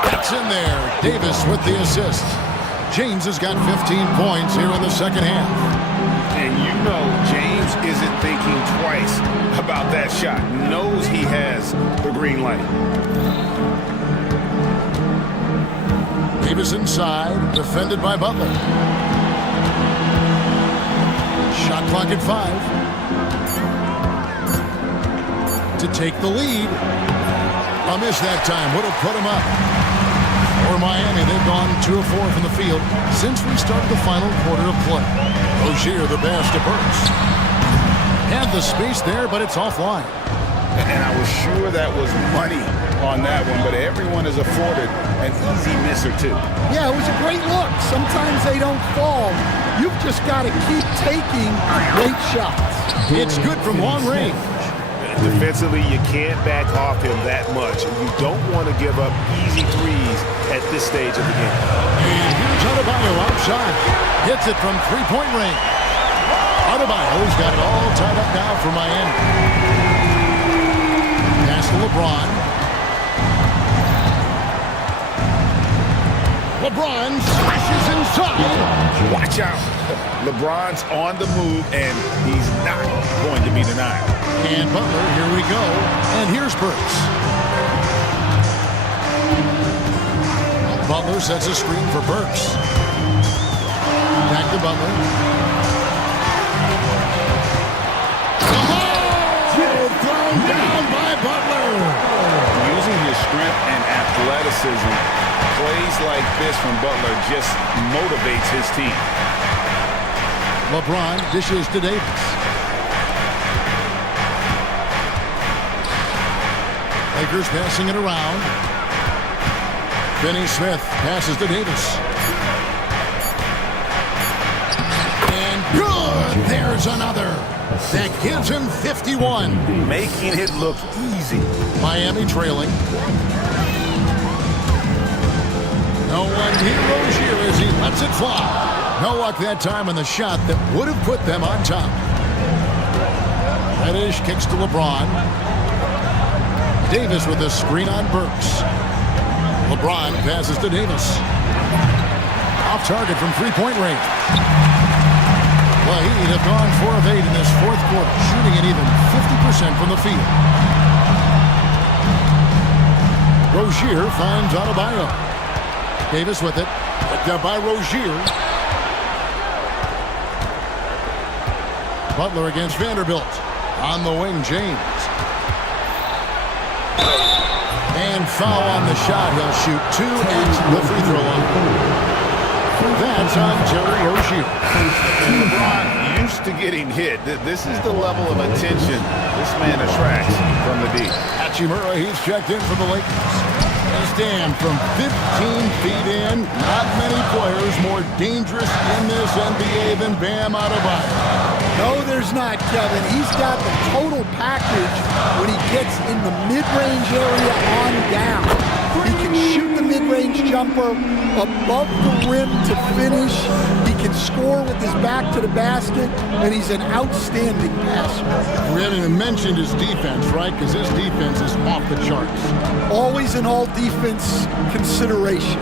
That's in there. Davis with the assist. James has got 15 points here in the second half. And you know James isn't thinking twice about that shot. Knows he has the green light. Davis inside, defended by Butler. Shot clock at 5. To take the lead. A miss that time would have put him up. For Miami, they've gone 2 of 4 from the field since we started the final quarter of play. Rozier, the pass to Burks. Had the space there, but it's offline. And I was sure that was money on that one, but everyone is afforded an easy miss or two. Yeah, it was a great look. Sometimes they don't fall. You've just got to keep taking great shots. It's good from long range. Defensively, you can't back off him that much, and you don't want to give up easy threes at this stage of the game. And here's Adebayo outside. Hits it from three-point range. Adebayo's got it all tied up now for Miami. Pass to LeBron. LeBron slashes inside. Watch out. LeBron's on the move, and he's not going to be denied. And Butler, here we go. And here's Burks. Butler sets a screen for Burks. Back to Butler. Oh! Thrown down by Butler. Using his strength and athleticism, plays like this from Butler just motivates his team. LeBron dishes to Davis. Lakers passing it around. Finney Smith passes to Davis. And good! There's another. That gives him 51. Making it look easy. Miami trailing. No one near Rozier as he lets it fly. No luck that time on the shot that would have put them on top. Reddish kicks to LeBron. Davis with a screen on Burks. LeBron passes to Davis. Off target from three-point range. Well, he'd have gone 4 of 8 in this fourth quarter, shooting at even 50% from the field. Rozier finds Adebayo. Davis with it. Picked up by Rozier. Butler against Vanderbilt. On the wing, James. And foul on the shot. He'll shoot 2 at the free throw line. That's on Terry Rozier. LeBron used to getting hit. This is the level of attention this man attracts from the deep. Hachimura, he's checked in for the Lakers. They stand from 15 feet in. Not many players more dangerous in this NBA than Bam Adebayo. No, there's not, Kevin. He's got the total package when he gets in the mid-range area on down. He can shoot the mid-range jumper above the rim to finish. He can score with his back to the basket, and he's an outstanding passer. We haven't even mentioned his defense, right? Because his defense is off the charts. Always an all-defense consideration.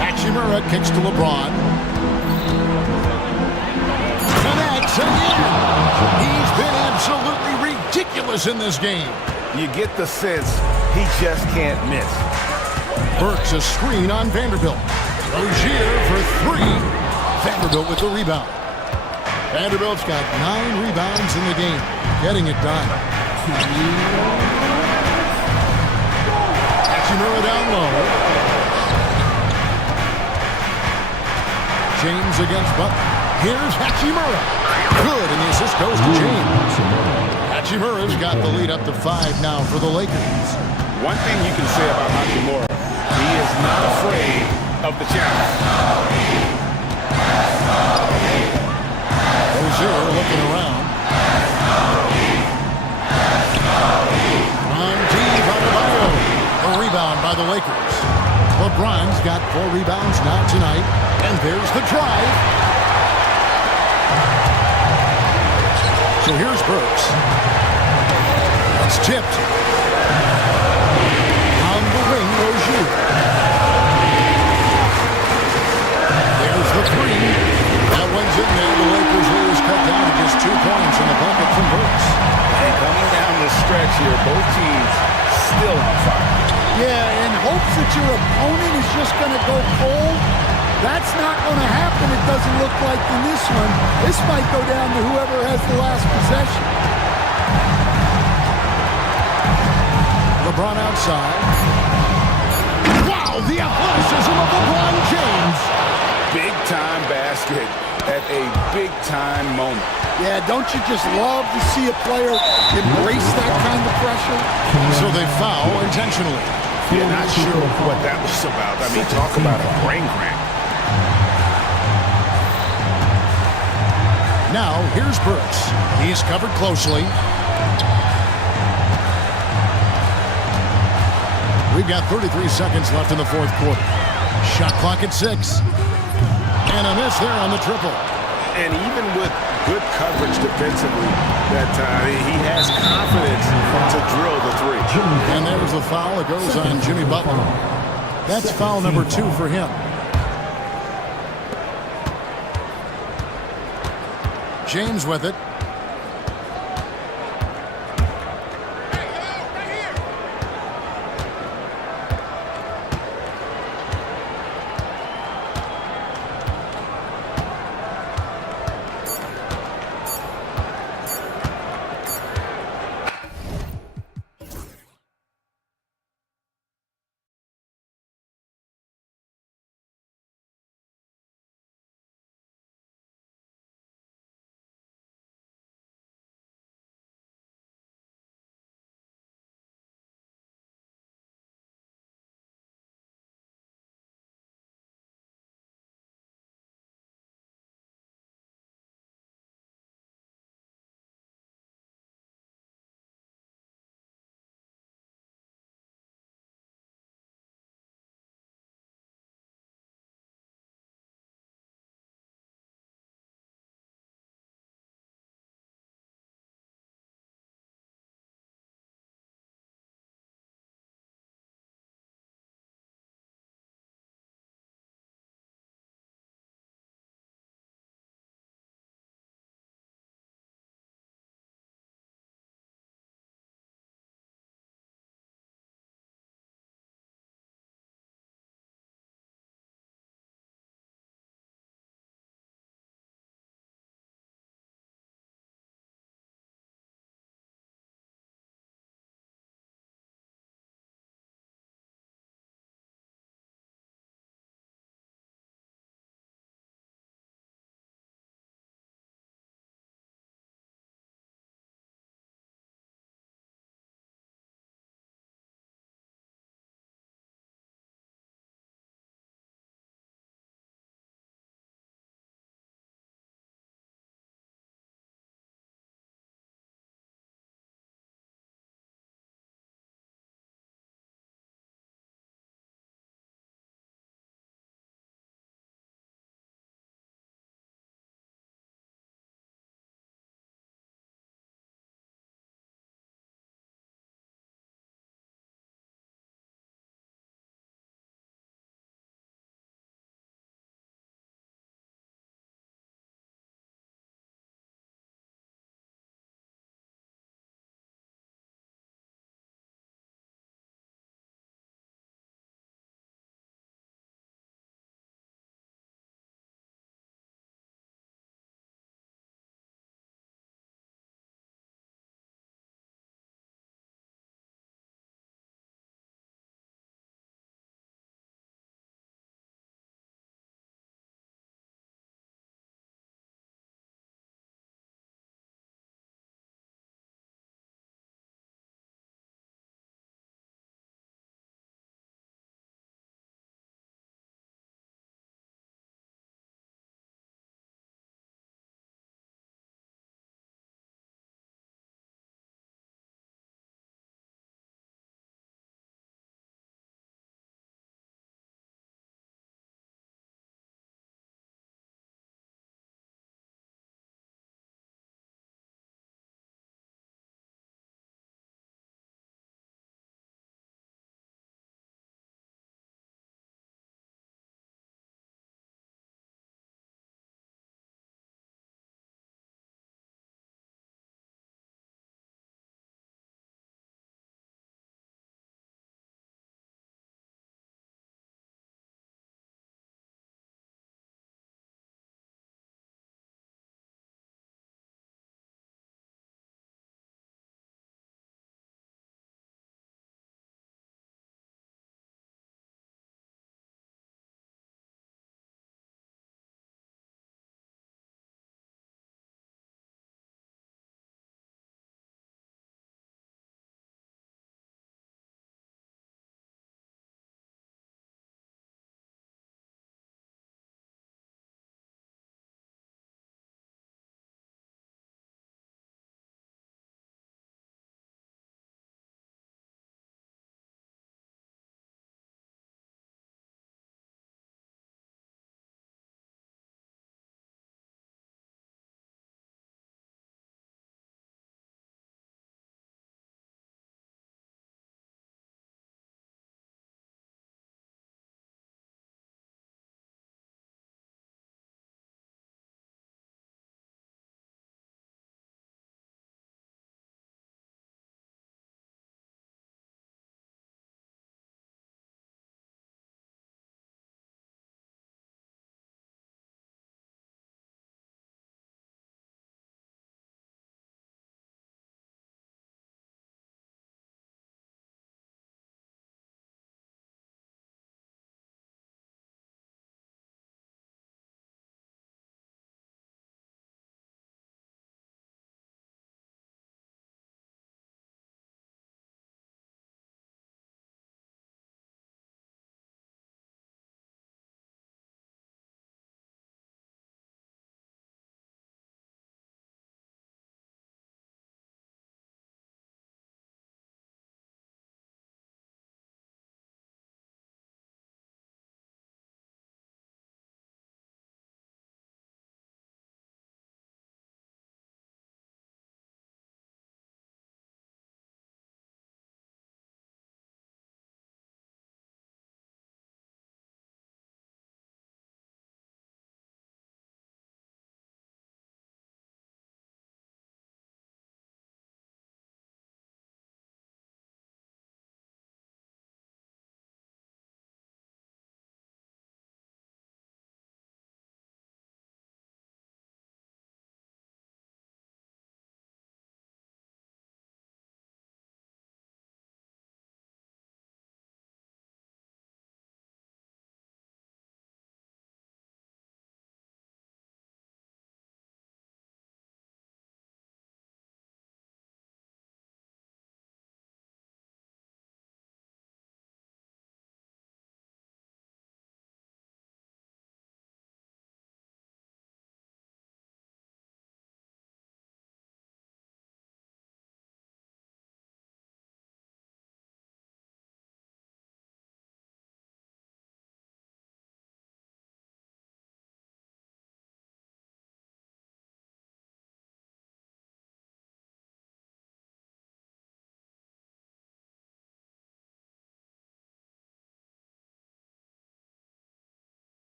Hachimura kicks to LeBron. Connects again. He's been absolutely ridiculous in this game. You get the sense he just can't miss. Burks a screen on Vanderbilt. Rozier for 3. Vanderbilt with the rebound. Vanderbilt's got 9 rebounds in the game. Getting it done. Hachimura down low. James against Butler. Here's Hachimura. Good, and the assist goes to James. Hachimura's got the lead up to 5 now for the Lakers. One thing you can say about Hachimura, he is not afraid of the challenge. Rozier looking around. On deep, Adebayo. A rebound by the Lakers. LeBron's got 4 rebounds now tonight. And there's the drive. So here's Burks. It's tipped. On the wing, Rozier. There's the 3. That one's in there. The Lakers leaders cut down to just 2 points in the bucket from Burks. And coming down the stretch here, both teams still on fire. Yeah, in hopes that your opponent is just going to go cold. That's not going to happen, it doesn't look like, in this one. This might go down to whoever has the last possession. LeBron outside. Wow, the athleticism of LeBron James. Big-time basket at a big-time moment. Yeah, don't you just love to see a player embrace that kind of pressure? So they foul intentionally. Yeah, not sure what that was about. I mean, talk about a brain cramp. Now, here's Burks. He's covered closely. We've got 33 seconds left in the fourth quarter. Shot clock at 6. And a miss there on the triple. And even with good coverage defensively that time, he has confidence to drill the 3. And there's the foul. It goes on Jimmy Butler. That's foul number 2 for him. James with it.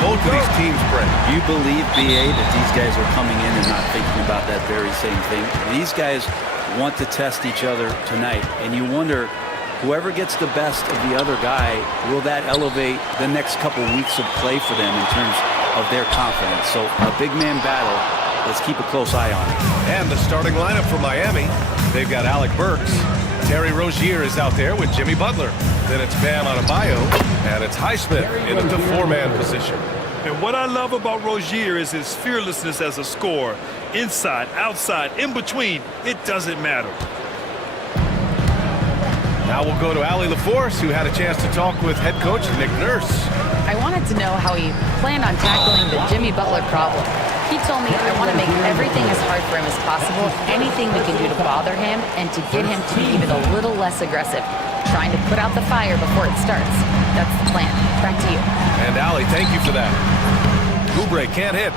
both of these teams bring. You believe, BA, that these guys are coming in and not thinking about that very same thing? These guys want to test each other tonight, and you wonder, whoever gets the best of the other guy, will that elevate the next couple weeks of play for them in terms of their confidence? So a big man battle. Let's keep a close eye on it. And the starting lineup for Miami. They've got Alec Burks. Terry Rozier is out there with Jimmy Butler. Then it's Bam Adebayo, and it's Highsmith in at the four-man position. And what I love about Rozier is his fearlessness as a scorer. Inside, outside, in between, it doesn't matter. Now we'll go to Allie LaForce, who had a chance to talk with head coach Nick Nurse. I wanted to know how he planned on tackling the Jimmy Butler problem. He told me, I want to make everything as hard for him as possible, anything we can do to bother him, and to get him to be even a little less aggressive, trying to put out the fire before it starts. That's the plan. Back to you. And Allie, thank you for that. Oubre can't hit.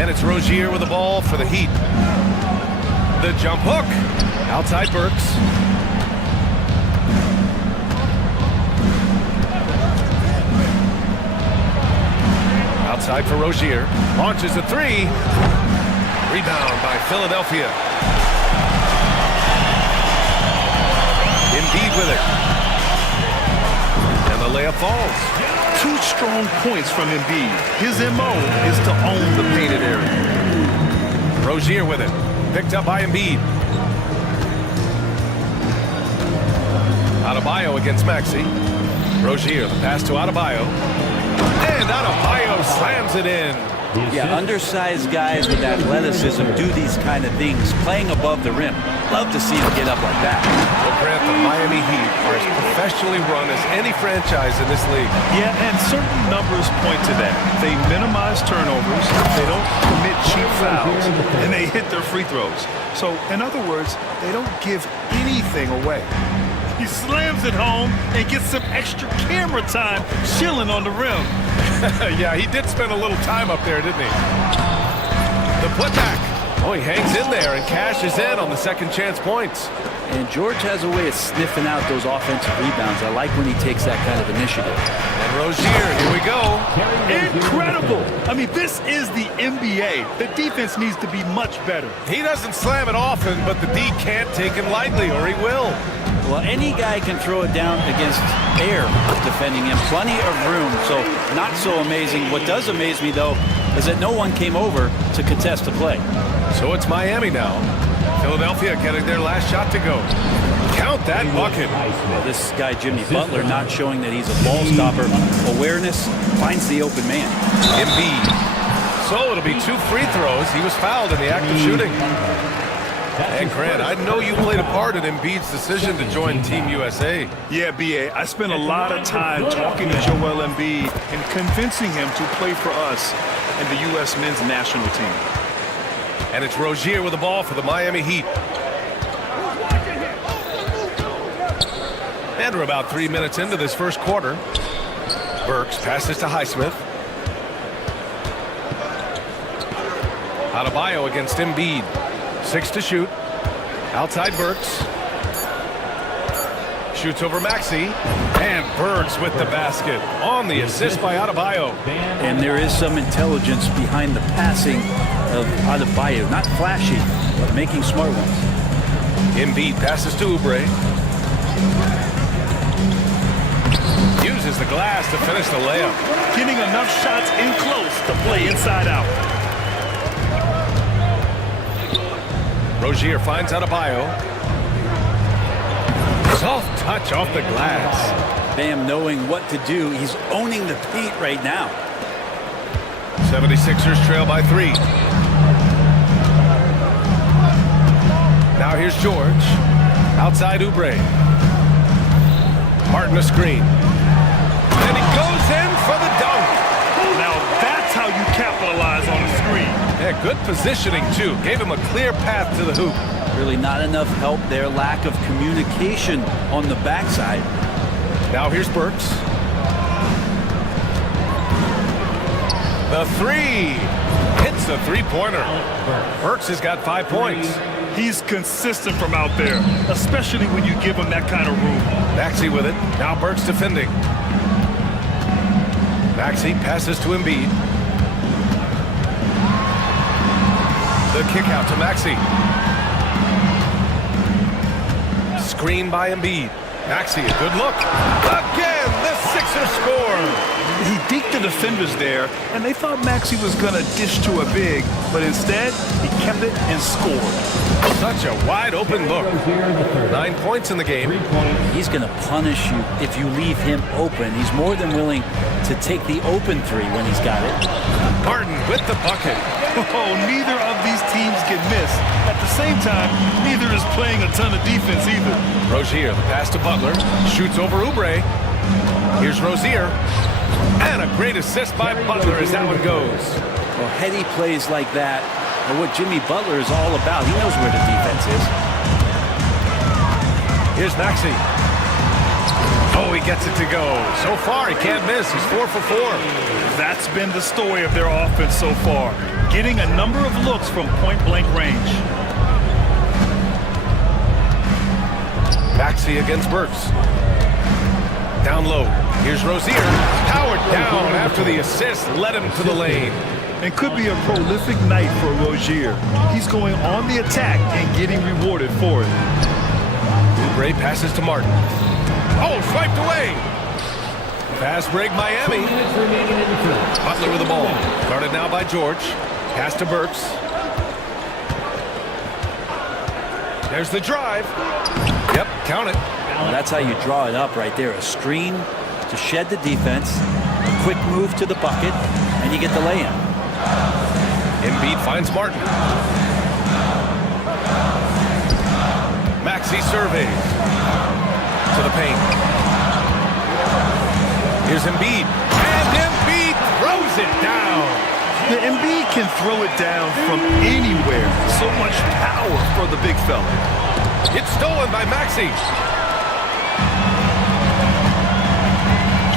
And it's Rozier with the ball for the Heat. The jump hook. Outside Burks. Outside for Rozier. Launches a three. Rebound by Philadelphia. Embiid with it. And the layup falls. 2 strong points from Embiid. His MO is to own the painted area. Rozier with it. Picked up by Embiid. Adebayo against Maxey. Rozier, the pass to Adebayo. And Adebayo slams it in. Yeah, undersized guys with athleticism do these kind of things, playing above the rim. Love to see them get up like that. Well, Grant, the Miami Heat are as professionally run as any franchise in this league. Yeah, and certain numbers point to that. They minimize turnovers, they don't commit cheap fouls, and they hit their free throws. So, in other words, they don't give anything away. He slams it home and gets some extra camera time chilling on the rim. Yeah, he did spend a little time up there, didn't he? The putback. Oh, he hangs in there and cashes in on the second chance points. And George has a way of sniffing out those offensive rebounds. I like when he takes that kind of initiative. And Rozier, here we go. Incredible. I mean, this is the NBA. The defense needs to be much better. He doesn't slam it often, but the D can't take him lightly, or he will. Well, any guy can throw it down against air defending him. Plenty of room, so not so amazing. What does amaze me, though, is that no one came over to contest the play. So it's Miami now. Philadelphia getting their last shot to go. Count that bucket. Well, this guy, Jimmy Butler, not showing that he's a ball stopper. Awareness finds the open man. Embiid. So it'll be 2 free throws. He was fouled in the act of shooting. And Grant, I know you played a part in Embiid's decision to join Team USA. Yeah, BA, I spent a lot of time talking to Joel Embiid and convincing him to play for us and the U.S. men's national team. And it's Rozier with the ball for the Miami Heat. And we're about 3 minutes into this first quarter. Burks passes to Highsmith. Adebayo against Embiid. 6 to shoot. Outside Burks. Shoots over Maxey. And Burks with the basket on the assist by Adebayo. And there is some intelligence behind the passing of Adebayo. Not flashy, but making smart ones. Embiid passes to Oubre. Uses the glass to finish the layup. Getting enough shots in close to play inside out. Rozier finds Adebayo. Soft touch off the glass. Bam knowing what to do. He's owning the paint right now. 76ers trail by 3. Now here's George. Outside Oubre. Martin a screen. And he goes in for the dunk. Now that's how you capitalize on a screen. Yeah, good positioning too. Gave him a clear path to the hoop. Really not enough help there. Lack of communication on the backside. Now here's Burks. The 3. Hits the three-pointer. Burks has got 5 points. He's consistent from out there, especially when you give him that kind of room. Maxey with it. Now Burks defending. Maxey passes to Embiid. The kick out to Maxey. Screen by Embiid. Maxey, a good look. Again, the Sixers score. He deked the defenders there, and they thought Maxey was going to dish to a big, but instead, he kept it and scored. Such a wide open look. 9 points in the game. He's going to punish you if you leave him open. He's more than willing to take the open three when he's got it. Martin with the bucket. Oh, neither of these teams can miss. At the same time, neither is playing a ton of defense either. Rozier, the pass to Butler. Shoots over Oubre. Here's Rozier. And a great assist by Butler as that one goes. Well, heady plays like that are what Jimmy Butler is all about. He knows where the defense is. Here's Maxey. Oh, he gets it to go. So far, he can't miss. He's 4 for 4. That's been the story of their offense so far. Getting a number of looks from point-blank range. Maxey against Burks. Down low. Here's Rozier. Powered down after the assist led him to the lane. It could be a prolific night for Rozier. He's going on the attack and getting rewarded for it. Oubre passes to Martin. Oh, swiped away. Fast break Miami. Butler with the ball. Guarded now by George. Pass to Burks. There's the drive. Yep, count it. Well, that's how you draw it up right there. A screen to shed the defense, a quick move to the bucket, and you get the lay-in. Embiid finds Martin. Maxey surveys. To the paint. Here's Embiid. And Embiid throws it down. The Embiid can throw it down from anywhere. So much power for the big fella. It's stolen by Maxey.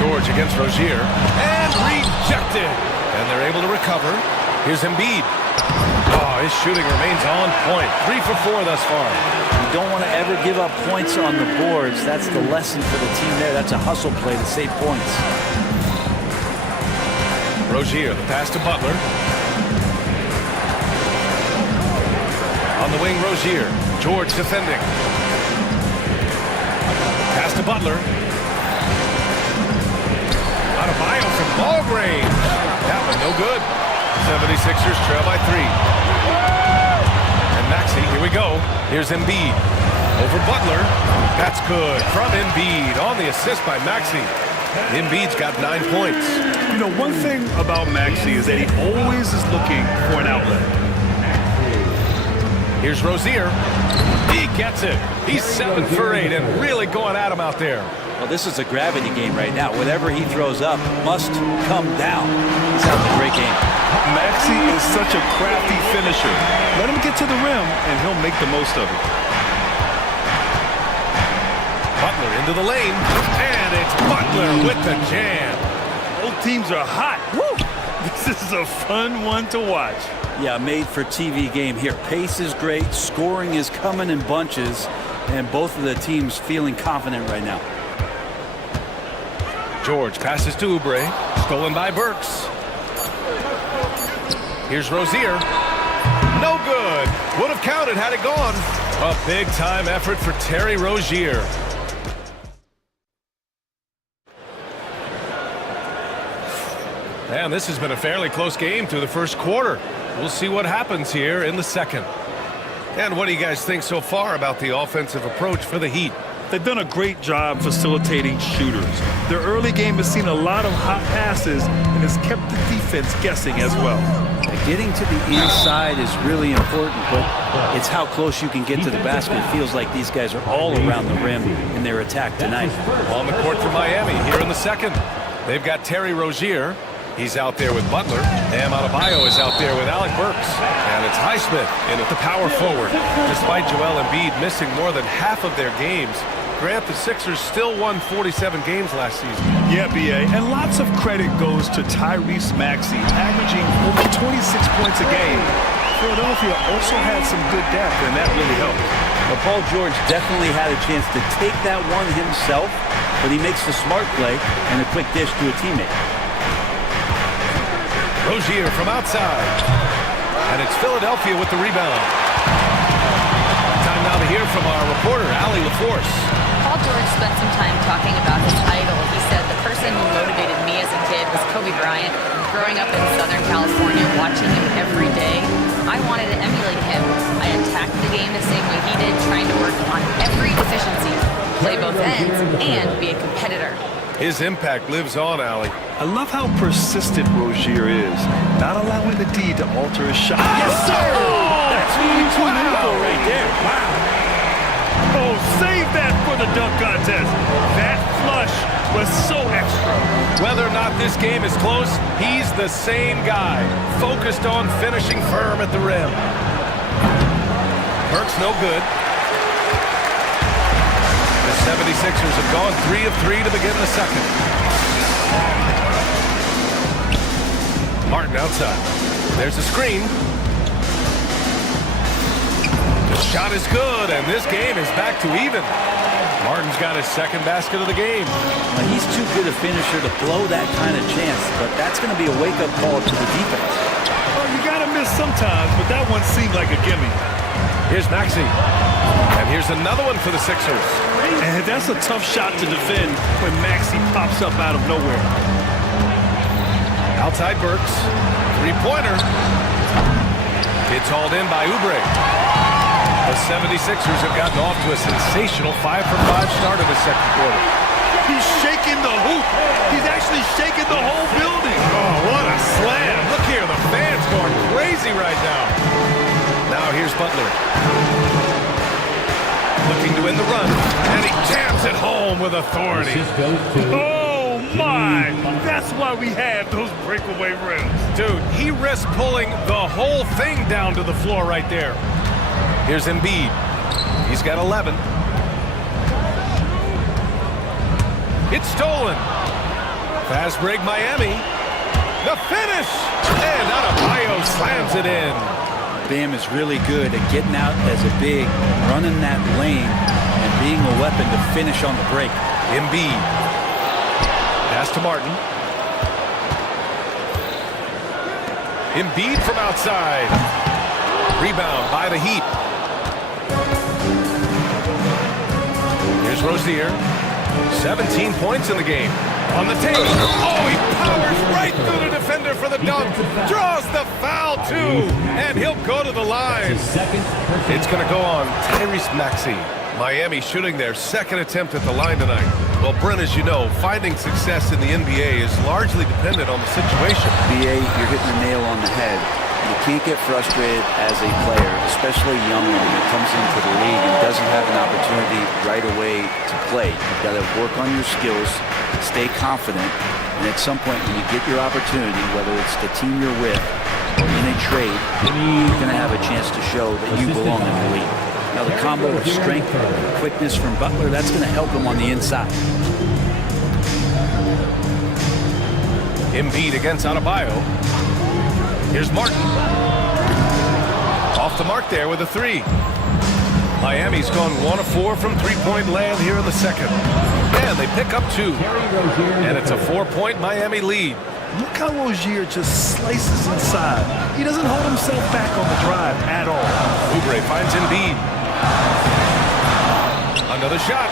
George against Rozier. And rejected. And they're able to recover. Here's Embiid. Oh, his shooting remains on point. 3 for 4 thus far. You don't want to ever give up points on the boards. That's the lesson for the team there. That's a hustle play to save points. Rozier, the pass to Butler. On the wing, Rozier. George defending. Pass to Butler. Adebayo from long range. That one no good. 76ers trail by 3. And Maxey, here we go. Here's Embiid. Over Butler. That's good. From Embiid on the assist by Maxey. Embiid's got 9 points. You know, one thing about Maxey is that he always is looking for an outlet. Here's Rozier. He gets it. He's 7 for 8 and really going at him out there. Well, this is a gravity game right now. Whatever he throws up must come down. He's having a great game. Maxey is such a crafty finisher. Let him get to the rim, and he'll make the most of it. Butler into the lane, and it's Butler with the jam. Both teams are hot. Woo! This is a fun one to watch. Yeah, made for TV game here. Pace is great. Scoring is coming in bunches, and both of the teams feeling confident right now. George passes to Oubre. Stolen by Burks. Here's Rozier. No good. Would have counted had it gone. A big-time effort for Terry Rozier. And this has been a fairly close game through the first quarter. We'll see what happens here in the second. And what do you guys think so far about the offensive approach for the Heat? They've done a great job facilitating shooters. Their early game has seen a lot of hot passes and has kept the defense guessing as well. Getting to the inside is really important, but it's how close you can get to the basket. It feels like these guys are all around the rim in their attack tonight. On the court for Miami here in the second. They've got Terry Rozier. He's out there with Butler. Bam Adebayo is out there with Alec Burks. And it's Highsmith in at the power forward. Despite Joel Embiid missing more than half of their games, Grant, the Sixers still won 47 games last season. Yeah, B.A., and lots of credit goes to Tyrese Maxey, averaging over 26 points a game. Philadelphia also had some good depth, and that really helped. Well, Paul George definitely had a chance to take that one himself, but he makes the smart play and a quick dish to a teammate. Rozier from outside. And it's Philadelphia with the rebound. Time now to hear from our reporter, Allie LaForce. Paul George spent some time talking about his idol. He said the person who motivated me as a kid was Kobe Bryant. Growing up in Southern California, watching him every day, I wanted to emulate him. I attacked the game the same way he did, trying to work on every deficiency, play both ends, and be a competitor. His impact lives on, Allie. I love how persistent Rozier is, not allowing the D to alter his shot. Yes, sir! That's wow. Right there. Wow. Oh, save that for the dunk contest. That flush was so extra. Whether or not this game is close, he's the same guy, focused on finishing firm at the rim. Burke's no good. The 76ers have gone 3 of 3 to begin the second. Martin outside. There's a screen. The shot is good, and this game is back to even. Martin's got his second basket of the game. He's too good a finisher to blow that kind of chance, but that's going to be a wake-up call to the defense. Well, you got to miss sometimes, but that one seemed like a gimme. Here's Maxey. And here's another one for the Sixers. And that's a tough shot to defend when Maxey pops up out of nowhere. Outside Burks. Three-pointer. It's hauled in by Oubre. The 76ers have gotten off to a sensational 5-for-5 start of the second quarter. He's shaking the hoop. He's actually shaking the whole building. Oh, what a slam. Look here, the fans going crazy right now. Now here's Butler. Looking to win the run. And he jams it home with authority. Oh, my. That's why we have those breakaway rims. Dude, he risks pulling the whole thing down to the floor right there. Here's Embiid. He's got 11. It's stolen. Fast break Miami. The finish. And Adebayo slams it in. Bam is really good at getting out as a big, running that lane, and being a weapon to finish on the break. Embiid. Pass to Martin. Embiid from outside. Rebound by the Heat. Here's Rozier. 17 points in the game. On the tape. Oh, he powers right through the defender for the dunk. Draws the foul, too. And he'll go to the line. It's going to go on Tyrese Maxey. Miami shooting their second attempt at the line tonight. Well, Brent, as you know, finding success in the NBA is largely dependent on the situation. BA, you're hitting the nail on the head. You can't get frustrated as a player, especially a young one who comes into the league and doesn't have an opportunity right away to play. You've got to work on your skills, stay confident, and at some point when you get your opportunity, whether it's the team you're with or in a trade, you're going to have a chance to show that you belong in the league. Now the combo of strength and quickness from Butler, that's going to help him on the inside. Embiid against Adebayo. Here's Martin. Off the mark there with a three. Miami's gone 1 of 4 from three-point land here in the second. And they pick up 2. And it's a 4-point Miami lead. Look how Rozier just slices inside. He doesn't hold himself back on the drive at all. Oubre finds Embiid. Another shot.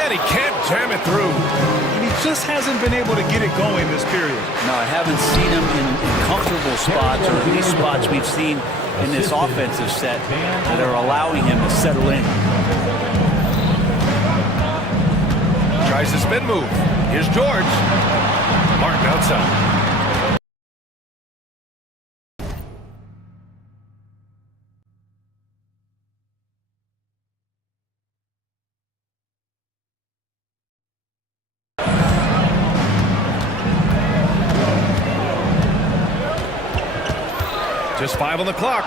And he can't jam it through. And he just hasn't been able to get it going this period. No, I haven't seen him in comfortable spots, or at least spots we've seen in this offensive set that are allowing him to settle in. Tries the spin move. Here's George. Martin outside. Just 5 on the clock.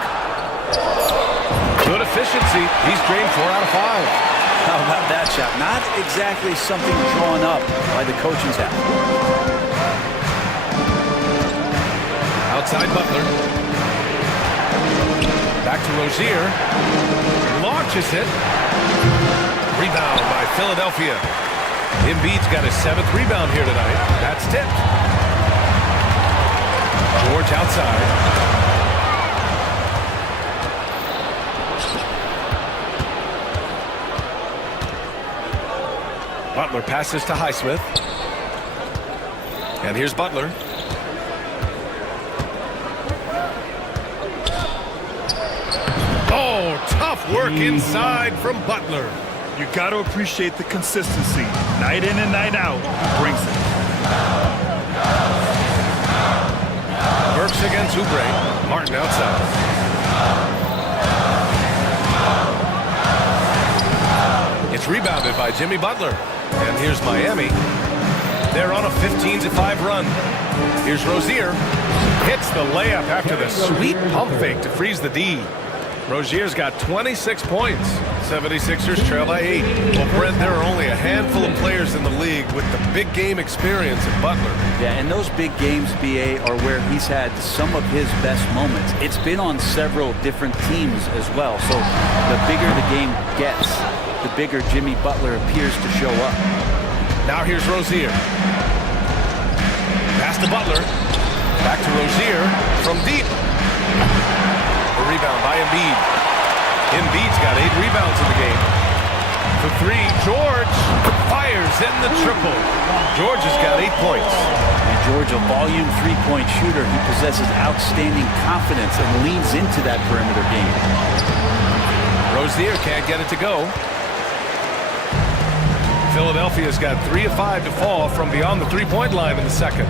Good efficiency. He's drained 4 out of 5. How about that shot? Not exactly something drawn up by the coaching staff. Outside Butler. Back to Rozier. Launches it. Rebound by Philadelphia. Embiid's got his 7th rebound here tonight. That's tipped. George outside. Butler passes to Highsmith. And here's Butler. Oh, tough work inside from Butler. You got to appreciate the consistency. Night in and night out, brings it. Burks against Oubre. Martin outside. It's rebounded by Jimmy Butler. And here's Miami. They're on a 15-5 run. Here's Rozier. Hits the layup after the sweet pump fake to freeze the D. Rozier's got 26 points. 76ers trail by 8. Well, Brent, there are only a handful of players in the league with the big game experience of Butler. Yeah, and those big games, BA, are where he's had some of his best moments. It's been on several different teams as well. So the bigger the game gets, the bigger Jimmy Butler appears to show up. Now here's Rozier. Pass to Butler. Back to Rozier from deep. The rebound by Embiid. Embiid's got 8 rebounds in the game. For 3, George fires in the triple. George has got 8 points. And George, a volume three-point shooter. He possesses outstanding confidence and leans into that perimeter game. Rozier can't get it to go. Philadelphia's got 3 of 5 to fall from beyond the three-point line in the second.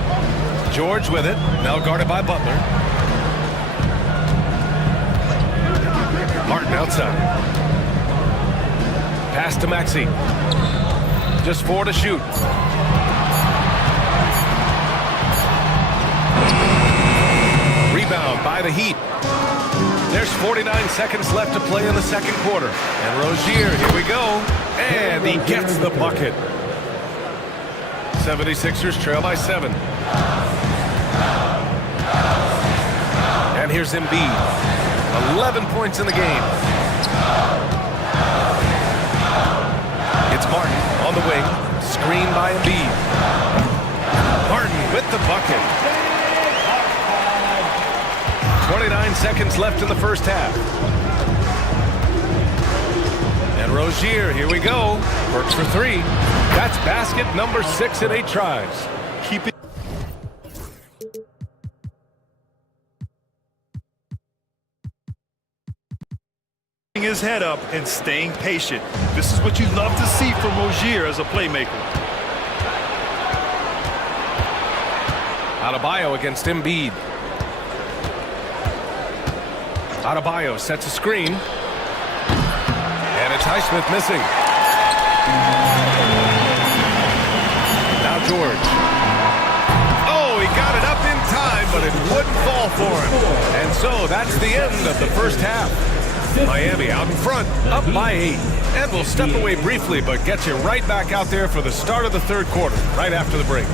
George with it, now guarded by Butler. Martin outside. Pass to Maxey. Just 4 to shoot. Rebound by the Heat. There's 49 seconds left to play in the second quarter. And Rozier, here we go. And he gets the bucket. 76ers trail by 7. And here's Embiid. 11 points in the game. It's Martin on the wing. Screen by Embiid. Martin with the bucket. 29 seconds left in the first half. And Rozier, here we go. Works for 3. That's basket number 6 in 8 tries. Keeping his head up and staying patient. This is what you love to see from Rozier as a playmaker. Adebayo against Embiid. Adebayo sets a screen. And it's Highsmith missing. Now George. Oh, he got it up in time, but it wouldn't fall for him. And so that's the end of the first half. Miami out in front, up by 8. And we'll step away briefly, but get you right back out there for the start of the third quarter, right after the break.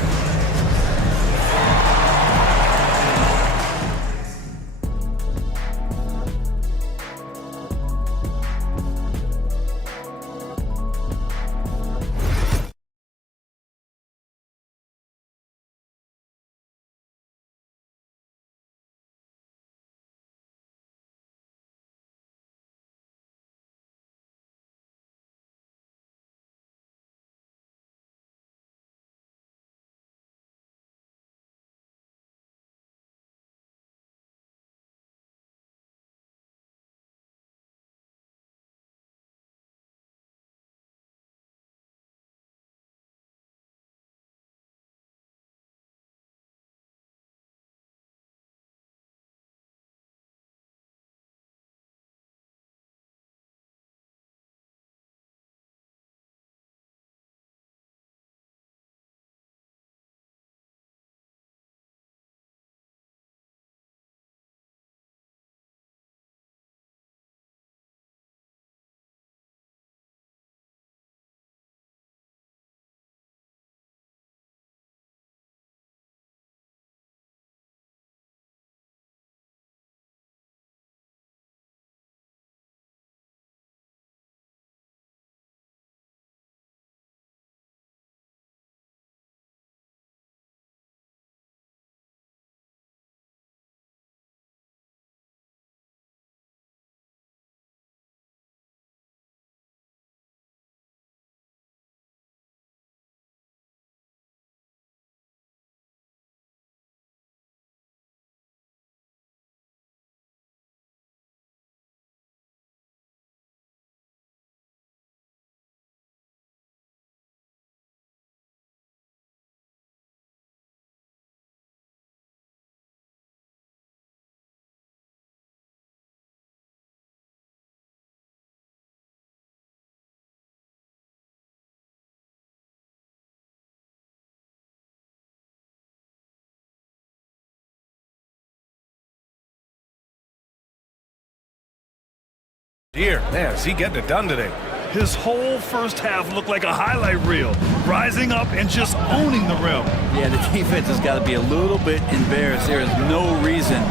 Here, man, is he getting it done today? His whole first half looked like a highlight reel, rising up and just owning the rim. Yeah, the defense has got to be a little bit embarrassed. There is no reason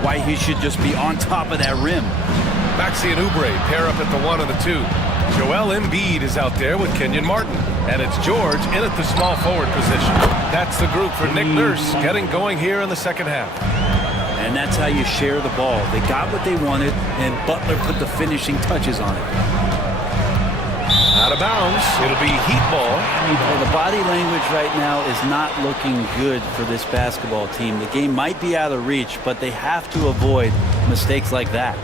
why he should just be on top of that rim. Maxey and Oubre pair up at the 1 and the 2. Joel Embiid is out there with Kenyon Martin. And it's George in at the small forward position. That's the group for Nick Nurse getting going here in the second half. And that's how you share the ball. They got what they wanted, and Butler put the finishing touches on it. Out of bounds. It'll be Heat ball. Well, the body language right now is not looking good for this basketball team. The game might be out of reach, but they have to avoid mistakes like that.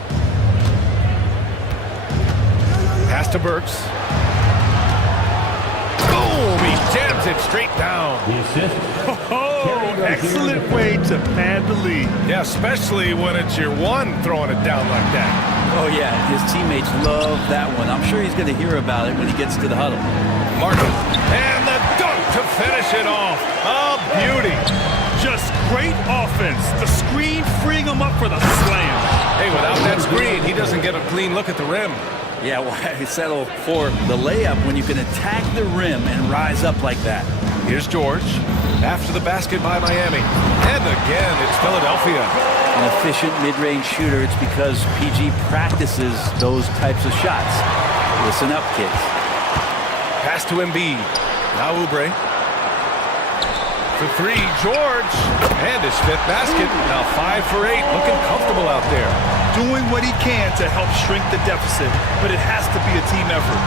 Pass to Burks. Boom! He jams it straight down. Oh, excellent way to pad the lead. Yeah, especially when it's your one throwing it down like that. Oh, yeah, his teammates love that one. I'm sure he's going to hear about it when he gets to the huddle. Martin. And the dunk to finish it off. A beauty. Just great offense. The screen freeing him up for the slam. Hey, without that screen, he doesn't get a clean look at the rim. Yeah, why settle for the layup when you can attack the rim and rise up like that? Here's George. After the basket by Miami. And again, it's Philadelphia. An efficient mid-range shooter. It's because PG practices those types of shots. Listen up, kids. Pass to Embiid. Now Oubre. For 3, George. And his 5th basket. Now 5 for 8. Looking comfortable out there. Doing what he can to help shrink the deficit, but it has to be a team effort.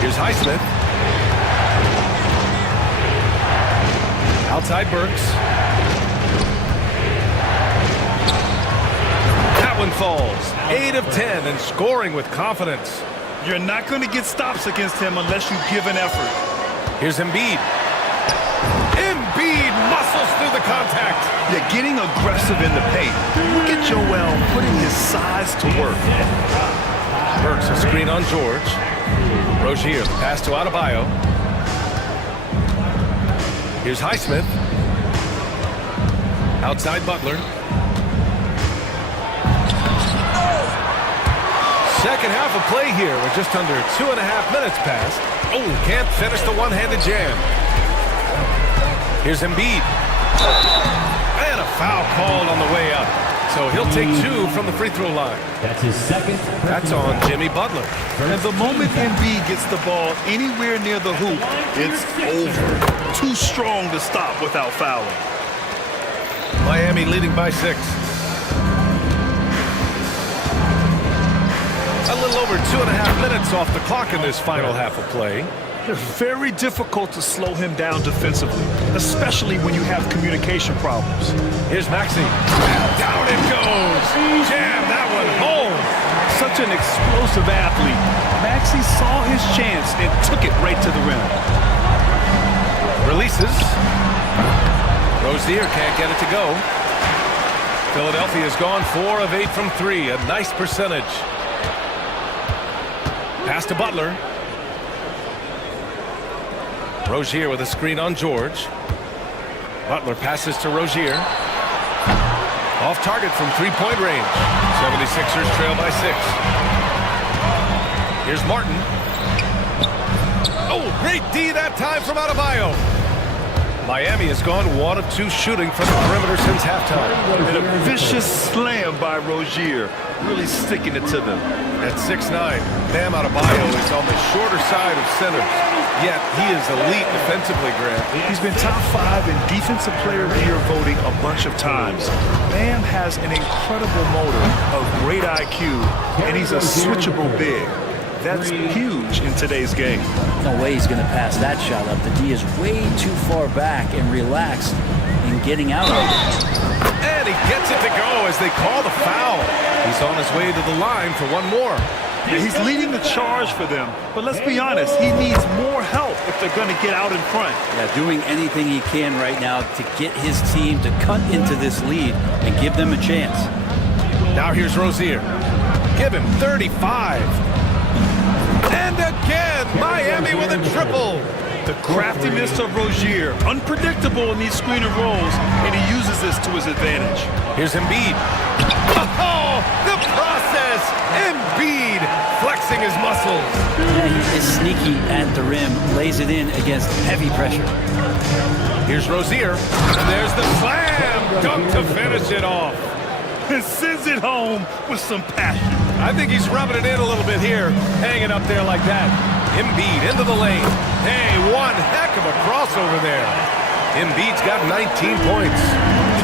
Here's Highsmith. Outside Burks. That one falls. 8 of 10 and scoring with confidence. You're not going to get stops against him unless you give an effort. Here's Embiid. Embiid muscles through the contact. Yeah, getting aggressive in the paint. Look at Joel putting his size to work. Burks a screen on George. Rozier, the pass to Adebayo. Here's Highsmith. Outside Butler. Second half of play here with just under 2.5 minutes passed. Oh, can't finish the one-handed jam. Here's Embiid. And a foul called on the way up. So he'll take 2 from the free throw line. That's his second. That's on Jimmy Butler. And the moment Embiid gets the ball anywhere near the hoop, it's over. Too strong to stop without fouling. Miami leading by 6. A little over 2.5 minutes off the clock in this final half of play. Very difficult to slow him down defensively, especially when you have communication problems. Here's Maxey. And down it goes. Jam that one home. Such an explosive athlete. Maxey saw his chance and took it right to the rim. Releases. Rozier can't get it to go. Philadelphia's gone 4 of 8 from 3. A nice percentage. Pass to Butler. Rozier with a screen on George. Butler passes to Rozier. Off target from 3-point range. 76ers trail by 6. Here's Martin. Oh, great D that time from Adebayo. Miami has gone 1 of 2 shooting from the perimeter since halftime. And a vicious slam by Rozier, really sticking it to them. At 6'9", Bam Adebayo is on the shorter side of centers. Yet he is elite defensively, Grant. He's been top 5 in Defensive Player of the Year voting a bunch of times. Bam has an incredible motor, a great IQ, and he's a switchable big. That's huge in today's game. No way he's going to pass that shot up. The D is way too far back and relaxed in getting out of it. And he gets it to go as they call the foul. He's on his way to the line for one more. Yeah, he's leading the charge for them, but let's be honest, he needs more help if they're going to get out in front. Yeah, doing anything he can right now to get his team to cut into this lead and give them a chance. Now here's Rozier. Give him 35. And again, Miami with a triple. The craftiness of Rozier, unpredictable in these screen and rolls, and he uses this to his advantage. Here's Embiid. Oh, whistles. Yeah, he is sneaky at the rim, lays it in against heavy pressure. Here's Rozier, and there's the slam dunk to finish it off. And sends it home with some passion. I think he's rubbing it in a little bit here, hanging up there like that. Embiid into the lane. Hey, one heck of a crossover there. Embiid's got 19 points.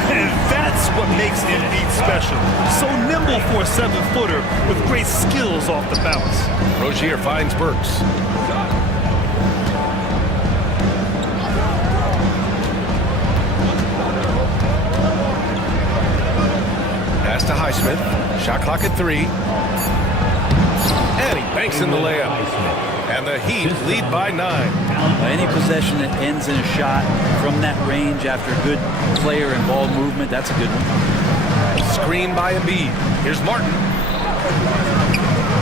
And that's what makes Embiid special. So nimble for a 7-footer with great skills off the bounce. Rozier finds Burks. Pass to Highsmith. Shot clock at 3. And he banks in the layup. And the Heat lead by 9. Any possession that ends in a shot from that range after good player and ball movement, that's a good one. Screen by Embiid. Here's Martin.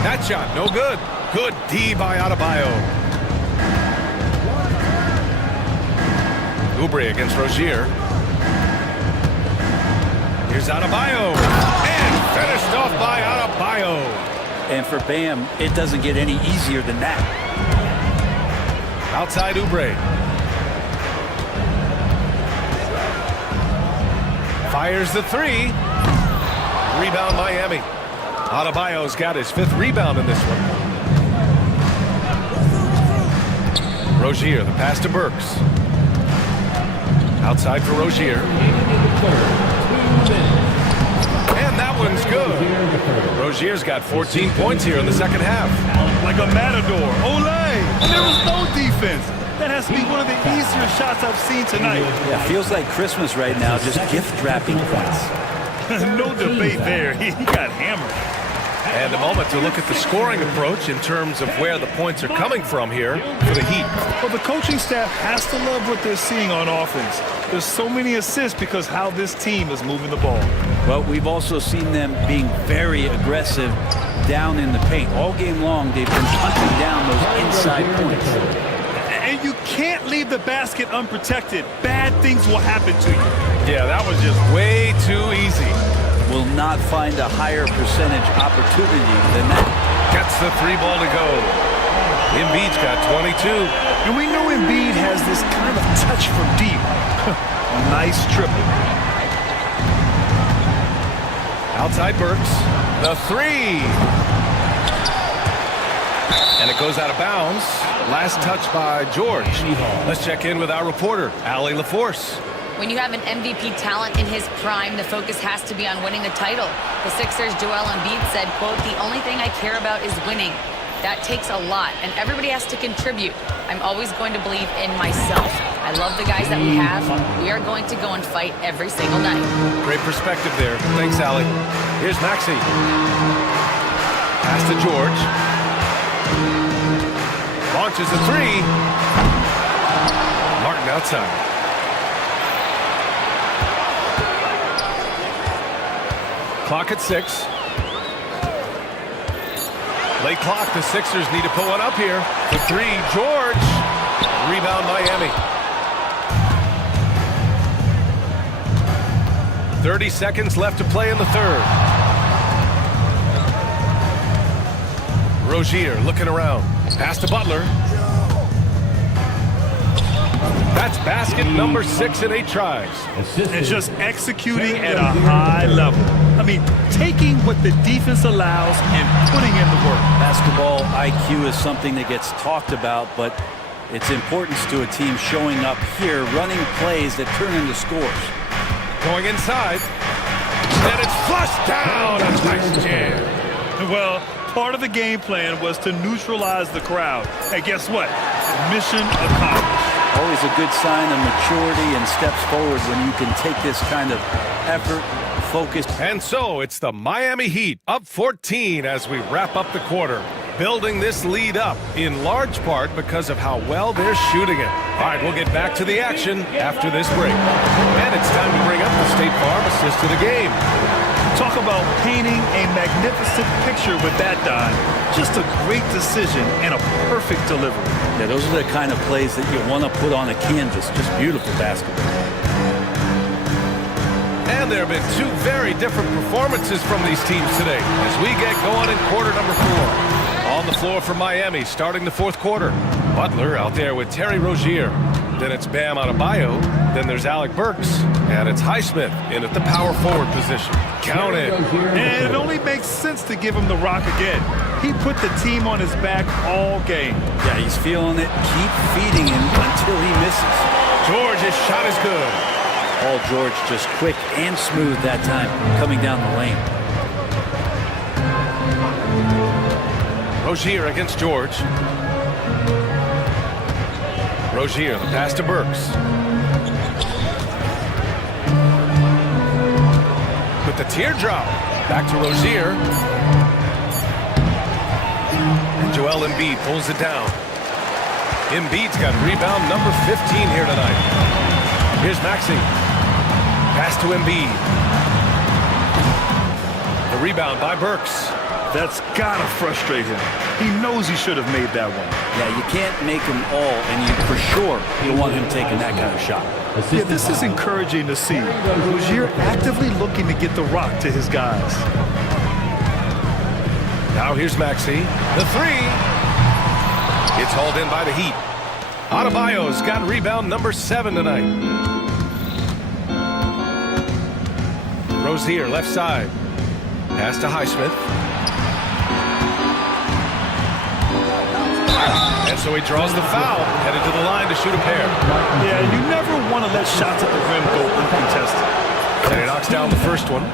That shot, no good. Good D by Adebayo. Oubre against Rozier. Here's Adebayo. And finished off by Adebayo. And for Bam, it doesn't get any easier than that. Outside Oubre. Fires the 3. Rebound Miami. Adebayo's got his 5th rebound in this one. Rozier, the pass to Burks. Outside for Rozier. And that one's good. Rozier's got 14 points here in the second half. Like a matador. Olay! And there was no defense. That has to be one of the easier shots I've seen tonight. Yeah, feels like Christmas right now, just gift wrapping points. No debate there. He got hammered. And a moment to look at the scoring approach in terms of where the points are coming from here for the Heat. Well, the coaching staff has to love what they're seeing on offense. There's so many assists because how this team is moving the ball. Well, we've also seen them being very aggressive down in the paint. All game long, they've been hunting down those inside points. And you can't leave the basket unprotected. Bad things will happen to you. Yeah, that was just way too easy. Will not find a higher percentage opportunity than that. Gets the 3 ball to go. Embiid's got 22. And we know Embiid has this kind of touch from deep. Nice triple. Outside Burks. The 3. And it goes out of bounds. Last touch by George. Let's check in with our reporter, Allie LaForce. When you have an MVP talent in his prime, the focus has to be on winning the title. The Sixers' Joel Embiid said, quote, "The only thing I care about is winning." That takes a lot, and everybody has to contribute. I'm always going to believe in myself. I love the guys that we have. We are going to go and fight every single night. Great perspective there. Thanks, Allie. Here's Maxey. Pass to George. Launches a 3. Martin outside. Clock at 6. Late clock. The Sixers need to put one up here. The 3. George. Rebound Miami. 30 seconds left to play in the third. Rozier looking around. Pass to Butler. That's basket number 6 in 8 tries. And just executing at a high level. I mean, taking what the defense allows and putting in the work. Basketball IQ is something that gets talked about, but its importance to a team showing up here, running plays that turn into scores. Going inside. And it's flushed down. A nice jam. Well, part of the game plan was to neutralize the crowd. And guess what? Mission accomplished. Always a good sign of maturity and steps forward when you can take this kind of effort, focus. And so it's the Miami Heat up 14 as we wrap up the quarter. Building this lead up in large part because of how well they're shooting it. All right, we'll get back to the action after this break. And it's time to bring up the State Farm assist to the game. Talk about painting a magnificent picture with that dive. Just a great decision and a perfect delivery. Yeah, those are the kind of plays that you want to put on a canvas. Just beautiful basketball. And there have been 2 very different performances from these teams today as we get going in quarter number 4. On the floor for Miami, starting the fourth quarter. Butler out there with Terry Rozier. Then it's Bam Adebayo. Then there's Alec Burks. And it's Highsmith in at the power forward position. Count it. And it only makes sense to give him the rock again. He put the team on his back all game. Yeah, he's feeling it. Keep feeding him until he misses. George's shot is good. Paul George just quick and smooth that time coming down the lane. Rozier against George. Rozier, the pass to Burks. With the teardrop. Back to Rozier. And Joel Embiid pulls it down. Embiid's got rebound number 15 here tonight. Here's Maxey. Pass to Embiid. The rebound by Burks. That's gotta frustrate him. He knows he should have made that one. Yeah, you can't make them all, and you for sure you don't want him taking that kind of shot. Yeah, this is encouraging to see. Rozier actively looking to get the rock to his guys. Now here's Maxey. The three. It's hauled in by the Heat. Adebayo's got rebound number 7 tonight. Rozier, left side. Pass to Highsmith. And so he draws the foul, headed to the line to shoot a pair. Yeah, you never want to let shots at the rim go uncontested. And he knocks down the first one.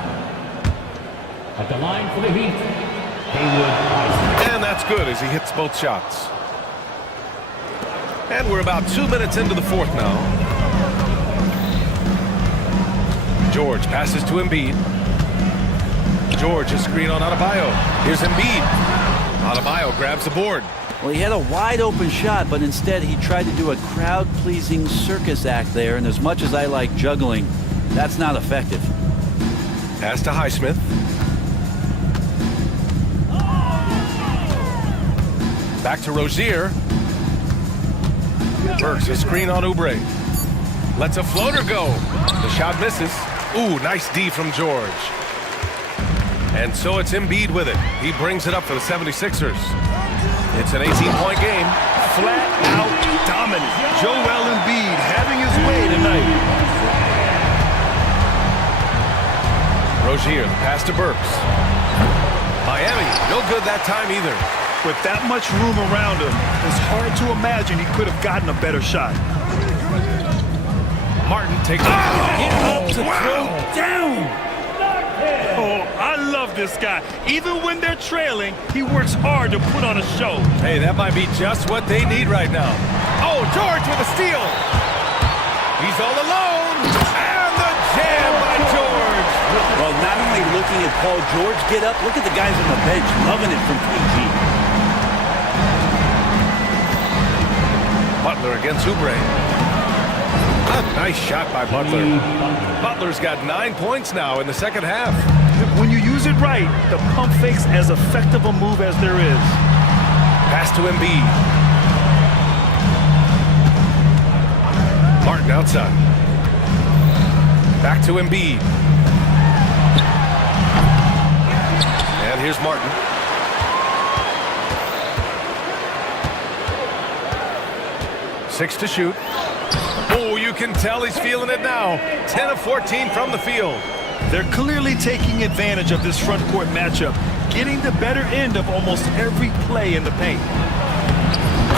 At the line for the Heat, and that's good as he hits both shots. And we're about 2 minutes into the fourth now. George passes to Embiid. George, a screen on Adebayo. Here's Embiid. Adebayo grabs the board. Well, he had a wide open shot, but instead he tried to do a crowd-pleasing circus act there, and as much as I like juggling, that's not effective. Pass to Highsmith. Back to Rozier. Burks, a screen on Oubre. Lets a floater go. The shot misses. Ooh, nice D from George. And so it's Embiid with it. He brings it up for the 76ers. It's an 18-point game. Flat out dominant. Joel Embiid having his way tonight. Rozier, pass to Burks. Miami, no good that time either. With that much room around him, it's hard to imagine he could have gotten a better shot. Martin takes it. Get up to throw down. Oh, I love this guy. Even when they're trailing, he works hard to put on a show. Hey, that might be just what they need right now. Oh, George with a steal. He's all alone. And the jam by George. Well, not only looking at Paul George get up, look at the guys on the bench loving it from PG. Butler against Oubre. A nice shot by Butler. Butler's got 9 points now in the second half. When you use it right, the pump fake's as effective a move as there is. Pass to Embiid. Martin outside. Back to Embiid. And here's Martin. Six to shoot. Oh, you can tell he's feeling it now. 10 of 14 from the field. They're clearly taking advantage of this front court matchup, getting the better end of almost every play in the paint.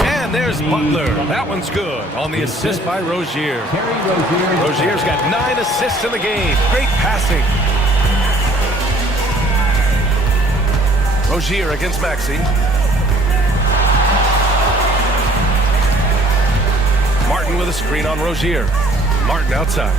And there's Butler. That one's good on the assist by Rozier. Rozier's got 9 assists in the game. Great passing. Rozier against Maxey. Martin with a screen on Rozier. Martin outside.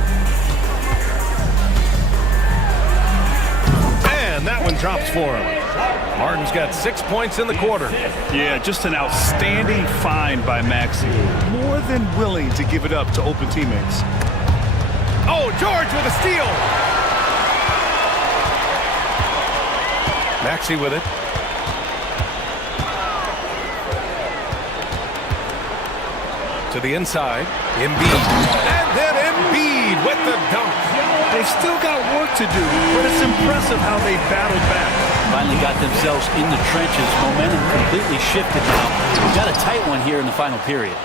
And that one drops for him. Martin's got 6 points in the quarter. Yeah, just an outstanding find by Maxey. More than willing to give it up to open teammates. Oh, George with a steal. Maxey with it. To the inside, Embiid. And then Embiid with the dunk. They've still got work to do, but it's impressive how they battled back. By finally got themselves in the trenches. Momentum completely shifted now. We've got a tight one here in the final period.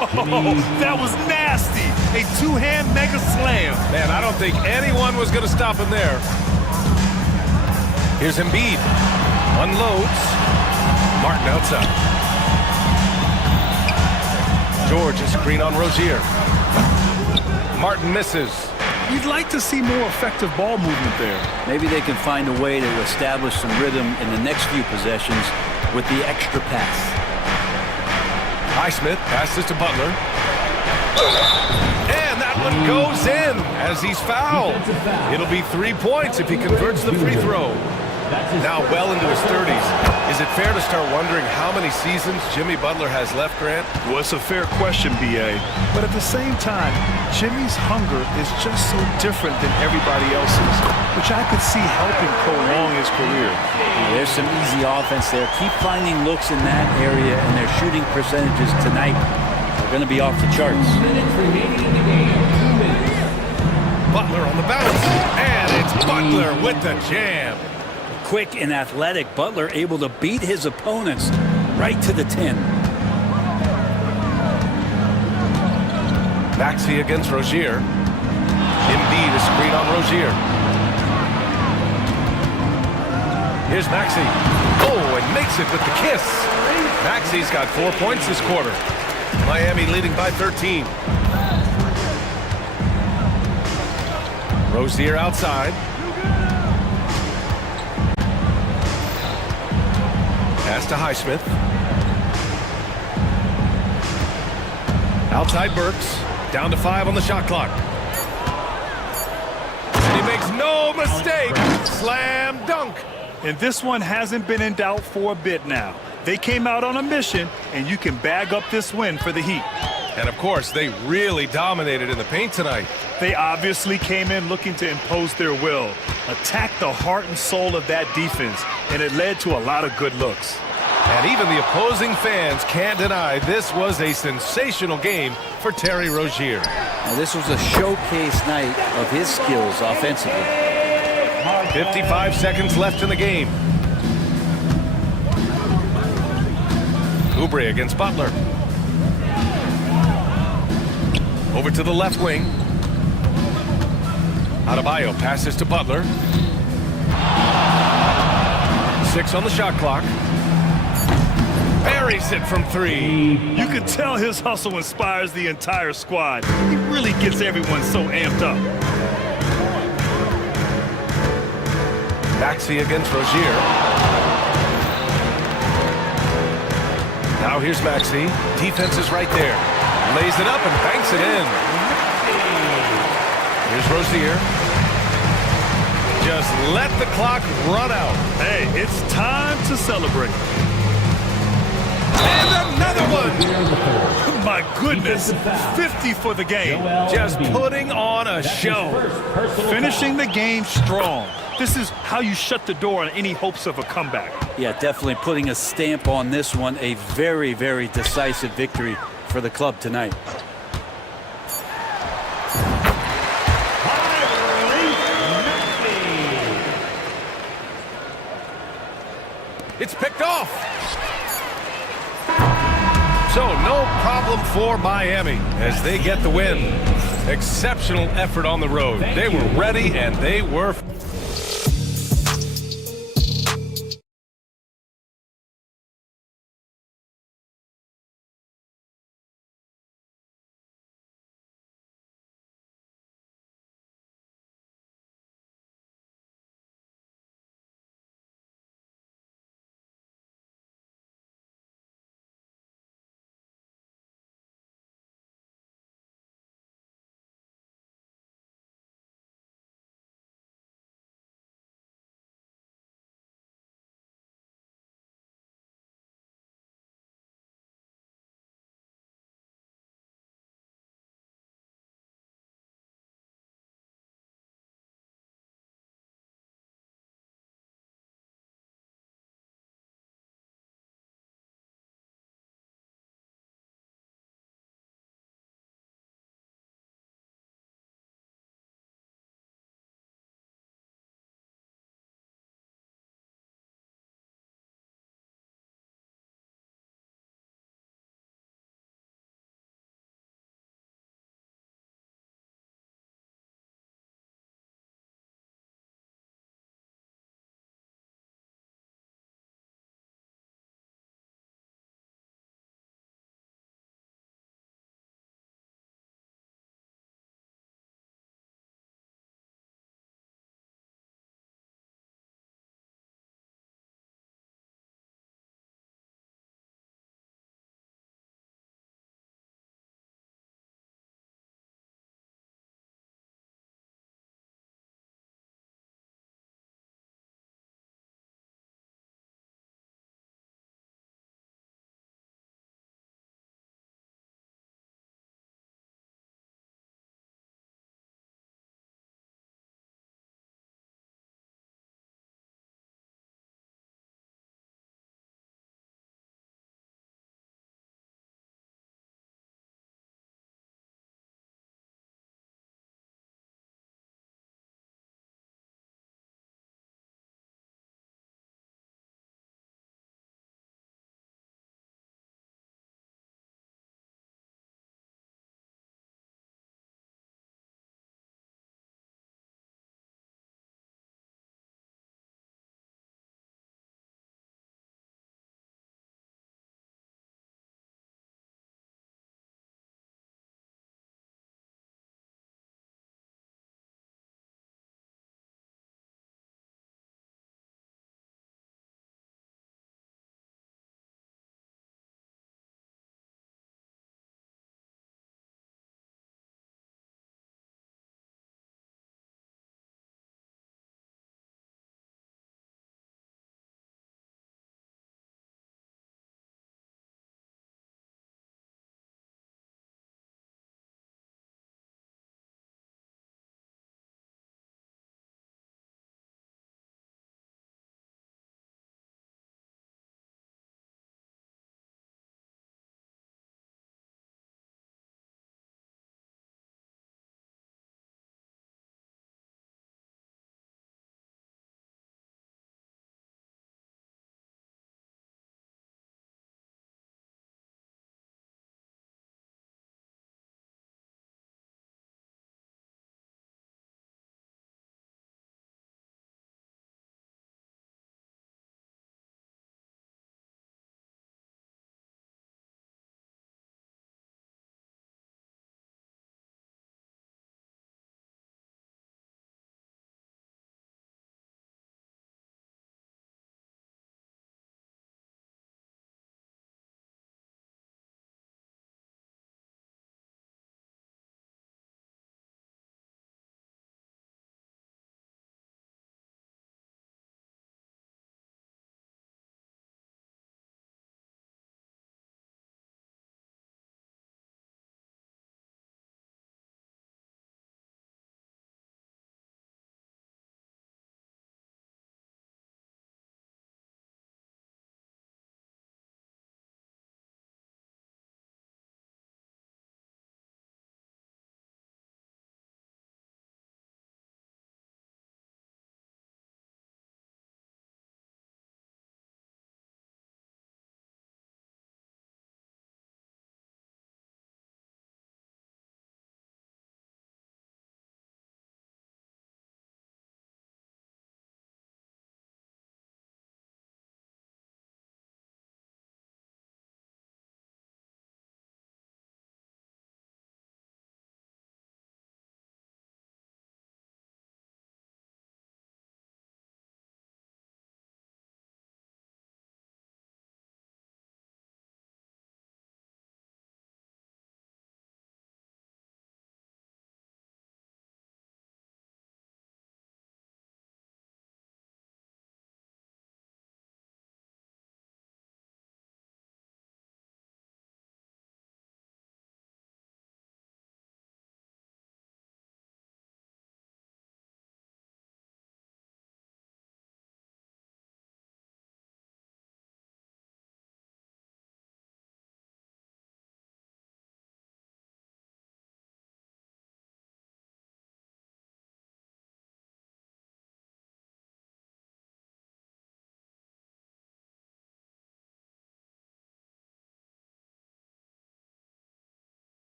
Oh, that was nasty. A two-hand mega slam. Man, I don't think anyone was going to stop him there. Here's Embiid. Unloads. Martin outside. George, a screen on Rozier. Martin misses. You'd like to see more effective ball movement there. Maybe they can find a way to establish some rhythm in the next few possessions with the extra pass. Highsmith passes to Butler. And that one goes in as he's fouled. It'll be 3 points if he converts the free throw. Now well into his 30s. Is it fair to start wondering how many seasons Jimmy Butler has left, Grant? Well, it's a fair question, B.A. But at the same time, Jimmy's hunger is just so different than everybody else's, which I could see helping prolong his career. There's some easy offense there. Keep finding looks in that area, and their shooting percentages tonight are going to be off the charts. Butler on the bounce, and it's Butler with the jam. Quick and athletic, Butler able to beat his opponents right to the 10. Maxey against Rozier. Embiid, a screen on Rozier. Here's Maxey. Oh, and makes it with the kiss. Maxey's got 4 points this quarter. Miami leading by 13. Rozier outside. Pass to Highsmith. Outside Burks. Down to 5 on the shot clock. And he makes no mistake. Slam dunk. And this one hasn't been in doubt for a bit now. They came out on a mission, and you can bag up this win for the Heat. And of course, they really dominated in the paint tonight. They obviously came in looking to impose their will, attack the heart and soul of that defense, and it led to a lot of good looks. And even the opposing fans can't deny this was a sensational game for Terry Rozier. Now, this was a showcase night of his skills offensively. 55 seconds left in the game. Oubre against Butler. Over to the left wing. Adebayo passes to Butler. 6 on the shot clock. Buries it from 3. You can tell his hustle inspires the entire squad. He really gets everyone so amped up. Maxey against Rozier. Now here's Maxey. Defense is right there. Lays it up and banks it in. Here's Rozier. Just let the clock run out. Hey, it's time to celebrate. And another one! My goodness, 50 for the game. Just putting on a show. Finishing the game strong. This is how you shut the door on any hopes of a comeback. Yeah, definitely putting a stamp on this one. A very, very decisive victory for the club tonight. It's picked off. So no problem for Miami as they get the win. Exceptional effort on the road. They were ready and they were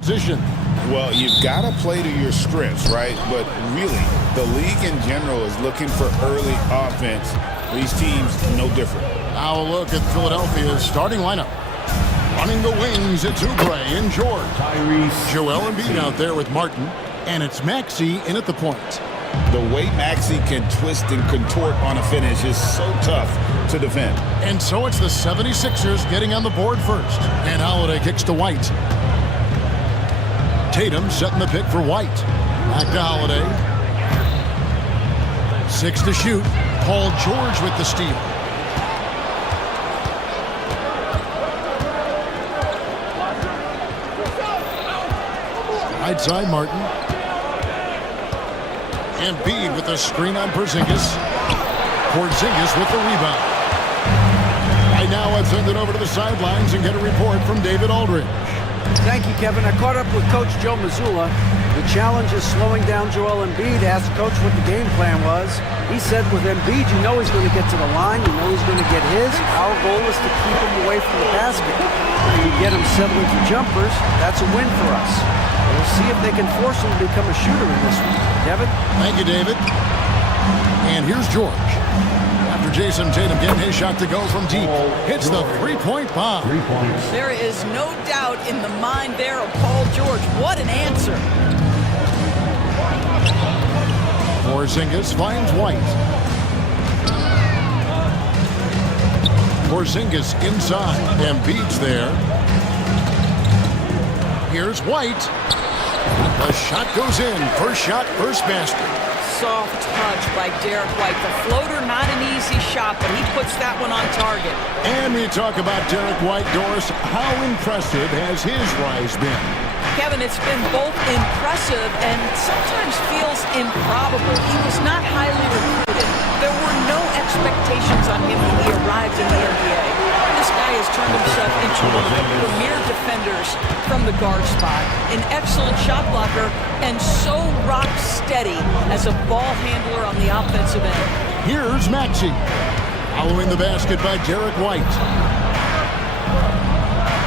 position. Well, you've got to play to your strengths, right? But really, the league in general is looking for early offense. These teams, no different. Now a look at Philadelphia's starting lineup. Running the wings, it's Oubre and George. Joel Embiid out there with Martin. And it's Maxey in at the point. The way Maxey can twist and contort on a finish is so tough to defend. And so it's the 76ers getting on the board first. And Holiday kicks to White. Tatum setting the pick for White. Back to Holiday. 6 to shoot. Paul George with the steal. Right side, Martin. Embiid with the screen on Porzingis. Porzingis with the rebound. Right now, I've sent it over to the sidelines and get a report from David Aldridge. Thank you, Kevin. I caught up with Coach Joe Mazzulla. The challenge is slowing down Joel Embiid. Asked Coach what the game plan was. He said with Embiid, you know he's going to get to the line. You know he's going to get his. Our goal is to keep him away from the basket. If you get him settling for jumpers, that's a win for us. We'll see if they can force him to become a shooter in this one. Kevin? Thank you, David. And here's George. After Jason Tatum getting his shot to go from deep, hits the three-point bomb. There is no doubt in the mind there of Paul George. What an answer. Porzingis finds White. Porzingis inside. Embiid's there. Here's White. The shot goes in. First shot, first basket. Soft touch by Derek White. The floater, not an easy shot, but he puts that one on target. And we talk about Derek White, Doris. How impressive has his rise been? Kevin, it's been both impressive and sometimes feels improbable. He was not highly recruited. There were no expectations on him when he arrived in the NBA. This guy has turned himself into one of the premier defenders from the guard spot, an excellent shot blocker, and so rock steady as a ball handler on the offensive end. Here's Maxey. Following the basket by Derek White.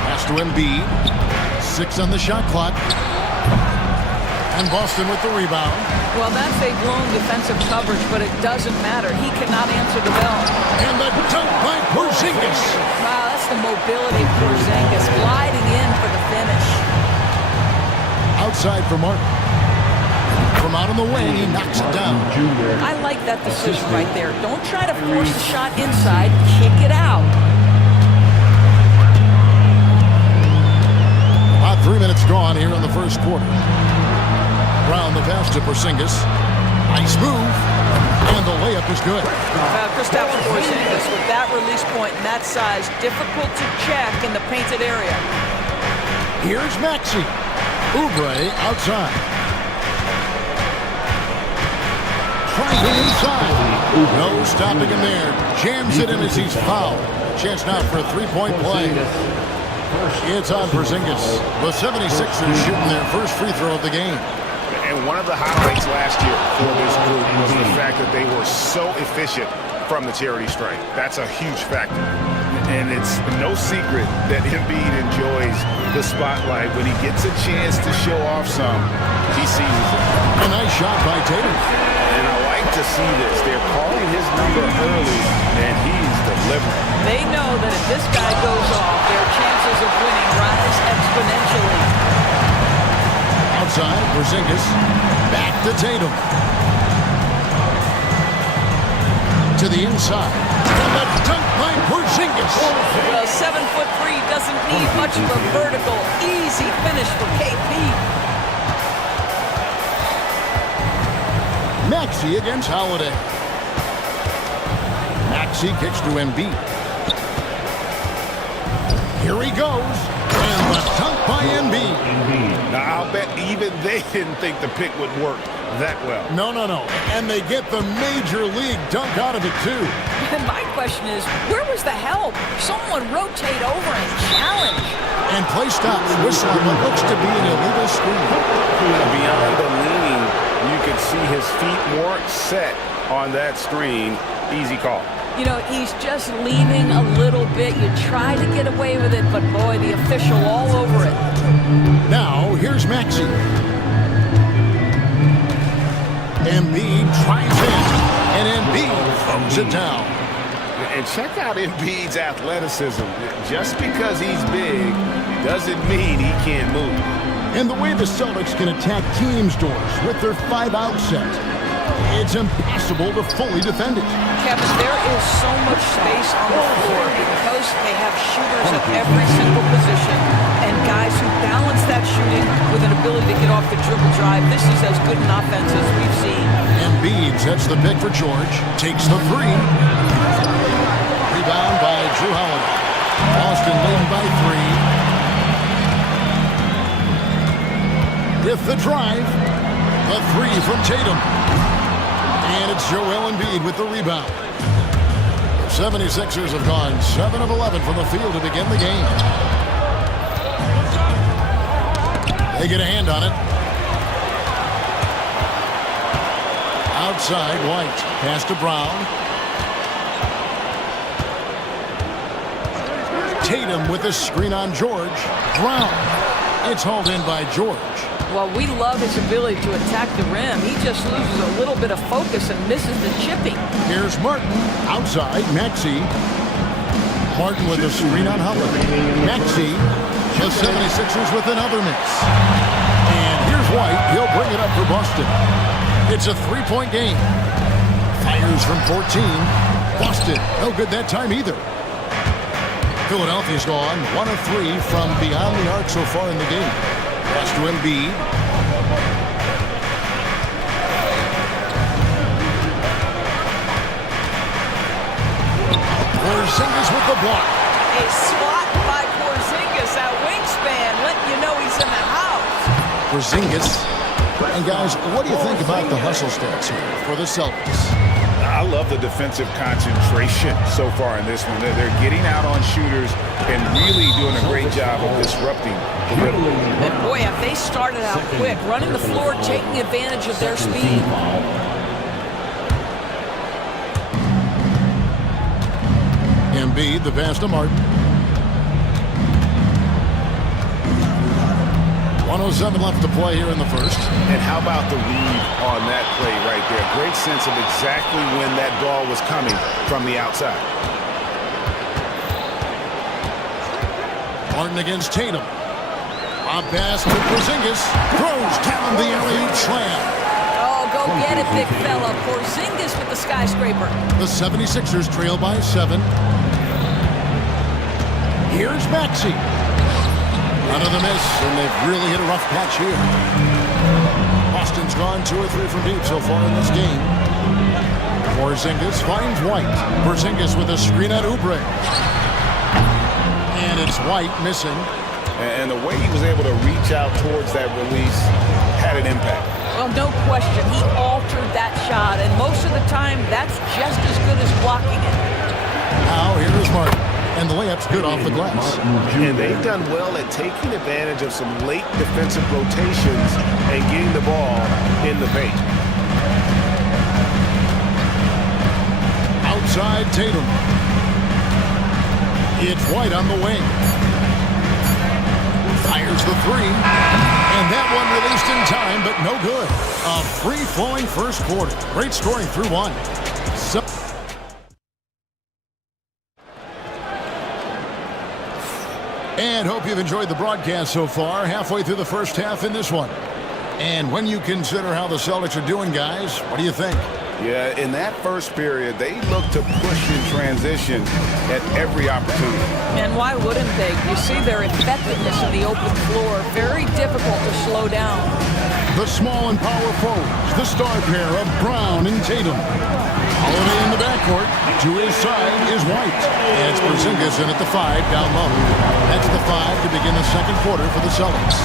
Pass to Embiid. 6 on the shot clock. And Boston with the rebound. Well, that's a blown defensive coverage, but it doesn't matter. He cannot answer the bell. And the dunk by Porzingis. Wow, that's the mobility of Porzingis, gliding in for the finish. Outside for Martin. From out on the wing, he knocks it down. I like that decision right there. Don't try to force the shot inside. Kick it out. About 3 minutes gone here in the first quarter. Brown the pass to Porzingis. Nice move. And the layup is good. Kristaps Porzingis with that release point and that size, difficult to check in the painted area. Here's Maxey. Oubre outside. Trying it inside. No stopping him there. Jams it in as he's fouled. Chance now for a three-point play. It's on Porzingis. The 76ers shooting their first free throw of the game. And one of the highlights last year for this group was the fact that they were so efficient from the charity stripe. That's a huge factor. And it's no secret that Embiid enjoys the spotlight. When he gets a chance to show off some, he seizes it. A nice shot by Tatum. And I like to see this. They're calling his number early, and he's delivering. They know that if this guy goes off, their chances of winning rise exponentially. Outside, Porzingis. Back to Tatum. To the inside. And the dunk by Porzingis. Well, 7'3" doesn't need much of a vertical. Easy finish for KP. Maxey against Holiday. Maxey kicks to Embiid. Here he goes. And the dunk by Embiid. Now, I'll bet even they didn't think the pick would work that well. No. And they get the major league dunk out of it, too. And my question is, where was the help? Someone rotate over and challenge. And play stops. Whistling what looks to be an illegal screen. Beyond the leaning, you could see his feet weren't set on that screen. Easy call. You know, he's just leaning a little bit. You try to get away with it, but boy, the official all over it. Now, here's Here's Maxey. Embiid tries in, and Embiid throws it down. And check out Embiid's athleticism. Just because he's big doesn't mean he can't move. And the way the Celtics can attack teams' doors with their 5-out set, it's impossible to fully defend it. Kevin, there is so much space on the floor because they have shooters at every single position and guys who balance that shooting with an ability to get off the dribble drive. This is as good an offense as we've seen. Embiid sets the pick for George, takes the three. Rebound by Drew Holiday. Boston leading by 3. With the drive, the three from Tatum. And it's Joel Embiid with the rebound. The 76ers have gone 7 of 11 from the field to begin the game. They get a hand on it. Outside, White. Pass to Brown. Tatum with a screen on George. Brown. It's hauled in by George. Well, we love his ability to attack the rim. He just loses a little bit of focus and misses the chipping. Here's Martin. Outside, Maxey. Martin with a screen on Holiday. Maxey. The 76ers with another miss. And here's White. He'll bring it up for Boston. It's a three-point game. Fires from 14. Boston. No good that time either. Philadelphia's gone 1 of 3 from beyond the arc so far in the game. Pass to Embiid. Porzingis with the block. A swat by Porzingis, that wingspan, letting you know he's in the house. Porzingis. And guys, what do you think about the hustle stats here for the Celtics? I love the defensive concentration so far in this one. They're getting out on shooters and really doing a great job of disrupting the rhythm. And boy, have they started out quick, running the floor, taking advantage of their speed. Embiid, the pass to Martin. 1:07 left to play here in the first. And how about the read on that play right there? Great sense of exactly when that ball was coming from the outside. Martin against Tatum. A pass to Porzingis. Throws down the alley-oop slam. Oh, go get it, big fella. Porzingis with the skyscraper. The 76ers trail by 7. Here's Maxey. Another miss, and they've really hit a rough patch here. Boston's gone 2 or 3 from deep so far in this game. Porzingis finds White. Porzingis with a screen at Oubre. And it's White missing. And the way he was able to reach out towards that release had an impact. Well, no question. He altered that shot, and most of the time, that's just as good as blocking it. Now, here's Martin. And the layup's good off the glass. And they've done well at taking advantage of some late defensive rotations and getting the ball in the paint. Outside Tatum. It's White on the wing. Fires the three. And that one released in time, but no good. A free-flowing first quarter. Great scoring through one. And hope you've enjoyed the broadcast so far, halfway through the first half in this one. And when you consider how the Celtics are doing, guys, what do you think? Yeah, in that first period, they looked to push in transition at every opportunity. And why wouldn't they? You see their effectiveness in the open floor. Very difficult to slow down. The small and power forwards, the star pair of Brown and Tatum. Holiday in the backcourt. To his side is White. And it's Porzingis in at the 5 down low. That's the 5 to begin the second quarter for the Celtics.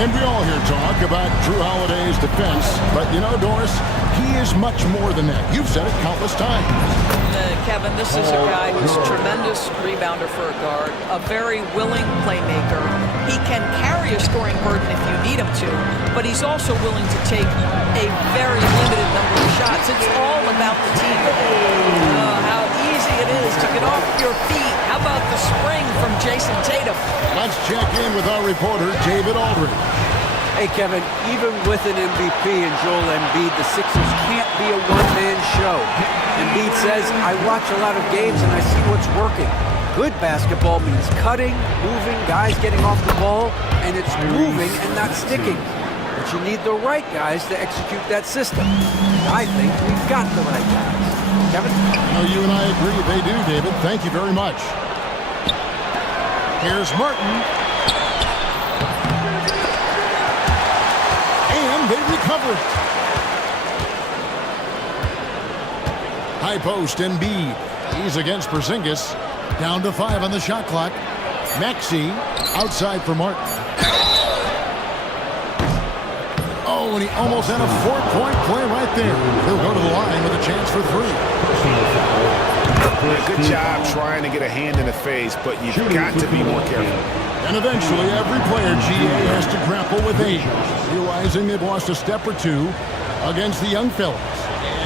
And we all hear talk about Drew Holiday's defense. But you know, Doris, he is much more than that. You've said it countless times. Kevin, this is a guy who's a tremendous rebounder for a guard, a very willing playmaker. He can carry a scoring burden if you need him to, but he's also willing to take a very limited number of shots. It's all about the team. How easy it is to get off your feet. How about the spring from Jason Tatum? Let's check in with our reporter, David Aldridge. Hey, Kevin, even with an MVP and Joel Embiid, the Sixers can't be a one-man show. Embiid says, I watch a lot of games and I see what's working. Good basketball means cutting, moving, guys getting off the ball, and it's moving and not sticking. But you need the right guys to execute that system. I think we've got the right guys. Kevin? No, you and I agree they do, David. Thank you very much. Here's Martin. And they recover it. High post, Embiid. He's against Porzingis. Down to 5 on the shot clock. Maxey outside for Martin. Oh, and he almost had a 4-point play right there. He'll go to the line with a chance for 3. Good job trying to get a hand in the face, but you've got to be more careful. And eventually, every player, GA, has to grapple with age, realizing they've lost a step or two against the young fellas.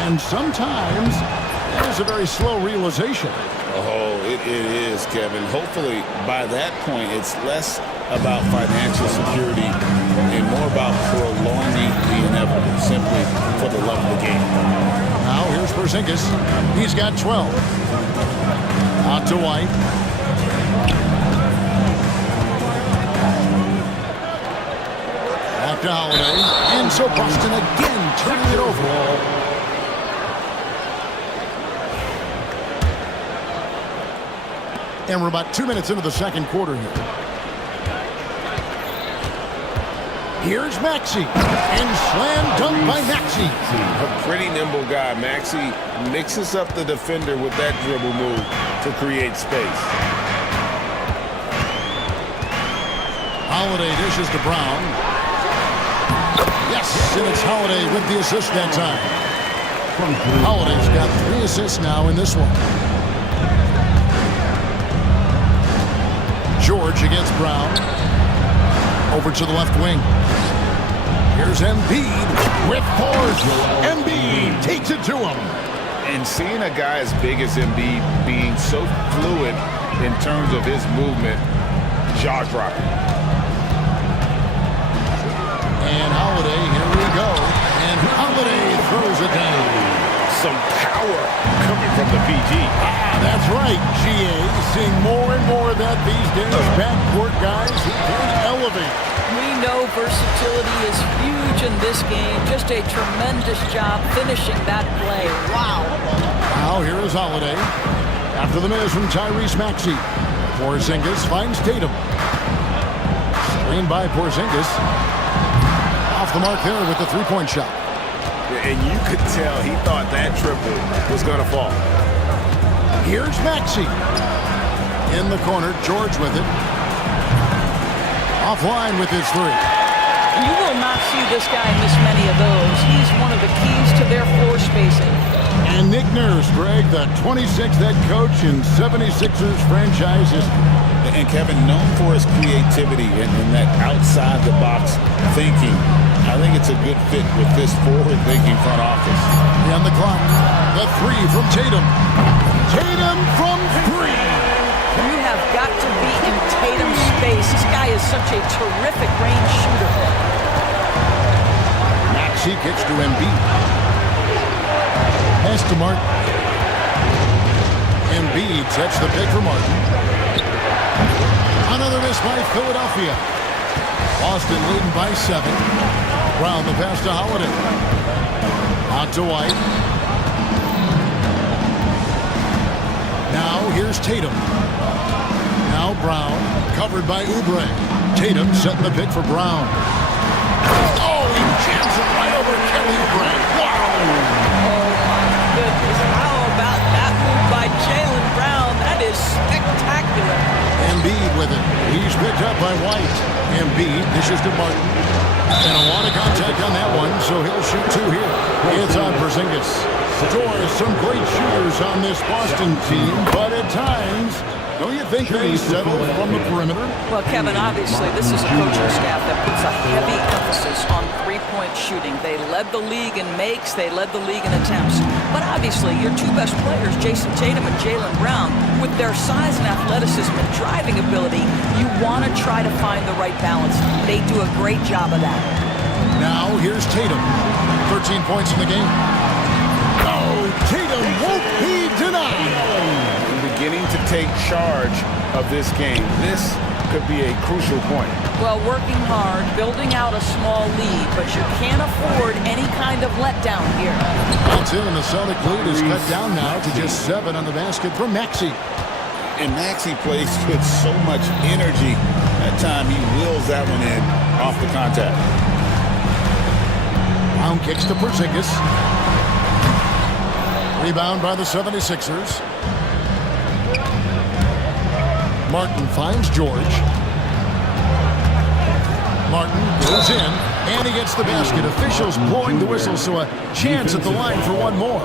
And sometimes, that is a very slow realization. Oh, it is, Kevin. Hopefully, by that point, it's less about financial security and more about prolonging the inevitable, simply for the love of the game. Now, here's Porzingis. He's got 12. Out to White. Back to Holiday. And so Boston again turning it over. And we're about 2 minutes into the second quarter here. Here's Maxey. And slam dunk by Maxey. A pretty nimble guy. Maxey mixes up the defender with that dribble move to create space. Holiday dishes to Brown. Yes, and it's Holiday with the assist that time. Holiday's got 3 assists now in this one. George against Brown. Over to the left wing. Here's Embiid with force. Embiid takes it to him. And seeing a guy as big as Embiid being so fluid in terms of his movement, jaw-dropping. And Holiday, here we go. And Holiday throws it down. Some power coming from the PG. That's right, GA. Seeing more and more of that these days. Backcourt guys who can elevate. We know versatility is huge in this game. Just a tremendous job finishing that play. Wow. Now here is Holiday. After the miss from Tyrese Maxey. Porzingis finds Tatum. Screen by Porzingis. Off the mark there with the three-point shot. And you could tell he thought that triple was going to fall. Here's Maxey. In the corner, George with it. Offline with his 3. You will not see this guy miss many of those. He's one of the keys to their floor spacing. And Nick Nurse, Greg, the 26th head coach in 76ers franchise history. And Kevin, known for his creativity and that outside-the-box thinking, I think it's a good fit with this forward-thinking front office. On the clock, the 3 from Tatum. Tatum from 3. You have got to be in Tatum's space. This guy is such a terrific range shooter. Maxey gets to Embiid. Pass to Martin. Embiid sets the pick for Martin. Another miss by Philadelphia. Boston leading by 7. Brown the pass to Holiday. Out to White. Now here's Tatum. Now Brown, covered by Oubre. Tatum setting the pick for Brown. Oh, he jams it right over Kelly Oubre. Wow! Oh, my goodness. How about that move by Jaylen Brown? That is spectacular. Embiid with it. He's picked up by White. Embiid dishes to Martin. And a lot of contact on that one, so he'll shoot 2 here. It's on Porzingis. Scores some great shooters on this Boston team, but at times, don't you think they settle from the perimeter? Well, Kevin, obviously, this is a coaching staff that puts a heavy emphasis on three-point three-point shooting. They led the league in makes. They led the league in attempts. But obviously, your two best players, Jason Tatum and Jaylen Brown, with their size and athleticism and driving ability, you want to try to find the right balance. They do a great job of that. Now here's Tatum. 13 points in the game. Oh, Tatum won't be denied. Beginning to take charge of this game. This could be a crucial point. Well, working hard, building out a small lead, but you can't afford any kind of letdown here. That's it, and the Celtic lead is cut down now to just 7 on the basket for Maxey. And Maxey plays with so much energy. That time he wheels that one in off the contact. Brown kicks to Porzingis. Rebound by the 76ers. Martin finds George. Martin goes in, and he gets the basket. Officials blowing the whistle, so a chance at the line for one more.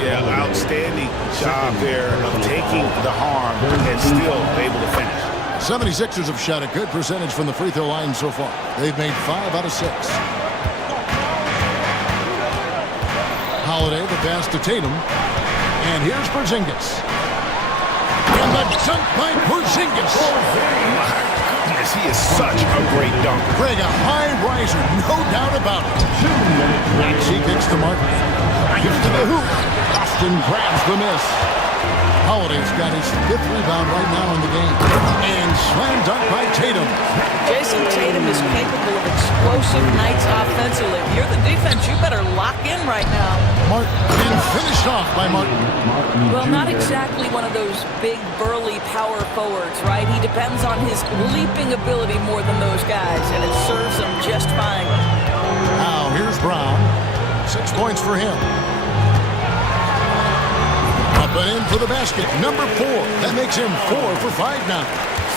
Yeah, outstanding job there of taking the harm and still able to finish. 76ers have shot a good percentage from the free throw line so far. They've made 5 out of 6. Holiday, the pass to Tatum. And here's Porzingis. And the dunk by Porzingis. Yes, he is such a great dunk. Greg, a high riser, no doubt about it. Maxey kicks to Martin. Gives to the hoop. Austin grabs the miss. Holiday's got his 5th rebound right now in the game. And slam dunk by Tatum. Jason Tatum is capable of explosive nights offensively. If you're the defense, you better lock in right now. Martin, and finished off by Martin. Well, not exactly one of those big, burly power forwards, right? He depends on his leaping ability more than those guys, and it serves him just fine. Now, here's Brown. 6 points for him. Up and in for the basket, number 4. That makes him 4 for 5 now.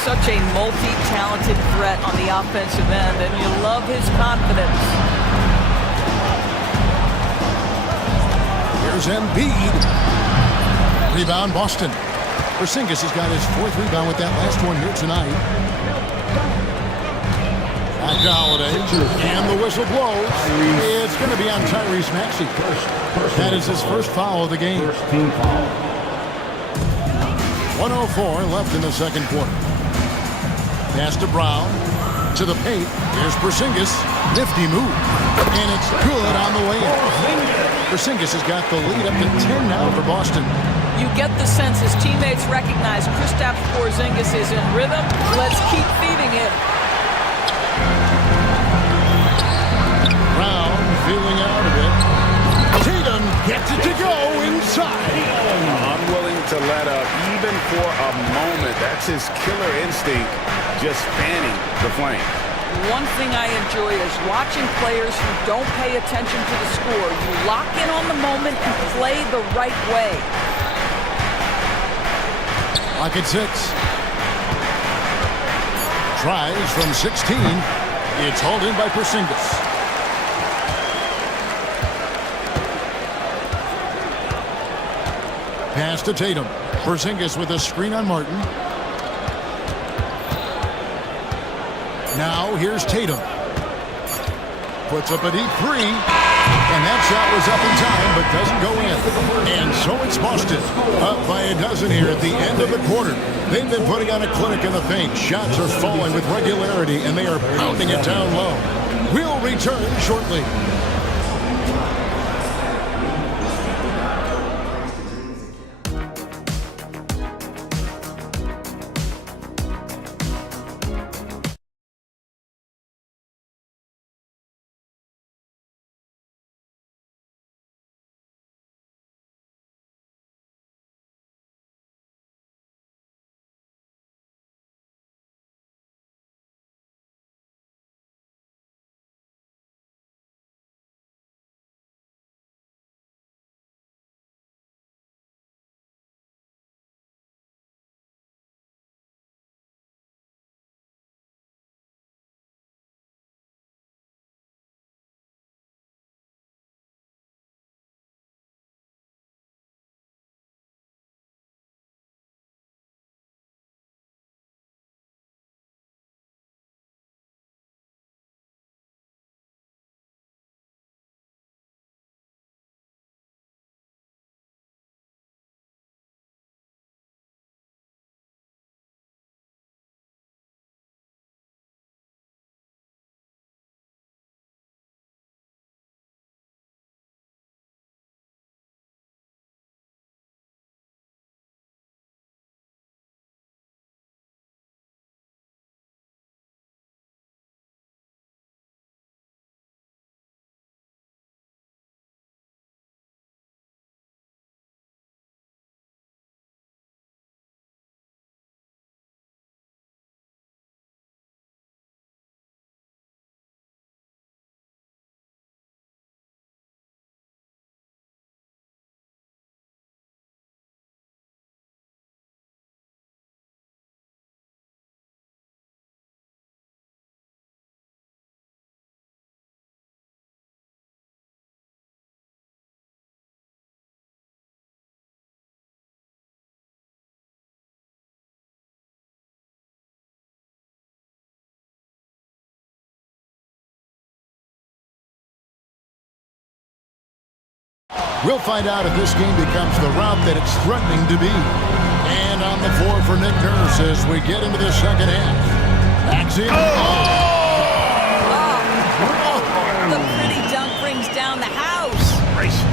Such a multi-talented threat on the offensive end, and you love his confidence. Here's Embiid. Rebound, Boston. Porzingis has got his 4th rebound with that last one here tonight. Back to Holiday, and the whistle blows. It's going to be on Tyrese Maxey. That is his first foul of the game. 1:04 left in the second quarter. Pass to Brown, to the paint. Here's Porzingis. Nifty move. And it's good on the way in. Porzingis has got the lead up to 10 now for Boston. You get the sense his teammates recognize Kristaps Porzingis is in rhythm. Let's keep feeding him. Brown feeling out of it. Tatum gets it to go inside. Unwilling to let up even for a moment. That's his killer instinct, just fanning the flame. One thing I enjoy is watching players who don't pay attention to the score. You lock in on the moment and play the right way. Lock at 6. Tries from 16. It's hauled in by Porzingis. Pass to Tatum. Porzingis with a screen on Martin. Now here's Tatum. Puts up a deep 3. And that shot was up in time, but doesn't go in. And so it's Boston. Up by a dozen here at the end of the quarter. They've been putting on a clinic in the paint. Shots are falling with regularity, and they are pounding it down low. We'll return shortly. We'll find out if this game becomes the route that it's threatening to be. And on the floor for Nick Nurse as we get into the second half. Maxey. The pretty dunk brings down the house. Gracious.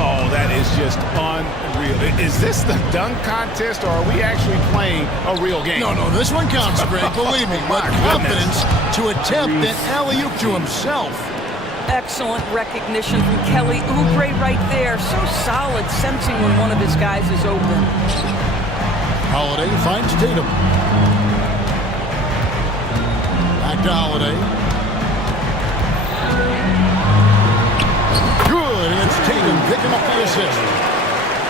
Oh, that is just unreal. Is this the dunk contest, or are we actually playing a real game? No, this one counts, Greg. Believe me. What confidence to attempt that alley-oop to himself. Excellent recognition from Kelly Oubre right there. So solid, sensing when one of his guys is open. Holiday finds Tatum. Back to Holiday. Good. It's Tatum picking up the assist.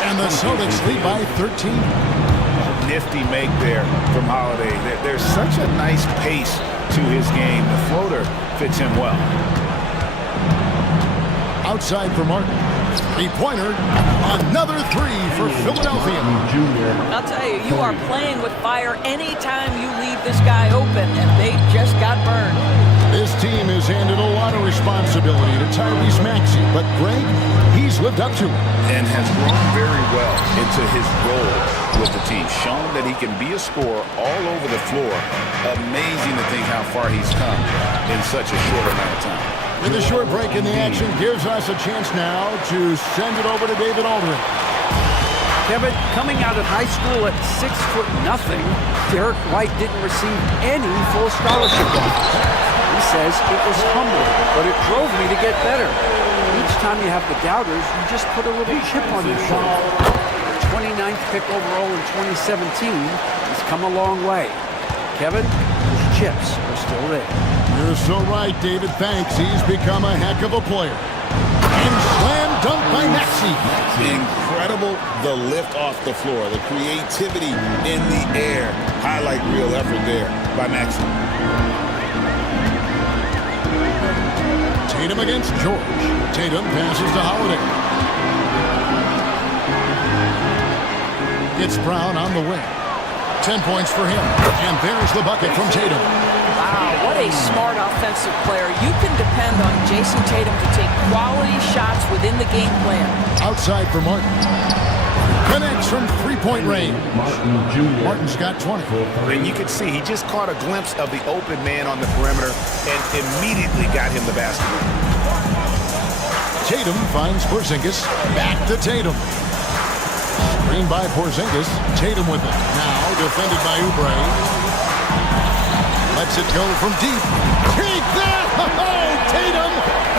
And the Celtics lead by 13. Nifty make there from Holiday. There's such a nice pace to his game. The floater fits him well. Outside for Martin. Three-pointer. Another three for Philadelphia. I'll tell you, you are playing with fire anytime you leave this guy open, and they just got burned. This team has handed a lot of responsibility to Tyrese Maxey, but Greg, he's lived up to it. And has grown very well into his role with the team. Shown that he can be a scorer all over the floor. Amazing to think how far he's come in such a short amount of time. With a short break in the action gives us a chance now to send it over to David Aldridge. Kevin, coming out of high school at 6'0", Derek White didn't receive any full scholarship offers. He says it was humbling, but it drove me to get better. Each time you have the doubters, you just put a little chip on your shoulder. The 29th pick overall in 2017 has come a long way. Kevin, those chips are still there. You're so right, David. Thanks. He's become a heck of a player. And slam dunk by Maxey. Incredible, the lift off the floor, the creativity in the air. Highlight real effort there by Maxey. Tatum against George. Tatum passes to Holiday. It's Brown on the wing. 10 points for him. And there's the bucket from Tatum. Wow, what a smart offensive player. You can depend on Jason Tatum to take quality shots within the game plan. Outside for Martin. Connects from three-point range. Martin's got 20. And you can see he just caught a glimpse of the open man on the perimeter and immediately got him the basketball. Tatum finds Porzingis. Back to Tatum. Screen by Porzingis. Tatum with it. Now defended by Oubre. Lets it go from deep. Take that! Oh, Tatum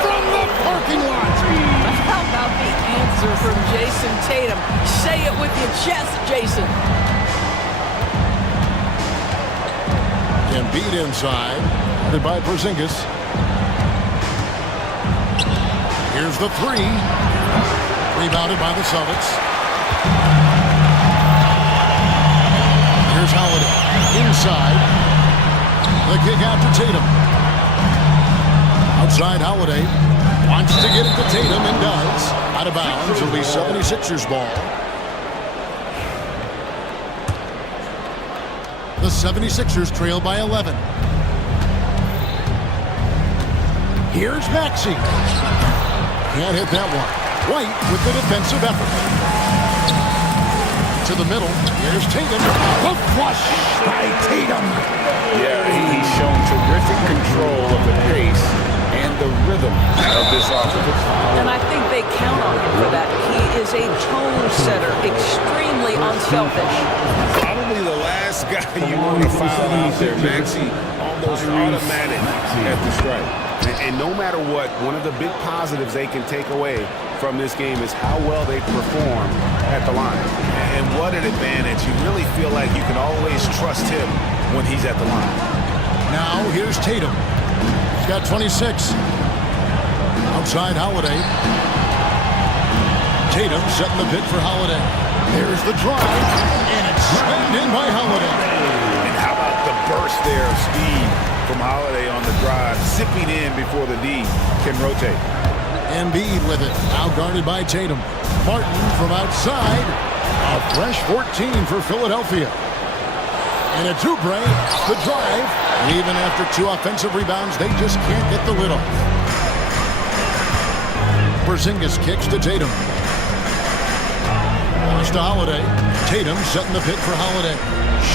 from the parking lot. How about the answer from Jason Tatum? Say it with your chest, Jason. Embiid inside. Guarded by Porzingis. Here's the three. Rebounded by the Celtics. Here's Holiday. Inside. The kick out to Tatum. Outside Holiday. Wants to get it to Tatum and does. Out of bounds. It'll be 76ers ball. The 76ers trail by 11. Here's Maxey. Can't hit that one. White with the defensive effort. To the middle. Here's Tatum. The flush by Tatum. Yeah, he's shown terrific control of the pace and the rhythm of this offense. And I think they count on him for that. He is a tone setter, extremely unselfish. Probably the last guy you want to foul out there. Maxey almost automatic at the strike. And no matter what, one of the big positives they can take away from this game is how well they perform at the line. And what an advantage. You really feel like you can always trust him when he's at the line. Now here's Tatum. He's got 26. Outside Holiday. Tatum setting the pick for Holiday. There's the drive. And it's slammed in by Holiday. And how about the burst there of speed from Holiday on the drive, zipping in before the D can rotate. Embiid with it. Now guarded by Tatum. Martin from outside. A fresh 14 for Philadelphia. And it's Oubre, the drive. And even after two offensive rebounds, they just can't get the lid off. Porzingis kicks to Tatum. Pass to Holiday. Tatum setting the pick for Holiday.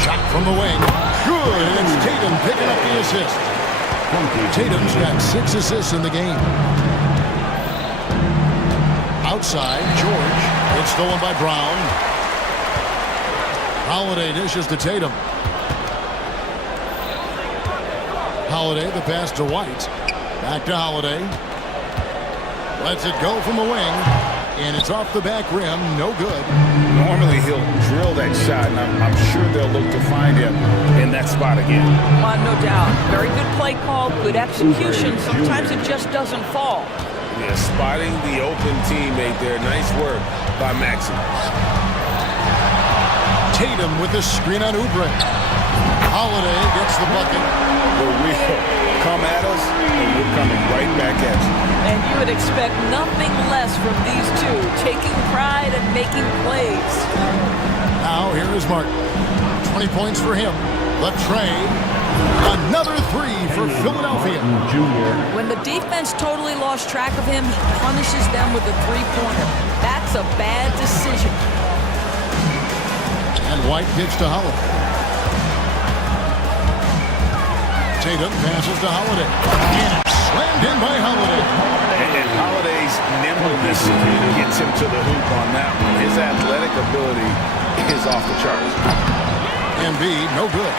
Shot from the wing. Good, and it's Tatum picking up the assist. Tatum's got 6 assists in the game. Outside, George. It's stolen by Brown. Holiday dishes to Tatum. Holiday, the pass to White. Back to Holiday. Lets it go from the wing. And it's off the back rim. No good. Normally he'll drill that shot, and I'm sure they'll look to find him in that spot again. No doubt. Very good play call, good execution. Sometimes it just doesn't fall. Yeah, spotting the open teammate there. Nice work by Maxey. Tatum with the screen on Oubre. Holiday gets the bucket. The wheel come at us, and we're coming right back at you. And you would expect nothing less from these two, taking pride and making plays. Now here is Martin. 20 points for him. The trade. Another 3 for Philadelphia. When the defense totally lost track of him, he punishes them with a three-pointer. That's a bad decision. And White kicks to Holiday. Tatum passes to Holiday. And it's slammed in by Holiday. And Holiday's nimbleness gets him to the hoop on that one. His athletic ability is off the charts. Embiid, no good.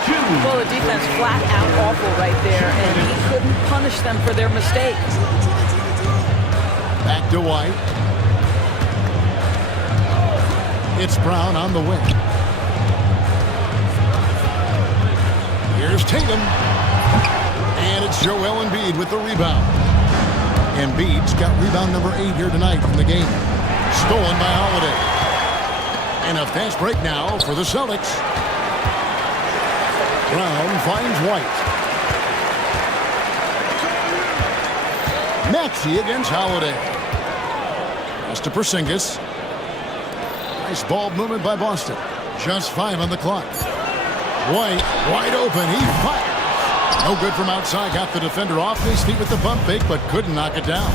Well, the defense flat out awful right there, and he couldn't punish them for their mistakes. Back to White. It's Brown on the wing. Here's Tatum. And it's Joel Embiid with the rebound. Embiid's got rebound number 8 here tonight in the game. Stolen by Holiday. And a fast break now for the Celtics. Brown finds White. Maxey against Holiday. Pass to Porzingis. Nice ball movement by Boston. Just 5 on the clock. White, wide open. He fires. No good from outside. Got the defender off his feet with the bump fake, but couldn't knock it down.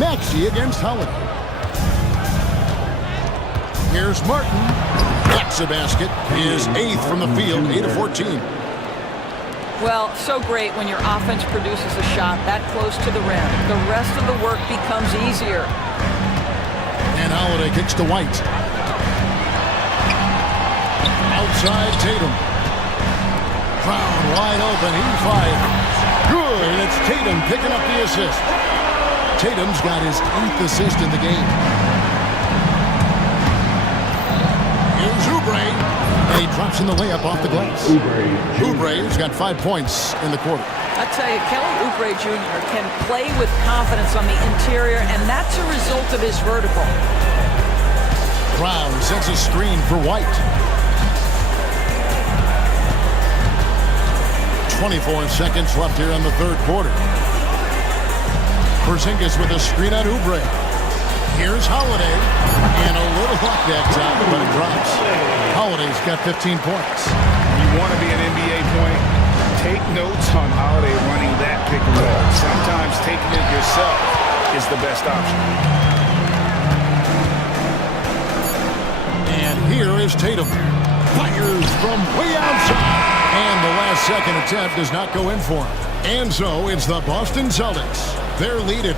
Maxey against Holiday. Here's Martin. That's a basket. His 8th from the field, 8 of 14. Well, so great when your offense produces a shot that close to the rim. The rest of the work becomes easier. And Holiday kicks to White. Outside Tatum. Brown wide open. He fires. Good. And it's Tatum picking up the assist. Tatum's got his 8th assist in the game. Here's Oubre. And he drops in the layup off the glass. Oubre's got 5 points in the quarter. I tell you, Kelly Oubre Jr. can play with confidence on the interior, and that's a result of his vertical. Brown sets a screen for White. 24 seconds left here in the third quarter. Porzingis with a screen on Oubre. Here's Holiday. And a little luck that time, but it drops. Holiday's got 15 points. You want to be an NBA point? Take notes on Holiday running that pick and roll. Sometimes taking it yourself is the best option. And here is Tatum. Fires from way outside. And the last second attempt does not go in for him. And so it's the Boston Celtics. They're leading.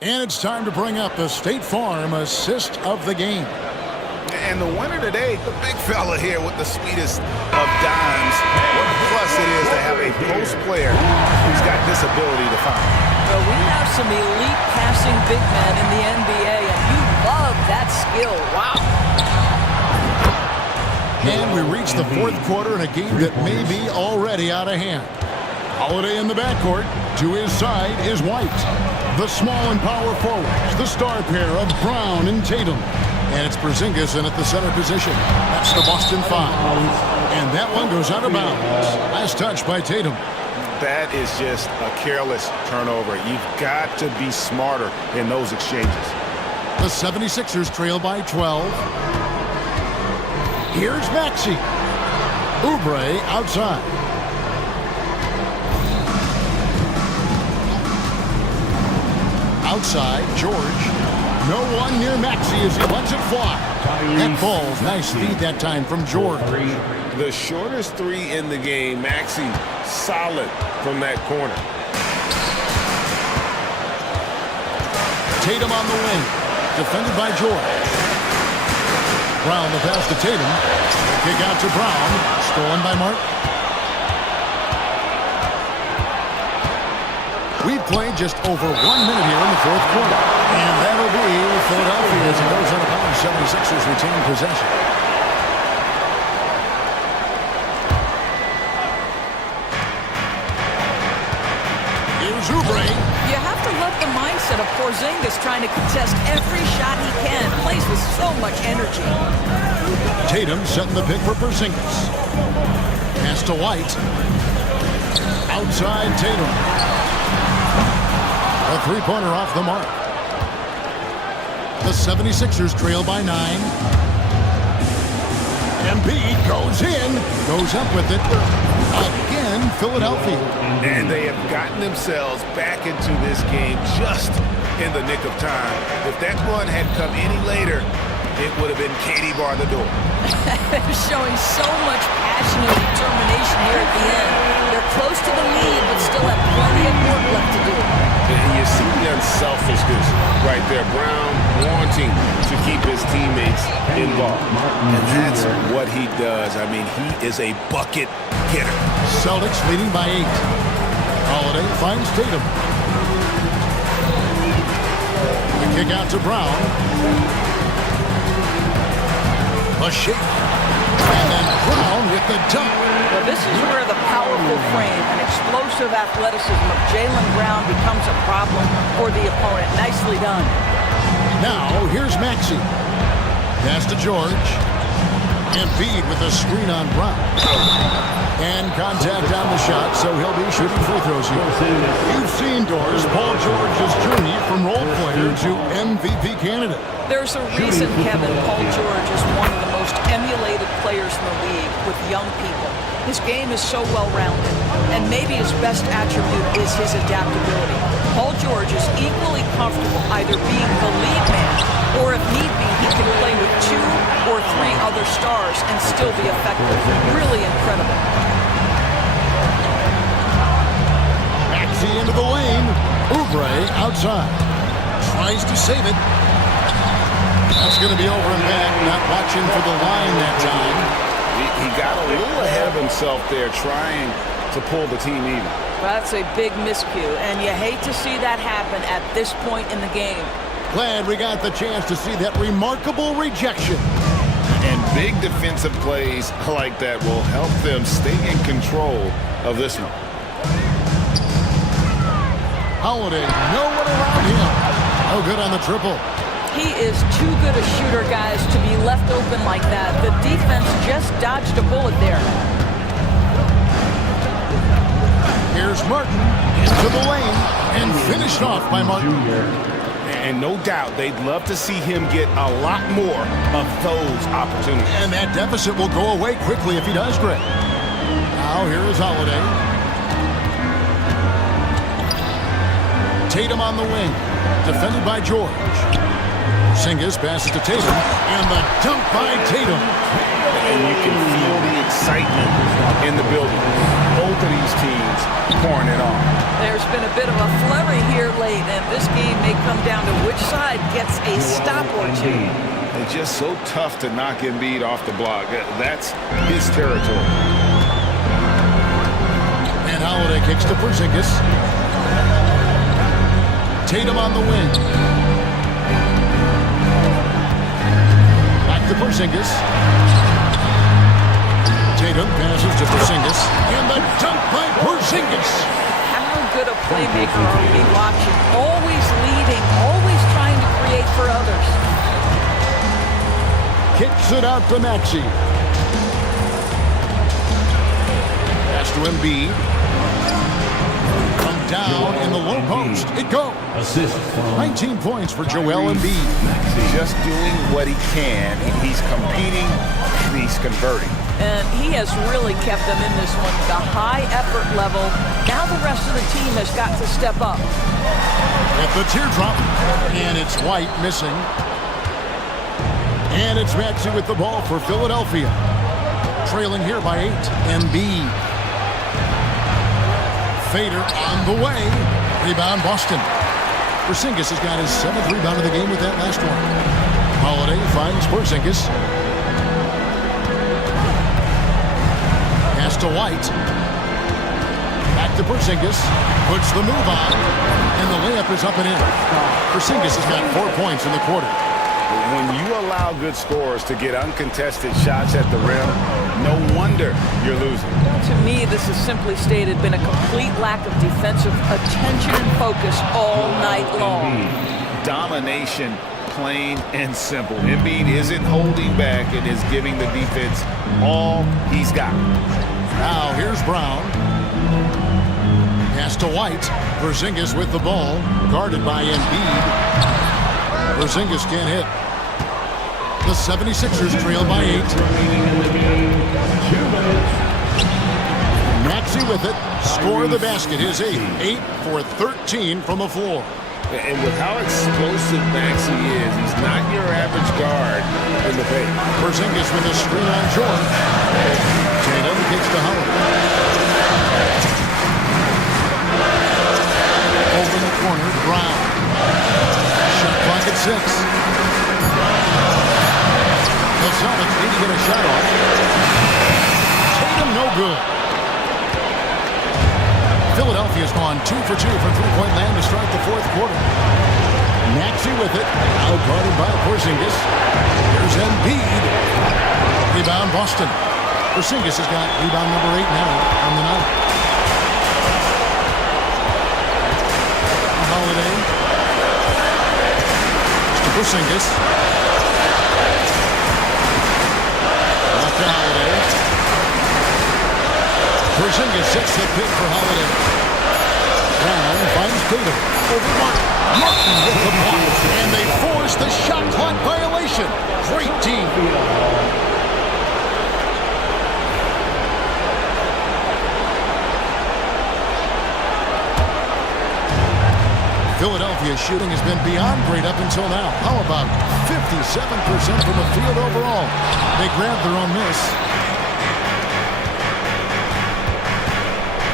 And it's time to bring up the State Farm assist of the game. And the winner today, the big fella here with the sweetest of dimes. What a plus it is to have a post player who's got this ability to find. Well, we have some elite passing big men in the NBA, and you love that skill. Wow. And we reach the fourth quarter in a game that may be already out of hand. Holiday in the backcourt. To his side is White. The small and power forwards, the star pair of Brown and Tatum. And it's Porzingis in at the center position. That's the Boston 5. And that one goes out of bounds. Last touch by Tatum. That is just a careless turnover. You've got to be smarter in those exchanges. The 76ers trail by 12. Here's Maxey. Oubre outside. outside, George. No one near Maxey as he lets it fly. That ball's nice feed that time from George. The shortest three in the game, Maxey solid from that corner. Tatum on the wing, defended by George. Brown the pass to Tatum. Kick out to Brown, stolen by Martin. We've played just over 1 minute here in the fourth quarter. And that'll be Philadelphia as it goes on a bounce. 76ers retain possession. Here's Oubre. You have to love the mindset of Porzingis trying to contest every shot he can. Plays with so much energy. Tatum setting the pick for Porzingis. Pass to White. Outside Tatum. A three-pointer off the mark. The 76ers trail by 9. Embiid goes in. Goes up with it. Again, Philadelphia. And they have gotten themselves back into this game just in the nick of time. If that run had come any later, it would have been Katie bar the door. They're showing so much passion and determination here at the end. They're close to the lead, but still have plenty of work left to do. And you see the unselfishness right there. Brown wanting to keep his teammates involved. And that's what he does. I mean, he is a bucket getter. Celtics leading by 8. Holiday finds Tatum. The kick out to Brown. A shake. And then Brown with the dunk. Well, this is where the powerful frame and explosive athleticism of Jaylen Brown becomes a problem for the opponent. Nicely done. Now, here's Maxey. Pass to George. Embiid with a screen on Brown. And contact on the shot, so he'll be shooting free throws here. You've seen, Doris, Paul George's journey from role player to MVP candidate. There's a reason, Kevin, Paul George is one of the most emulated players in the league with young people. His game is so well-rounded, and maybe his best attribute is his adaptability. Paul George is equally comfortable either being the lead man, or if need be, he can play with 2 or 3 other stars and still be effective. Really incredible. Maxey into the lane. Oubre outside. Tries to save it. That's going to be over and back. Not watching for the line that time. He got a little ahead of himself there trying to pull the team even. That's a big miscue, and you hate to see that happen at this point in the game. Glad we got the chance to see that remarkable rejection. And big defensive plays like that will help them stay in control of this one. Holiday, no one around him. No good on the triple. He is too good a shooter, guys, to be left open like that. The defense just dodged a bullet there. Here's Martin into the lane and finished off by Martin. And no doubt they'd love to see him get a lot more of those opportunities. And that deficit will go away quickly if he does, Greg. Now here is Holiday. Tatum on the wing, defended by George. Singis passes to Tatum, and the dunk by Tatum. And you can feel the excitement in the building. Both of these teams pouring it on. There's been a bit of a flurry here late, and this game may come down to which side gets a stop or two. It's just so tough to knock Embiid off the block. That's his territory. And Holiday kicks to Porzingis. Tatum on the wing. Back to Porzingis. Tatum passes to Porzingis. And the dunk by Porzingis. How good a playmaker are we watching? Always leading, always trying to create for others. Kicks it out to Maxey. Pass to Embiid. Down in the low post. It goes. 19 points for Joel Embiid. Just doing what he can. He's competing and he's converting. and he has really kept them in this one. The high effort level. Now the rest of the team has got to step up. At the teardrop, and it's White missing. And it's Maxey with the ball for Philadelphia. Trailing here by 8. Embiid. Fader on the way. Rebound Boston. Porzingis has got his 7th rebound of the game with that last one. Holiday finds Porzingis. Pass to White. Back to Porzingis. Puts the move on. And the layup is up and in. Porzingis has got 4 points in the quarter. When you allow good scorers to get uncontested shots at the rim, no wonder you're losing. To me, this has simply stated been a complete lack of defensive attention and focus all night long. Domination, plain and simple. Embiid isn't holding back and is giving the defense all he's got. Now here's Brown. Pass to White. Porzingis with the ball, guarded by Embiid. Porzingis can't hit. The 76ers trail by 8. Maxey with it. Score the basket. His 8th. 8 for 13 from the floor. And with how explosive Maxey is, he's not your average guard in the paint. Porzingis with a screen on George. Tatum kicks to Howard. Over in the corner, Brown. Shot clock at 6. The Celtics need to get a shot off. Tatum no good. Philadelphia's gone 2 for 2 from three-point land to start the 4th quarter. Maxey with it. Out guarded by Porzingis. Here's Embiid. Rebound Boston. Porzingis has got rebound number 8 now on the night. Holiday. To Porzingis. Back to Holiday. Porzingis sets the pick for Holiday. Brown finds Tatum. Over Martin. Martin with the block. And they force the shot clock violation. Great team. Philadelphia's shooting has been beyond great up until now. How about 57% from the field overall? They grabbed their own miss.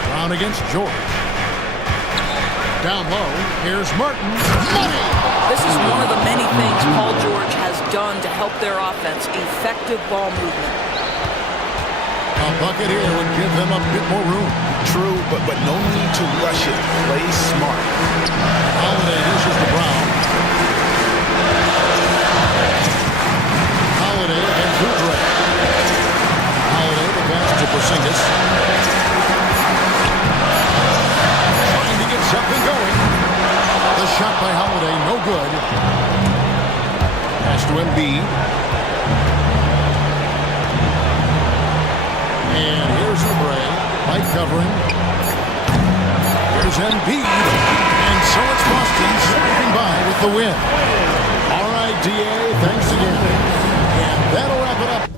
Brown against George. Down low, here's Martin. Money! This is one of the many things Paul George has done to help their offense. Effective ball movement. A bucket here would give them a bit more room. True, but no need to rush it. Play smart. Holiday dishes to Brown. Holiday against Oubre. Holiday the pass to Porzingis. Trying to get something going. The shot by Holiday, no good. Pass to Embiid. And here's Oubre. Light covering. Here's Embiid. And so it's Boston sweeping by with the win. All right, DA, thanks again. And that'll wrap it up.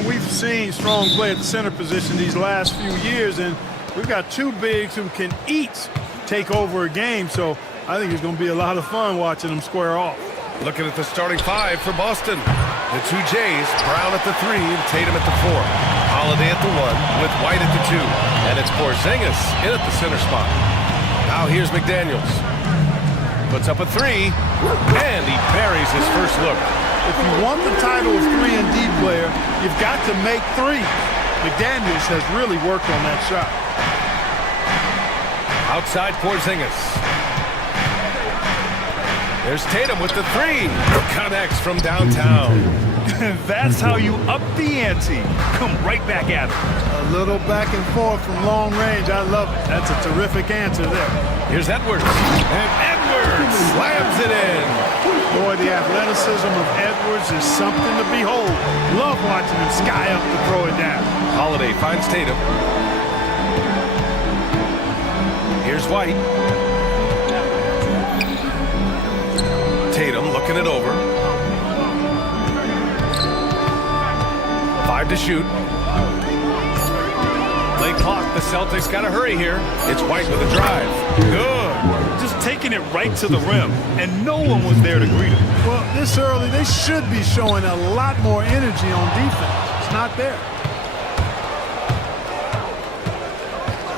Brian, we've seen strong play at the center position these last few years, and we've got two bigs who can each take over a game, so I think it's going to be a lot of fun watching them square off. Looking at the starting five for Boston. The two Jays, Brown at the 3 and Tatum at the 4. Holiday at the 1 with White at the 2. And it's Porzingis in at the center spot. Now here's McDaniels. Puts up a 3, and he buries his first look. If you want the title of 3 and D player, you've got to make 3. McDaniels has really worked on that shot. Outside Porzingis. There's Tatum with the 3. Connects from downtown. That's how you up the ante. Come right back at it. A little back and forth from long range. I love it. That's a terrific answer there. Here's Edwards. And Edwards slams it in. Boy, the athleticism of Edwards is something to behold. Love watching him sky up to throw it down. Holiday finds Tatum. Here's White. Tatum looking it over. 5 to shoot. Late clock. The Celtics got to hurry here. It's White with a drive. Good. Just taking it right to the rim, and no one was there to greet him. Well, this early, they should be showing a lot more energy on defense. It's not there.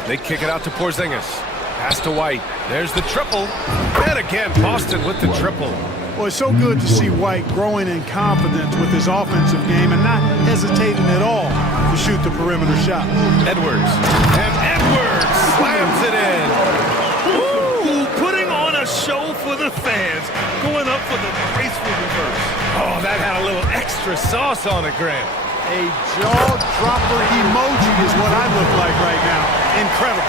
They kick it out to Porzingis. Pass to White. There's the triple. And again, Boston with the triple. Well, it's so good to see White growing in confidence with his offensive game and not hesitating at all to shoot the perimeter shot. Edwards. And Edwards slams it in. Ooh, putting on a show for the fans. Going up for the graceful reverse. Oh, that had a little extra sauce on it, Grant. A jaw-dropper emoji is what I look like right now. Incredible.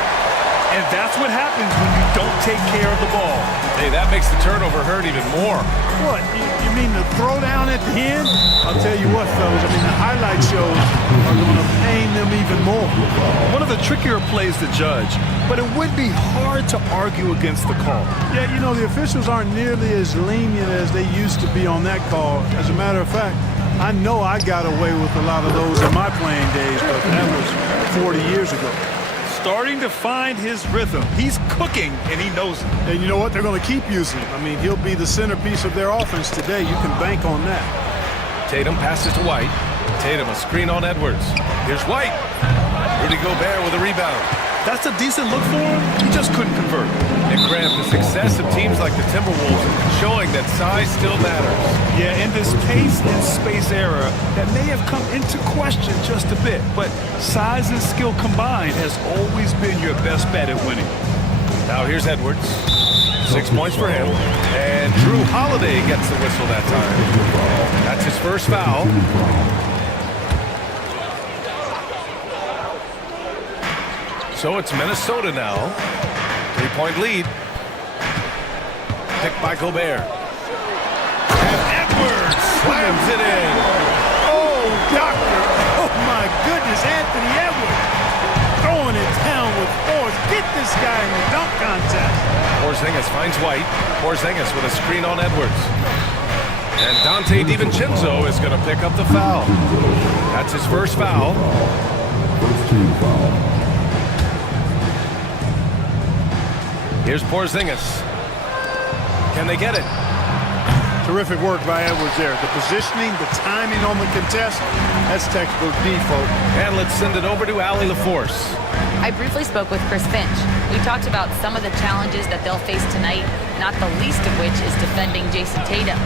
And that's what happens when you don't take care of the ball. Hey, that makes the turnover hurt even more. What? You mean the throwdown at the end? I'll tell you what, fellas. I mean, the highlight shows are going to pain them even more. One of the trickier plays to judge, but it would be hard to argue against the call. Yeah, you know, the officials aren't nearly as lenient as they used to be on that call. As a matter of fact, I know I got away with a lot of those in my playing days, but that was 40 years ago. Starting to find his rhythm. He's cooking, and he knows it. And you know what? They're going to keep using him. I mean, he'll be the centerpiece of their offense today. You can bank on that. Tatum passes to White. Tatum a screen on Edwards. Here's White. Rudy Gobert with a rebound. That's a decent look for him. He just couldn't convert. And Grant, the success of teams like the Timberwolves showing that size still matters. Yeah, in this pace and space era, that may have come into question just a bit, but size and skill combined has always been your best bet at winning. Now here's Edwards. 6 points for him. And Drew Holiday gets the whistle that time. That's his first foul. So it's Minnesota now. 3-point lead. Picked by Gobert. And Edwards slams it in. Oh, doctor. Oh, my goodness, Anthony Edwards. Throwing it down with force. Get this guy in the dunk contest. Porzingis finds White. Porzingis with a screen on Edwards. And Dante DiVincenzo is going to pick up the foul. That's his first foul. First team foul. Here's Porzingis. Can they get it? Terrific work by Edwards there. The positioning, the timing on the contest, that's textbook default. And let's send it over to Allie LaForce. I briefly spoke with Chris Finch. We talked about some of the challenges that they'll face tonight, not the least of which is defending Jason Tatum.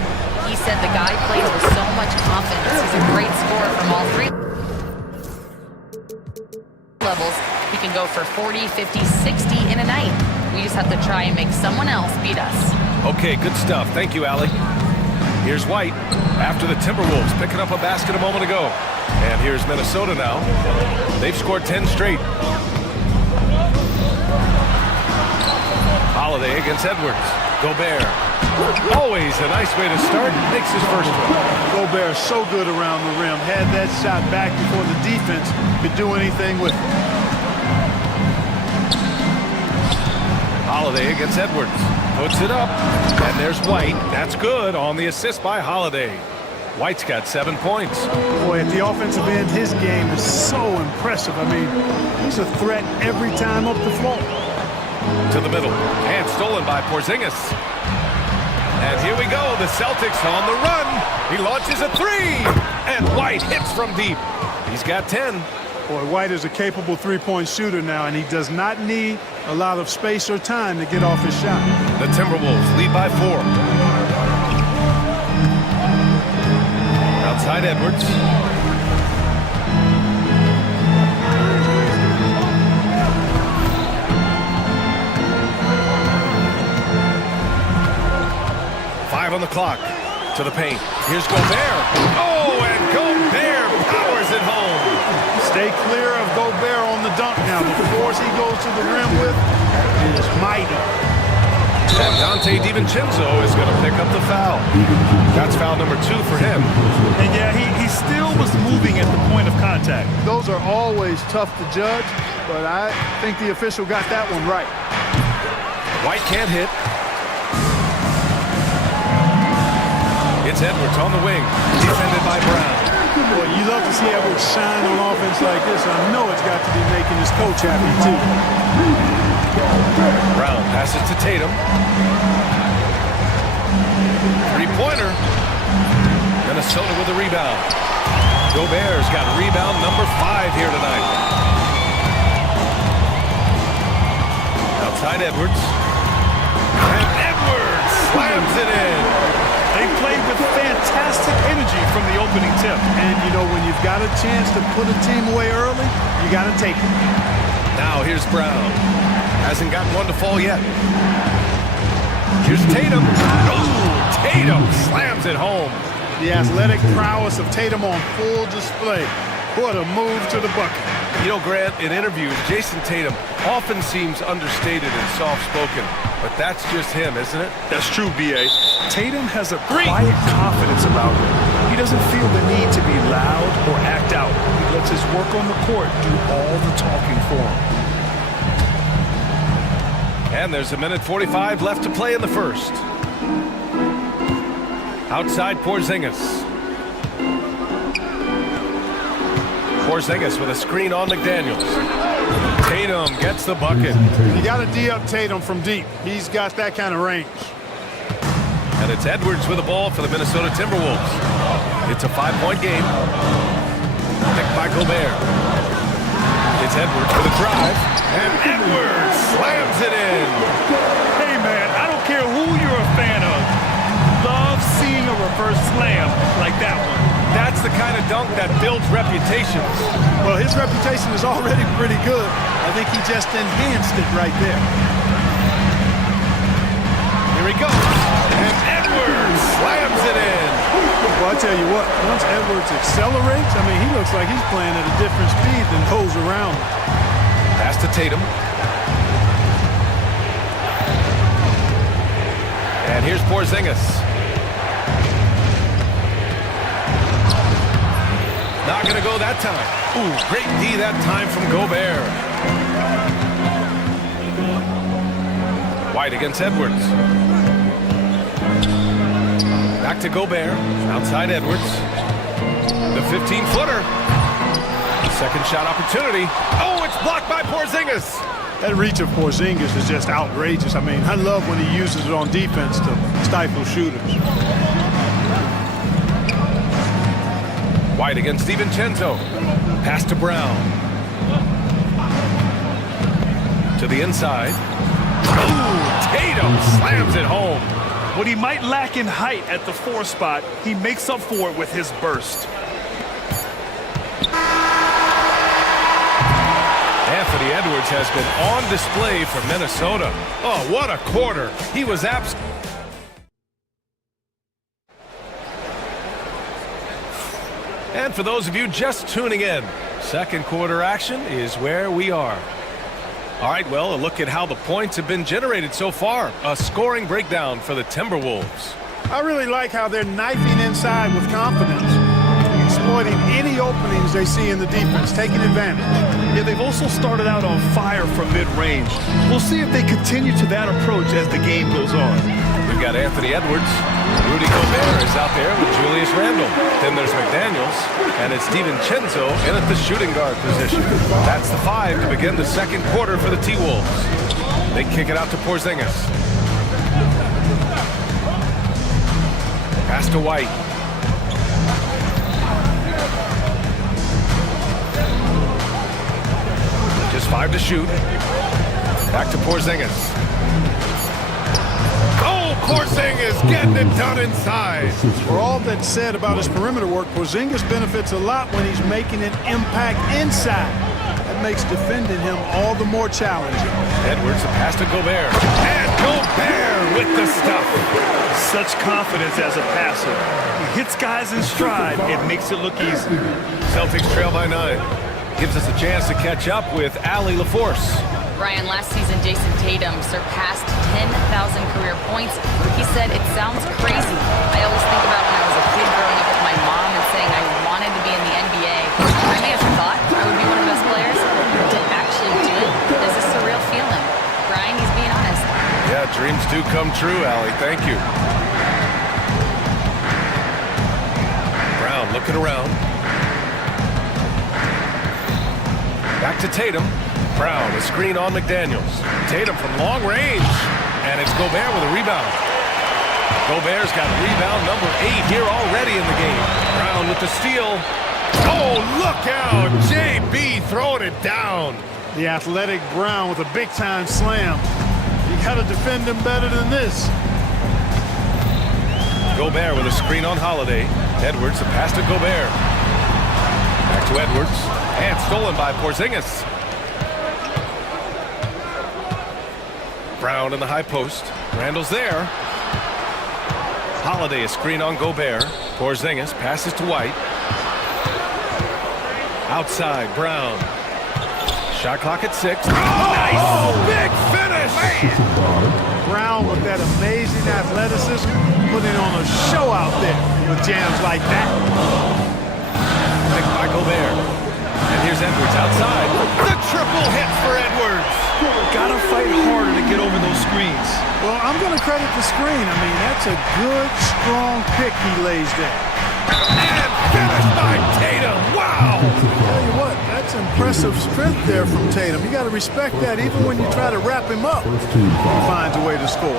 He said the guy plays with so much confidence. He's a great scorer from all 3 levels. He can go for 40, 50, 60 in a night. We just have to try and make someone else beat us. Okay, good stuff. Thank you, Allie. Here's White after the Timberwolves picking up a basket a moment ago. And here's Minnesota now. They've scored 10 straight. Holiday against Edwards. Gobert. Always a nice way to start. Makes his first one. Gobert so good around the rim. Had that shot back before the defense could do anything with it. Holiday against Edwards. Puts it up. And there's White. That's good on the assist by Holiday. White's got 7 points. Boy, at the offensive end, his game is so impressive. I mean, he's a threat every time up the floor. To the middle, and stolen by Porzingis. And here we go, the Celtics on the run. He launches a three, and White hits from deep. He's got 10. Boy, White is a capable three-point shooter now, and he does not need a lot of space or time to get off his shot. The Timberwolves lead by 4. Outside Edwards. On the clock, to the paint. Here's Gobert. Oh, and Gobert powers it home. Stay clear of Gobert on the dunk now. The force he goes to the rim with is mighty. And Dante DiVincenzo is going to pick up the foul. That's foul number 2 for him. And yeah, he still was moving at the point of contact. Those are always tough to judge, but I think the official got that one right. White can't hit. It's Edwards on the wing, defended by Brown. Boy, you love to see Edwards shine on offense like this. I know it's got to be making his coach happy, too. Brown passes to Tatum. Three-pointer. Minnesota with a rebound. Gobert's got rebound number 5 here tonight. Outside Edwards. And Edwards slams it in. They played with fantastic energy from the opening tip. And, you know, when you've got a chance to put a team away early, you got to take it. Now here's Brown. Hasn't gotten one to fall yet. Here's Tatum. Oh, Tatum slams it home. The athletic prowess of Tatum on full display. What a move to the bucket. You know, Grant, in interviews, Jason Tatum often seems understated and soft-spoken, but that's just him, isn't it? That's true, B.A. Tatum has a quiet confidence about him. He doesn't feel the need to be loud or act out. He lets his work on the court do all the talking for him. And there's 1:45 left to play in the first. Outside Porzingis. Porzingis with a screen on McDaniels. Tatum gets the bucket. You got to D up Tatum from deep. He's got that kind of range. And it's Edwards with the ball for the Minnesota Timberwolves. It's a 5-point game. Picked by Gobert. It's Edwards with a drive. And Edwards slams it in. Hey, man, I don't care who you're a fan of. Love seeing a reverse slam like that one. That's the kind of dunk that builds reputations. Well, his reputation is already pretty good. I think he just enhanced it right there. Here he goes. And Edwards slams it in. Well, I tell you what, once Edwards accelerates, I mean, he looks like he's playing at a different speed than those around him. Pass to Tatum. And here's Porzingis. Not going to go that time. Ooh, great D that time from Gobert. White against Edwards. Back to Gobert. Outside Edwards. The 15-footer. Second shot opportunity. Oh, it's blocked by Porzingis. That reach of Porzingis is just outrageous. I mean, I love when he uses it on defense to stifle shooters. White against DiVincenzo. Pass to Brown. To the inside. Ooh, Tatum slams it home. What he might lack in height at the 4 spot, he makes up for it with his burst. Anthony Edwards has been on display for Minnesota. Oh, what a quarter. He was absolutely... And for those of you just tuning in, second quarter action is where we are. All right, well, a look at how the points have been generated so far. A scoring breakdown for the Timberwolves. I really like how they're knifing inside with confidence, exploiting any openings they see in the defense, taking advantage. Yeah, they've also started out on fire from mid-range. We'll see if they continue to that approach as the game goes on. We've We've got Anthony Edwards. Rudy Gobert is out there with Julius Randle. Then there's McDaniels, and it's DiVincenzo in at the shooting guard position. That's the 5 to begin the second quarter for the T-Wolves. They kick it out to Porzingis. Pass to White. Just 5 to shoot. Back to Porzingis. Oh, Porzingis getting it done inside. For all that's said about his perimeter work, Porzingis benefits a lot when he's making an impact inside. That makes defending him all the more challenging. Edwards, a pass to Gobert. And Gobert with the stuff. Such confidence as a passer. He hits guys in stride. It makes it look easy. Celtics trail by 9. Gives us a chance to catch up with Allie LaForce. Ryan, last season, Jason Tatum surpassed 10,000 career points. He said, it sounds crazy. I always think about when I was a kid growing up with my mom and saying I wanted to be in the NBA. I may have thought I would be one of the best players. To actually do it is a surreal feeling. Brian, he's being honest. Yeah, dreams do come true, Allie. Thank you. Brown looking around. Back to Tatum. Brown, a screen on McDaniels. Tatum from long range. And it's Gobert with a rebound. Gobert's got rebound number 8 here already in the game. Brown with the steal. Oh, look out! JB throwing it down. The athletic Brown with a big-time slam. You got to defend him better than this. Gobert with a screen on Holiday. Edwards, a pass to Gobert. Back to Edwards. And stolen by Porzingis. Brown in the high post. Randall's there. Holiday, a screen on Gobert. Porzingis passes to White. Outside, Brown. Shot clock at 6. Oh, nice! Oh, big finish! Brown with that amazing athleticism, putting on a show out there with jams like that. Picked by Gobert. And here's Edwards outside. The triple hit for Edwards. Gotta fight harder to get over those screens. Well, I'm going to credit the screen. I mean, that's a good, strong pick he lays there. And finished by Tatum. Wow! Tell you what, that's impressive strength there from Tatum. You got to respect that even when you try to wrap him up. He finds a way to score.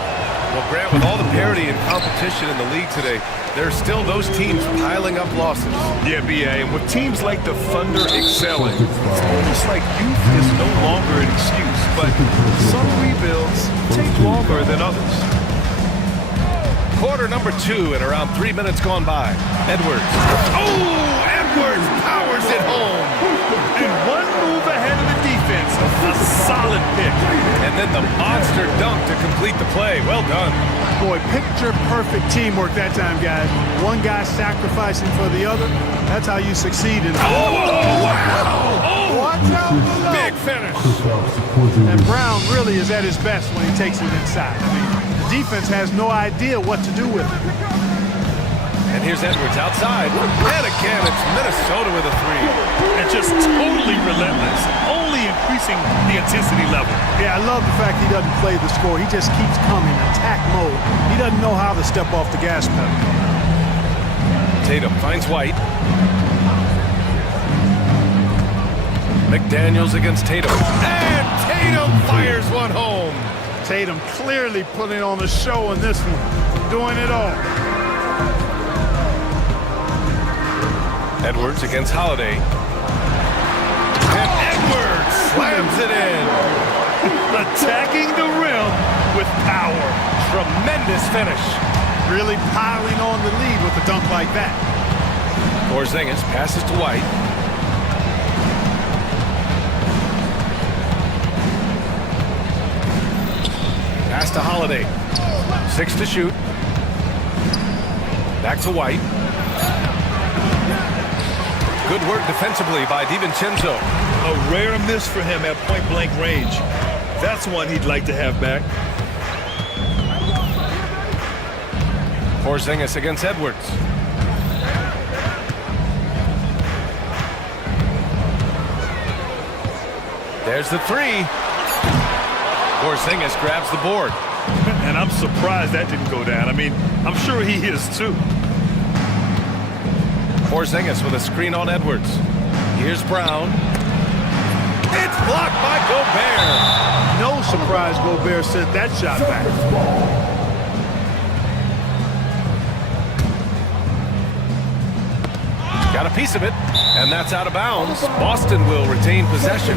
Well, Grant, with all the parity and competition in the league today, there are still those teams piling up losses. Yeah, B.A., and with teams like the Thunder excelling, it's almost like youth is no longer an excuse, but some rebuilds take longer than others. Quarter number 2 and around 3 minutes gone by. Edwards. Oh, Edwards powers it home. And one move ahead of the defense. A solid pick. And then the monster dunk to complete the play. Well done. Boy, picture-perfect teamwork that time, guys. One guy sacrificing for the other. That's how you succeed in. Oh, wow! Oh, watch out below. Big finish. And Brown really is at his best when he takes it inside. I mean, the defense has no idea what to do with it. And here's Edwards outside. And again, it's Minnesota with a 3. And just totally relentless, only increasing the intensity level. Yeah, I love the fact he doesn't play the score. He just keeps coming, attack mode. He doesn't know how to step off the gas pedal. Tatum finds White. McDaniels against Tatum. And Tatum fires one home. Tatum clearly putting on a show in this one, doing it all. Edwards against Holiday. And Edwards slams it in. Attacking the rim with power. Tremendous finish. Really piling on the lead with a dunk like that. Porzingis passes to White. Pass to Holiday. 6 to shoot. Back to White. Good work defensively by DiVincenzo. A rare miss for him at point-blank range. That's one he'd like to have back. Porzingis against Edwards. There's the 3. Porzingis grabs the board. And I'm surprised that didn't go down. I mean, I'm sure he is too. Porzingis with a screen on Edwards. Here's Brown. It's blocked by Gobert. No surprise Gobert sent that shot back. Got a piece of it, and that's out of bounds. Boston will retain possession.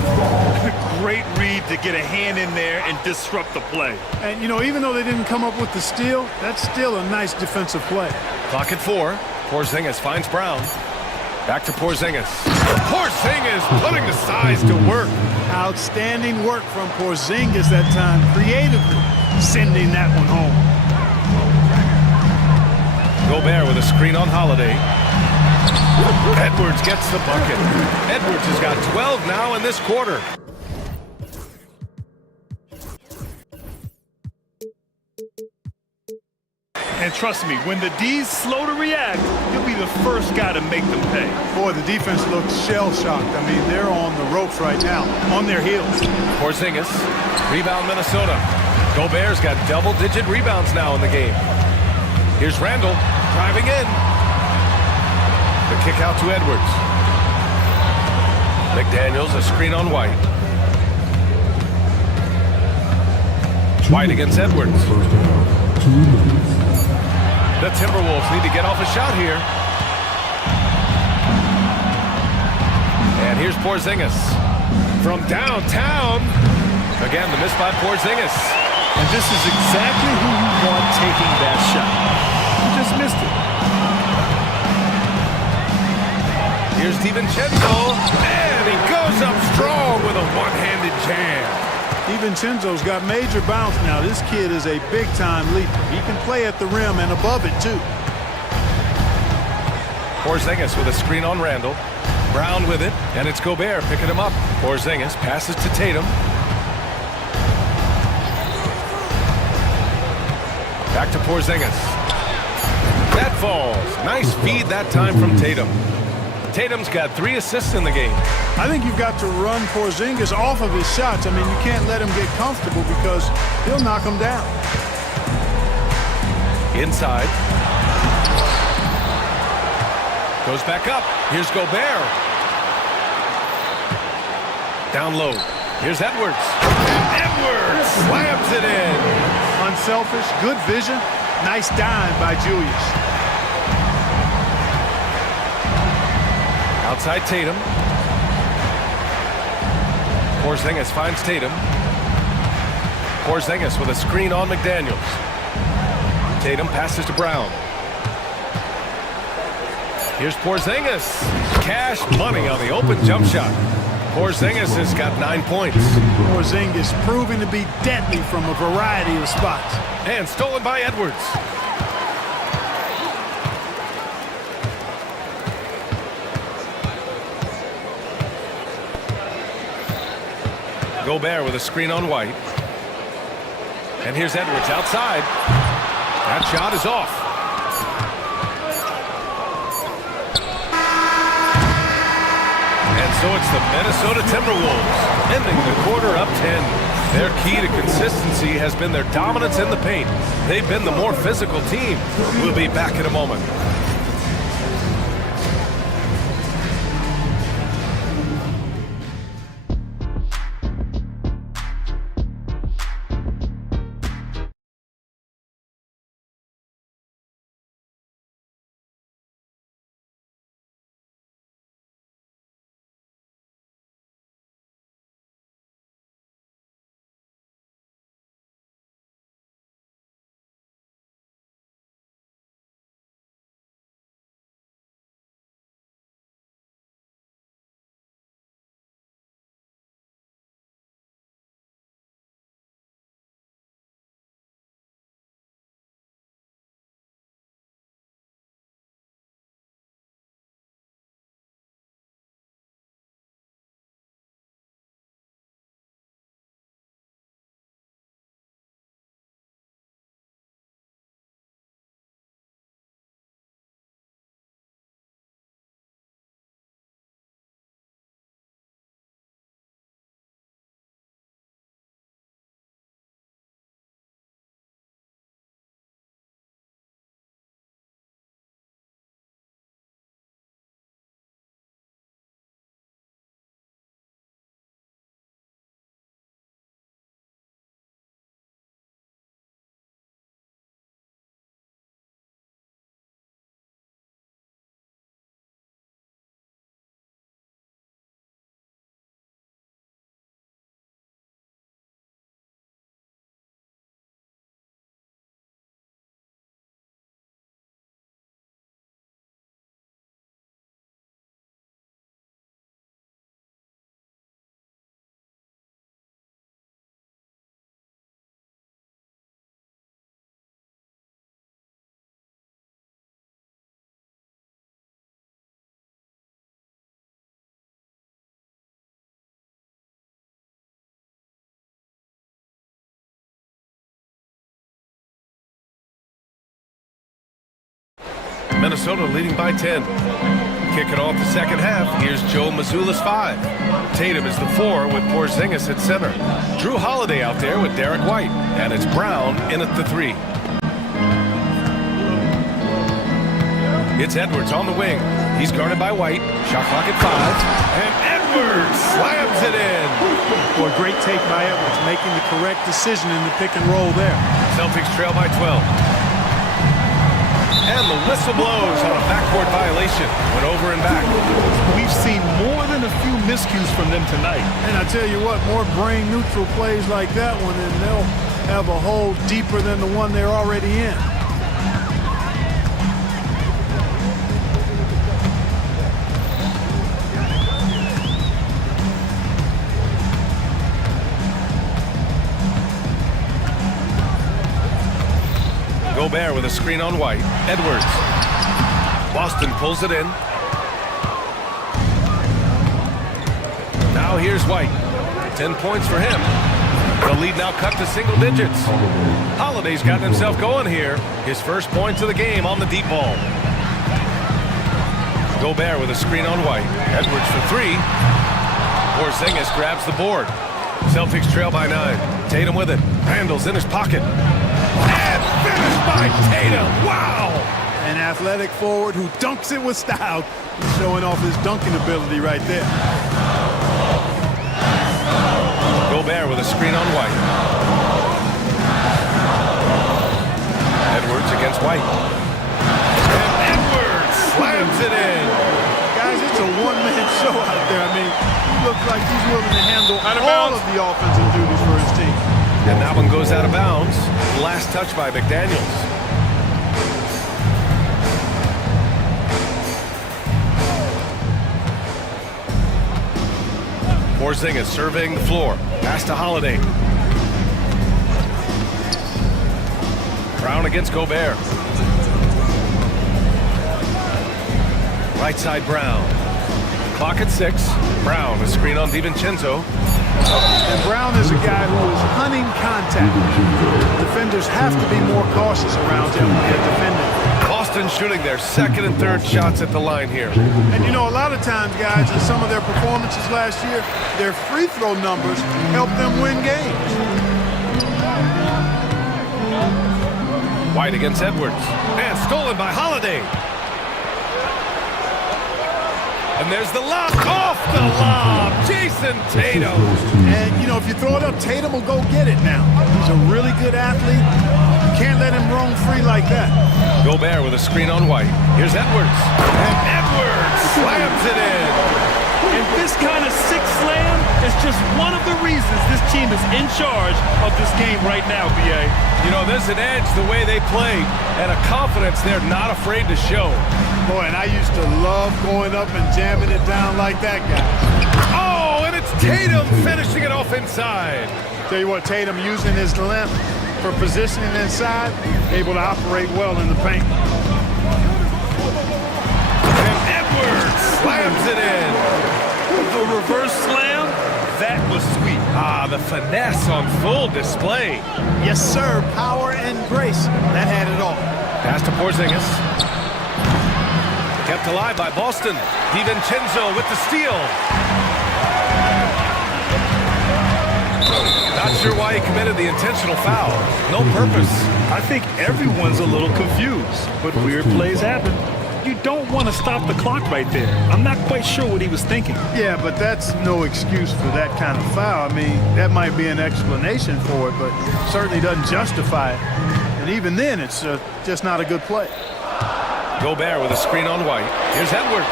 Great read to get a hand in there and disrupt the play. And, you know, even though they didn't come up with the steal, that's still a nice defensive play. Clock at 4. Porzingis finds Brown. Back to Porzingis. Porzingis putting the size to work. Outstanding work from Porzingis that time, creatively sending that one home. Gobert with a screen on Holiday. Edwards gets the bucket. Edwards has got 12 now in this quarter. And trust me, when the D's slow to react, he'll be the first guy to make them pay. Boy, the defense looks shell-shocked. I mean, they're on the ropes right now, on their heels. Porzingis, rebound Minnesota. Gobert's got double-digit rebounds now in the game. Here's Randall, driving in. The kick out to Edwards. McDaniels, a screen on White. White against Edwards. The Timberwolves need to get off a shot here. And here's Porzingis. From downtown. Again, the miss by Porzingis. And this is exactly who you want taking that shot. He just missed it. Here's DiVincenzo, and he goes up strong with a one-handed jam. DiVincenzo's got major bounce now. This kid is a big-time leaper. He can play at the rim and above it, too. Porzingis with a screen on Randall. Brown with it, and it's Gobert picking him up. Porzingis passes to Tatum. Back to Porzingis. That falls. Nice feed that time from Tatum. Tatum's got 3 assists in the game. I think you've got to run Porzingis off of his shots. I mean, you can't let him get comfortable because he'll knock him down. Inside. Goes back up. Here's Gobert. Down low. Here's Edwards. And Edwards slams it in. Unselfish, good vision. Nice dime by Julius. Outside Tatum. Porzingis finds Tatum. Porzingis with a screen on McDaniels. Tatum passes to Brown. Here's Porzingis. Cash money on the open jump shot. Porzingis has got 9 points. Porzingis proving to be deadly from a variety of spots. And stolen by Edwards. Gobert with a screen on White. And here's Edwards outside. That shot is off. And so it's the Minnesota Timberwolves ending the quarter up 10. Their key to consistency has been their dominance in the paint. They've been the more physical team. We'll be back in a moment. Minnesota leading by 10. Kicking off the second half, here's Joe Mazzulla's 5. Tatum is the 4 with Porzingis at center. Drew Holiday out there with Derek White. And it's Brown in at the 3. It's Edwards on the wing. He's guarded by White. Shot clock at 5. And Edwards slams it in. Boy, great take by Edwards, making the correct decision in the pick and roll there. Celtics trail by 12. And the whistle blows on a backcourt violation. Went over and back. We've seen more than a few miscues from them tonight. And I tell you what, more brain-neutral plays like that one, and they'll have a hole deeper than the one they're already in. Gobert with a screen on White. Edwards. Boston pulls it in. Now here's White. 10 points for him. The lead now cut to single digits. Holiday's gotten himself going here. His first points of the game on the deep ball. Gobert with a screen on White. Edwards for 3. Porzingis grabs the board. Celtics trail by 9. Tatum with it. Randall's in his pocket. And finished by Tatum. Wow! An athletic forward who dunks it with style. He's showing off his dunking ability right there. Gobert with a screen on White. Edwards against White. And Edwards slams it in. Guys, it's a one-man show out there. I mean, he looks like he's willing to handle all of the offensive duties for his team. And that one goes out of bounds. Last touch by McDaniels. Porzingis surveying the floor. Pass to Holiday. Brown against Gobert. Right side Brown. Clock at 6. Brown, a screen on DiVincenzo. And Brown is a guy who is hunting contact. Defenders have to be more cautious around him when they're defending. Boston shooting their second and third shots at the line here. And you know, a lot of times, guys, in some of their performances last year, their free throw numbers helped them win games. White against Edwards. And stolen by Holiday. And there's the lob. Off the lob. Jason Tatum. And, you know, if you throw it up, Tatum will go get it now. He's a really good athlete. You can't let him roam free like that. Gobert with a screen on White. Here's Edwards. And Edwards slams it in. And this kind of sick slam is just one of the reasons this team is in charge of this game right now, B.A. You know, there's an edge the way they play and a confidence they're not afraid to show. Boy, and I used to love going up and jamming it down like that guy. Oh, and it's Tatum finishing it off inside. Tell you what, Tatum using his length for positioning inside, able to operate well in the paint. And Edwards slams it in. The reverse slam, that was sweet. Ah, the finesse on full display. Yes, sir. Power and grace. That had it all. Pass to Porzingis. Kept alive by Boston. DiVincenzo with the steal. Not sure why he committed the intentional foul. No purpose. I think everyone's a little confused, but weird plays happen. You don't want to stop the clock right there. I'm not quite sure what he was thinking. Yeah, but that's no excuse for that kind of foul. I mean, that might be an explanation for it, but certainly doesn't justify it. And even then, it's just not a good play. Gobert with a screen on White. Here's Edwards.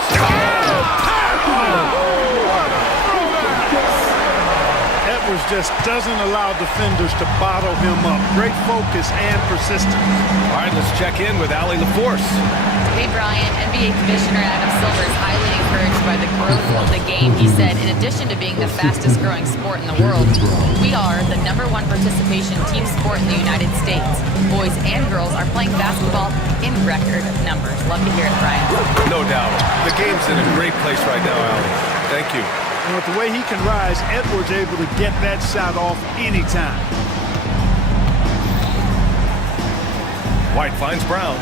Edwards just doesn't allow defenders to bottle him up. Great focus and persistence. All right, let's check in with Allie LaForce. Hey, Brian. NBA Commissioner Adam Silver is highly encouraged by the growth of the game. He said, in addition to being the fastest growing sport in the world, we are the #1 participation team sport in the United States. Boys and girls are playing basketball in record numbers. Love to hear it, Brian. No doubt. The game's in a great place right now, Allie. Thank you. And with the way he can rise, Edwards able to get that shot off anytime. White finds Brown.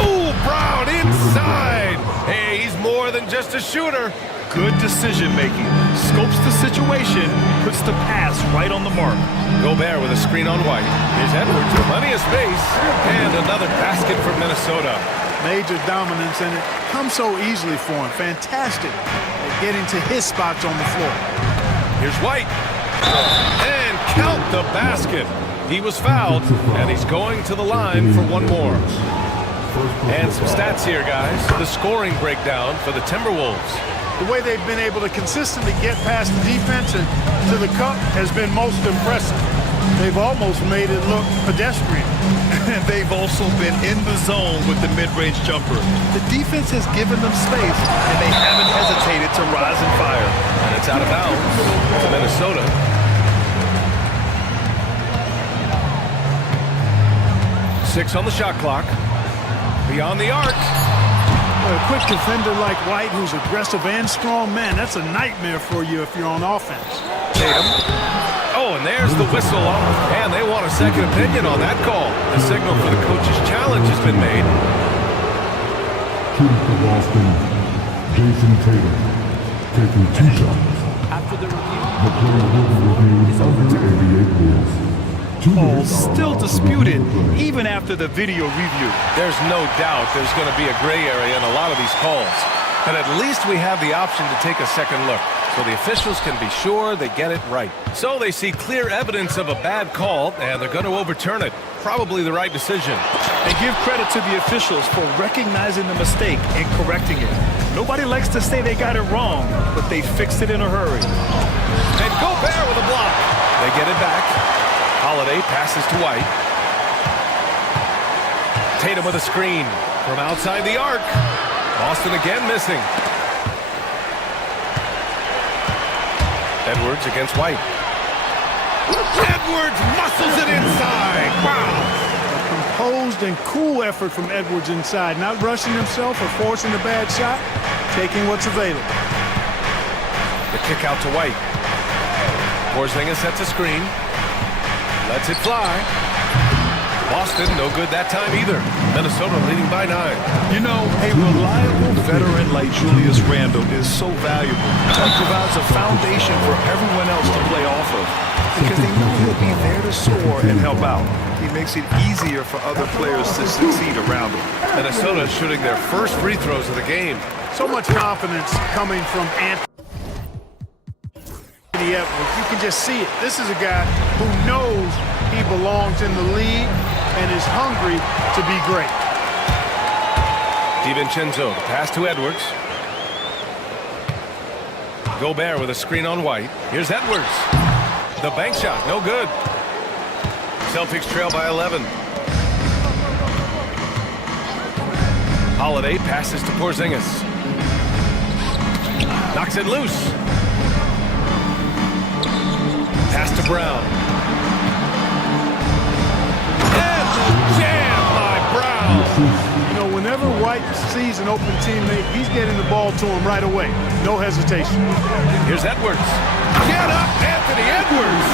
Oh, Brown inside. Hey, he's more than just a shooter. Good decision making. Scopes the situation, puts the pass right on the mark. Gobert with a screen on White. Here's Edwards with plenty of space. And another basket for Minnesota. Major dominance, and it comes so easily for him. Fantastic at getting to his spots on the floor. Here's White. And count the basket. He was fouled, and he's going to the line for one more. And some stats here, guys. The scoring breakdown for the Timberwolves. The way they've been able to consistently get past the defense and to the cup has been most impressive. They've almost made it look pedestrian. And they've also been in the zone with the mid-range jumper. The defense has given them space, and they haven't hesitated to rise and fire. And it's out of bounds to Minnesota. Six on the shot clock. Beyond the arc. A quick defender like White, who's aggressive and strong, man, that's a nightmare for you if you're on offense. Tatum. Oh, and there's the whistle. And they want a second opinion on that call. The signal for the coach's challenge has been made. Shooting for Boston, Jason Tatum, taking 2 shots. After the review, The player will be reviewed under NBA rules. Ball still disputed even after the video review. There's no doubt there's going to be a gray area in a lot of these calls. But at least we have the option to take a second look, so the officials can be sure they get it right. So they see clear evidence of a bad call, and they're going to overturn it. Probably the right decision. And give credit to the officials for recognizing the mistake and correcting it. Nobody likes to say they got it wrong, but they fixed it in a hurry. And Gobert with a block. They get it back. Holiday passes to White. Tatum with a screen from outside the arc. Boston again missing. Edwards against White. Edwards muscles it inside. Wow. A composed and cool effort from Edwards inside, not rushing himself or forcing a bad shot, taking what's available. The kick out to White. Porzingis sets a screen. Lets it fly. Boston, no good that time either. Minnesota leading by 9. You know, a reliable veteran like Julius Randle is so valuable. He provides a foundation for everyone else to play off of because they know he'll be there to score and help out. He makes it easier for other players to succeed around him. Minnesota shooting their first free throws of the game. So much confidence coming from Anthony Edwards. You can just see it. This is a guy who knows he belongs in the league and is hungry to be great. DiVincenzo, the pass to Edwards. Gobert with a screen on White. Here's Edwards. The bank shot, no good. Celtics trail by 11. Holiday passes to Porzingis. Knocks it loose. Pass to Brown. And the jam by Brown. You know, whenever White sees an open teammate, he's getting the ball to him right away. No hesitation. Here's Edwards. Get up, Anthony Edwards.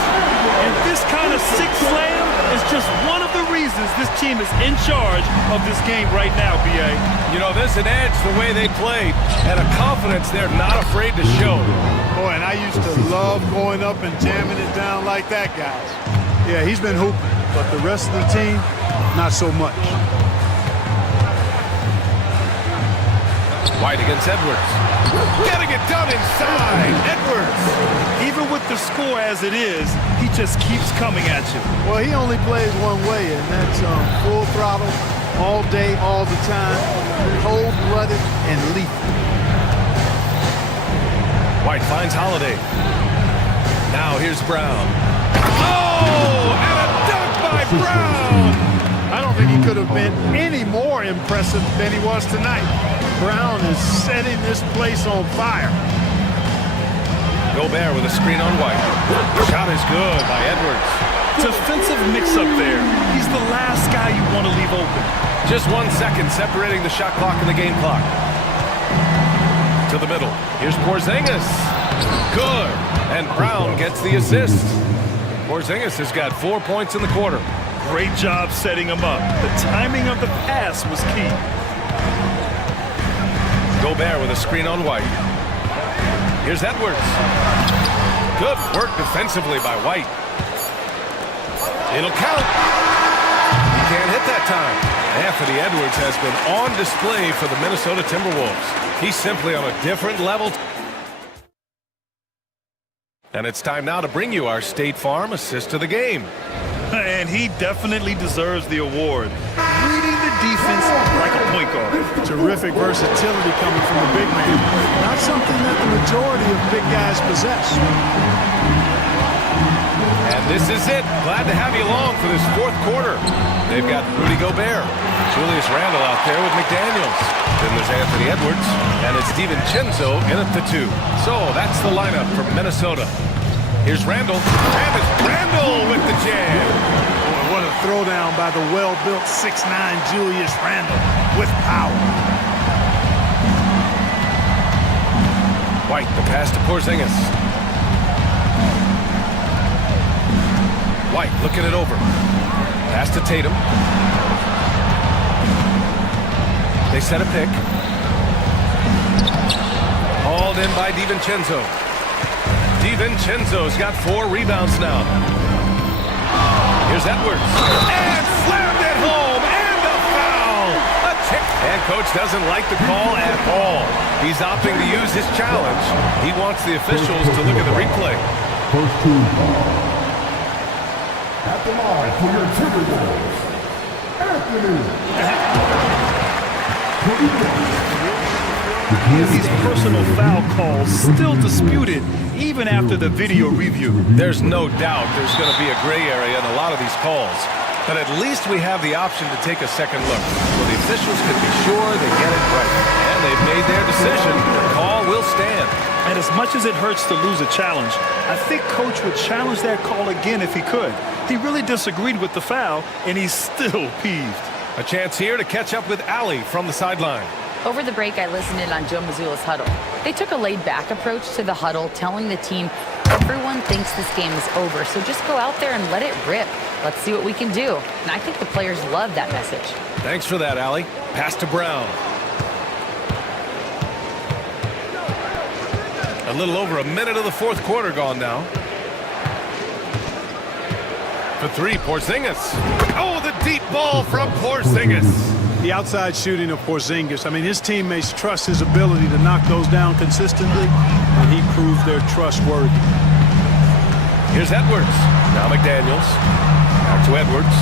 And this kind of sick slam is just one of the reasons this team is in charge of this game right now, B.A. You know, there's an edge the way they played and a confidence they're not afraid to show. Boy, and I used to love going up and jamming it down like that, guys. Yeah, he's been hooping, but the rest of the team, not so much. White against Edwards. Getting it done inside. Edwards. Even with the score as it is, he just keeps coming at you. Well, he only plays one way, and that's full throttle, all day, all the time, cold-blooded and lethal. White finds Holiday. Now here's Brown. Oh, and a dunk by Brown. I don't think he could have been any more impressive than he was tonight. Brown is setting this place on fire. Gobert with a screen on White. Shot is good by Edwards. Defensive mix-up there. He's the last guy you want to leave open. Just 1 second separating the shot clock and the game clock. To the middle. Here's Porzingis. Good. And Brown gets the assist. Porzingis has got 4 points in the quarter. Great job setting him up. The timing of the pass was key. Gobert with a screen on White. Here's Edwards. Good work defensively by White. It'll count. He can't hit that time. Anthony Edwards has been on display for the Minnesota Timberwolves. He's simply on a different level. And it's time now to bring you our State Farm assist to the game. And he definitely deserves the award. Reading the defense like a point guard. Terrific versatility coming from a big man. Not something that the majority of big guys possess. And this is it. Glad to have you along for this fourth quarter. They've got Rudy Gobert, Julius Randle out there with McDaniels. Then there's Anthony Edwards, and it's DiVincenzo in at the 2. So that's the lineup for Minnesota. Here's Randle, and it's Randle with the jam. Boy, what a throwdown by the well-built 6'9" Julius Randle with power. White, the pass to Porzingis. White looking it over. Pass to Tatum. They set a pick. Hauled in by DiVincenzo. DiVincenzo's got 4 rebounds now. Here's Edwards. And slammed it home. And a foul. A tick. And coach doesn't like the call at all. He's opting to use his challenge. He wants the officials to look at the replay. First team foul. At the line for your Timberwolves, These personal foul calls still disputed even after the video review. There's no doubt there's going to be a gray area in a lot of these calls. But at least we have the option to take a second look, so the officials can be sure they get it right. And they've made their decision. The call will stand. And as much as it hurts to lose a challenge, I think Coach would challenge that call again if he could. He really disagreed with the foul, and he's still peeved. A chance here to catch up with Allie from the sideline. Over the break, I listened in on Joe Mazzulla's huddle. They took a laid-back approach to the huddle, telling the team, everyone thinks this game is over, so just go out there and let it rip. Let's see what we can do. And I think the players love that message. Thanks for that, Allie. Pass to Brown. A little over a minute of the fourth quarter gone now. For 3, Porzingis. Oh, the deep ball from Porzingis. The outside shooting of Porzingis. I mean, his teammates trust his ability to knock those down consistently, and he proved they're trustworthy. Here's Edwards. Now McDaniels. Back to Edwards.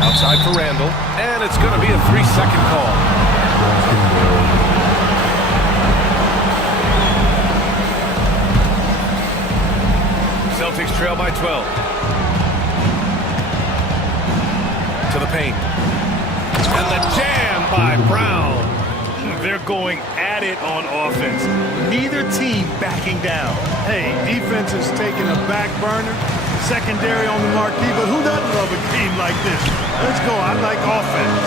Outside for Randle, and it's going to be a 3-second call. Celtics trail by 12. To the paint. And the jam by Brown. They're going at it on offense. Neither team backing down. Hey, defense is taking a back burner. Secondary on the marquee, but who doesn't love a game like this? Let's go. I like offense.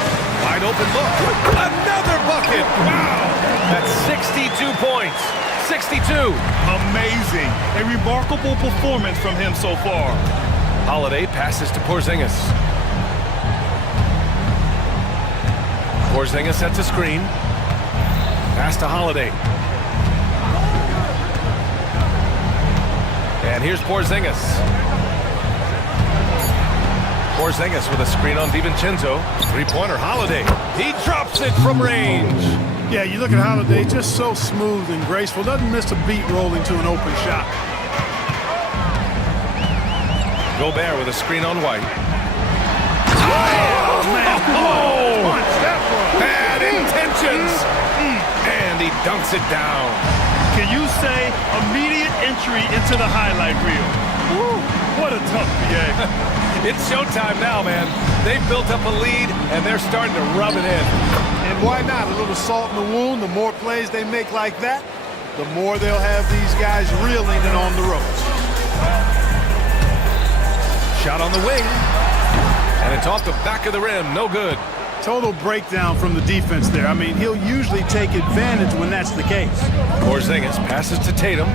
Wide open look. Another bucket. Wow. That's 62 points. 62. Amazing. A remarkable performance from him so far. Holiday passes to Porzingis. Porzingis sets a screen. Pass to Holiday. And here's Porzingis. Porzingis with a screen on DiVincenzo. 3-pointer, Holiday. He drops it from range. Yeah, you look at Holiday, just so smooth and graceful. Doesn't miss a beat rolling to an open shot. Gobert with a screen on White. Oh, man. Oh! Bad intentions. And he dunks it down. Can you say immediate entry into the highlight reel? Woo, what a tough PA. It's showtime now, man. They've built up a lead, and they're starting to rub it in. And why not? A little salt in the wound. The more plays they make like that, the more they'll have these guys reeling and on the ropes. Shot on the wing. And it's off the back of the rim. No good. Total breakdown from the defense there. I mean, he'll usually take advantage when that's the case. Porzingis passes to Tatum.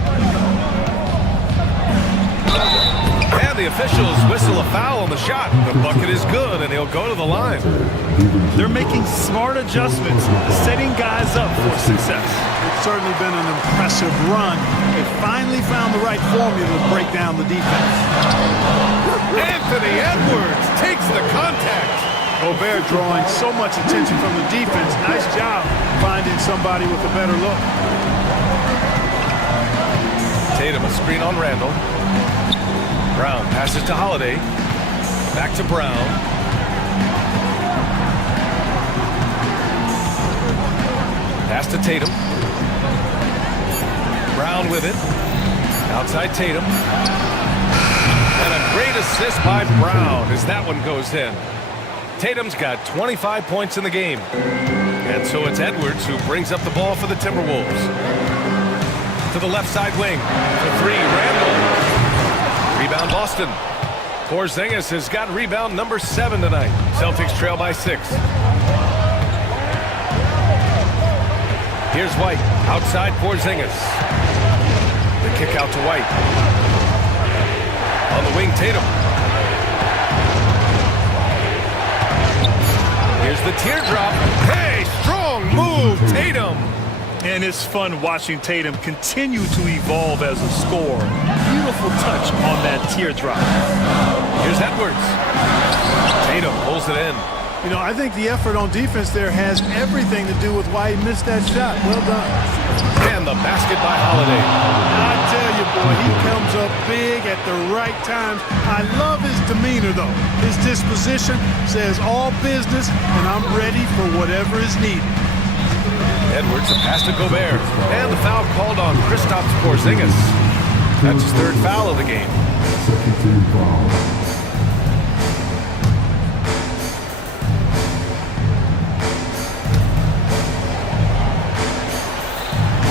And the officials whistle a foul on the shot. The bucket is good, and he'll go to the line. They're making smart adjustments, setting guys up for success. It's certainly been an impressive run. They finally found the right formula to break down the defense. Anthony Edwards takes the contact. Gobert drawing so much attention from the defense. Nice job finding somebody with a better look. Tatum, a screen on Randall. Brown passes to Holiday. Back to Brown. Pass to Tatum. Brown with it. Outside Tatum. And a great assist by Brown as that one goes in. Tatum's got 25 points in the game. And so it's Edwards who brings up the ball for the Timberwolves. To the left side wing. For three, Randall. Rebound Boston. Porzingis has got rebound number 7 tonight. Celtics trail by 6. Here's White. Outside Porzingis. The kick out to White. On the wing, Tatum. Here's the teardrop. Hey, strong move, Tatum. And it's fun watching Tatum continue to evolve as a scorer. Beautiful touch on that teardrop. Here's Edwards. Tatum pulls it in. You know, I think the effort on defense there has everything to do with why he missed that shot. Well done. And the basket by Holiday. I tell you, boy, he comes up big at the right times. I love his demeanor, though. His disposition says all business, and I'm ready for whatever is needed. Edwards, a pass to Gobert. And the foul called on Kristaps Porzingis. That's his 3rd foul of the game.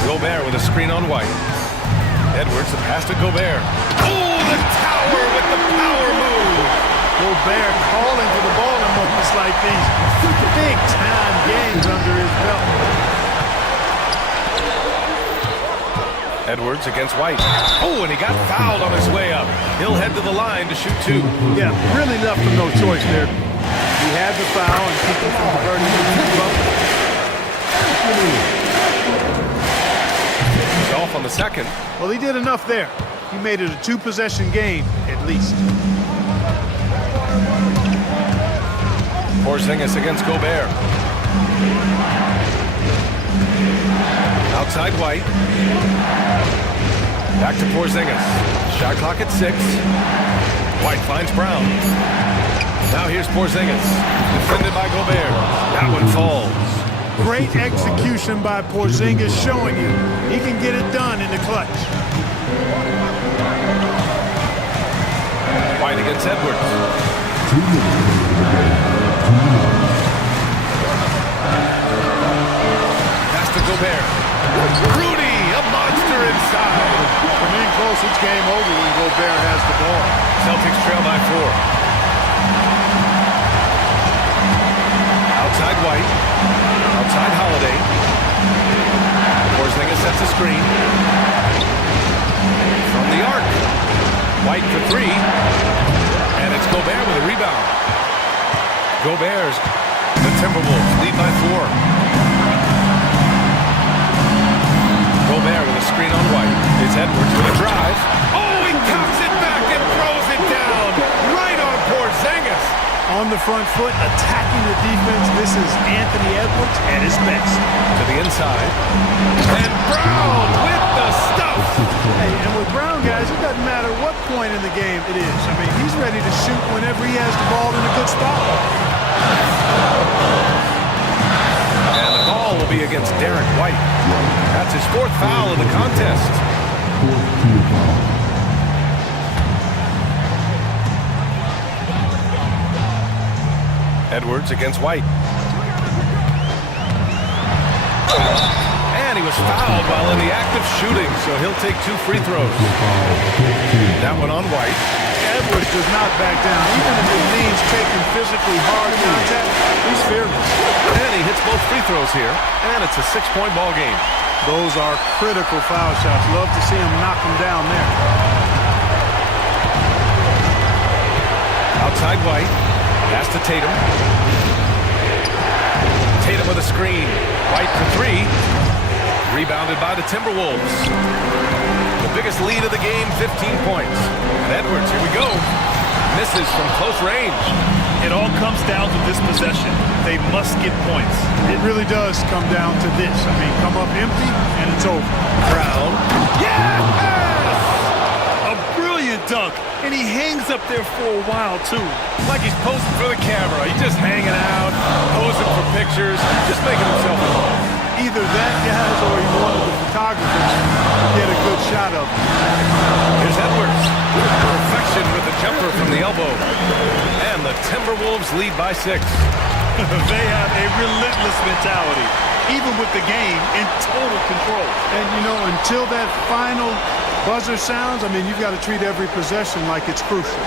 Gobert with a screen on White. Edwards, a pass to Gobert. Oh, the tower with the power move. Gobert calling for the ball in moments like these. Big-time games under his belt. Edwards against White. Oh, and he got fouled on his way up. He'll head to the line to shoot 2. Yeah, really left him no choice there. He had the foul and keep him from converting the He's off on the second. Well, he did enough there. He made it a 2-possession game, at least. Porzingis against Gobert. Outside White. Back to Porzingis. Shot clock at 6. White finds Brown. Now here's Porzingis. Defended by Gobert. That one falls. Great execution by Porzingis, showing you he can get it done in the clutch. White against Edwards. Pass to Gobert. Rudy, a monster inside. From in close, it's game over when Gobert has the ball. Celtics trail by 4. Outside White. Outside Holiday. Porzingis sets a screen. From the arc. White for 3. And it's Gobert with a rebound. Gobert's the Timberwolves lead by 4. Gobert with a screen on White. It's Edwards with a drive. Oh, he cocks it back and throws it down. Right on Porzingis. On the front foot, attacking the defense. This is Anthony Edwards at his best. To the inside. And Brown with the stuff. Hey, and with Brown, guys, it doesn't matter what point in the game it is. I mean, he's ready to shoot whenever he has the ball in a good spot. And the ball will be against Derek White. That's his 4th foul of the contest. Edwards against White. And And he was fouled while in the act of shooting, so he'll take 2 free throws. That one on White. Edwards does not back down. Even if it means taking physically hard contact, he's fearless. And he hits both free throws here, and it's a 6-point ball game. Those are critical foul shots. Love to see him knock them down there. Outside White. Pass to Tatum. Tatum with a screen. White for 3. Rebounded by the Timberwolves. The biggest lead of the game, 15 points. And Edwards, here we go. Misses from close range. It all comes down to this possession. They must get points. It really does come down to this. I mean, come up empty, and it's over. Brown. Yes! A brilliant dunk. And he hangs up there for a while, too. Like he's posing for the camera. He's just hanging out, posing for pictures, just making himself at home. Either that, guys, or he wanted the photographers to get a good shot of him. Here's Edwards. Perfection with the jumper from the elbow. And the Timberwolves lead by 6. They have a relentless mentality, even with the game in total control. And, you know, until that final buzzer sounds, I mean, you've got to treat every possession like it's crucial.